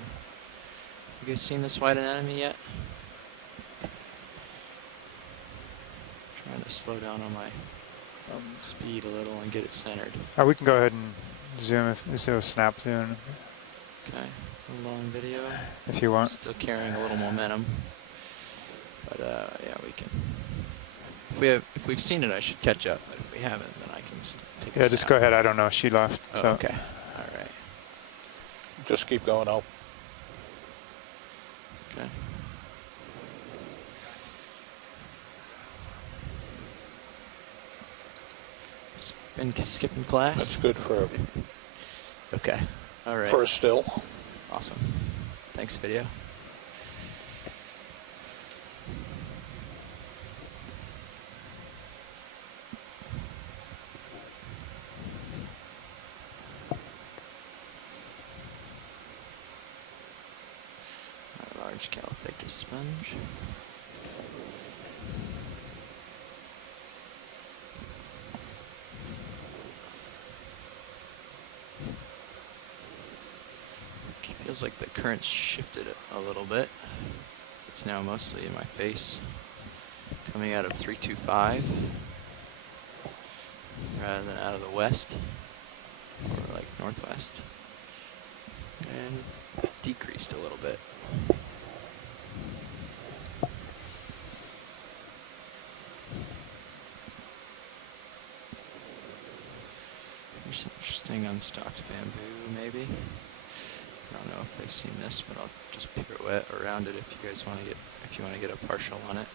you guys seen this white anemone yet? Trying to slow down on my speed a little and get it centered. We can go ahead and zoom if do a snap zoom. Okay, a long video. If you want. Still carrying a little momentum, but yeah, we can. If we've seen it, I should catch up. But if we haven't, then I can take a Yeah, snap. just go ahead. I don't know. She left. Oh, so. okay. All right. Just keep going out. Okay. Been skipping class? That's good for okay. All right. for a still. Awesome. Thanks, video. Our large Calophacus sponge. Feels like the current shifted a little bit. It's now mostly in my face, coming out of 325 rather than out of the west or like northwest, and decreased a little bit. There's some interesting unstocked bamboo, maybe. I don't know if they've seen this, but I'll just pirouette around it if you guys want to get a partial on it.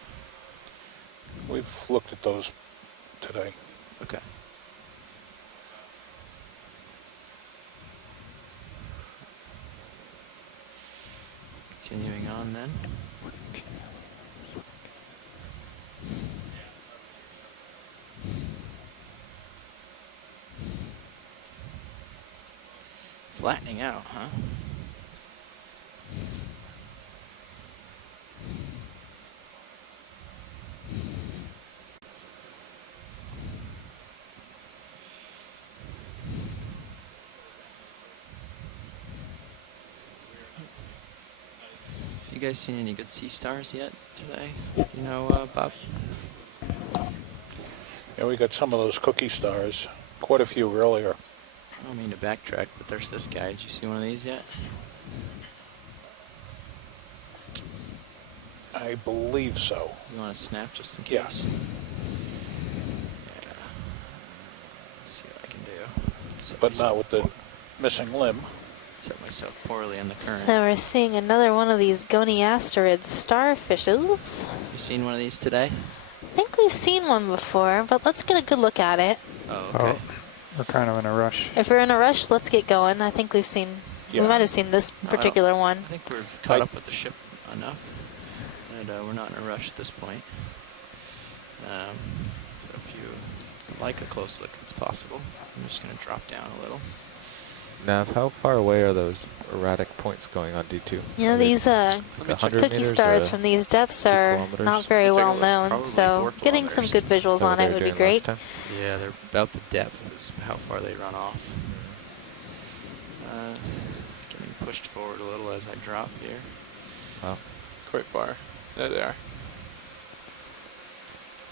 We've looked at those today. Okay. Continuing on then. Flattening out, huh? guys seen any good sea stars yet today? You know, Bob? Yeah, we got some of those cookie stars. Quite a few earlier. I don't mean to backtrack, but there's this guy. Did you see one of these yet? I believe so. You want to snap just in case? Yes. Yeah. Let's see what I can do. But not with the missing limb. Set myself poorly on the current. So we're seeing another one of these goniasterid starfishes. You seen one of these today? I think we've seen one before, but let's get a good look at it. Oh, okay. We're kind of in a rush. If we're in a rush, let's get going. I think we've seen, we might have seen this particular one. I think we're caught up with the ship enough, and we're not in a rush at this point. So if you like a close look, it's possible. I'm just going to drop down a little. Nav, how far away are those erratic points going on D2? Yeah, these cookie stars from these depths are not very well known, so getting some good visuals on it would be great. Yeah, they're about the depth is how far they run off. Getting pushed forward a little as I drop here. Wow. Quite far. There they are.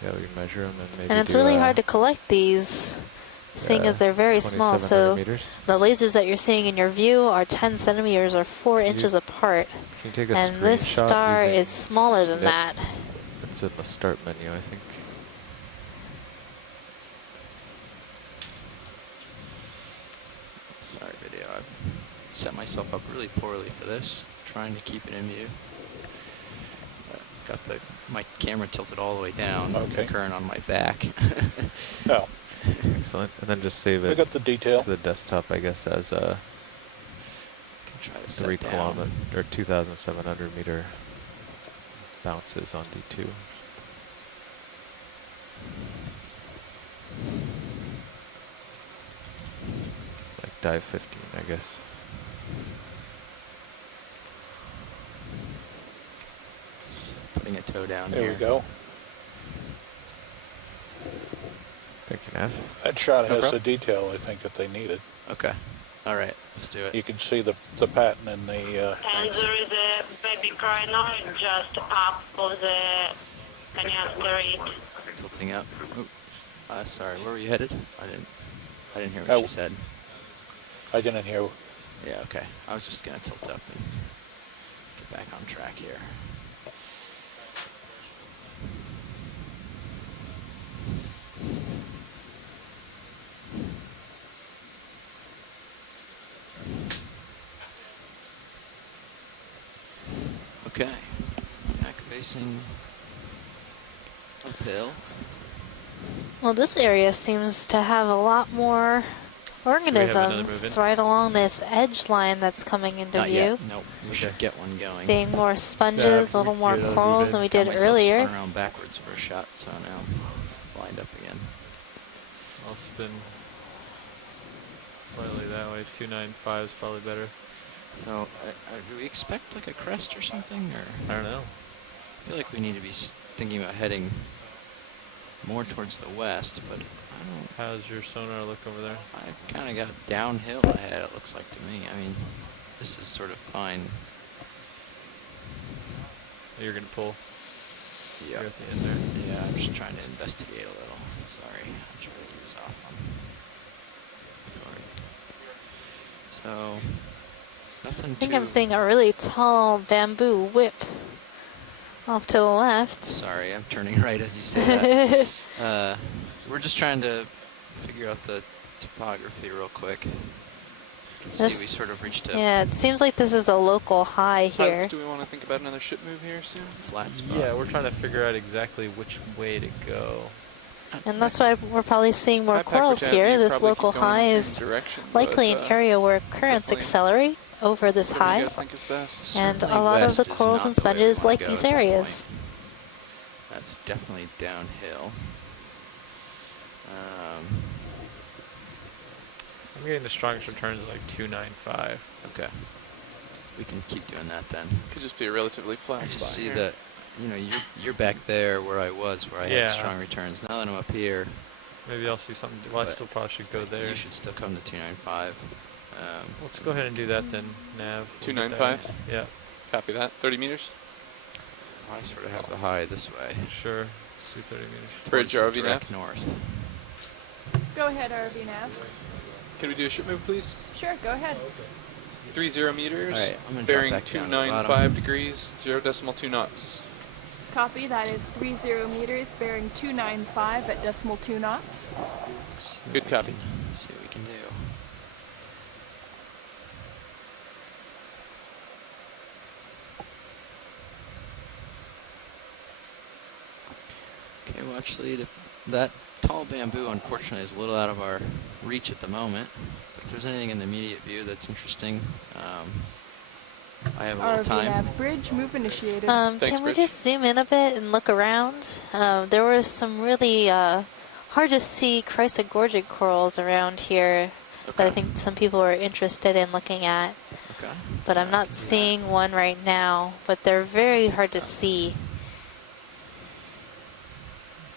Yeah, we can measure them and maybe And it's really hard to collect these, seeing as they're very small. So the lasers that you're seeing in your view are 10 centimeters or 4 inches apart. Can you take a and this screenshot star using is smaller than snip? that. It's in the start menu, I think. Sorry, video. I've set myself up really poorly for this, trying to keep it in view. Got my camera tilted all the way down. Okay. Current on my back. Oh. Excellent. And then just save it We got the detail. to the desktop, I guess, as a try to 3 set kilometer or 2,700 meter bounces on D2. Like dive 15, I guess. Just putting a toe down There here. we go. Thank you, Nav. That shot No has the problem. detail I think that they needed. Okay. All right. Let's do it. You can see the pattern in the... And there is a baby crinoid just up of the asteroid. Tilting up. Oop. Sorry. Where were you headed? I didn't hear what Oh. she said. I didn't hear. Yeah. Okay. I was just gonna tilt up and get back on track here. Okay, back facing uphill. Well, this area seems to have a lot more organisms right along this edge line that's coming into Not view. yet. Nope. We should get one going. Seeing more sponges, a little more corals than we did Got myself earlier. spun around backwards for a shot, so now I'm lined up again. I'll spin slightly that way. 295 is probably better. So, do we expect like a crest or something, or I don't know. I feel like we need to be thinking about heading more towards the west, but I don't. How's your sonar look over there? I kind of got downhill ahead. It looks like to me. I mean, this is sort of fine. You're gonna pull. Yeah. You're at the end there. Yeah, I'm just trying to investigate a little. Sorry, I'm trying to get this off on. So, nothing I think too. I'm seeing a really tall bamboo whip off to the left. Sorry, I'm turning right as you say that. We're just trying to figure out the topography real quick. See, we sort of reached a Yeah, it seems like this is a local high here. Alex, do we want to think about another ship move here soon? flat spot. Yeah, we're trying to figure out exactly which way to go. And that's why we're probably seeing more My corals package here. avenue This probably local keep going high in the is same direction, likely but, an area where currents definitely- accelerate over this Whatever high. you guys think is best. And a Certainly lot of west the is corals not and the way we sponges wanna like go these at this areas. point. That's definitely downhill. I'm getting the strongest returns at like 295. Okay. We can keep doing that then. Could just be a relatively flat I spot just see here. that, you know, you're back there where I was, where I Yeah. had strong returns. Now that I'm up here, Maybe I'll see something. Well, I But still probably should go there. you should still come to 295. Let's go ahead and do that then, Nav. We'll get that. 295? Yeah. Copy that. 30 meters? I sort of have the high this way. Sure. Let's do 30 meters. Bridge Towards the ROV direct nav. north. Go ahead, RV nav. Can we do a ship move, please? Sure, go ahead. 30 meters. All right, I'm gonna drop bearing back down to the 295 bottom. degrees, 0.2 knots. Copy, that is 30 meters, bearing 295 at decimal 2 knots. Good copy. See what we can do. Okay, well actually that tall bamboo unfortunately is a little out of our reach at the moment. If there's anything in the immediate view that's interesting, I have a little RV time. nav bridge, move initiated. Can we just zoom in a bit and look around? There were some really hard to see chrysogorgic corals around here that I think some people are interested in looking at. Okay. But I'm not seeing one right now, but they're very hard to see.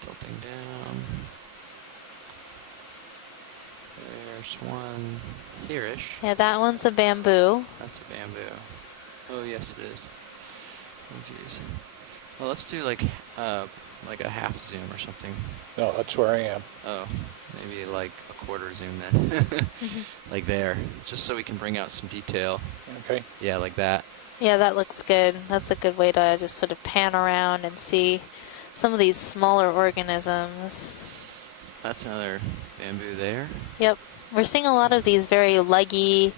Tilting down. There's one here-ish. Yeah, that one's a bamboo. That's a bamboo. Oh yes, it is. Oh jeez. Well, let's do like a half zoom or something. No, that's where I am. Oh, maybe like a quarter zoom then. Like there, just so we can bring out some detail. Okay. Yeah, like that. Yeah, that looks good. That's a good way to just sort of pan around and see some of these smaller organisms. That's another bamboo there. Yep. We're seeing a lot of these very leggy,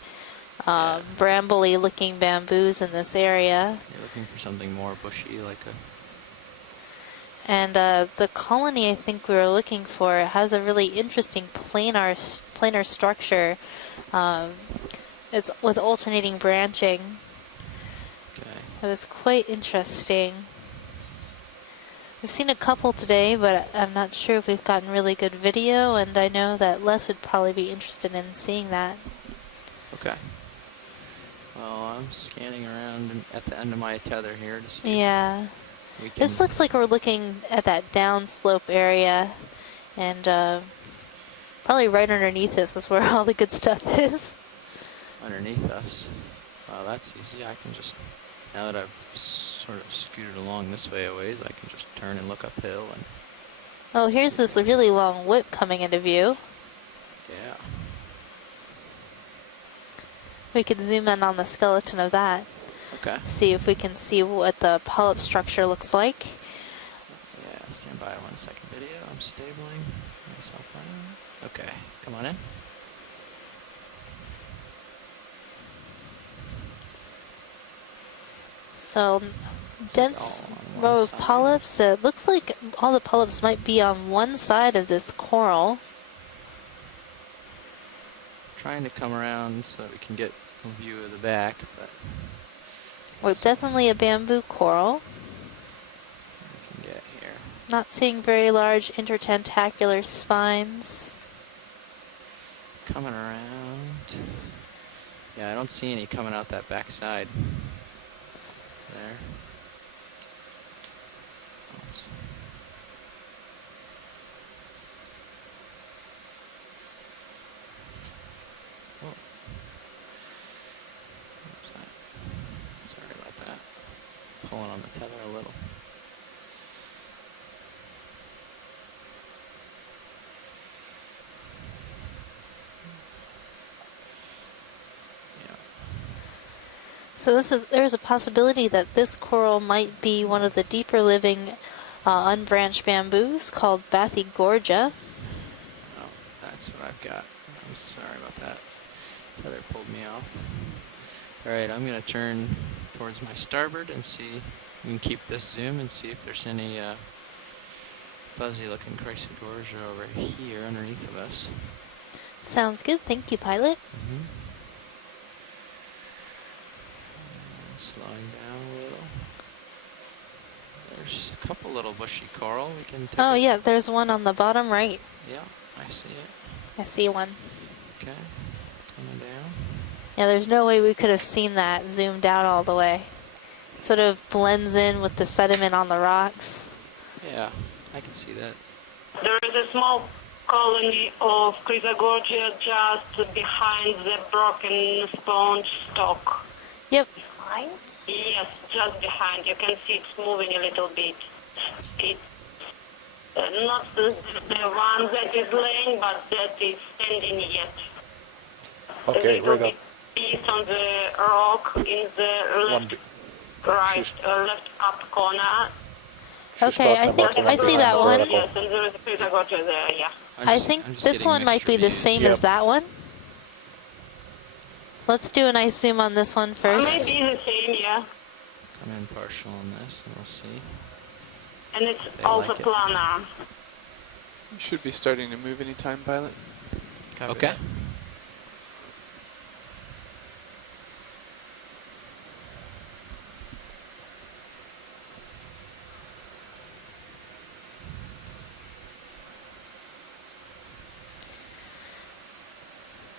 brambly looking bamboos in this area. You're looking for something more bushy, like a... And the colony I think we were looking for has a really interesting planar structure. It's with alternating branching. Okay. It was quite interesting. We've seen a couple today, but I'm not sure if we've gotten really good video, and I know that Les would probably be interested in seeing that. Okay. Well, I'm scanning around at the end of my tether here to see. Yeah. We can... This looks like we're looking at that downslope area, and probably right underneath us is where all the good stuff is. Underneath us. Well, that's easy. I can just, now that I've sort of scooted along this way a ways, I can just turn and look uphill and... Oh, here's this really long whip coming into view. Yeah. We could zoom in on the skeleton of that. Okay. See if we can see what the polyp structure looks like. Yeah, stand by 1 second video. I'm stabling myself on. Okay, come on in. So, dense row of polyps. It looks like all the polyps might be on one side of this coral. Trying to come around so that we can get a view of the back, but... Well, definitely a bamboo coral. We can get here. Not seeing very large intertentacular spines. Coming around. Yeah, I don't see any coming out that back side. There. Oh. What's that? Sorry about that. Pulling on the tether a little. So there's a possibility that this coral might be one of the deeper living unbranched bamboos called Bathygorgia. Oh, that's what I've got. I'm sorry about that. Tether pulled me off. Alright, I'm going to turn towards my starboard and see, we can keep this zoom and see if there's any fuzzy looking Chrysogorgia over here underneath of us. Sounds good. Thank you, pilot. Slowing down a little. There's a couple little bushy coral we can take. Oh, yeah, there's one on the bottom right. Yeah, I see it. I see one. Okay, coming down. Yeah, there's no way we could have seen that zoomed out all the way. It sort of blends in with the sediment on the rocks. Yeah, I can see that. There is a small colony of Chrysogorgia just behind the broken sponge stalk. Yep. Yes, just behind. You can see it's moving a little bit. It's not the one that is laying, but that is standing yet. Okay, a little right up. bit piece on the rock in the left, left up corner. Okay, I think I see that one. Yes, and there is a pedagogy there, yeah. I think this one might be the same as that one. Let's do a nice zoom on this one first. Maybe the same, yeah. Come in partial on this, and we'll see. And it's They also like it. planar. You should be starting to move anytime, pilot. Okay.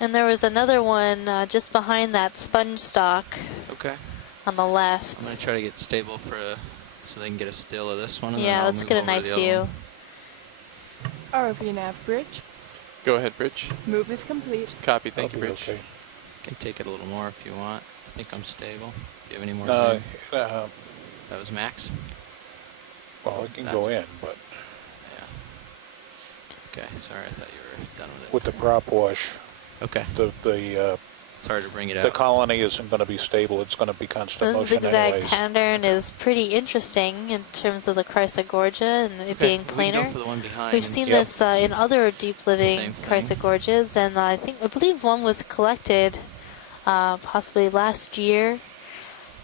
And there was another one just behind that sponge stock. Okay. On the left. I'm gonna try to get stable for so they can get a still of this one. And Yeah, then I'll let's move get a over to nice the other view. one. ROV nav bridge. Go ahead, Bridge. Move is complete. Copy, thank you, Bridge. Okay. Can take it a little more if you want. I think I'm stable. Do you have any more No, zoom? That was max? well, it can go in, but Okay, sorry, I thought you were done with it. with the prop wash, Okay. It's hard to bring it the out. colony isn't going to be stable. It's going to be constant The motion zigzag anyways. pattern is pretty interesting in terms of the Chrysogorgia and it being we can go planar. for the one behind We've and seen see. this in other deep living Same thing. Chrysogorgias, and I believe one was collected possibly last year,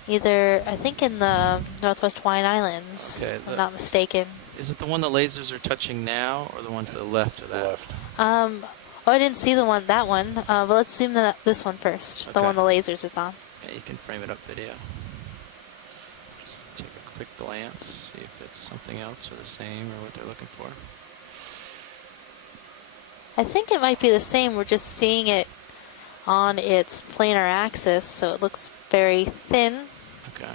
either I think in the Northwest Hawaiian Islands, Okay, if I'm not mistaken. Is it the one the lasers are touching now, or the one to the left of that? Left. Oh, I didn't see that one, but let's zoom this one first, the Okay. one the lasers is on. Yeah, you can frame it up video. Just take a quick glance, see if it's something else or the same or what they're looking for. I think it might be the same. We're just seeing it on its planar axis, so it looks very thin. Okay.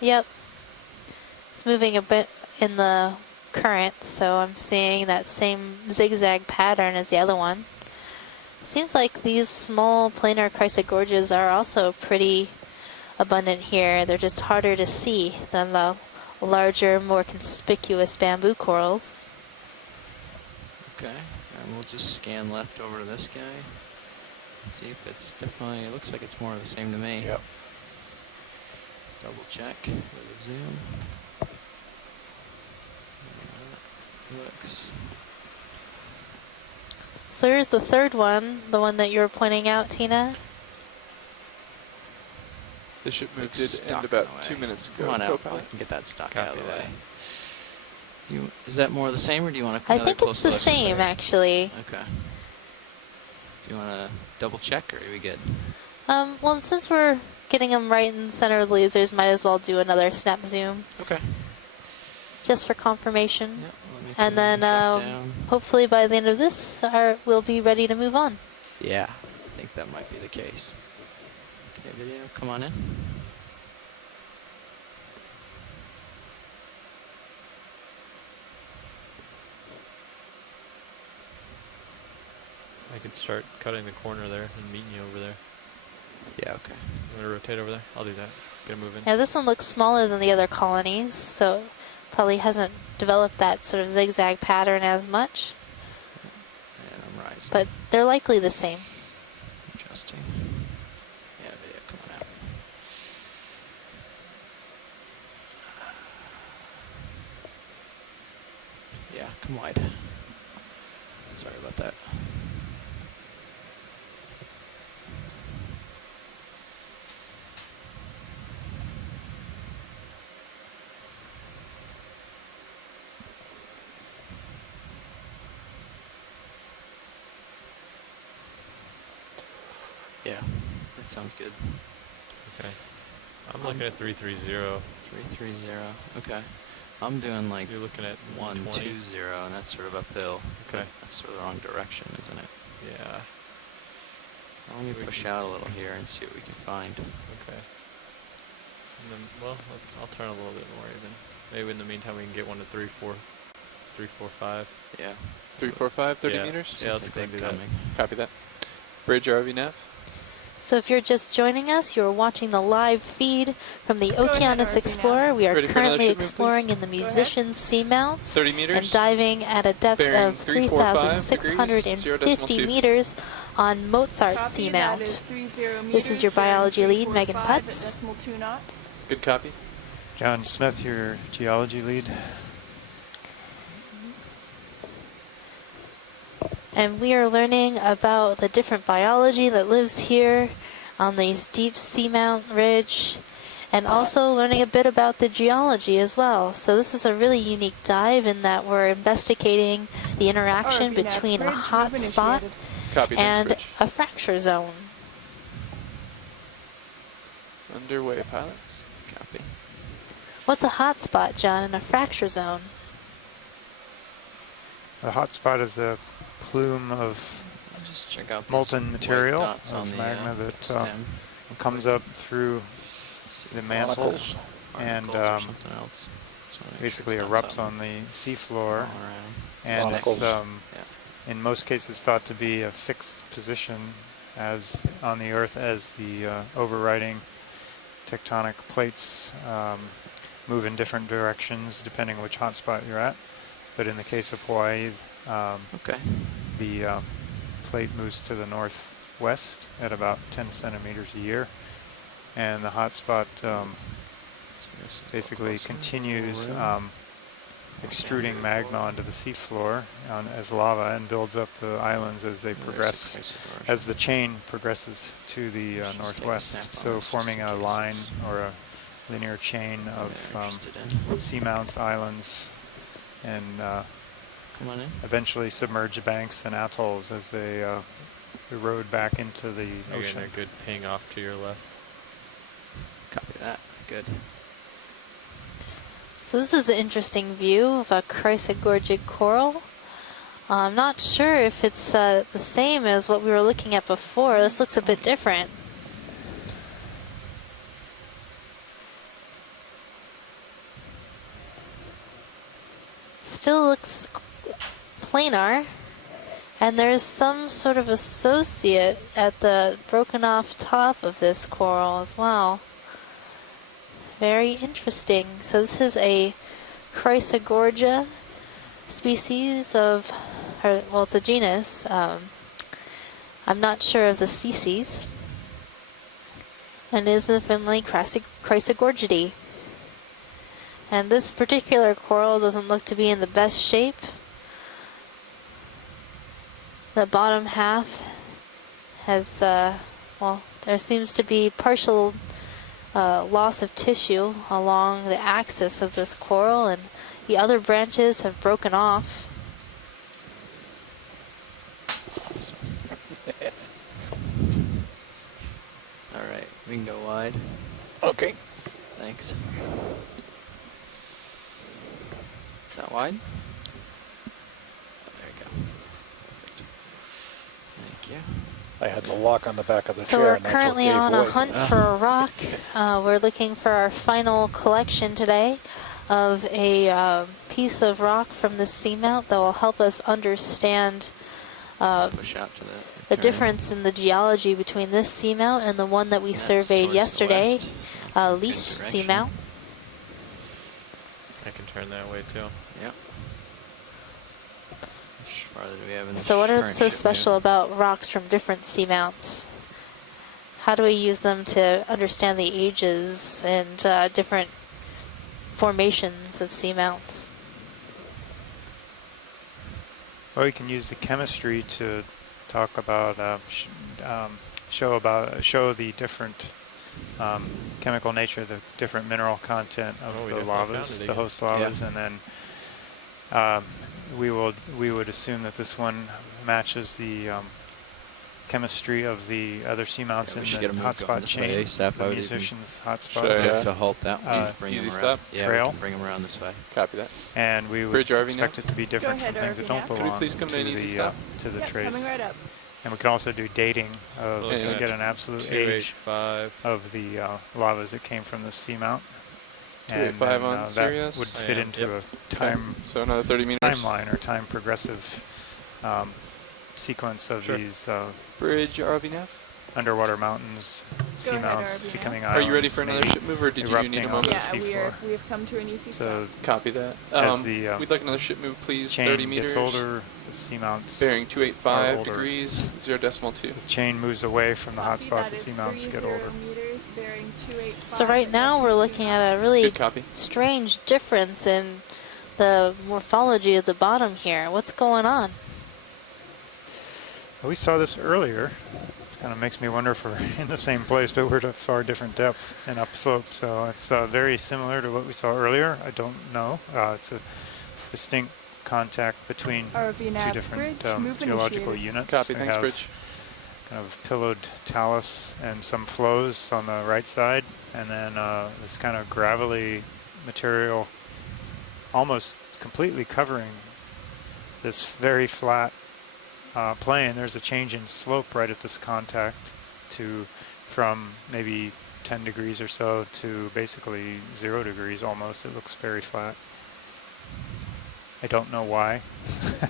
Yep. It's moving a bit in the current, so I'm seeing that same zigzag pattern as the other one. Seems like these small planar chrysogorgias are also pretty abundant here. They're just harder to see than the larger, more conspicuous bamboo corals. Okay, and we'll just scan left over to this guy and see if it's definitely, it looks like it's more of the same to me. Yep. Double check with a zoom. Looks. So here's the third one, the one that you were pointing out, Tina. The ship moved Looks it stuck end about in the 2 way. minutes ago. Come on out, Co-pilot. I can get that stock out of the Copy way. Is that more the same, or do you want to? I think it's the same, actually. Okay. Do you want to double check, or are we good? Well, since we're getting them right in the center of the lasers, might as well do another snap zoom. Okay. Just for confirmation. Yep, let me And then down. hopefully by the end of this, we'll be ready to move on. Yeah, I think that might be the case. Okay, video, come on in. I could start cutting the corner there and meeting you over there. Yeah, okay. You want to rotate over there? I'll do that. Get a move in. Yeah, this one looks smaller than the other colonies, so probably hasn't developed that sort of zigzag pattern as much. And I'm rising. But they're likely the same. Adjusting. Yeah, video, come on out. Yeah, come wide. Sorry about that. Yeah, that sounds good. Okay. I'm looking at 330. 330. Okay. I'm doing like You're looking at 120, and that's sort of uphill. Okay. That's sort of the wrong direction, isn't it? Yeah. Let me push out a little here and see what we can find. Okay. And then, well, I'll turn a little bit more even. Maybe in the meantime we can get one to 345. Yeah. 345, 30 Yeah. meters? Yeah, let's go and do that. Copy that. Bridge RV nav. So if you're just joining us, you're watching the live feed from the Go ahead, Okeanos RV Explorer. now. We are Ready for another currently ship move, exploring please? in the Musician's Seamounts 30 meters. and diving at a depth Bearing of 345 degrees, 3,650 0.2. meters on Mozart Copy, that is Seamount. 30 This is your meters, bearing biology lead, Megan 345 at Putz. decimal 2 knots. Good copy. John Smith, your geology lead. And we are learning about the different biology that lives here on these deep seamount ridge, and also learning a bit about the geology as well. So this is a really unique dive in that we're investigating the interaction RV nav between a bridge, hot move spot initiated. Copy, thanks, and Bridge. a fracture zone. Underway, pilots. Copy. What's a hot spot, John, and a fracture zone? The hot spot is a plume of Just check out these molten white material dots on of the, magma that stem. comes up through the mantle Barnacles. and Barnacles or something else. Just wanna make sure basically it's not erupts something on the seafloor. all around. And Barnacles. it's Yeah. in most cases thought to be a fixed position as on the Earth as the overriding tectonic plates move in different directions depending which hotspot you're at. But in the case of Hawaii, Okay. the plate moves to the northwest at about 10 centimeters a year, and the hotspot basically continues extruding magma onto the seafloor as lava and builds up the islands as they progress, as the chain progresses to the northwest. So forming a line or a linear chain of seamounts, islands, and Come on in. eventually submerged banks and atolls as they erode back into the ocean. Again, a good ping off to your left. Copy that. Good. So this is an interesting view of a chrysogorgic coral. I'm not sure if it's the same as what we were looking at before. This looks a bit different. Still looks planar, and there's some sort of associate at the broken off top of this coral as well. Very interesting. So this is a Chrysogorgia species of, well, it's a genus. I'm not sure of the species. And it is the family Chrysogorgidae. And this particular coral doesn't look to be in the best shape. The bottom half has, well, there seems to be partial loss of tissue along the axis of this coral, and the other branches have broken off. All right, we can go wide. Okay. Thanks. Is that wide? There you go. Perfect. Thank you. I had the lock on the back of the So chair, we're and that's what currently gave on way. a hunt for a rock. We're looking for our final collection today of a piece of rock from the seamount that will help us understand Push out to the turn. difference in the geology between this seamount and the one that we That's surveyed towards the yesterday, west. That's a good Least direction. Seamount. I can turn that way too. Yep. Which farther do we have in So what is current so ship special view? about rocks from different seamounts? How do we use them to understand the ages and different formations of seamounts? Well, we can use the chemistry to talk about, show the different chemical nature, the different mineral content of Oh, we the definitely found lavas, it the again. host lavas, and then we would assume that this one matches the chemistry of the other seamounts Yeah, we should in get the 'em moved hotspot going this way, chain, ASAP. I the would musician's even hotspot. to halt that one. Just bring easy them stop. around. Yeah, Trail. we can bring them around this way. Copy that. And we would Bridge RV expect now. it to be different ahead, from things that RV don't now. Could we belong please come to an easy stop? to the Yep, trace. coming right up. And we can also do dating of Looking we at get an absolute age 285. of the lavas that came from the seamount. 285 then, on that Sirius? would I fit am, into yep. a time So another 30 meters. timeline or time progressive sequence of Sure. these Bridge RV nav. underwater mountains, Go ahead, seamounts, RV becoming now. islands. Are you ready for another maybe ship move, or did you need a erupting moment? onto the Yeah, seafloor. we have come to an easy So stop. Copy that. as the We'd like another ship move, please. chain 30 meters. gets older, the seamounts Bearing are 285 older. degrees, 0.2. The chain moves away from the Copy, hotspot, that the is seamounts get 30 older. meters, bearing 285. So right now we're looking at a really Good copy. strange difference in the morphology of the bottom here. What's going on? Well, we saw this earlier. It kind of makes me wonder if we're in the same place, but we're at a far different depth and upslope. So it's very similar to what we saw earlier. I don't know. It's a distinct contact between ROV two nav different bridge, move geological initiated. units. Copy, We thanks, have Bridge. kind of pillowed talus and some flows on the right side, and then this kind of gravelly material almost completely covering this very flat plane. There's a change in slope right at this contact from maybe 10 degrees or so to basically 0 degrees almost. It looks very flat. I don't know why.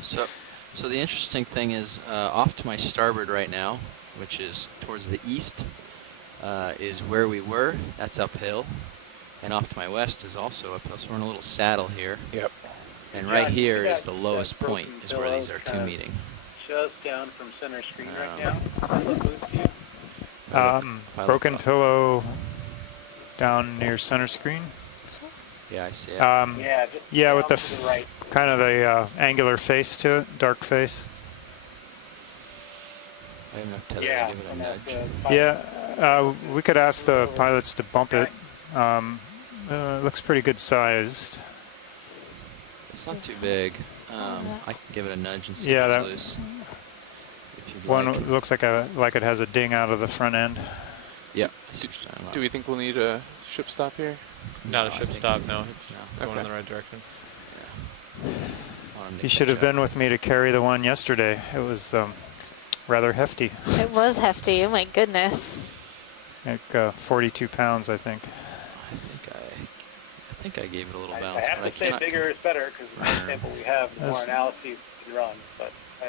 So the interesting thing is off to my starboard right now, which is towards the east, is where we were. That's uphill. And off to my west is also uphill. So we're in a little saddle here. Yep. And Yeah, right I see here that- is the lowest that point, broken is where these pillow are two kind of meeting. Just down from center screen right now. Does it move to you? Broken pillow down near center screen. Yeah, I see it. Yeah, just Yeah, with down the to the right. kind of a angular face to it, dark face. I have enough tether Yeah, to give it a and that's, nudge. Yeah, we could ask the pilots to bump it. It looks pretty good sized. It's not too big. I can give it a nudge and see Yeah, if that- it's loose. If you'd One like. looks like it has a ding out of the front end. Yep. Do we think we'll need a ship stop here? Not No, a I ship think- stop, no. It's no. going in Okay. the right direction. You should have been with me to carry the one yesterday. It was rather hefty, It was hefty. Oh my goodness. like 42 pounds, I think. I think I gave it a little I bounce, have but I to say cannot. bigger is better because the more sample we have, the more That's- analyses we can run. But I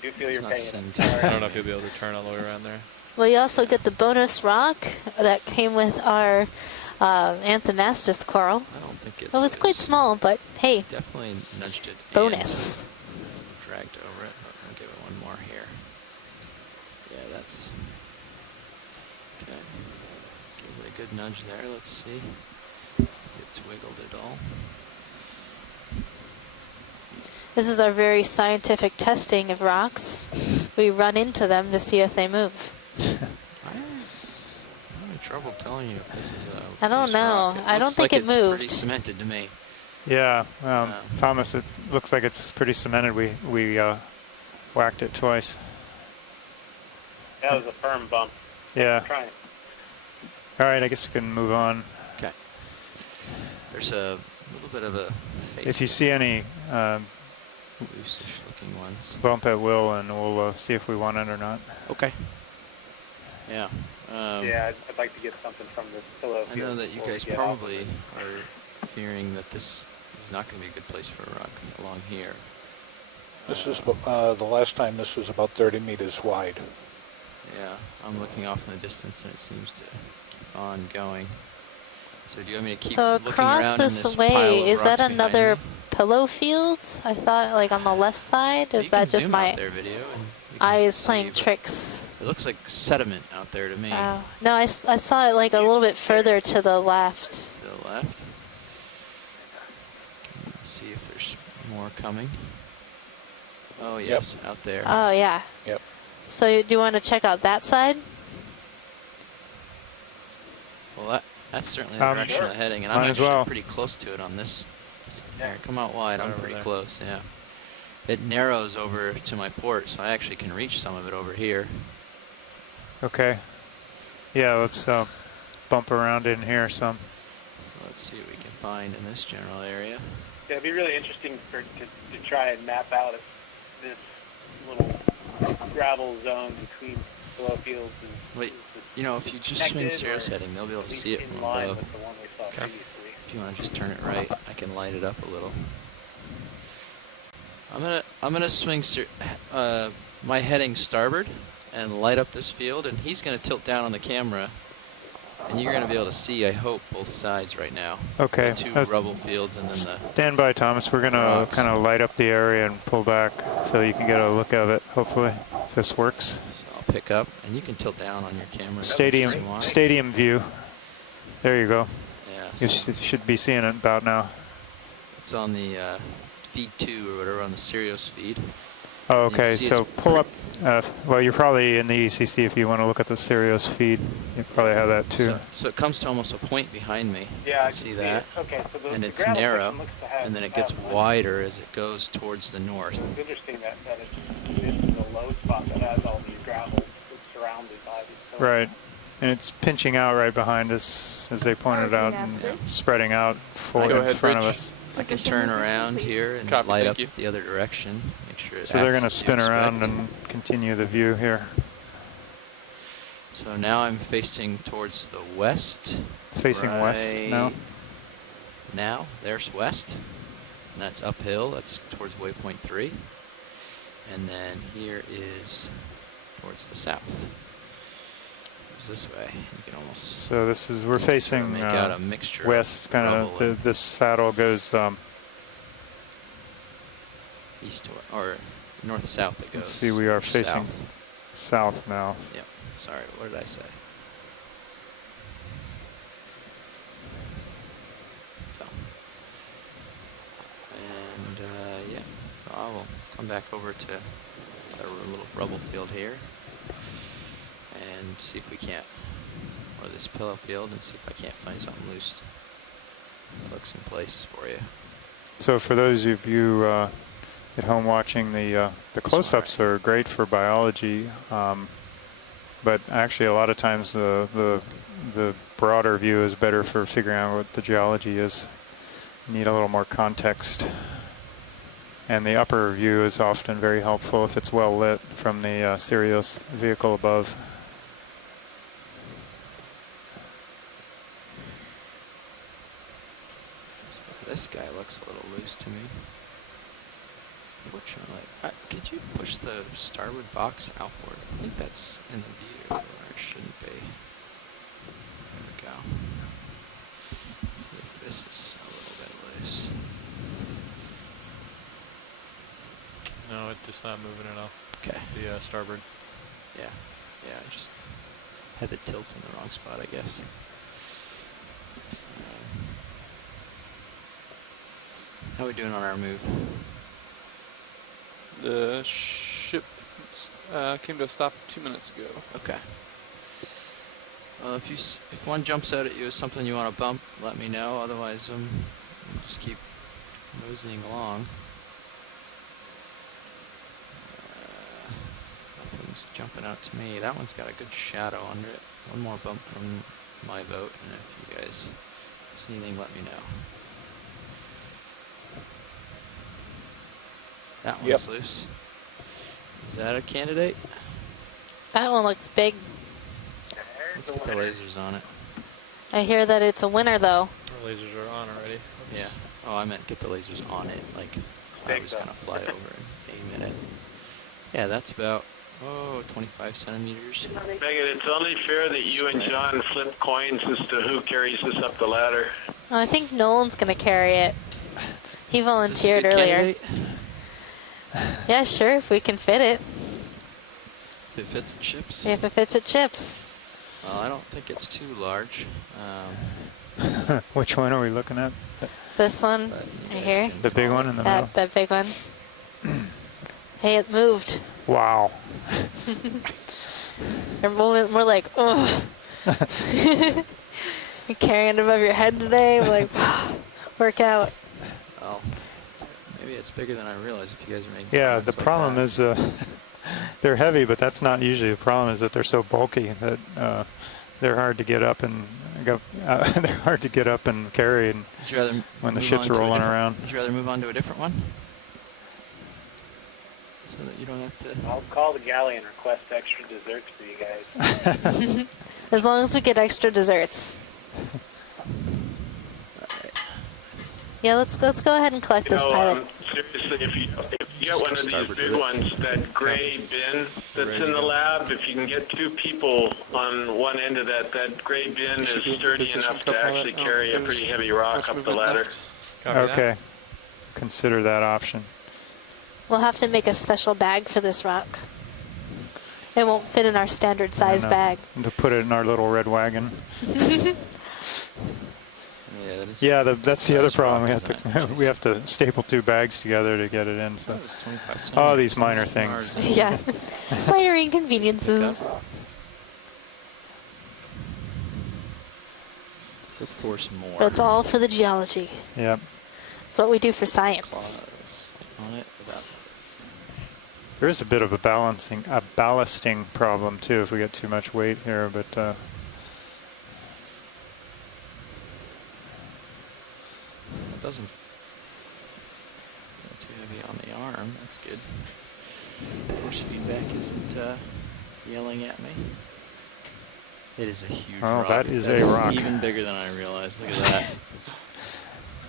do feel It's your not pain. send- I don't know if you'll be able to turn all the way around there. Well, you also get the bonus rock that came with our Anthomastus coral. I don't think it's. It was quite small, but hey, Definitely nudged it. bonus. And dragged over it. But I'll give it one more here. Yeah, that's. Okay. Give it a good nudge there. Let's see. It's wiggled it all. This is our very scientific testing of rocks. We run into them to see if they move. I'm having trouble telling you if this is a. I don't loose know. rock. I don't looks think like it it's moved. Pretty cemented to me. Yeah, Thomas, it looks like it's pretty cemented. We whacked it twice. That was a firm bump. Yeah. Trying. All right, I guess we can move on. Okay. There's a little bit of a face. If you see any loose-ish looking ones. bump at will, and we'll see if we want it or not. Okay. Yeah. Yeah, I'd like to get something from this pillow. I know field that you before we guys get off. probably are fearing that this is not going to be a good place for a rock along here. This is the last time this was about 30 meters wide. Yeah, I'm looking off in the distance and it seems to keep on going. So do you want me to keep So looking across around in this this way, pile of is that rocks behind another me? pillow fields? I thought like on the left side. Is You that can just zoom my out there, video, and you can eyes see, playing but tricks? It looks like sediment out there to me. Oh. No, I saw it like a little bit further to the left. To the left. Let's see if there's more coming. Oh yes, out there. Oh yeah. Yep. So do you want to check out that side? Well, that's certainly the direction Sure. of the heading, and Might I'm as actually well. pretty close to it on this. Here, come out wide. I'm Right over pretty there. close. Yeah. It narrows over to my port, so I actually can reach some of it over here. Okay. Yeah, let's bump around in here some. Let's see what we can find in this general area. Yeah, it'd be really interesting to try and map out this little gravel zone between pillow fields and. Wait, you know, if you just swing connected Cirrus or heading, they'll be able to at see it least from in line above. with the one we saw previously. If you want to just turn it right, I can light it up a little. I'm gonna swing my heading starboard, and light up this field, and he's going to tilt down on the camera, and you're going to be able to see, I hope, both sides right now. Okay. The two rubble fields and then the... Stand by, Thomas. We're going to kind of light up the area and pull back so you can get a look of it, hopefully, if this works. So I'll pick up, and you can tilt down on your camera. Stadium view. There you go. Yeah. You should be seeing it about now. It's on the feed 2 or whatever, on the Sirius feed. Oh, okay. So pull up. Well, you're probably in the ECC if you want to look at the Sirius feed. You probably have that too. So it comes to almost a point behind me. Yeah, I see can that. See it. Okay, so and it's narrow, and then it gets wider as it goes towards the north. It's interesting that it's the low spot that has all these gravel that's surrounded by these pillars. Right. And it's pinching out right behind us, as they pointed out, and spreading out forward in front of us. I can turn around here and light up the other direction. Make sure it So they're going to acts spin as around expect. and continue the view here. So now I'm facing towards the west. It's facing west now? Now, there's west. And that's uphill. That's towards waypoint 3. And then here is towards the south. It's this way. You can almost... So this is, we're facing make out a mixture west, of kind rubble of, this saddle goes... east or north-south it goes. Let's see, we are facing south now. Yep. Sorry, what did I say? So. And yeah, so I will come back over to the little rubble field here and see if we can't, or this pillow field, and see if I can't find something loose that looks in place for you. So for those of you at home watching, the close-ups are great for biology, but actually a lot of times the broader view is better for figuring out what the geology is. You need a little more context. And the upper view is often very helpful if it's well lit from the Sirius vehicle above. So this guy looks a little loose to me. Fortunately, could you push the starboard box outward? I think that's in the view, or it shouldn't be. There we go. See if this is a little bit loose. No, it's just not moving enough. Okay. The starboard. Yeah, I just had the tilt in the wrong spot, I guess. How are we doing on our move? The ship came to a stop 2 minutes ago. Okay. Well, if one jumps out at you as something you want to bump, let me know. Otherwise, we'll just keep moseying along. Nothing's jumping out to me. That one's got a good shadow under it. One more bump from my boat, and if you guys see anything, let me know. That one's loose. Is that a candidate? That one looks big. Let's get the lasers on it. I hear that it's a winner, though. Our lasers are on already. Yeah. Oh, I meant get the lasers on it. Like, I was going to fly over and aim at it. Yeah, that's about, 25 centimeters. Megan, it's only fair that you and John flip coins as to who carries this up the ladder. Oh, I think Nolan's going to carry it. He volunteered earlier. Yeah, sure, if we can fit it. If it fits at chips? If it fits at chips. Well, I don't think it's too large. Which one are we looking at? This one, right here. The big one in the middle? That big one. Hey, it moved. Wow. We're like, oh. You're carrying it above your head today. We're like, work out. Well, maybe it's bigger than I realize if you guys are making Yeah, comments the problem is they're heavy, but that's not usually the problem. Is that they're so bulky that they're hard to get up and go. They're hard to get up and carry, and when the ship's rolling around. Would you rather move on to a different one? So that you don't have to... I'll call the galley and request extra desserts for you guys. As long as we get extra desserts. Yeah, let's go ahead and collect this pilot. Seriously, if you you got one of these big ones, that gray bin that's in the lab, if you can get 2 people on one end of that, that gray bin is sturdy enough to actually carry a pretty heavy rock up the ladder. Okay. Consider that option. We'll have to make a special bag for this rock. It won't fit in our standard size bag. To put it in our little red wagon. Yeah, that's the other problem. We have to staple 2 bags together to get it in. So, all these minor things. Yeah, minor inconveniences. Look for some more. But it's all for the geology. Yep. It's what we do for science. On it without. There is a bit of a ballasting problem too if we get too much weight here, but. It doesn't feel too heavy on the arm. That's good. Force feedback isn't yelling at me. It is a huge rock. Oh, that is That's a rock. Even bigger than I realized. Look at that.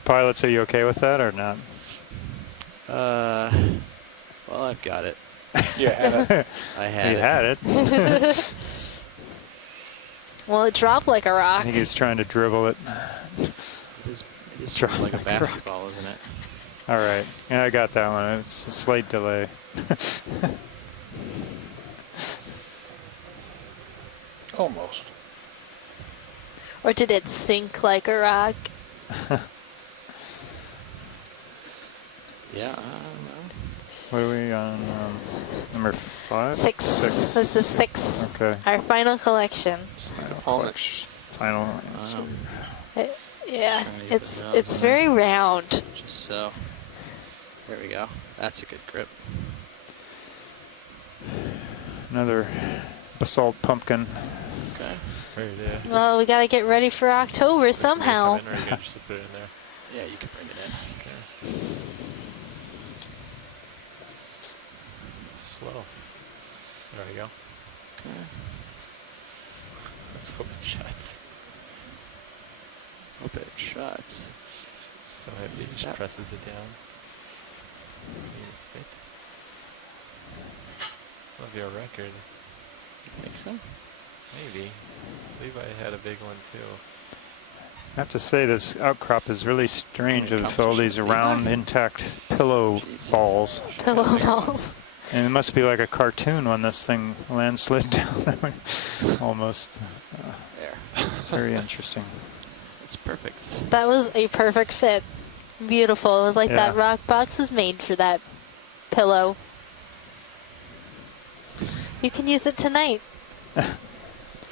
Pilots, are you okay with that or not? Well, I've got it. You had it. I had you it. had it. Well, it dropped like a rock. I think he was trying to dribble it. It is dropped like a basketball, isn't it? All right. Yeah, I got that one. It's a slight delay. Almost. Or did it sink like a rock? Yeah, I don't know. What are we on? Number 5? 6. This is 6. Okay. Our final collection. Final. Yeah, it's very round. Just so. There we go. That's a good grip. Another basalt pumpkin. Okay. Well, we got to get ready for October somehow. Yeah, you can bring it in. Okay. Slow. There we go. Okay. Let's hope it shuts. Hope it shuts. So heavy, it just presses it down. Fit. This might be a record. You think so? Maybe. Levi had a big one too. I have to say this outcrop is really strange with all these round, intact pillow balls. Pillow balls. And it must be like a cartoon when this thing landslid down. Almost. There. It's very interesting. It's perfect. That was a perfect fit. Beautiful. It was like Yeah. that rock box was made for that pillow. You can use it tonight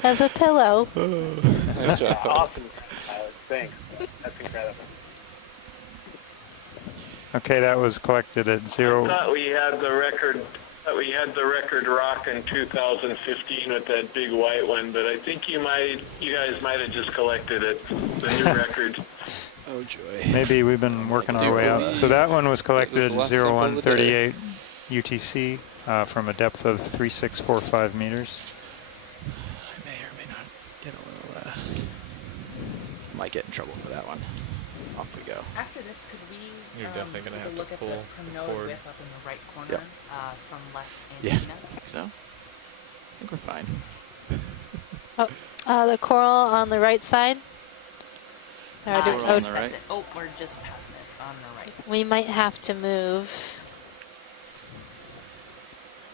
as a pillow. Nice job. Awesome, thanks. That's incredible. Okay, that was collected at 0. I thought we had the record. Rock in 2015 with that big white one, but I think you guys might have just collected it. The new record. Oh joy. Maybe we've been working our way out. So that one was collected at 0138 UTC from a depth of 3645 meters. I may or may not get a little. Might get in trouble for that one. Off we go. After this, could we You're definitely gonna take have a look to at the pull Prim forward. whip up in the right corner Yep. from Les and Yeah. Tina? I think so. I think we're fine. The coral on the right side. Or do- Coral oh, on the right. That's it. Oh, we're just passing it on the right. we might have to move.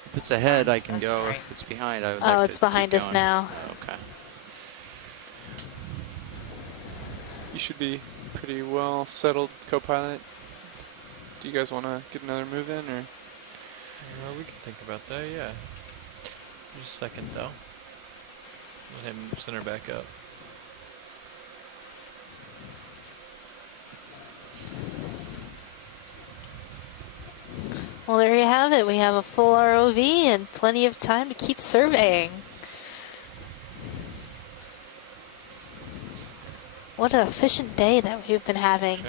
If it's ahead, I can That's go. right. If it's behind, I would Oh, like it's to keep behind us going. now. Okay. You should be pretty well settled, co-pilot. Do you guys want to get another move in, or? Well, we can think about that, yeah. Just a second, though. Let him center back up. Well, there you have it. We have a full ROV and plenty of time to keep surveying. What an efficient day that we've been having.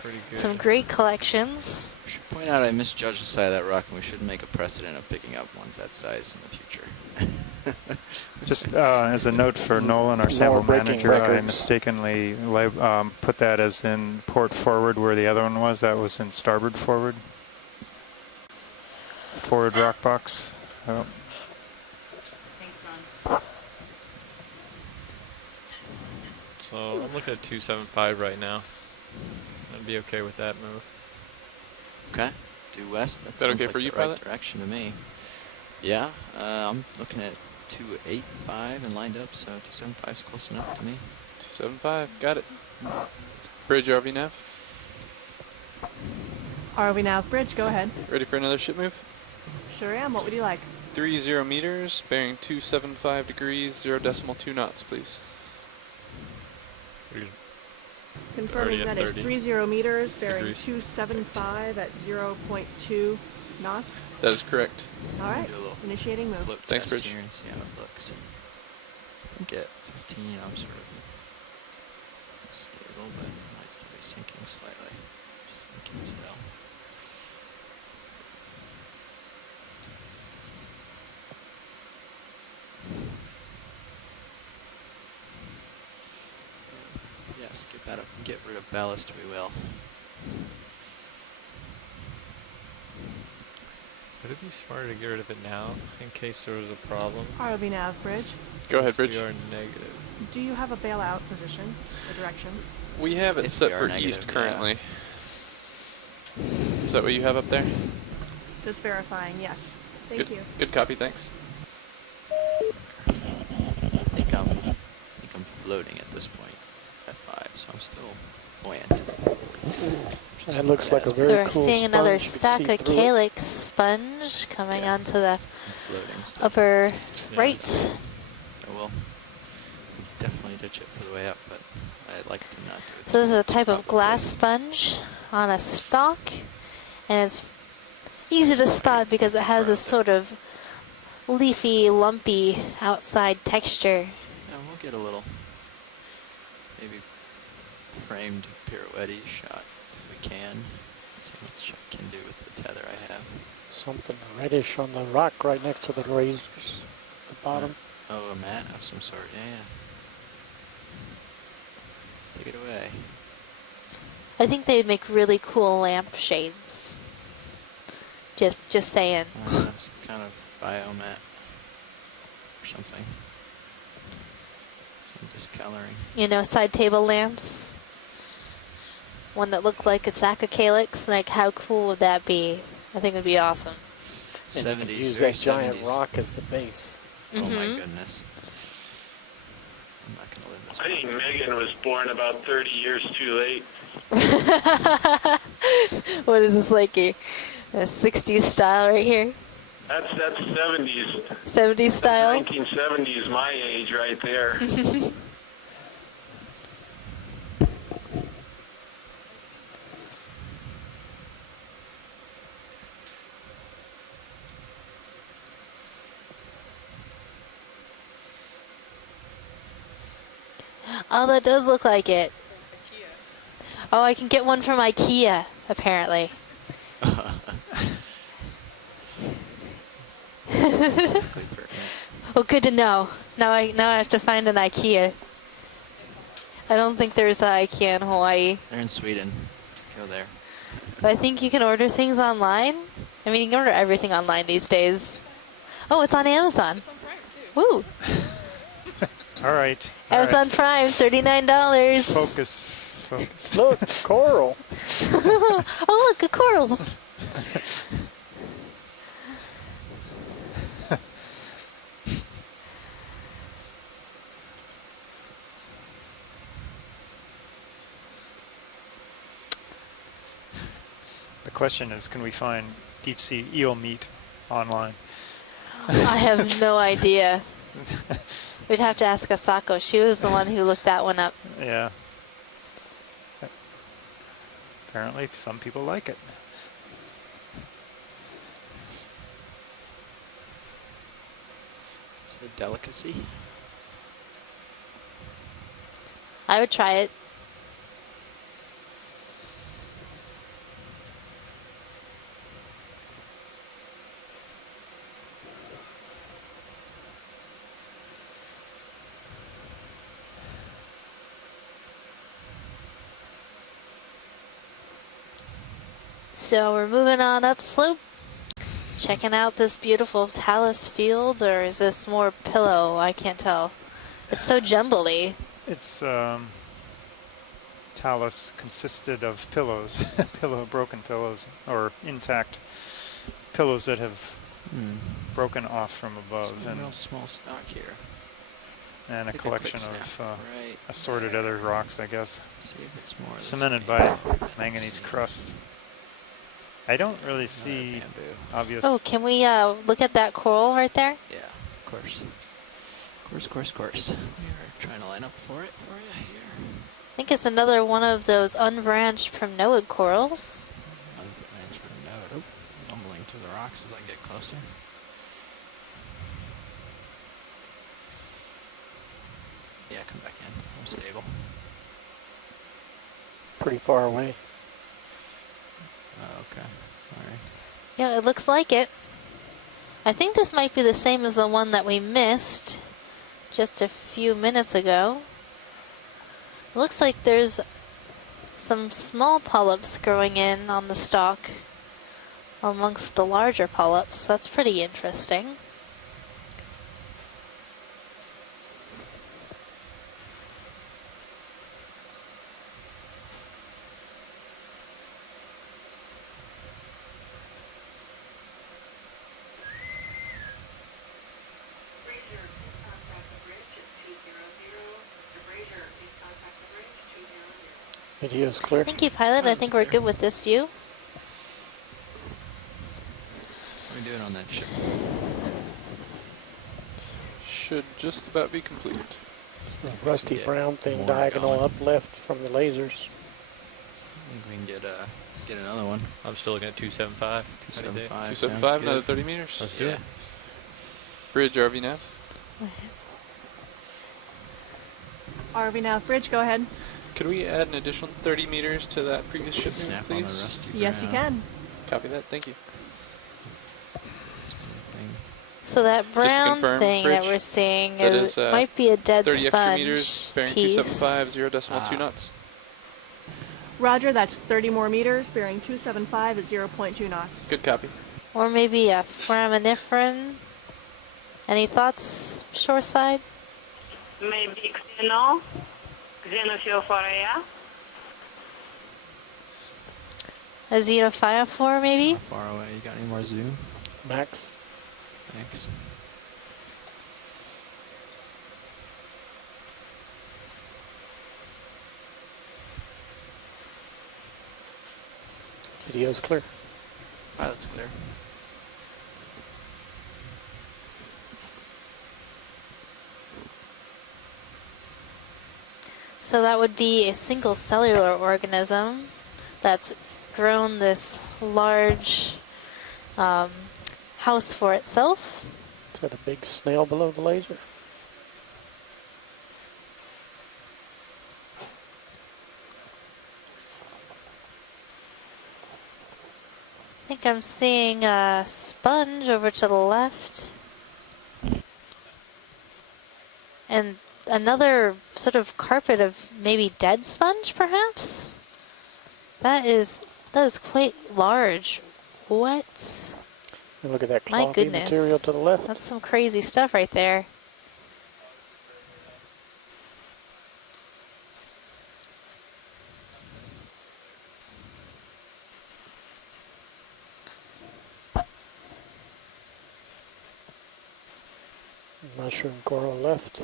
Pretty good. Some great collections. I should point out I misjudged the side of that rock, and we should make a precedent of picking up ones that size in the future. Just as a note for Nolan, our sample breaking manager, I records. mistakenly put that as in port forward where the other one was. That was in starboard forward. forward rock box. Oh. Thanks, John. So I'm looking at 275 right now. I'd be okay with that move. Okay. Due west. Is that sounds okay like for you, the right pilot? direction to me. Yeah. I'm looking at 285 and lined up, so 275 is close enough to me. 275, got it. Bridge RV nav. ROV nav bridge, go ahead. Ready for another ship move? Sure am. What would you like? 30 meters, bearing 275 degrees, 0.2 knots, please. Confirming Already that at is 30 30 meters, bearing degrees. 275 at 0.2 knots. That is correct. All right, Do a little initiating move. float Thanks, test Bridge. here and see how it looks. I think at 15 I'm sort of stable, but it might still be sinking slightly. Sinking still. Yes, get rid of ballast we will. Would it be smarter to get rid of it now in case there was a problem? ROV nav bridge. Go ahead, Bridge. We are negative. Do you have a bailout position or direction? We have it If set we are for negative, east yeah. currently. Is that what you have up there? Just verifying, yes. Thank Good, you. good copy, thanks. I think I'm floating at this point at 5, so I'm still buoyant. That looks like a So very we're cool seeing another sponge. You can see through it. Calyx sponge coming onto the Floating still. upper Yeah, right. So we'll definitely ditch it for the way up, but I'd like to not do it. So this is a type of glass sponge on a stalk, and it's easy to spot because it has this sort of leafy, lumpy outside texture. Yeah, we'll get a little maybe framed pirouette shot if we can. See what I can do with the tether I have. Something reddish on the rock right next to the razors at the bottom. Oh, a mat of some sort, yeah. Take it away. I think they'd make really cool lampshades. Just saying. Some kind of biomat or something. Some discoloring. You know, side table lamps. One that looked like a sack of calyx. Like, how cool would that be? I think it would be awesome. And you could 70s, use very that giant 70s. rock as the base. Oh my Mhm. goodness. I'm not gonna live this I think Megan was born about 30 years too late. What is this, like a 60s style right here? That's 70s. 70s style? 1970s, my age right there. Oh, that does look like it. Oh, I can get one from IKEA, apparently. Well, good to know. Now I have to find an IKEA. I don't think there's an IKEA in Hawaii. They're in Sweden. Go there. But I think you can order things online. I mean, you can order everything online these days. Oh, it's on Amazon. Woo! All right. Amazon Prime, $39. Focus. Focus. Look, coral. Oh, look, a corals. The question is, can we find deep sea eel meat online? I have no idea. We'd have to ask Asako. She was the one who looked that one up. Yeah. Apparently, some people like it. It's a delicacy. I would try it. So we're moving on up slope. checking out this beautiful Talus Field, or is this more pillow? I can't tell. It's so jumbly. It's Talus consisted of pillows, broken pillows, or intact pillows that have broken off from above, Some and real small stock here. and a Take collection quick of snap right assorted there. other rocks, I guess. See if it's more of the Cemented same. by manganese crust. I don't really see obvious. Oh, can we look at that coral right there? Yeah, of course. Of course. We are trying to line up for it for you here. I think it's another one of those unbranched primnoid corals. Unbranched primnoid. Oh, mumbling through the rocks as I get closer. Yeah, come back in. I'm stable. Pretty far away. Oh, okay. Sorry. Yeah, it looks like it. I think this might be the same as the one that we missed just a few minutes ago. It looks like there's some small polyps growing in on the stalk amongst the larger polyps. That's pretty interesting. Video is clear. Thank you, pilot. I think we're good with this view. What are we doing on that ship? Should just about be complete. The rusty brown thing more diagonal going. up left from the lasers. I think we can get another one. I'm still looking at 275. 275. 275, another 30 meters. Let's do it. Bridge RV nav. RV nav bridge, go ahead. Could we add an additional 30 meters to that previous ship, Snap on the please? rusty Yes, you can. Copy that. Thank you. So that brown confirm, thing that Bridge, we're seeing that is, is, might be a dead 30 extra sponge meters, bearing piece. 275, 0.2 knots. Roger, that's 30 more meters, bearing 275 at 0.2 knots. Good copy. Or maybe a foraminifera. Any thoughts, shoreside? Maybe Xenophilophoria. A xenophyophore, maybe? How far away? You got any more zoom? Max. Thanks. Video's clear. Pilot's clear. So that would be a single cellular organism that's grown this large house for itself. Is that a big snail below the laser? I think I'm seeing a sponge over to the left. And another sort of carpet of maybe dead sponge, perhaps? That is quite large. What? And look at that My clompy goodness. material to the left. That's some crazy stuff right there. Mushroom coral left.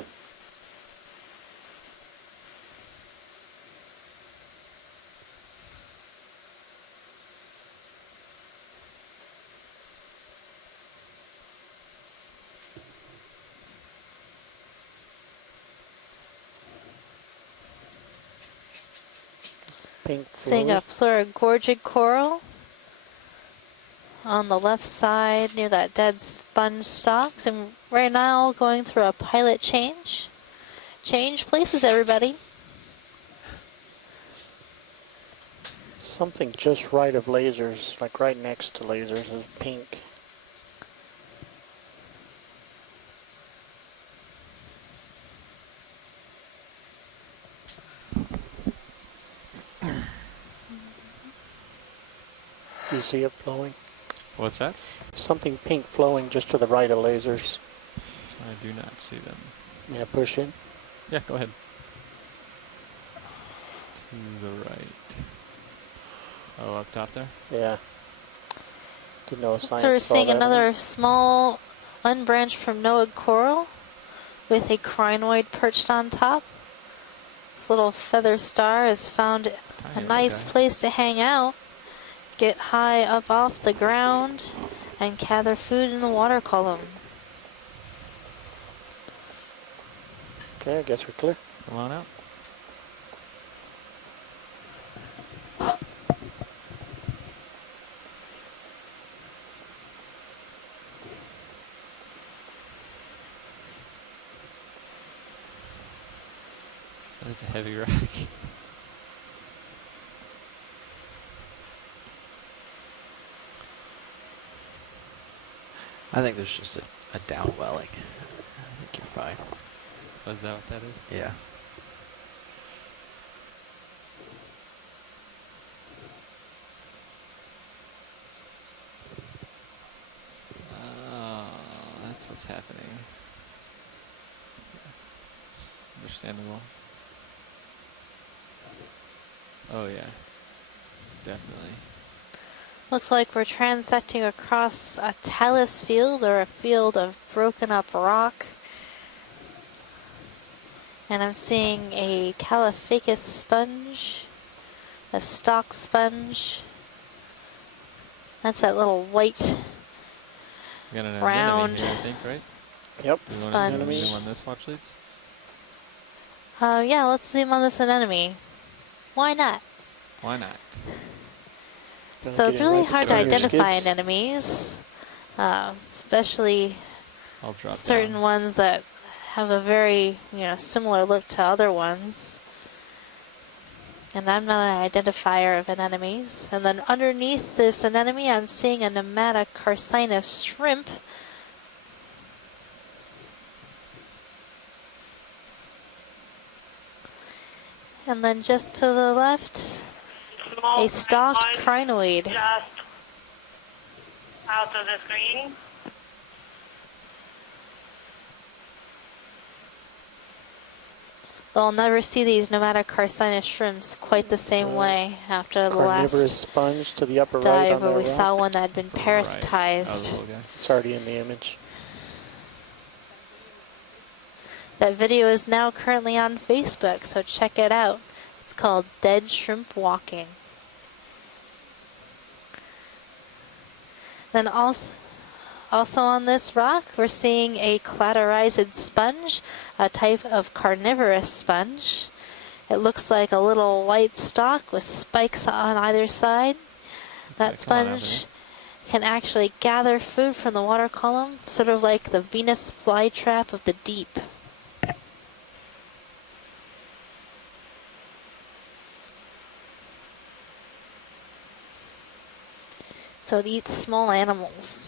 Pink Seeing a pleurogorgic coral on the left side near that dead sponge stalks, and right now going through a pilot change. Change places, everybody. Something just right of lasers, like right next to lasers, is pink. Do you see it flowing? What's that? Something pink flowing just to the right of lasers. I do not see them. Yeah, push in. Yeah, go ahead. To the right. Oh, up top there? Yeah. Didn't know So we're seeing another small, unbranched from Noah coral with a crinoid perched on top. This little feather star has found a nice place to hang out, get high up off the ground, and gather food in the water column. Okay, I guess we're clear. Come on out. That's a heavy rock. I think there's just a downwelling. I think you're fine. Oh, is that what that is? Yeah. Oh, that's what's happening. Understandable. Oh yeah, definitely. Looks like we're transecting across a Talus Field, or a field of broken up rock. And I'm seeing a Caliphacus sponge, a stalk sponge. That's that little white We got an round anemone here, I think, right? Yep. Sponge. Zoom on this, watch leads. Yeah, let's zoom on this anemone. Why not? Why not? So it's really hard to identify anemones, especially I'll drop certain down. ones that have a very, similar look to other ones. And I'm not an identifier of anemones. And then underneath this anemone, I'm seeing a Nematocarcinus shrimp. And then just to the left, a stalked crinoid. Just out of the screen. They'll never see these Nematocarcinus shrimps quite the same way after the Carnivorous last sponge to the upper right dive on where the we rock. saw one that had been parasitized. It's already in the image. That video is now currently on Facebook, so check it out. It's called Dead Shrimp Walking. Then also on this rock, we're seeing a cladorized sponge, a type of carnivorous sponge. It looks like a little white stalk with spikes on either side. That sponge can actually gather food from the water column, sort of like the Venus flytrap of the deep. So it eats small animals.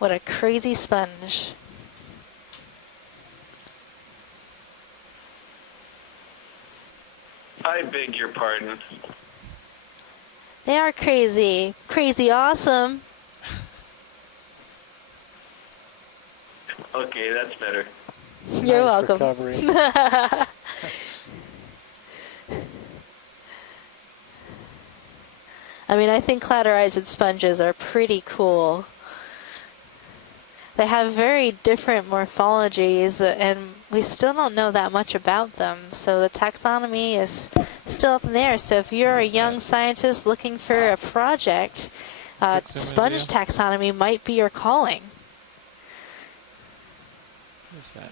What a crazy sponge. I beg your pardon. They are crazy. Crazy awesome. Okay, that's better. You're welcome. I mean, I think cladorized sponges are pretty cool. They have very different morphologies, and we still don't know that much about them. So the taxonomy is still up in the air. So if you're a young scientist looking for a project, sponge taxonomy might be your calling. What is that?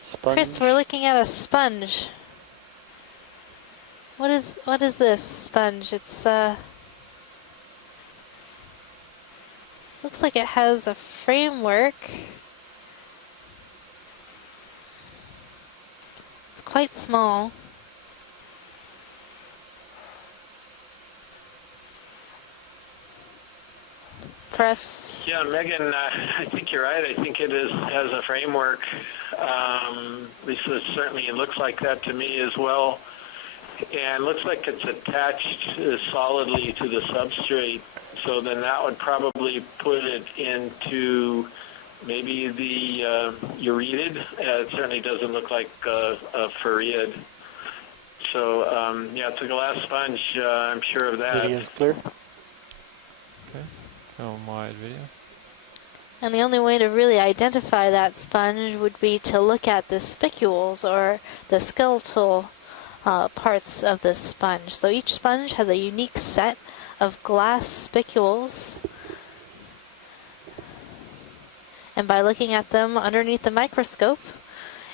Sponge. Chris, we're looking at a sponge. What is this sponge? It's looks like it has a framework. It's quite small. Perhaps. Yeah, Megan, I think you're right. I think it has a framework. At least it certainly looks like that to me as well. And looks like it's attached solidly to the substrate So then that would probably put it into maybe the Euretid. It certainly doesn't look like a Farreid. So yeah, it's a glass sponge. I'm sure of that. Video's clear. Okay. Film wide video. And the only way to really identify that sponge would be to look at the spicules, or the skeletal parts of the sponge. So each sponge has a unique set of glass spicules. And by looking at them underneath the microscope,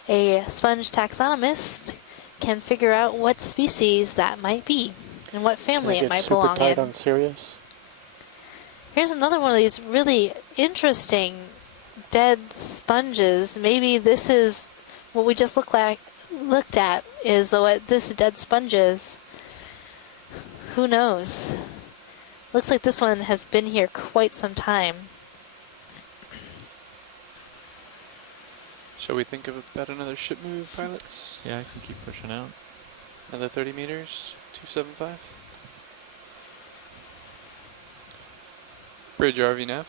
a sponge taxonomist can figure out what species that might be and what family it might belong super tight in. on Sirius? Here's another one of these really interesting dead sponges. Maybe this is what we just looked at is what this dead sponge is. Who knows? Looks like this one has been here quite some time. Shall we think about another ship move, pilots? Yeah, I can keep pushing out. Another 30 meters, 275. Bridge RV nav.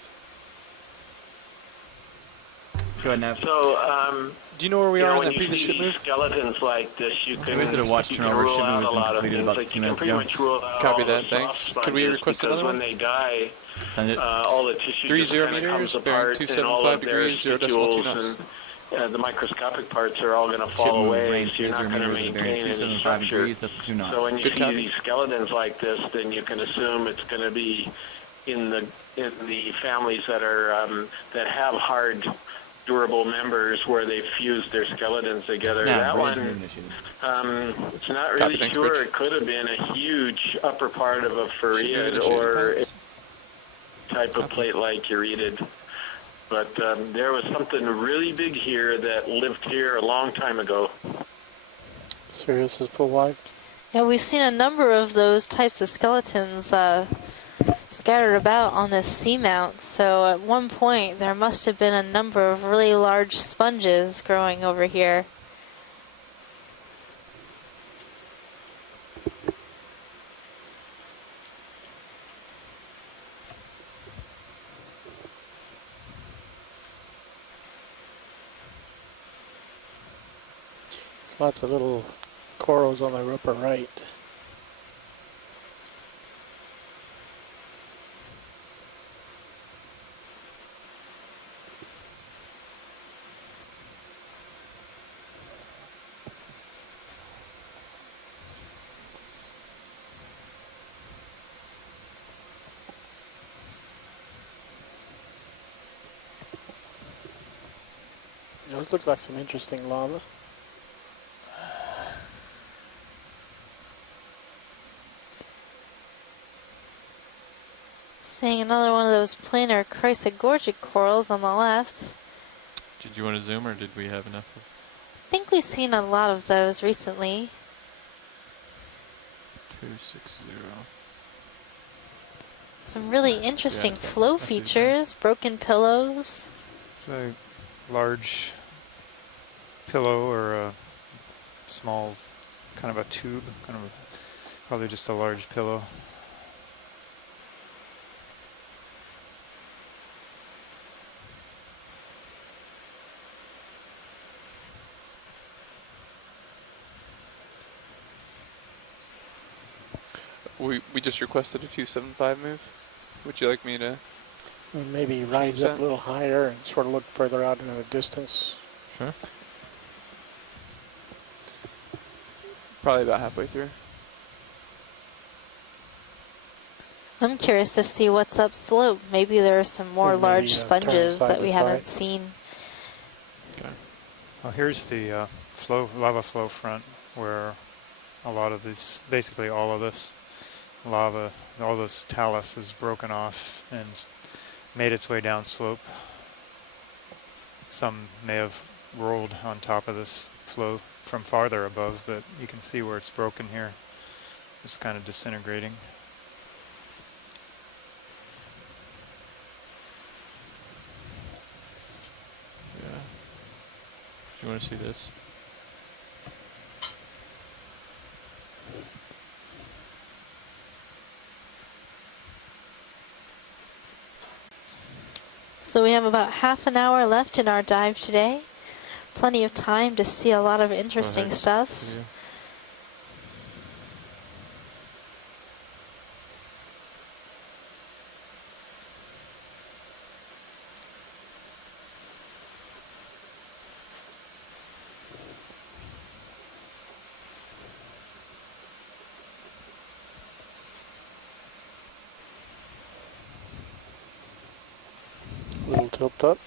Go ahead, Nav. So, do you know where we are on when that you previous see ship these move? skeletons like this, you can, There is a watch you turnover. can rule Ship out move a has lot been of completed things. about Like 2 you can minutes pretty ago. much rule out Copy all that, the thanks. soft Could we sponges, request because another when one? they die, Send it. all the tissue 30 just kind of meters, comes bearing apart, and all 275 of their degrees, 0.2 knots. spicules and the microscopic parts are all going to Ship fall move, away, range so you're not 30 going to meters, bearing maintain any 275 structure. degrees, that's 2 knots. So when you Good see copy. these skeletons like this, then you can assume it's going to be in the families that are that have hard, durable members where they fused their skeletons together. Now, That range one, move initiated. it's not Copy, really thanks, sure. Bridge. It could have been a huge upper part of a Ship move Farreid initiated, or pilots. a type of plate like Euretid. But there was something really big here that lived here a long time ago. Sirius is full wide. Yeah, we've seen a number of those types of skeletons scattered about on this seamount. So at one point, there must have been a number of really large sponges growing over here. There's lots of little corals on the upper right. Those look like some interesting lava. Seeing another one of those planar chrysogorgic corals on the left. Did you want to zoom, or did we have enough? I think we've seen a lot of those recently. 260. Some really interesting Yeah, flow I see that. features, broken pillows. It's a large pillow or a small kind of a tube, probably just a large pillow. We just requested a 275 move. Would you like me to? Maybe rise up a little higher and sort of look further out into the distance. Sure. Probably about halfway through. I'm curious to see what's upslope. Maybe there are some more Or maybe, large turn sponges side that to we side. haven't seen. Well, here's the lava flow front where a lot of this, basically all of this lava, all this talus is broken off and made its way down slope. Some may have rolled on top of this flow from farther above, but you can see where it's broken here. It's kind of disintegrating. Yeah. Do you want to see this? So we have about half an hour left in our dive today. Plenty of time to see a lot of interesting stuff. Yeah. Little tilt up.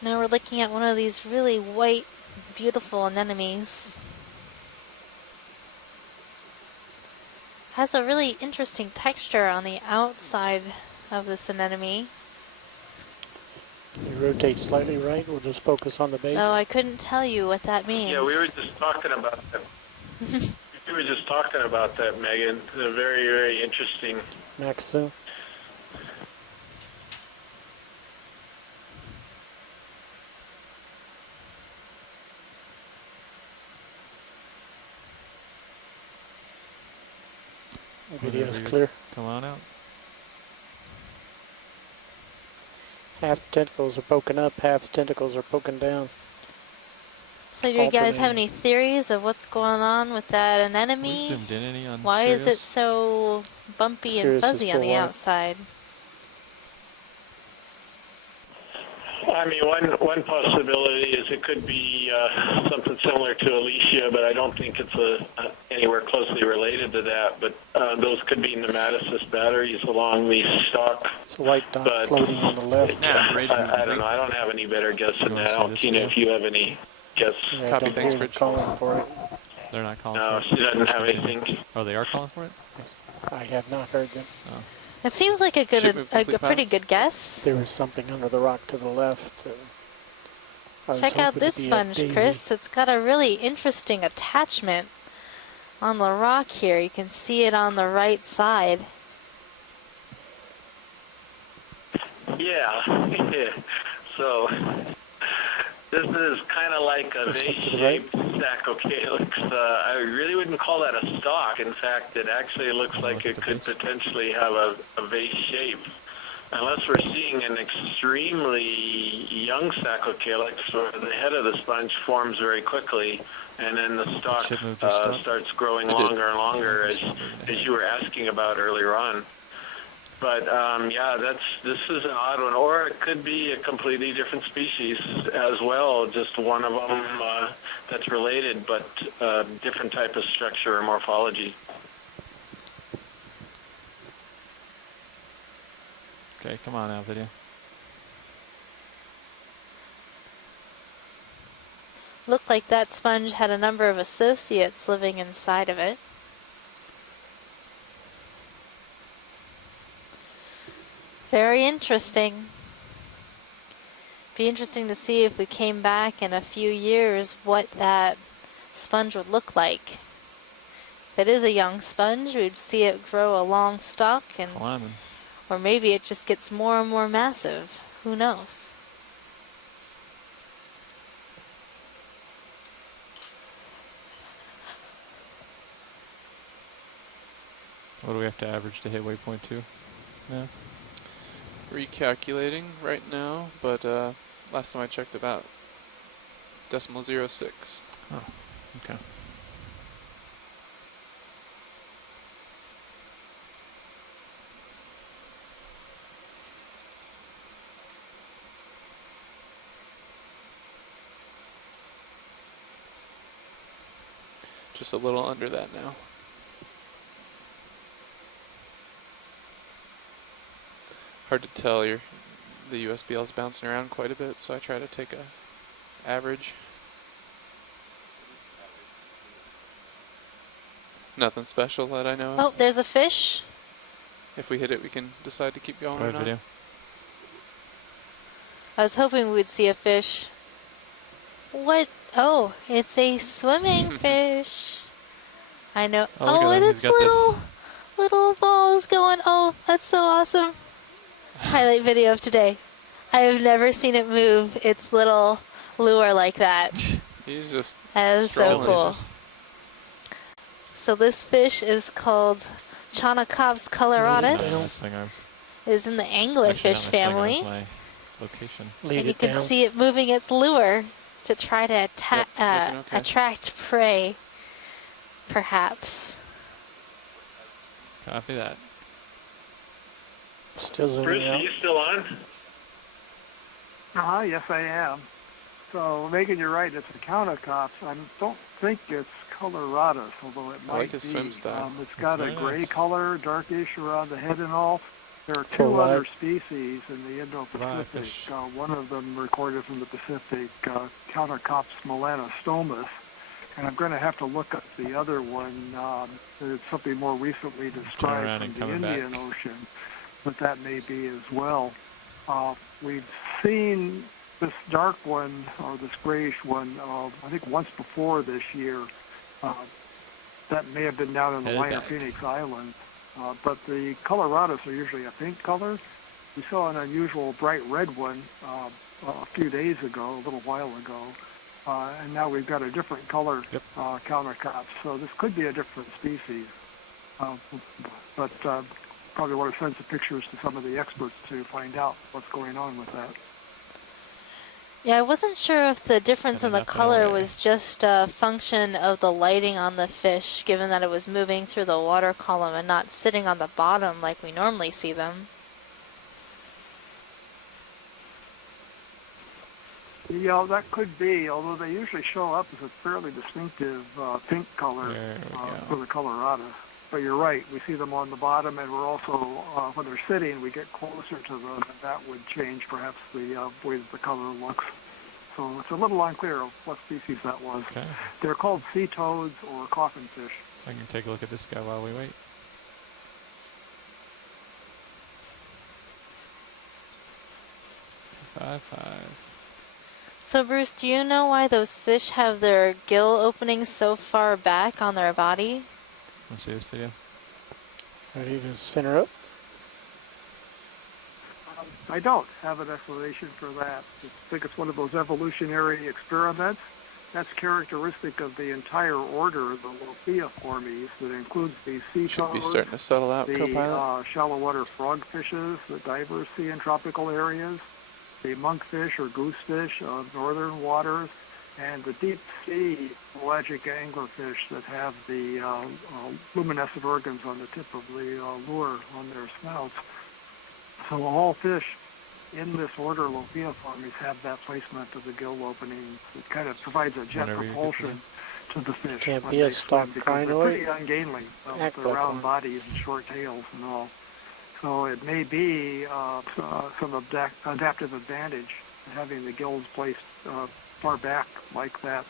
Now we're looking at one of these really white, beautiful anemones. Has a really interesting texture on the outside of this anemone. Can you rotate slightly right? We'll just focus on the base. Oh, I couldn't tell you what that means. Yeah, we were just talking about that. We were just talking about that, Megan. Very, very interesting. Max zoom. Video's clear. Come on out. Half the tentacles are poking up, half the tentacles are poking down. So do you guys have any theories of what's going on with that anemone? Zoomed in any on Why is Sirius? it so bumpy and Sirius is fuzzy on the full white. outside? I mean, one possibility is it could be something similar to Alicia, but I don't think it's anywhere closely related to that. But those could be nematocyst batteries along the stalk. It's a white dot floating on the left. I don't know. I don't have any better guess than that. Tina, if you have any guess. Yeah, Copy, don't thanks, hear Rich. calling for it. They're not calling No, for it? she doesn't have anything. Oh, they are calling for it? I have not heard them. Oh. It seems like a Ship good, move a complete pretty pilots? good guess. There was something under the rock to the left. I was Check out hoping this to be a sponge, daisy. Chris. It's got a really interesting attachment on the rock here. You can see it on the right side. Yeah. So this is kind of like a vase-shaped Stachycalyx. I really wouldn't call that a stalk. In fact, it actually looks like it could potentially have a vase shape. Unless we're seeing an extremely young Stachycalyx where the head of the sponge forms very quickly and then the stalk starts growing longer and longer as you were asking about earlier on. But yeah, this is an odd one, or it could be a completely different species as well, just one of them that's related, but different type of structure or morphology. Okay, come on out, video. Looked like that sponge had a number of associates living inside of it. Very interesting. Be interesting to see if we came back in a few years what that sponge would look like. If it is a young sponge, we'd see it grow a long stalk, and or maybe it just gets more and more massive. Who knows? What do we have to average to hit waypoint 2? Yeah. Recalculating right now, but last time I checked about 0.06. Oh, okay. Just a little under that now. Hard to tell. The USBL is bouncing around quite a bit, so I try to take a average. Nothing special that I know of. Oh, there's a fish. If we hit it, we can decide to keep going Go or ahead, not. video. I was hoping we'd see a fish. What? Oh, it's a swimming fish. I know. Oh, look Oh, at and him. its He's got little balls going. Oh, that's so awesome. Highlight video of today. I have never seen it move its little lure like that. He's just That is so strolling. cool. So this fish is called Chaunacops coloratus. It is in the anglerfish family. My location. And you can see it moving its lure to try to attract prey, perhaps. Copy that. Still zooming Bruce, out. are you still on? Yes, I am. So, Megan, you're right. It's a Chaunacops. I don't think it's coloratus, although it might I like his be. swim style. It's got a gray nice. color, darkish around the head and all. There are Full two other light. species in the Indo-Pacific. fish. One of them recorded from the Pacific, Chaunacops melanostomus. And I'm going to have to look up the other one. It's something more recently described from the Indian Ocean, but that may be as well. We've seen this dark one, or this grayish one, I think once before this year. That may have been down in the Minor Phoenix Islands. But the coloratus are usually a pink color. We saw an unusual bright red one a few days ago, a little while ago. And now we've got a different color Chaunacops. So this could be a different species. But probably want to send some pictures to some of the experts to find out what's going on with that. Yeah, I wasn't sure if the difference in the color was just a function of the lighting on the fish, given that it was moving through the water column and not sitting on the bottom like we normally see them. Yeah, that could be, although they usually show up as a fairly distinctive pink color for the coloratus. But you're right, we see them on the bottom, and we're also, when they're sitting, we get closer to them, and that would change perhaps the way that the color looks. So it's a little unclear of what species that was. Okay. They're called sea toads or coffin fish. I can take a look at this guy while we wait. Five. So Bruce, do you know why those fish have their gill openings so far back on their body? Want to see this video? Ready to center up? I don't have an explanation for that. I think it's one of those evolutionary experiments. That's characteristic of the entire order of the Lophiiformes that includes the sea Should be toads, starting to settle out, the co-pilot. shallow water frogfishes that divers see in tropical areas, the monkfish or goosefish of northern waters, and the deep sea pelagic anglerfish that have the luminescent organs on the tip of the lure on their snouts. So all fish in this order, Lophiiformes, have that placement of the gill opening. It kind of provides a jet propulsion to the fish. Can't when be a they swim, stock because they're crinoid. pretty ungainly with Act their like round one. bodies and short tails and all. So it may be some adaptive advantage having the gills placed far back like that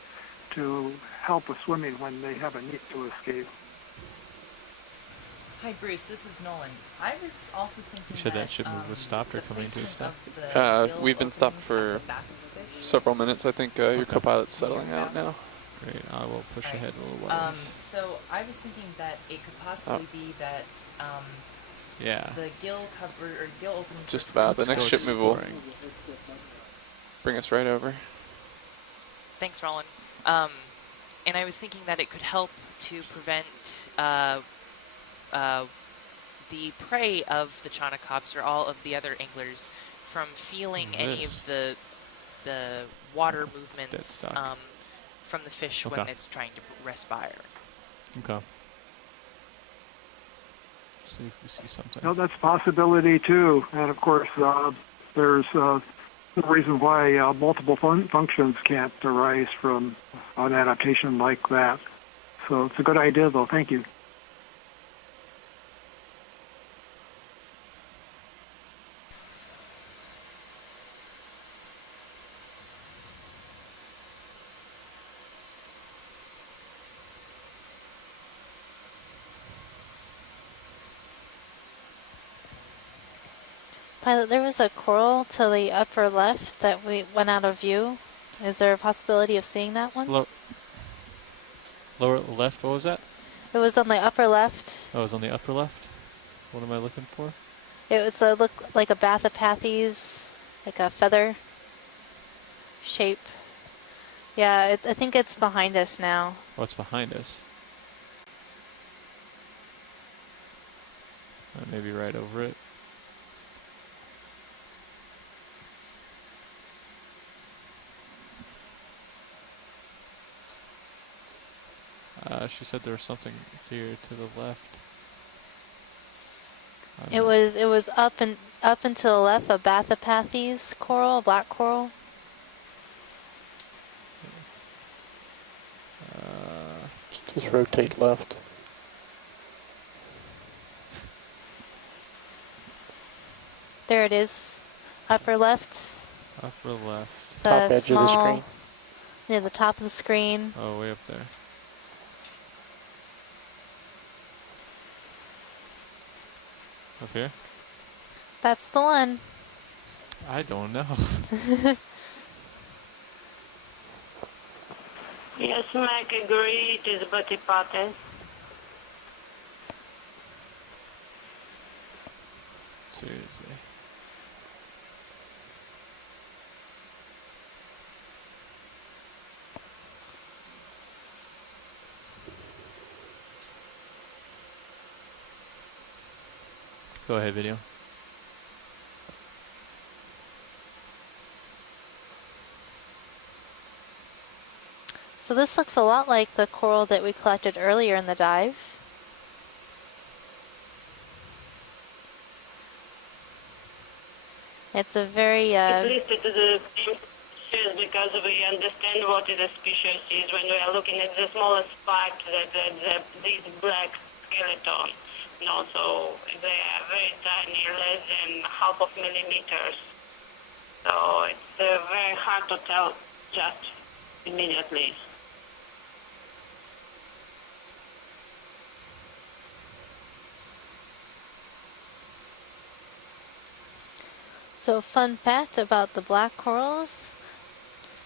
to help with swimming when they have a need to escape. Hi Bruce, this is Nolan. I was also thinking You said that ship move was stopped or the coming to a placement stop? of the gill We've been stopped for several minutes. I think your co-pilot's settling out now. Great, I will push ahead a little while. So I was thinking that it could possibly be that the gill cover or gill openings. Just about. The next ship move will bring us right over. Thanks, Roland. And I was thinking that it could help to prevent the prey of the Chaunacops or all of the other anglers from feeling any of the water movements from the fish when it's trying to respire. Okay. See if we see something. No, that's a possibility too. And of course, there's the reason why multiple functions can't arise from an adaptation like that. So it's a good idea, though. Thank you. Pilot, there was a coral to the upper left that we went out of view. Is there a possibility of seeing that one? Lower left, what was that? It was on the upper left. Oh, it was on the upper left? What am I looking for? It was look like a Bathypathes, like a feather shape. Yeah, I think it's behind us now. What's behind us? Maybe right over it. She said there was something here to the left. It was up and to the left, a Bathypathes coral, a black coral. Just rotate left. There it is, upper left. Upper left. It's top edge of the screen. Near the top of the screen. Oh, way up there. Up here? That's the one. I don't know. Yes, Mac, agree. It is Bathypathes. Seriously. Go ahead, video. So this looks a lot like the coral that we collected earlier in the dive. It's a very It's listed to the species because we understand what the species is when we are looking at the smallest spot, these black skeleton. And also they are very tiny, less than half of millimeters. So it's very hard to tell just immediately. So a fun fact about the black corals,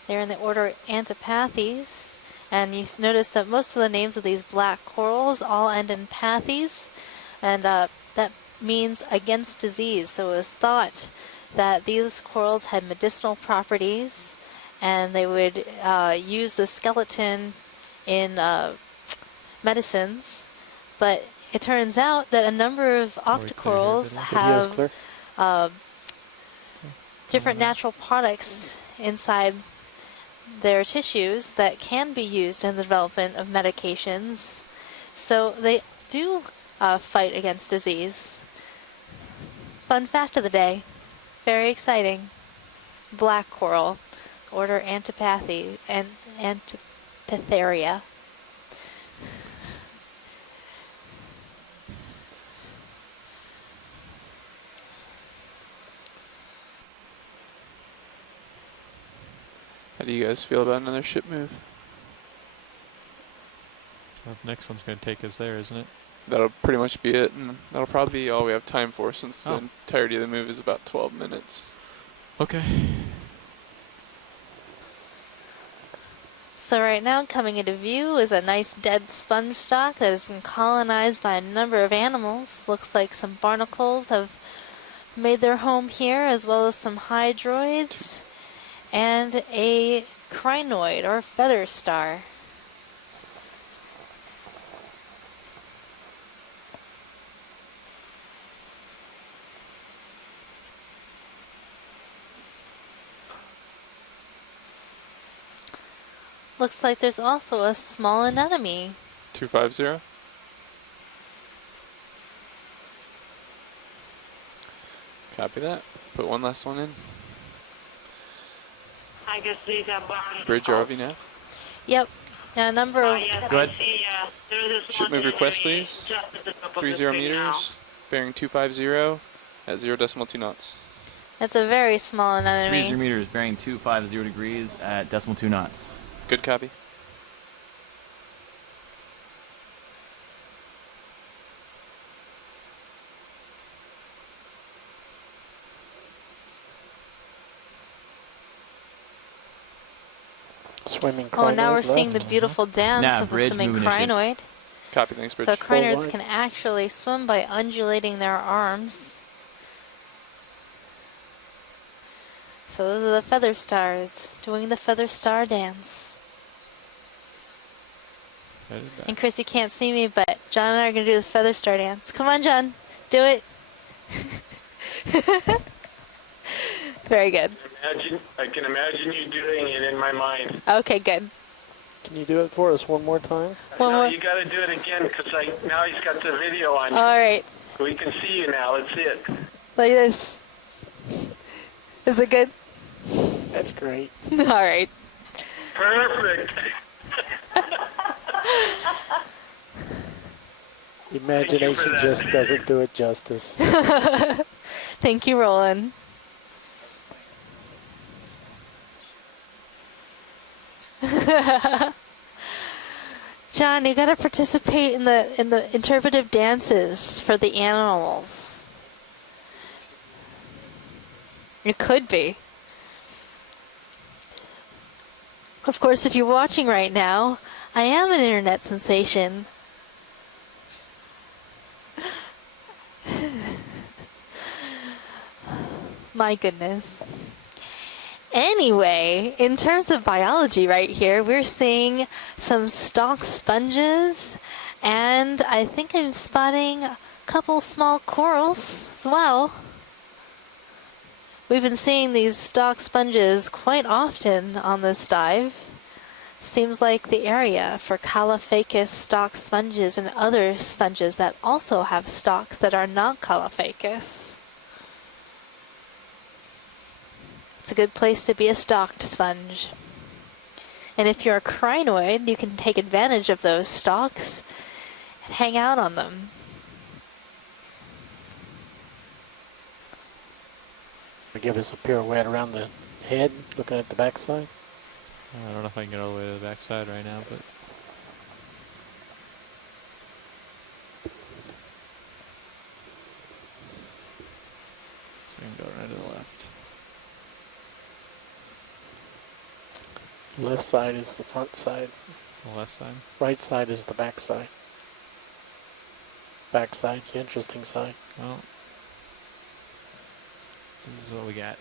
they're in the order Antipathes, and you notice that most of the names of these black corals all end in pathes, and that means against disease. So it was thought that these corals had medicinal properties, and they would use the skeleton in medicines, but it turns out that a number of octocorals have different natural products inside their tissues that can be used in the development of medications. So they do fight against disease. Fun fact of the day. Very exciting. Black coral, order Antipathes and Antipatheria. How do you guys feel about another ship move? Well, the next one's going to take us there, isn't it? That'll pretty much be it, and that'll probably be all we have time for since the entirety of the move is about 12 minutes. Okay. So right now, coming into view is a nice dead sponge stock that has been colonized by a number of animals. Looks like some barnacles have made their home here, as well as some hydroids and a crinoid or feather star. Looks like there's also a small anemone. 250. Copy that. Put one last one in. I guess these are Bridge ROV nav. Yep. A number of... yes, Go ahead. I see, there is a Ship small move request, area please. just at the top of 30 the screen meters, bearing 250 at 0.2 knots. That's a very small anemone. 30 meters, bearing 250 degrees at 0.2 knots. Good copy. Swimming crinoid. Oh, now we're seeing the left. beautiful dance of a swimming crinoid. Copy, thanks, Bridge. So crinoids can actually swim by undulating their arms. So those are the feather stars doing the feather star dance. And Chris, you can't see me, but John and I are going to do the feather star dance. Come on, John. Do do it? Very good. I can imagine you doing it in my mind. Okay, good. Can you do it for us one more time? No, you got to do it again because now he's got the video on. All right. We can see you now. Let's see it. Like this. Is it good? That's great. All right. Perfect. Imagination just doesn't do it justice. Thank you, Roland. John, you gotta participate in the interpretive dances for the animals. It could be. Of course, if you're watching right now, I am an internet sensation. My goodness. Anyway, in terms of biology right here, we're seeing some stalk sponges, and I think I'm spotting a couple small corals as well. We've been seeing these stalk sponges quite often on this dive. Seems like the area for Caulophacus stalk sponges and other sponges that also have stalks that are not Caulophacus. It's a good place to be a stalked sponge. And if you're a crinoid, you can take advantage of those stalks and hang out on them. Give us a pirouette around the head, looking at the backside. I don't know if I can get all the way to the backside right now, but so we can go right to the left. Left side is the front side. The left side? Right side is the back side. Back side's the interesting side. Well, this is what we got.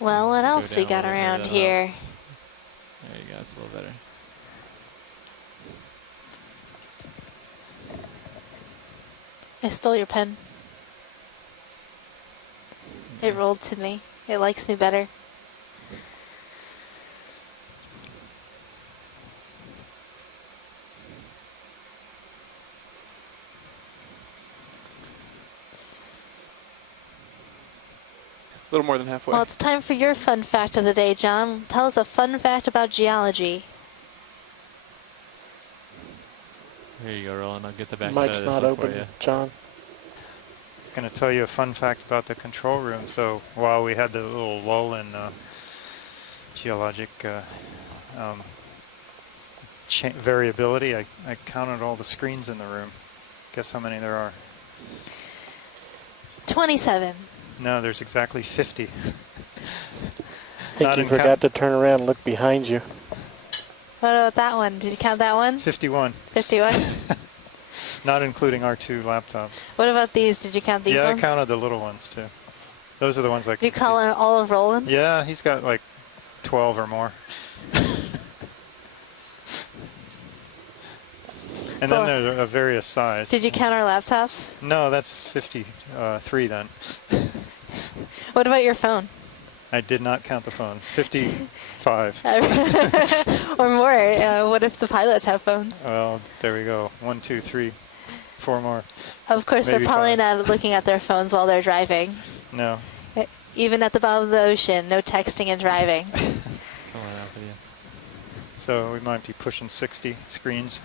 Well, what else we got down a little bit, around that'll here? help. There you go, it's a little better. I stole your pen. It rolled to me. It likes me better. A little more than halfway. Well, it's time for your fun fact of the day, John. Tell us a fun fact about geology. Here you go, Roland. I'll get the back Mic's side of this not one for open, you. John. Going to tell you a fun fact about the control room. So while we had the little lull in geologic variability, I counted all the screens in the room. Guess how many there are? 27. No, there's exactly 50. I think you forgot to turn around and look behind you. What about that one? Did you count that one? 51. 51? Not including our 2 laptops. What about these? Did you count these yeah, ones? I counted the little ones too. Those are the ones I Did can you call it all of Roland's? Yeah, he's got like 12 or more. And So then they're of various size. Did you count our laptops? No, that's 53 then. What about your phone? I did not count the phones. 55. Or more. What if the pilots have phones? Well, there we go. 1, 2, 3, 4 more. Of course, Maybe they're probably 5. not looking at their phones while they're driving. No. Even at the bottom of the ocean, no texting and driving. So we might be pushing 60 screens.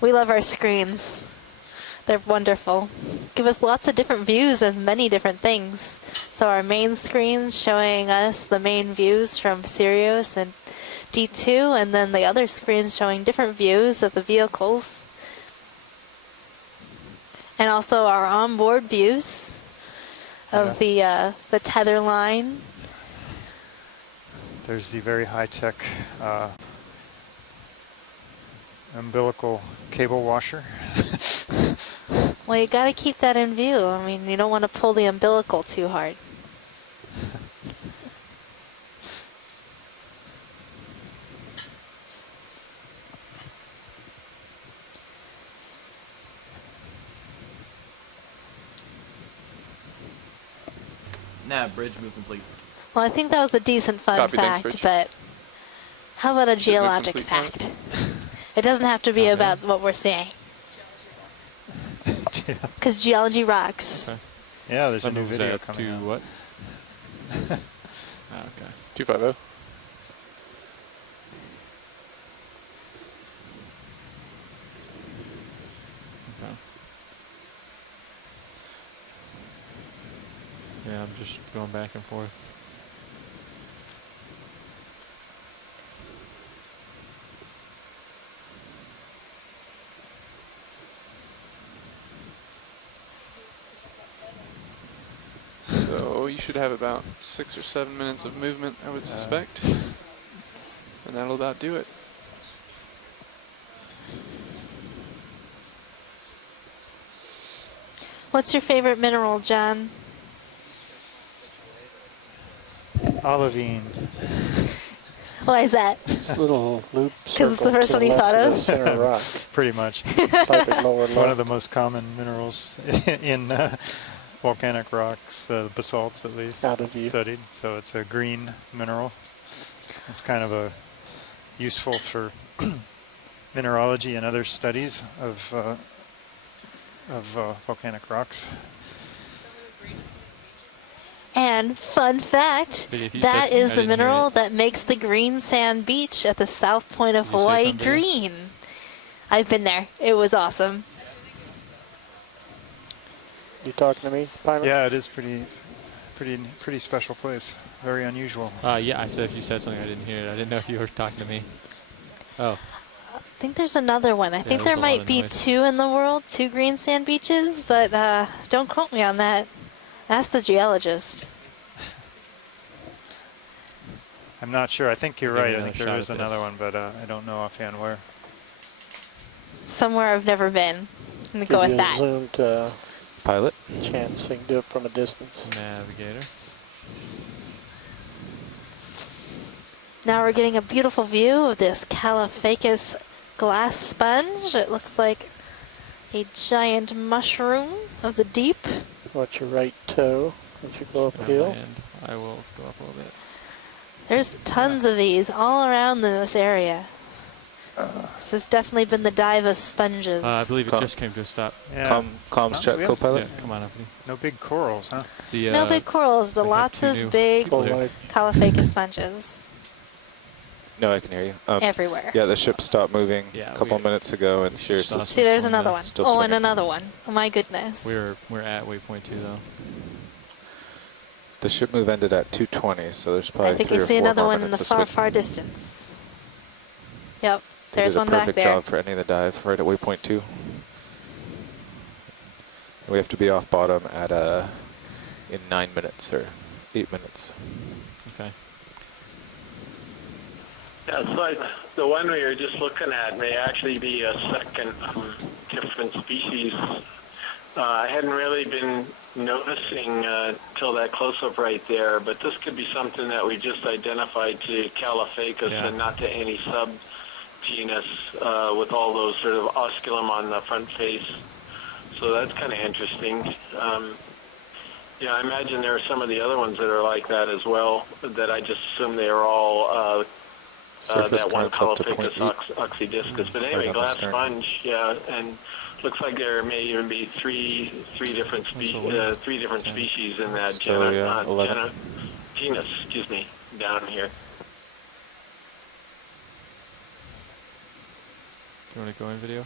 We love our screens. They're wonderful. Give us lots of different views of many different things. So our main screen's showing us the main views from Sirius and D2, and then the other screen's showing different views of the vehicles. And also our onboard views of the tether line. There's the very high-tech umbilical cable washer. Well, you got to keep that in view. I mean, you don't want to pull the umbilical too hard. Nah, bridge move complete. Well, I think that was a decent fun Copy, thanks, fact, Bridge. but how about a Should we geologic complete fact? It doesn't have to be about what we're seeing. Because geology rocks. Okay. Yeah, there's a That new moves video that coming to out. what? Ah, okay. 250. Okay. Yeah, I'm just going back and forth. So you should have about 6 or 7 minutes of movement, I would suspect. And that'll about do it. What's your favorite mineral, John? Olivine. Why is that? It's a little loop. Because it's the first one you thought of? Center rock. Pretty much. Slightly lower It's one of the left. most common minerals in volcanic rocks, basalts at least, Out of view. studied. So it's a green mineral. It's kind of a useful for mineralogy and other studies of volcanic rocks. And fun fact, But if you that said is something, I the didn't hear mineral it. that makes the green sand beach at the south point of Did you say Hawaii something? green. I've been there. It was awesome. You talking to me, pilot? Yeah, it is pretty special place. Very unusual. Yeah, I said if you said something, I didn't hear it. I didn't know if you were talking to me. Oh. I think there's another one. I think there's there a lot might of be noise. 2 in the world, 2 green sand beaches, but don't quote me on that. Ask the geologist. I'm not sure. I think you're Give right. me I another think there shot is at another this. one, but I don't know offhand where. Somewhere I've never been. I'm going to go Give with you a that. zoomed Pilot? chance so you can do it from a distance. Navigator. Now we're getting a beautiful view of this Caliphacus glass sponge. It looks like a giant mushroom of the deep. Watch your right toe as you go And uphill. I will go up a little bit. There's tons of these all around in this area. This has definitely been the dive of sponges. I believe it just came to a stop. Yeah. Comms check, yeah. co-pilot? Yeah, come on, Anthony. No big corals, huh? The, no big corals, but we have lots 2 of new big people here. Caliphacus sponges No, I can hear you. everywhere. Yeah, the ship stopped moving Yeah, a couple minutes ago, and Sirius stopped. is See, there's Still another one. still Oh, and swimming. another one. Oh my goodness. We're at waypoint 2 though. The ship move ended at 2:20, so there's probably I think 3 you or see 4 another more one in minutes the of far, swim. far distance. Yep, They there's did a one back perfect there. job for ending the dive right at waypoint 2. We have to be off bottom at in 9 minutes or 8 minutes. Okay. Yeah, so the one we were just looking at may actually be a second different species. I hadn't really been noticing till that close-up right there, but this could be something that we just identified to Caliphacus and not to any subgenus with all those sort of osculum on the front face. So that's kind of interesting. Yeah, I imagine there are some of the other ones that are like that as well, that I just assume they are all Surface that one currents up to Caliphacus 0.8. oxydiscus. But Right anyway, on the glass stern. sponge, yeah, and looks like there may even be three different species in that Still, 11. genus, excuse me, down here. Do you want to go in video?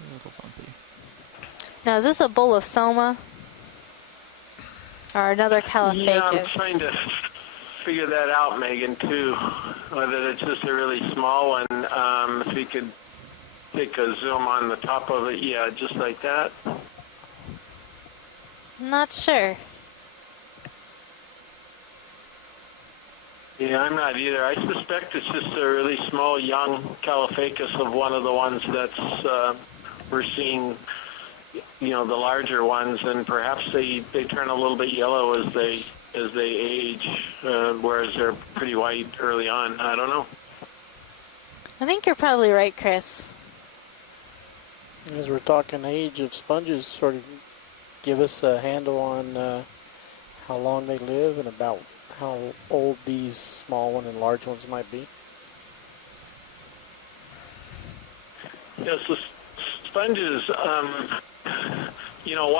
A little bumpy. Now, is this a bolosoma? Or another Caliphacus? Yeah, I'm trying to figure that out, Megan, too. Whether it's just a really small one. If we could take a zoom on the top of it. Yeah, just like that. Not sure. Yeah, I'm not either. I suspect it's just a really small young Calophacus of one of the ones that's we're seeing, you know, the larger ones, and perhaps they turn a little bit yellow as they age, whereas they're pretty white early on. I don't know. I think you're probably right, Chris. As we're talking age of sponges, sort of give us a handle on how long they live and about how old these small one and large ones might be. Yes, the sponges, you know,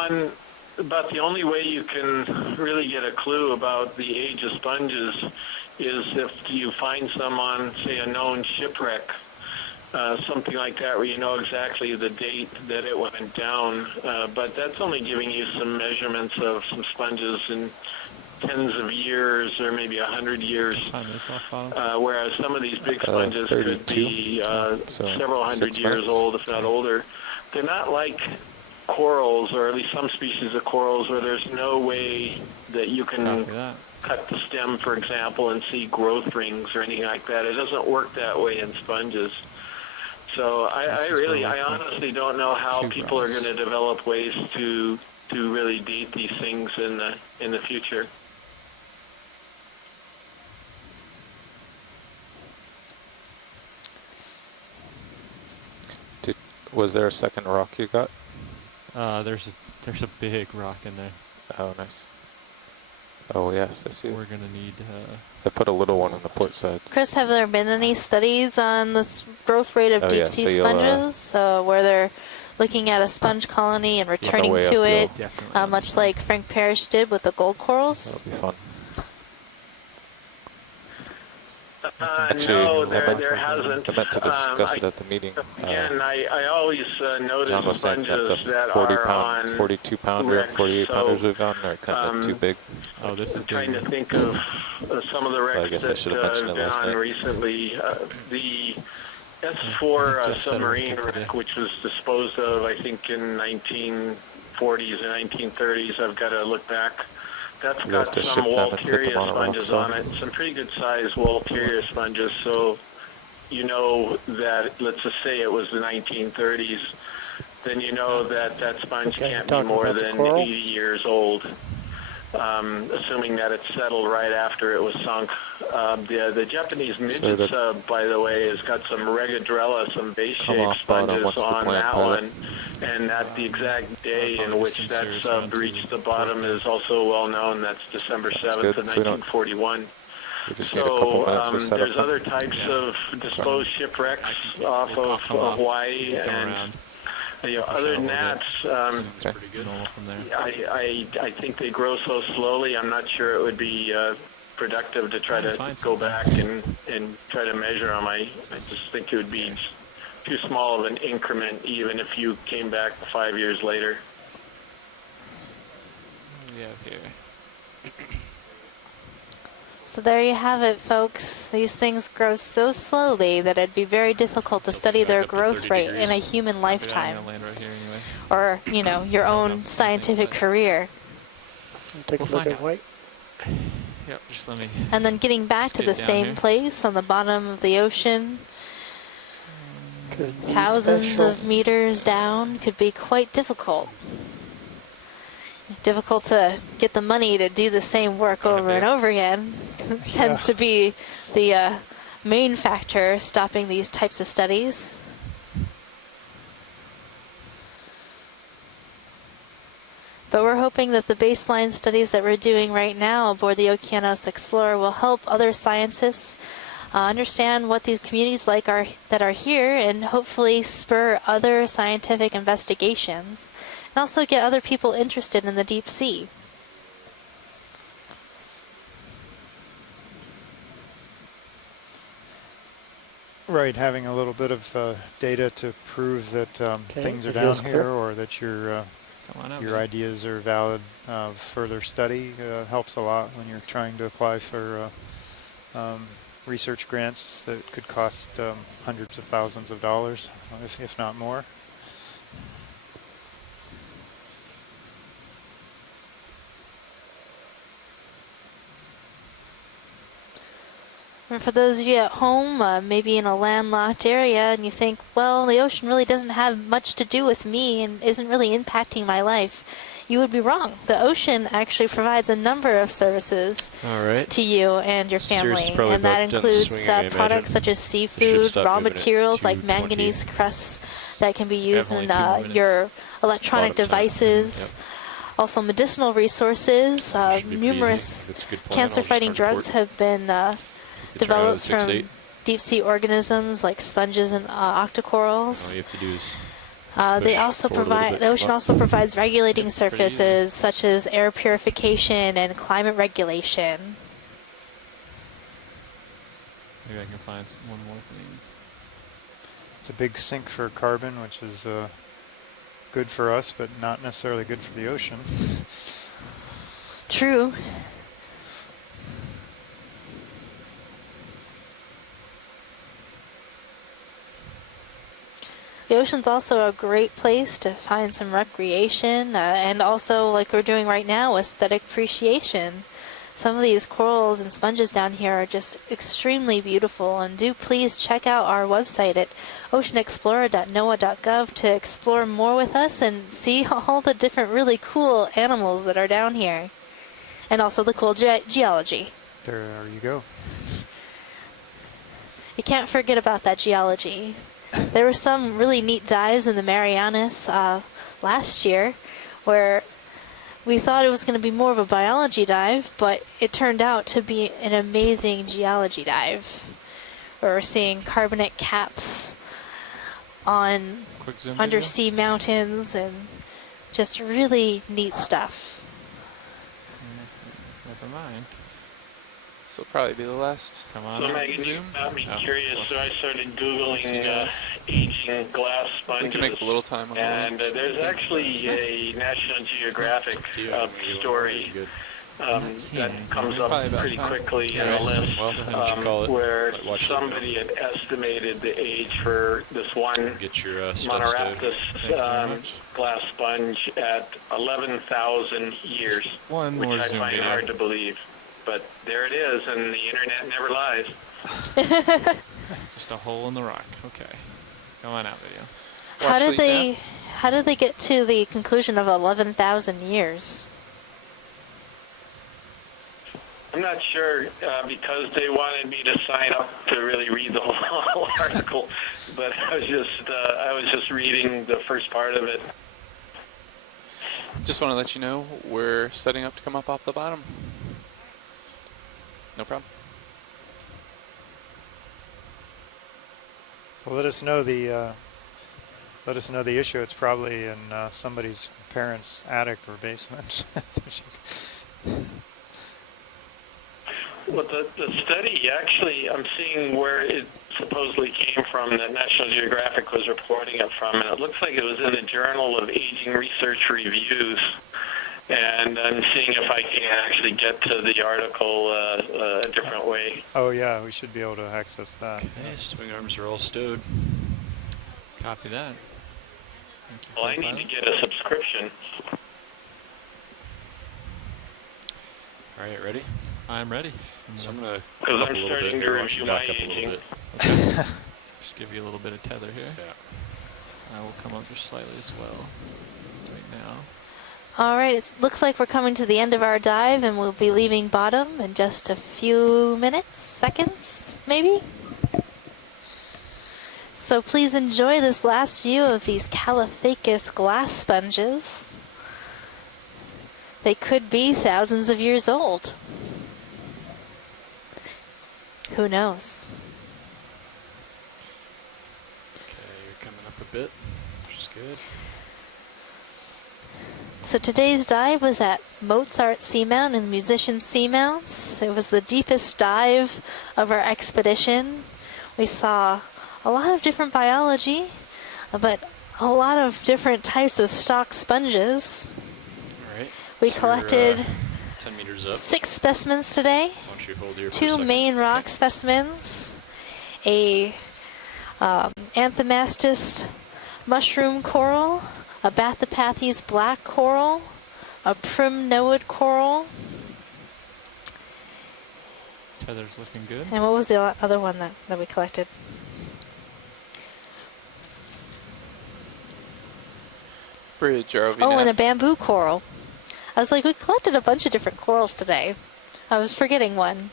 about the only way you can really get a clue about the age of sponges is if you find some on, say, a known shipwreck, something like that, where you know exactly the date that it went down. But that's only giving you some measurements of some sponges in tens of years or maybe 100 years, whereas some of these big sponges could be several hundred years old, if not older. They're not like corals, or at least some species of corals, where there's no way that you can cut the stem, for example, and see growth rings or anything like that. It doesn't work that way in sponges. So I honestly don't know how people are going to develop ways to really date these things in the future. Was there a second rock you got? There's a big rock in there. Oh, nice. Oh, yes, I see. We're gonna need. I put a little one on the port side. Chris, have there been any studies on the growth rate of deep sea sponges, where they're looking at a sponge colony and returning to it, much like Frank Parrish did with the gold corals? That'll be fun. No, there hasn't. I meant to discuss it at the meeting. Again, I always notice John was saying that the sponges that 40-pound, are 42-pounder, and 48-pounders we've gone are kind of too big. Oh, this is I'm trying to think of some of the wrecks that have been on recently. The S4 submarine wreck, which was disposed of, I think, in 1940s and 1930s. I've got to look back. That's got some Walteria sponges on it, some pretty good sized Walteria sponges, so you know that, let's just say it was the 1930s, then you know that that sponge can't be more than 80 years old, assuming that it settled right after it was sunk. The Japanese midget sub, by the way, has got some Regadrella, some base-shaped sponges on that one. And at the exact day in which that sub reached the bottom is also well known. That's December 7th of 1941. So there's other types of disposed shipwrecks off of Hawaii, and other than that, I think they grow so slowly. I'm not sure it would be productive to try to go back and try to measure them. I just think it would be too small of an increment, even if you came back 5 years later. Yeah, here. So there you have it, folks. These things grow so slowly that it'd be very difficult to study their growth rate in a human lifetime, or your own scientific career. Take a look at white. Yep, just let me. And then getting back to the same place on the bottom of the ocean, thousands of meters down, could be quite difficult. Difficult to get the money to do the same work over and over again. Tends to be the main factor stopping these types of studies. But we're hoping that the baseline studies that we're doing right now aboard the Okeanos Explorer will help other scientists understand what these communities that are here, and hopefully spur other scientific investigations, and also get other people interested in the deep sea. Right, having a little bit of data to prove that things are down here, or that your ideas are valid further study helps a lot when you're trying to apply for research grants that could cost hundreds of thousands of dollars, if not more. And for those of you at home, maybe in a landlocked area, and you think, well, the ocean really doesn't have much to do with me and isn't really impacting my life, you would be wrong. The ocean actually provides a number of services to you and your family, and that includes products such as seafood, raw materials like manganese crusts that can be used in your electronic devices. Also medicinal resources. Numerous cancer-fighting drugs have been developed from deep-sea organisms like sponges and octocorals. All you have to do is they also provide. The ocean also provides regulating surfaces such as air purification and climate regulation. Maybe I can find one more thing. It's a big sink for carbon, which is good for us, but not necessarily good for the ocean. True. The ocean's also a great place to find some recreation and also, like we're doing right now, aesthetic appreciation. Some of these corals and sponges down here are just extremely beautiful, and do please check out our website at oceanexplorer.noaa.gov to explore more with us and see all the different really cool animals that are down here. And also the cool geology. There you go. You can't forget about that geology. There were some really neat dives in the Marianas last year where we thought it was going to be more of a biology dive, but it turned out to be an amazing geology dive. Where we're seeing carbonate caps on undersea mountains and just really neat stuff. Never mind. This will probably be the last. Come on. So Megan, you got me curious, so I started Googling aging glass sponges. We can make a little time on and there's actually a National Geographic story that comes up pretty quickly in the list where somebody had estimated the age for this one Monoraptus glass sponge at 11,000 years, which I find hard to believe. But there it is, and the internet never lies. Just a hole in the rock. Okay. Come on out, video. How did they get to the conclusion of 11,000 years? I'm not sure because they wanted me to sign up to really read the whole article, but I was just reading the first part of it. Just want to let you know we're setting up to come up off the bottom. No problem. Well, let us know the issue. It's probably in somebody's parents' attic or basement. Well, the study, actually, I'm seeing where it supposedly came from, that National Geographic was reporting it from, and it looks like it was in the Journal of Aging Research Reviews. And I'm seeing if I can actually get to the article a different way. Oh, yeah, we should be able to access that. Okay, swing arms are all stowed. Copy that. Well, I need to get a subscription. All right, ready? I'm ready. So I'm going to because I'm starting to review my aging. Okay. Just give you a little bit of tether here. Yeah. I will come up just slightly as well right now. All right, it looks like we're coming to the end of our dive, and we'll be leaving bottom in just a few minutes, seconds, maybe. So please enjoy this last view of these Calophacus glass sponges. They could be thousands of years old. Who knows? Okay, you're coming up a bit, which is good. So today's dive was at Mozart Seamount and Musician Seamounts. It was the deepest dive of our expedition. We saw a lot of different biology, but a lot of different types of stock sponges. All right. We collected 10 meters up. 6 specimens today. Why don't you hold here for a 2 second? main rock specimens. A Anthomastus mushroom coral, a Bathypathes black coral, a Prim coral. Tether's looking good. And what was the other one that we collected? Bridge ROV. Oh, and a bamboo coral. I was like, we collected a bunch of different corals today. I was forgetting one.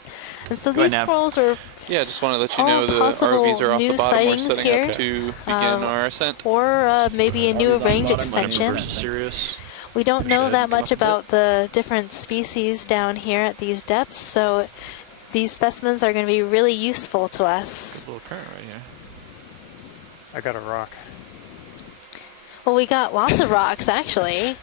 And so these corals are Yeah, just want to let you all know the possible ROVs are off new the bottom. We're sightings setting here. up to begin our ascent. Or maybe a new range extension. We don't know that much about the different species down here at these depths, so these specimens are going to be really useful to us. A little current right here. I got a rock. Well, we got lots of rocks, actually.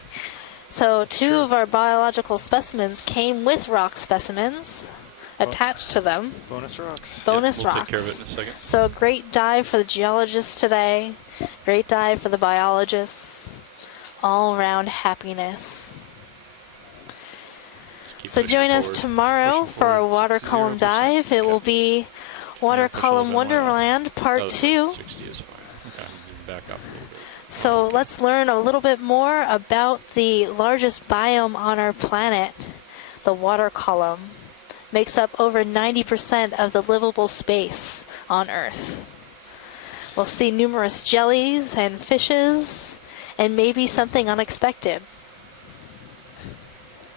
So 2 of our biological specimens came with rock specimens attached to them. Bonus rocks. Bonus we'll rocks. take care of it in a second. So a great dive for the geologists today. Great dive for the biologists. All around happiness. So join us tomorrow for our water column dive. It will be Water Column Wonderland Part 2. 60 is fine. Okay, back up a little bit. So let's learn a little bit more about the largest biome on our planet, the water column. Makes up over 90% of the livable space on Earth. We'll see numerous jellies and fishes, and maybe something unexpected.